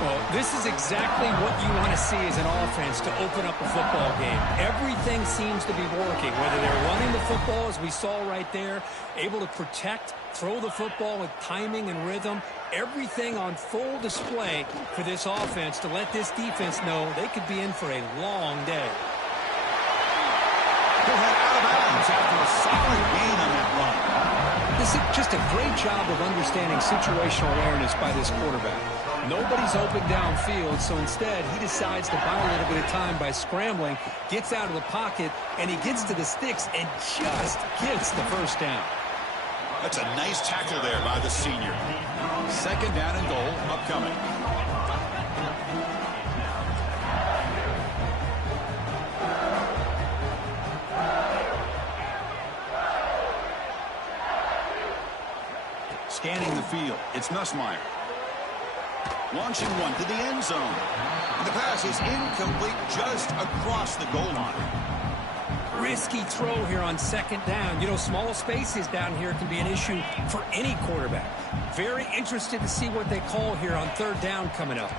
Well, this is exactly what you want to see as an offense to open up a football game. Everything seems to be working, whether they're running the football, as we saw right there, able to protect, throw the football with timing and rhythm. Everything on full display for this offense to let this defense know they could be in for a long day. He'll head out of bounds after a solid gain on that run. This is just a great job of understanding situational awareness by this quarterback. Nobody's open downfield, so instead he decides to buy a little bit of time by scrambling, gets out of the pocket, and he gets to the sticks and just gets the first down. That's a nice tackle there by the senior. Second down and goal upcoming. Scanning the field, it's Nussmeier. Launching one to the end zone. And the pass is incomplete just across the goal line. Risky throw here on second down. You know, small spaces down here can be an issue for any quarterback. Very interested to see what they call here on third down coming up.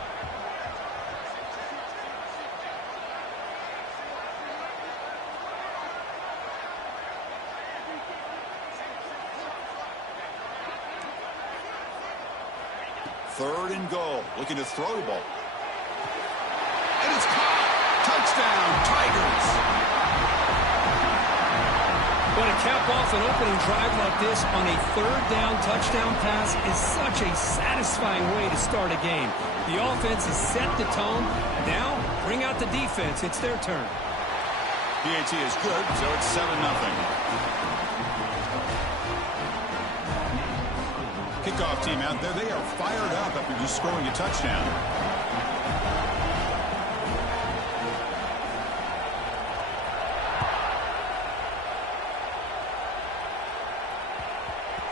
Third and goal, looking to throw the ball. And it's caught. Touchdown, Tigers. But to cap off an opening drive like this on a third down touchdown pass is such a satisfying way to start a game. The offense has set the tone. Now, bring out the defense. It's their turn. PAT is good, so it's 7-0. Kickoff team out there, they are fired up after just scoring a touchdown.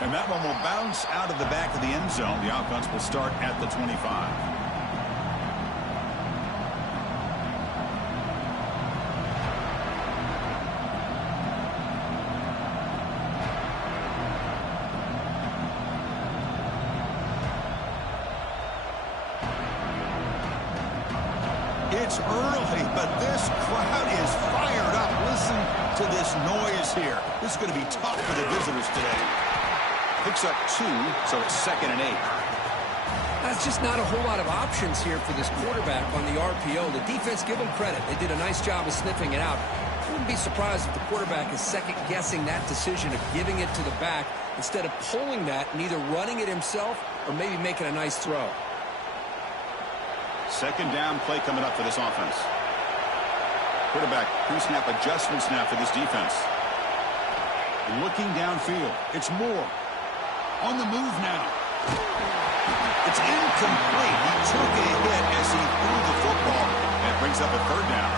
And that one will bounce out of the back of the end zone. The offense will start at the 25. It's early, but this crowd is fired up. Listen to this noise here. This is going to be tough for the visitors today. Picks up 2, so it's 2nd and 8. That's just not a whole lot of options here for this quarterback on the RPO. The defense, give them credit. They did a nice job of sniffing it out. I wouldn't be surprised if the quarterback is second-guessing that decision of giving it to the back instead of pulling that and either running it himself or maybe making a nice throw. Second down play coming up for this offense. Quarterback pre-snap adjustment snap for this defense. Looking downfield. It's Moore. On the move now. It's incomplete. He took a hit as he threw the football. And it brings up a third down.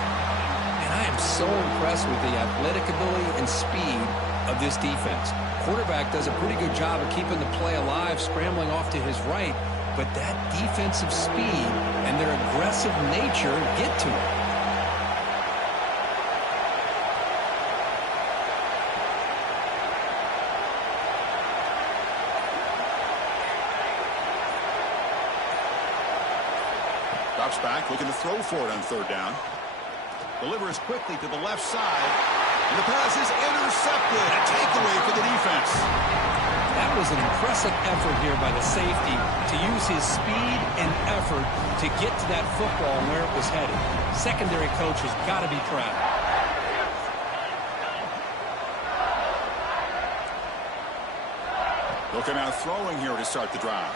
And I am so impressed with the athletic ability and speed of this defense. Quarterback does a pretty good job of keeping the play alive, scrambling off to his right. But that defensive speed and their aggressive nature get to it. Drops back, looking to throw for it on third down. Delivers quickly to the left side. And the pass is intercepted. A takeaway for the defense. That was an impressive effort here by the safety to use his speed and effort to get to that football and where it was headed. Secondary coach has got to be proud. Looking out throwing here to start the drive.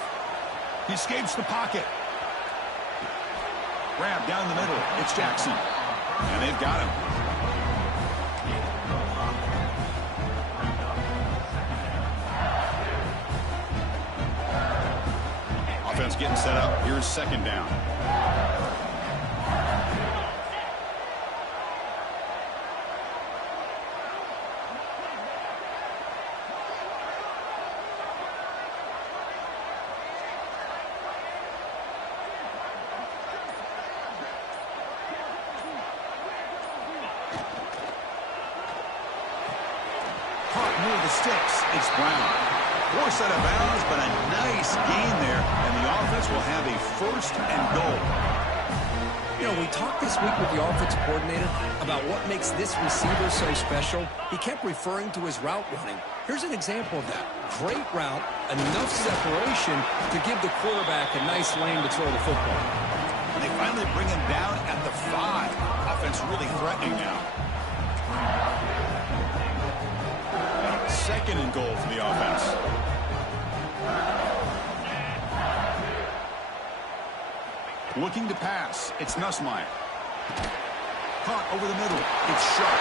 He escapes the pocket. Grab down the middle. It's Jackson. And they've got him. Offense getting set up. Here's second down. Caught near the sticks. It's Brown. Forced out of bounds, but a nice gain there, and the offense will have a 1st and goal. You know, we talked this week with the offensive coordinator about what makes this receiver so special. He kept referring to his route running. Here's an example of that. Great route, enough separation to give the quarterback a nice lane to throw the football. And they finally bring him down at the 5. Offense really threatening now. 2nd and goal for the offense. Looking to pass. It's Nussmeier. Caught over the middle. It's Sharp.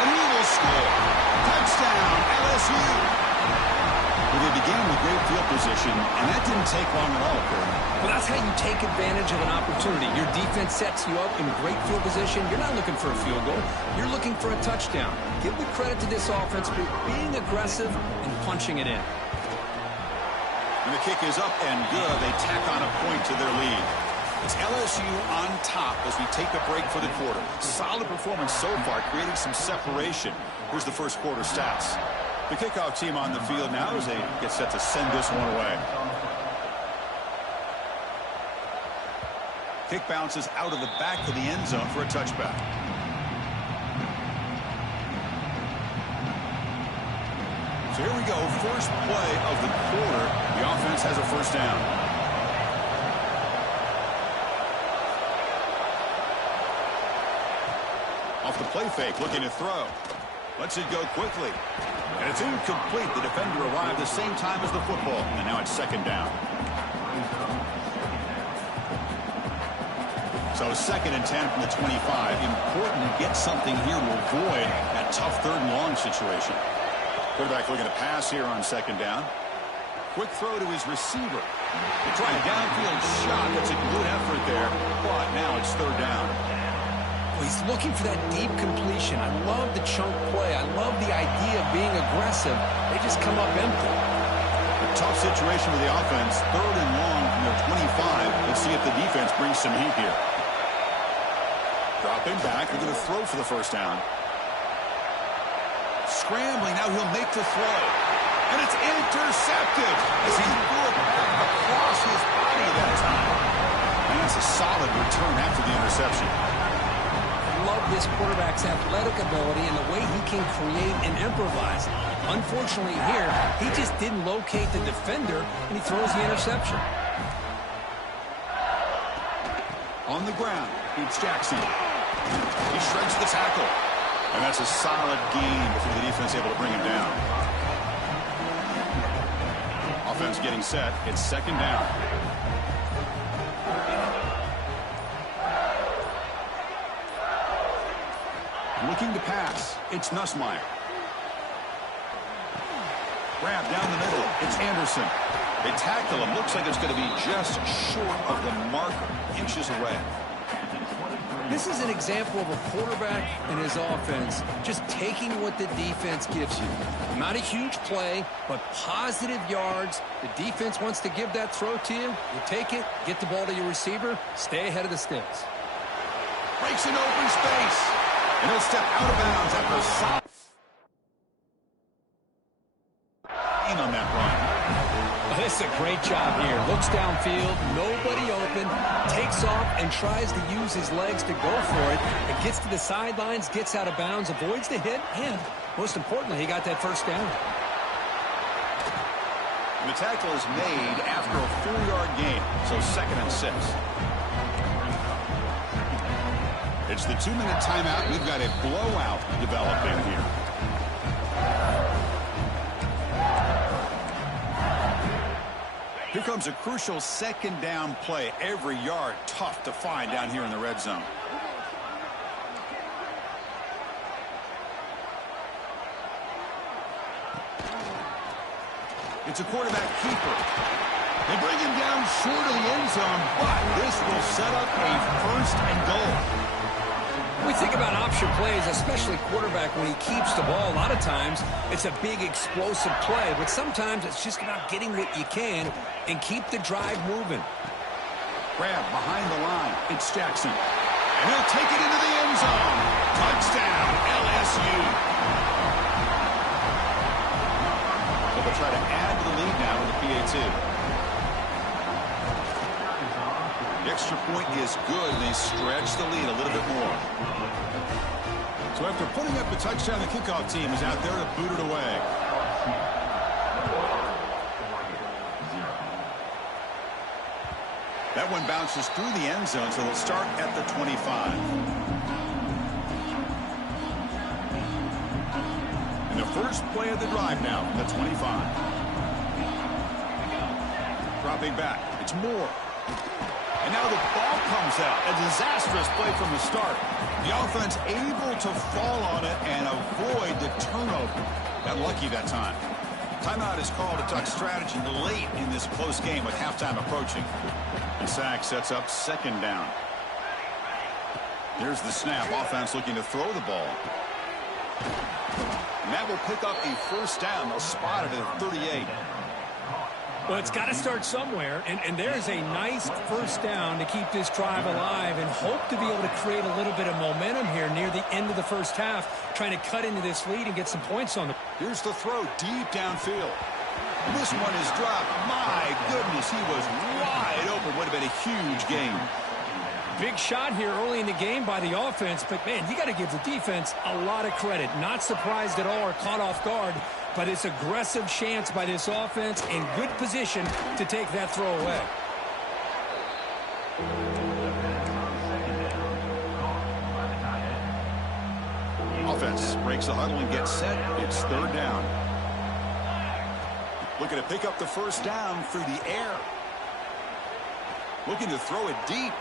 And he will score. Touchdown, LSU. Well, they began with great field position, and that didn't take long at all, Curry. Well, that's how you take advantage of an opportunity. Your defense sets you up in great field position. You're not looking for a field goal. You're looking for a touchdown. Give the credit to this offense for being aggressive and punching it in. And the kick is up and good. They tack on a point to their lead. It's LSU on top as we take a break for the quarter. Solid performance so far, creating some separation. Here's the first quarter stats. The kickoff team on the field now as they get set to send this one away. Kick bounces out of the back of the end zone for a touchback. So here we go, first play of the quarter. The offense has a 1st down. Off the play fake, looking to throw. Lets it go quickly. And it's incomplete. The defender arrived the same time as the football. And now it's 2nd down. So 2nd and 10 from the 25. Important to get something here to avoid that tough 3rd and long situation. Quarterback looking to pass here on 2nd down. Quick throw to his receiver. They try a downfield shot. That's a good effort there. But now it's 3rd down. He's looking for that deep completion. I love the chunk play. I love the idea of being aggressive. They just come up empty. A tough situation with the offense. 3rd and long from their 25. Let's see if the defense brings some heat here. Dropping back. They're going to throw for the 1st down. Scrambling. Now he'll make the throw. And it's intercepted as he threw it across his body that time. And that's a solid return after the interception. Love this quarterback's athletic ability and the way he can create and improvise. Unfortunately here, he just didn't locate the defender, and he throws the interception. On the ground, it's Jackson. He shreds the tackle. And that's a solid gain before the defense able to bring him down. Offense getting set. It's 2nd down. Looking to pass. It's Nussmeier. Grab down the middle. It's Anderson. They tackle him. Looks like it's going to be just short of the marker. Inches away. This is an example of a quarterback and his offense just taking what the defense gives you. Not a huge play, but positive yards. The defense wants to give that throw to you. You take it, get the ball to your receiver, stay ahead of the sticks. Breaks an open space. And he'll step out of bounds after a solid on that run. This is a great job here. Looks downfield, nobody open, takes off and tries to use his legs to go for it. It gets to the sidelines, gets out of bounds, avoids the hit, and most importantly, he got that 1st down. And the tackle is made after a 4-yard gain, so 2nd and 6. It's the 2-minute timeout. We've got a blowout developing here. Here comes a crucial 2nd down play. Every yard tough to find down here in the red zone. It's a quarterback keeper. They bring him down short of the end zone, but this will set up a 1st and goal. We think about option plays, especially quarterback when he keeps the ball. A lot of times, it's a big explosive play, but sometimes it's just about getting what you can and keep the drive moving. Grab behind the line. It's Jackson. And he'll take it into the end zone. Touchdown, LSU. So they'll try to add to the lead now with the PAT. The extra point is good, and they stretch the lead a little bit more. So after putting up the touchdown, the kickoff team is out there to boot it away. That one bounces through the end zone, so they'll start at the 25. And the first play of the drive now, the 25. Dropping back, it's Moore. And now the ball comes out. A disastrous play from the start. The offense able to fall on it and avoid the turnover. Got lucky that time. Timeout is called to duck strategy late in this close game with halftime approaching. The sack sets up second down. Here's the snap. Offense looking to throw the ball. And that will pick up a first down. They'll spot it at 38. Well, it's got to start somewhere, and there's a nice first down to keep this drive alive and hope to be able to create a little bit of momentum here near the end of the first half, trying to cut into this lead and get some points on the... Here's the throw deep downfield. And this one is dropped. My goodness, he was wide open. Would have been a huge game. Big shot here early in the game by the offense, but, man, you got to give the defense a lot of credit. Not surprised at all or caught off guard, but it's aggressive chance by this offense in good position to take that throw away. Offense breaks the huddle and gets set. It's third down. Looking to pick up the first down through the air. Looking to throw it deep.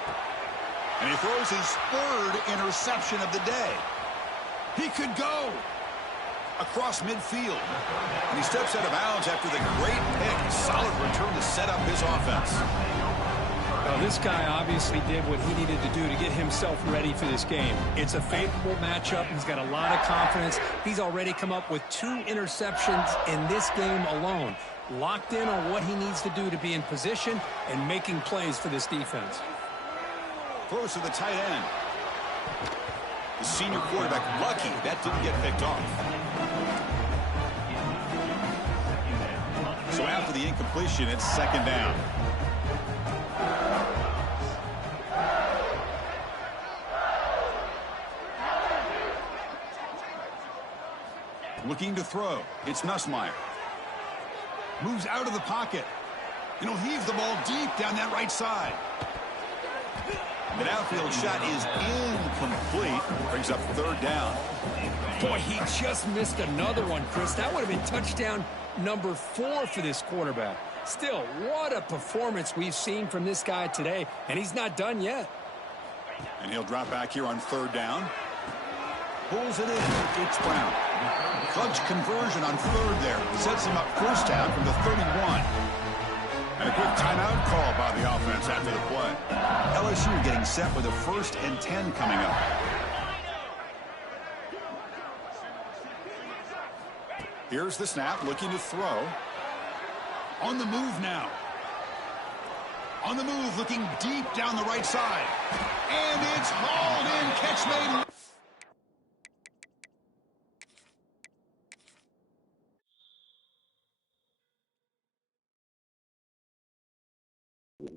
And he throws his third interception of the day. He could go across midfield. And he steps out of bounds after the great pick. Solid return to set up his offense. Well, this guy obviously did what he needed to do to get himself ready for this game. It's a favorable matchup. He's got a lot of confidence. He's already come up with 2 interceptions in this game alone. Locked in on what he needs to do to be in position and making plays for this defense. Throws to the tight end. The senior quarterback lucky that didn't get picked off. So after the incompletion, it's second down. Looking to throw. It's Nussmeier. Moves out of the pocket. And he'll heave the ball deep down that right side. The downfield shot is incomplete. Brings up third down. Boy, he just missed another one, Chris. That would have been touchdown number 4 for this quarterback. Still, what a performance we've seen from this guy today, and he's not done yet. And he'll drop back here on third down. Pulls it in. It's Brown. Clutch conversion on third there. Sets him up first down from the 31. And a quick timeout call by the offense after the play. LSU getting set with a 1st and 10 coming up. Here's the snap, looking to throw. On the move now. On the move, looking deep down the right side. And it's hauled in. Catch made.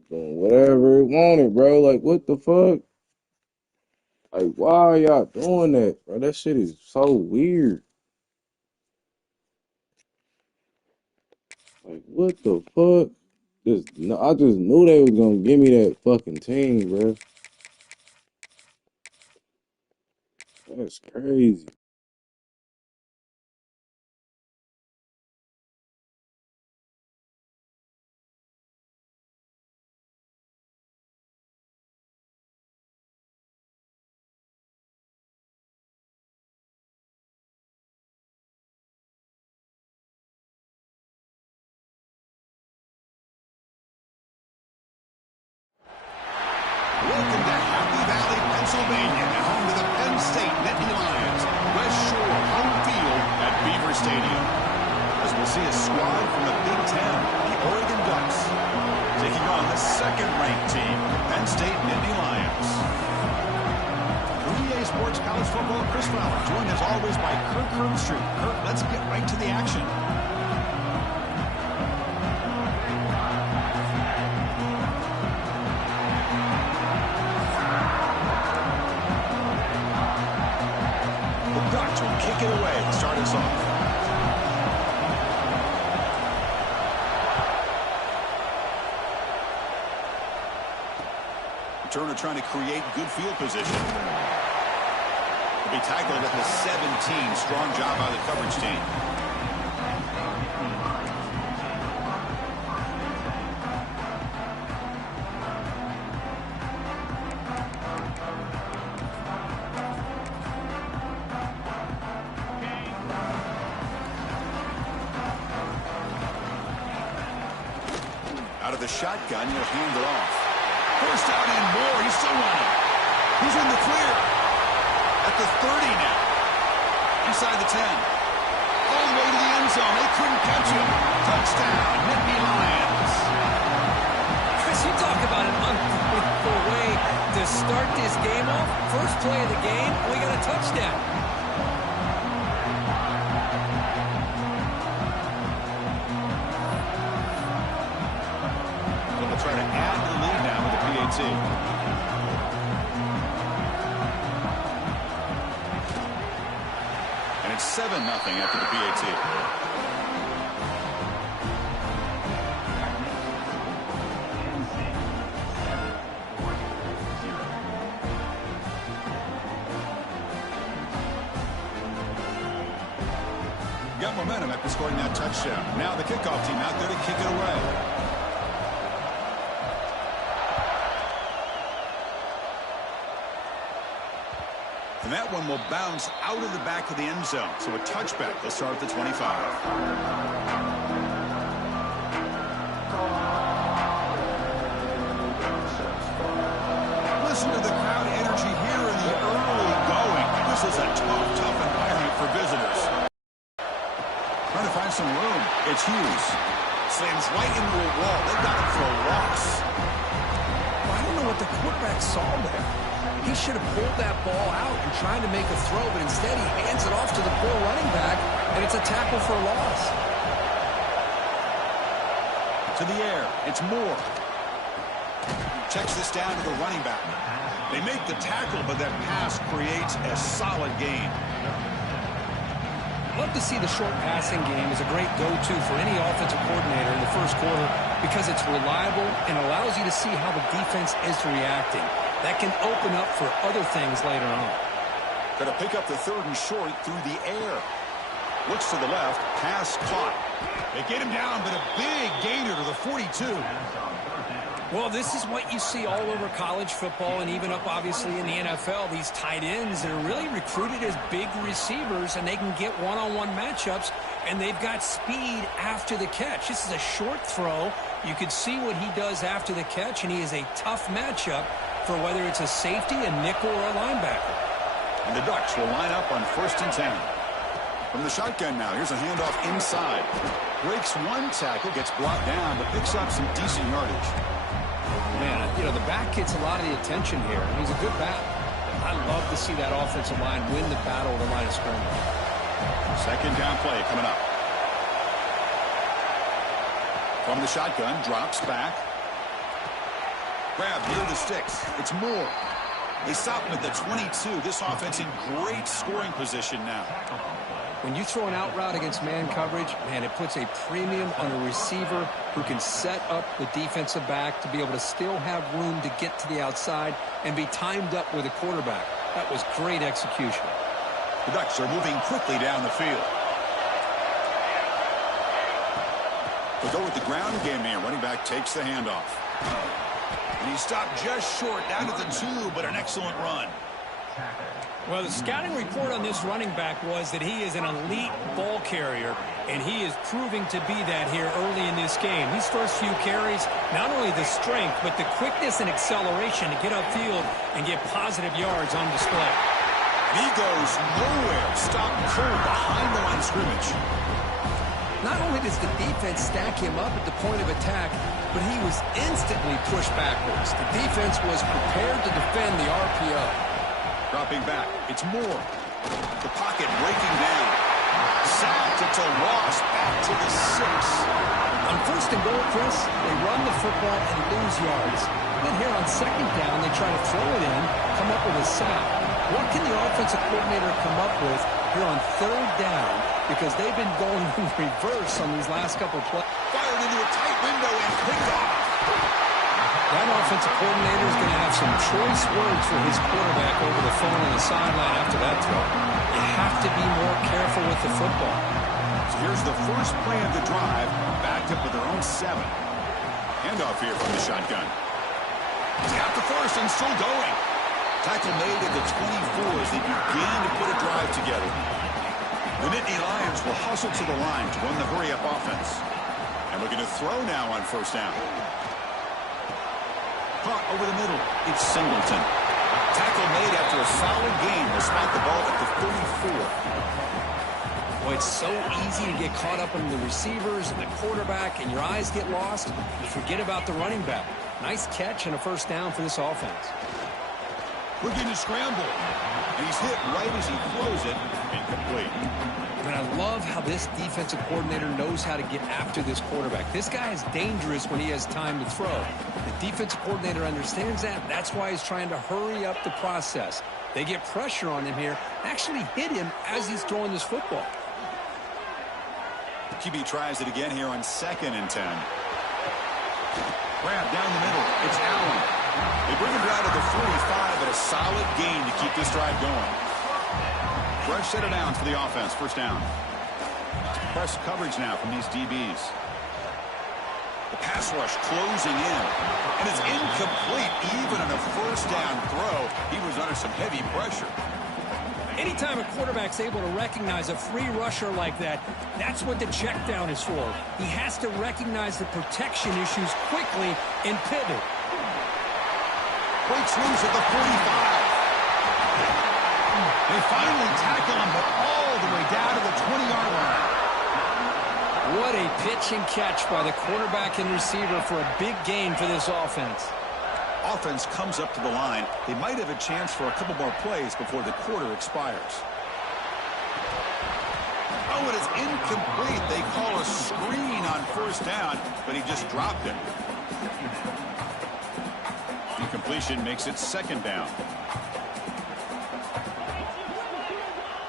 Doing whatever it wanted, bro. Like, what the fuck? Like, why are y'all doing that, bro? That shit is so weird. Like, what the fuck? I just knew they was gonna give me that fucking team, bro. That's crazy. Welcome to Happy Valley, Pennsylvania, and home to the Penn State Nittany Lions. West Shore home field at Beaver Stadium. As we'll see a squad from the Big Ten, the Oregon Ducks, taking on the second-ranked team, Penn State Nittany Lions. For EA Sports College Football, Chris Fowler, joined as always by Kirk Herbstreit. Kirk, let's get right to the action. it away to start us off. Turner trying to create good field position. He'll be tackled at the 17. Strong job by the coverage team. Out of the shotgun, he'll hand it off. First down and more. He's still running. He's in the clear. At the 30 now. Inside the 10. All the way to the end zone. They couldn't catch him. Touchdown, Nittany Lions. Chris, you talk about an unbelievable way to start this game off. First play of the game, we got a touchdown. They'll try to add to the lead now with the PAT. And it's 7-0 after the PAT. Got momentum after scoring that touchdown. Now the kickoff team out there to kick it away. And that one will bounce out of the back of the end zone. So a touchback. They'll start at the 25. Listen to the crowd energy here in the early going. This is a tough environment for visitors. Trying to find some room. It's Hughes. Slams right into a wall. They've got him for a loss. Well, I don't know what the quarterback saw there. He should have pulled that ball out and tried to make a throw, but instead he hands it off to the poor running back, and it's a tackle for a loss. To the air. It's Moore. Checks this down to the running back. They make the tackle, but that pass creates a solid gain. Love to see the short passing game as a great go-to for any offensive coordinator in the first quarter because it's reliable and allows you to see how the defense is reacting. That can open up for other things later on. Going to pick up the 3rd and short through the air. Looks to the left. Pass caught. They get him down, but a big gainer to the 42. Well, this is what you see all over college football and even up, obviously, in the NFL. These tight ends that are really recruited as big receivers, and they can get one-on-one matchups, and they've got speed after the catch. This is a short throw. You could see what he does after the catch, and he is a tough matchup for whether it's a safety, a nickel, or a linebacker. And the Ducks will line up on 1st and 10. From the shotgun now, here's a handoff inside. Breaks one tackle, gets brought down, but picks up some decent yardage. Man, you know, the back gets a lot of the attention here, and he's a good back. I love to see that offensive line win the battle at the line of scrimmage. 2nd down play coming up. From the shotgun, drops back. Grab near the sticks. It's Moore. They stop him at the 22. This offense in great scoring position now. When you throw an out route against man coverage, man, it puts a premium on a receiver who can set up the defensive back to be able to still have room to get to the outside and be timed up with a quarterback. That was great execution. The Ducks are moving quickly down the field. They'll go with the ground game here. Running back takes the handoff. And he stopped just short down at the 2, but an excellent run. Well, the scouting report on this running back was that he is an elite ball carrier, and he is proving to be that here early in this game. These first few carries, not only the strength, but the quickness and acceleration to get upfield and get positive yards on display. He goes nowhere. Stopped cold behind the line of scrimmage. Not only does the defense stack him up at the point of attack, but he was instantly pushed backwards. The defense was prepared to defend the RPO. Dropping back, it's Moore. The pocket breaking down. Sacked, it's a loss. Back to the 6. On 1st and goal, Chris, they run the football and lose yards. Then here on 2nd down, they try to throw it in, come up with a sack. What can the offensive coordinator come up with here on third down because they've been going in reverse on these last couple of plays. Fired into a tight window and picked off. That offensive coordinator is going to have some choice words for his quarterback over the phone on the sideline after that throw. You have to be more careful with the football. So here's the first play of the drive, backed up with their own 7. Handoff here from the shotgun. He's got the first and still going. Tackle made at the 24 as they began to put a drive together. The Nittany Lions will hustle to the line to run the hurry-up offense. And looking to throw now on first down. Caught over the middle. It's Singleton. Tackle made after a solid gain. Will spot the ball at the 34. Boy, it's so easy to get caught up in the receivers and the quarterback, and your eyes get lost. You forget about the running back. Nice catch and a first down for this offense. Looking to scramble. And he's hit right as he throws it. Incomplete. And I love how this defensive coordinator knows how to get after this quarterback. This guy is dangerous when he has time to throw. The defensive coordinator understands that. That's why he's trying to hurry up the process. They get pressure on him here, actually hit him as he's throwing this football. QB tries it again here on 2nd and 10. Grab down the middle. It's Allen. They bring him down to the 45 at a solid gain to keep this drive going. Fresh set of downs for the offense. First down. Press coverage now from these DBs. The pass rush closing in. And it's incomplete even on a first down throw. He was under some heavy pressure. Anytime a quarterback's able to recognize a free rusher like that, that's what the check down is for. He has to recognize the protection issues quickly and pivot. Breaks loose at the 45. They finally tackle him, but all the way down to the 20-yard line. What a pitch and catch by the quarterback and receiver for a big gain for this offense. Offense comes up to the line. They might have a chance for a couple more plays before the quarter expires. Oh, it is incomplete. They call a screen on first down, but he just dropped it. Incompletion makes it 2nd down.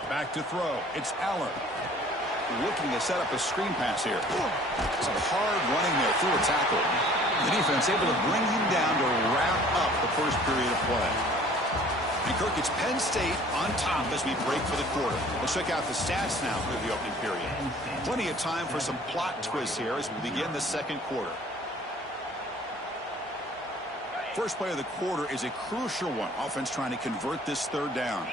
Back to throw. It's Allen. Looking to set up a screen pass here. Some hard running there through a tackle. The defense able to bring him down to wrap up the first period of play. And Kirk, it's Penn State on top as we break for the quarter. Let's check out the stats now through the opening period. Plenty of time for some plot twists here as we begin the second quarter. First play of the quarter is a crucial one. Offense trying to convert this third down.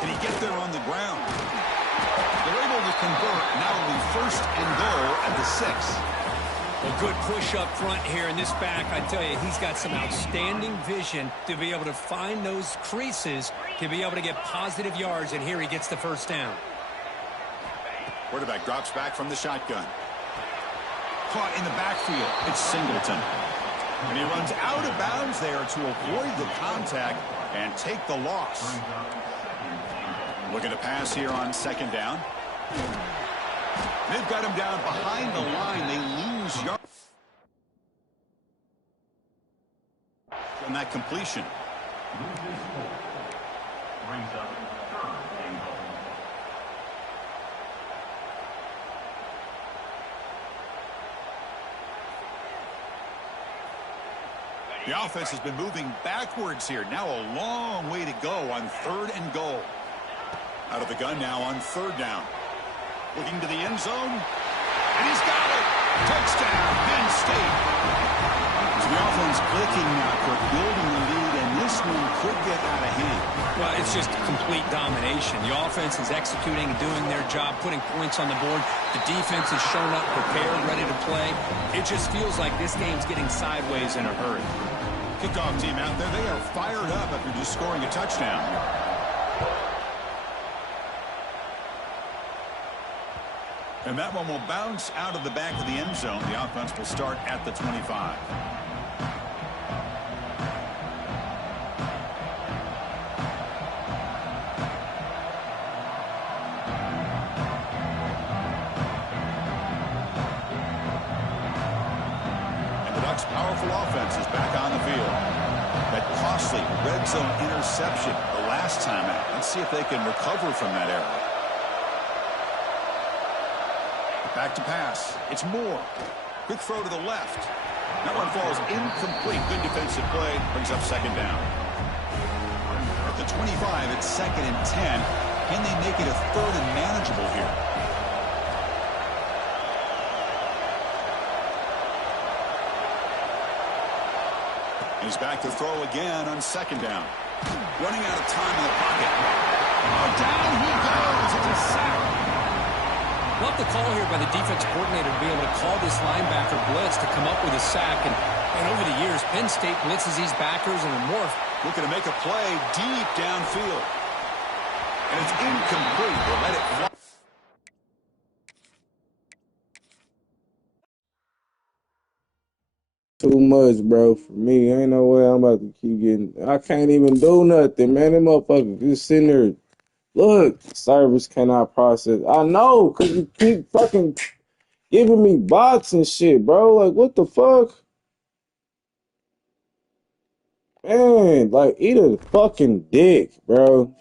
Can he get there on the ground? They're able to convert not only first and goal at the 6. A good push up front here in this back. I tell you, he's got some outstanding vision to be able to find those creases, to be able to get positive yards, and here he gets the first down. Quarterback drops back from the shotgun. Caught in the backfield. It's Singleton. And he runs out of bounds there to avoid the contact and take the loss. Looking to pass here on 2nd down. They've got him down behind the line. They lose yards on that completion. Brings up 3rd and goal. The offense has been moving backwards here. Now a long way to go on 3rd and goal. Out of the gun now on 3rd down. Looking to the end zone. And he's got it. Touchdown, Penn State. So the offense clicking now for building the lead, and this one could get out of hand. Well, it's just complete domination. The offense is executing and doing their job, putting points on the board. The defense has shown up, prepared, ready to play. It just feels like this game's getting sideways in a hurry. Kickoff team out there, they are fired up after just scoring a touchdown. And that one will bounce out of the back of the end zone. The offense will start at the 25. And the Ducks' powerful offense is back on the field. That costly red zone interception, the last last time out. Let's see if they can recover from that error. Back to pass. It's Moore. Quick throw to the left. That one falls incomplete. Good defensive play. Brings up second down. At the 25, it's 2nd and 10. Can they make it a 3rd and manageable here? He's back to throw again on 2nd down. Running out of time in the pocket. Oh, down he goes. It's a sack. Love the call here by the defense coordinator to be able to call this linebacker blitz to come up with a sack. And over the years, Penn State blitzes these backers and are more looking to make a play deep downfield. And it's incomplete. They'll let it fly. Too much, bro, for me. Ain't no way I'm about to keep getting. I can't even do nothing, man. Them motherfuckers just sitting there. Look, service cannot process. I know, because you keep fucking giving me bots and shit, bro. Like, what the fuck? Man, like, eat a fucking dick, bro.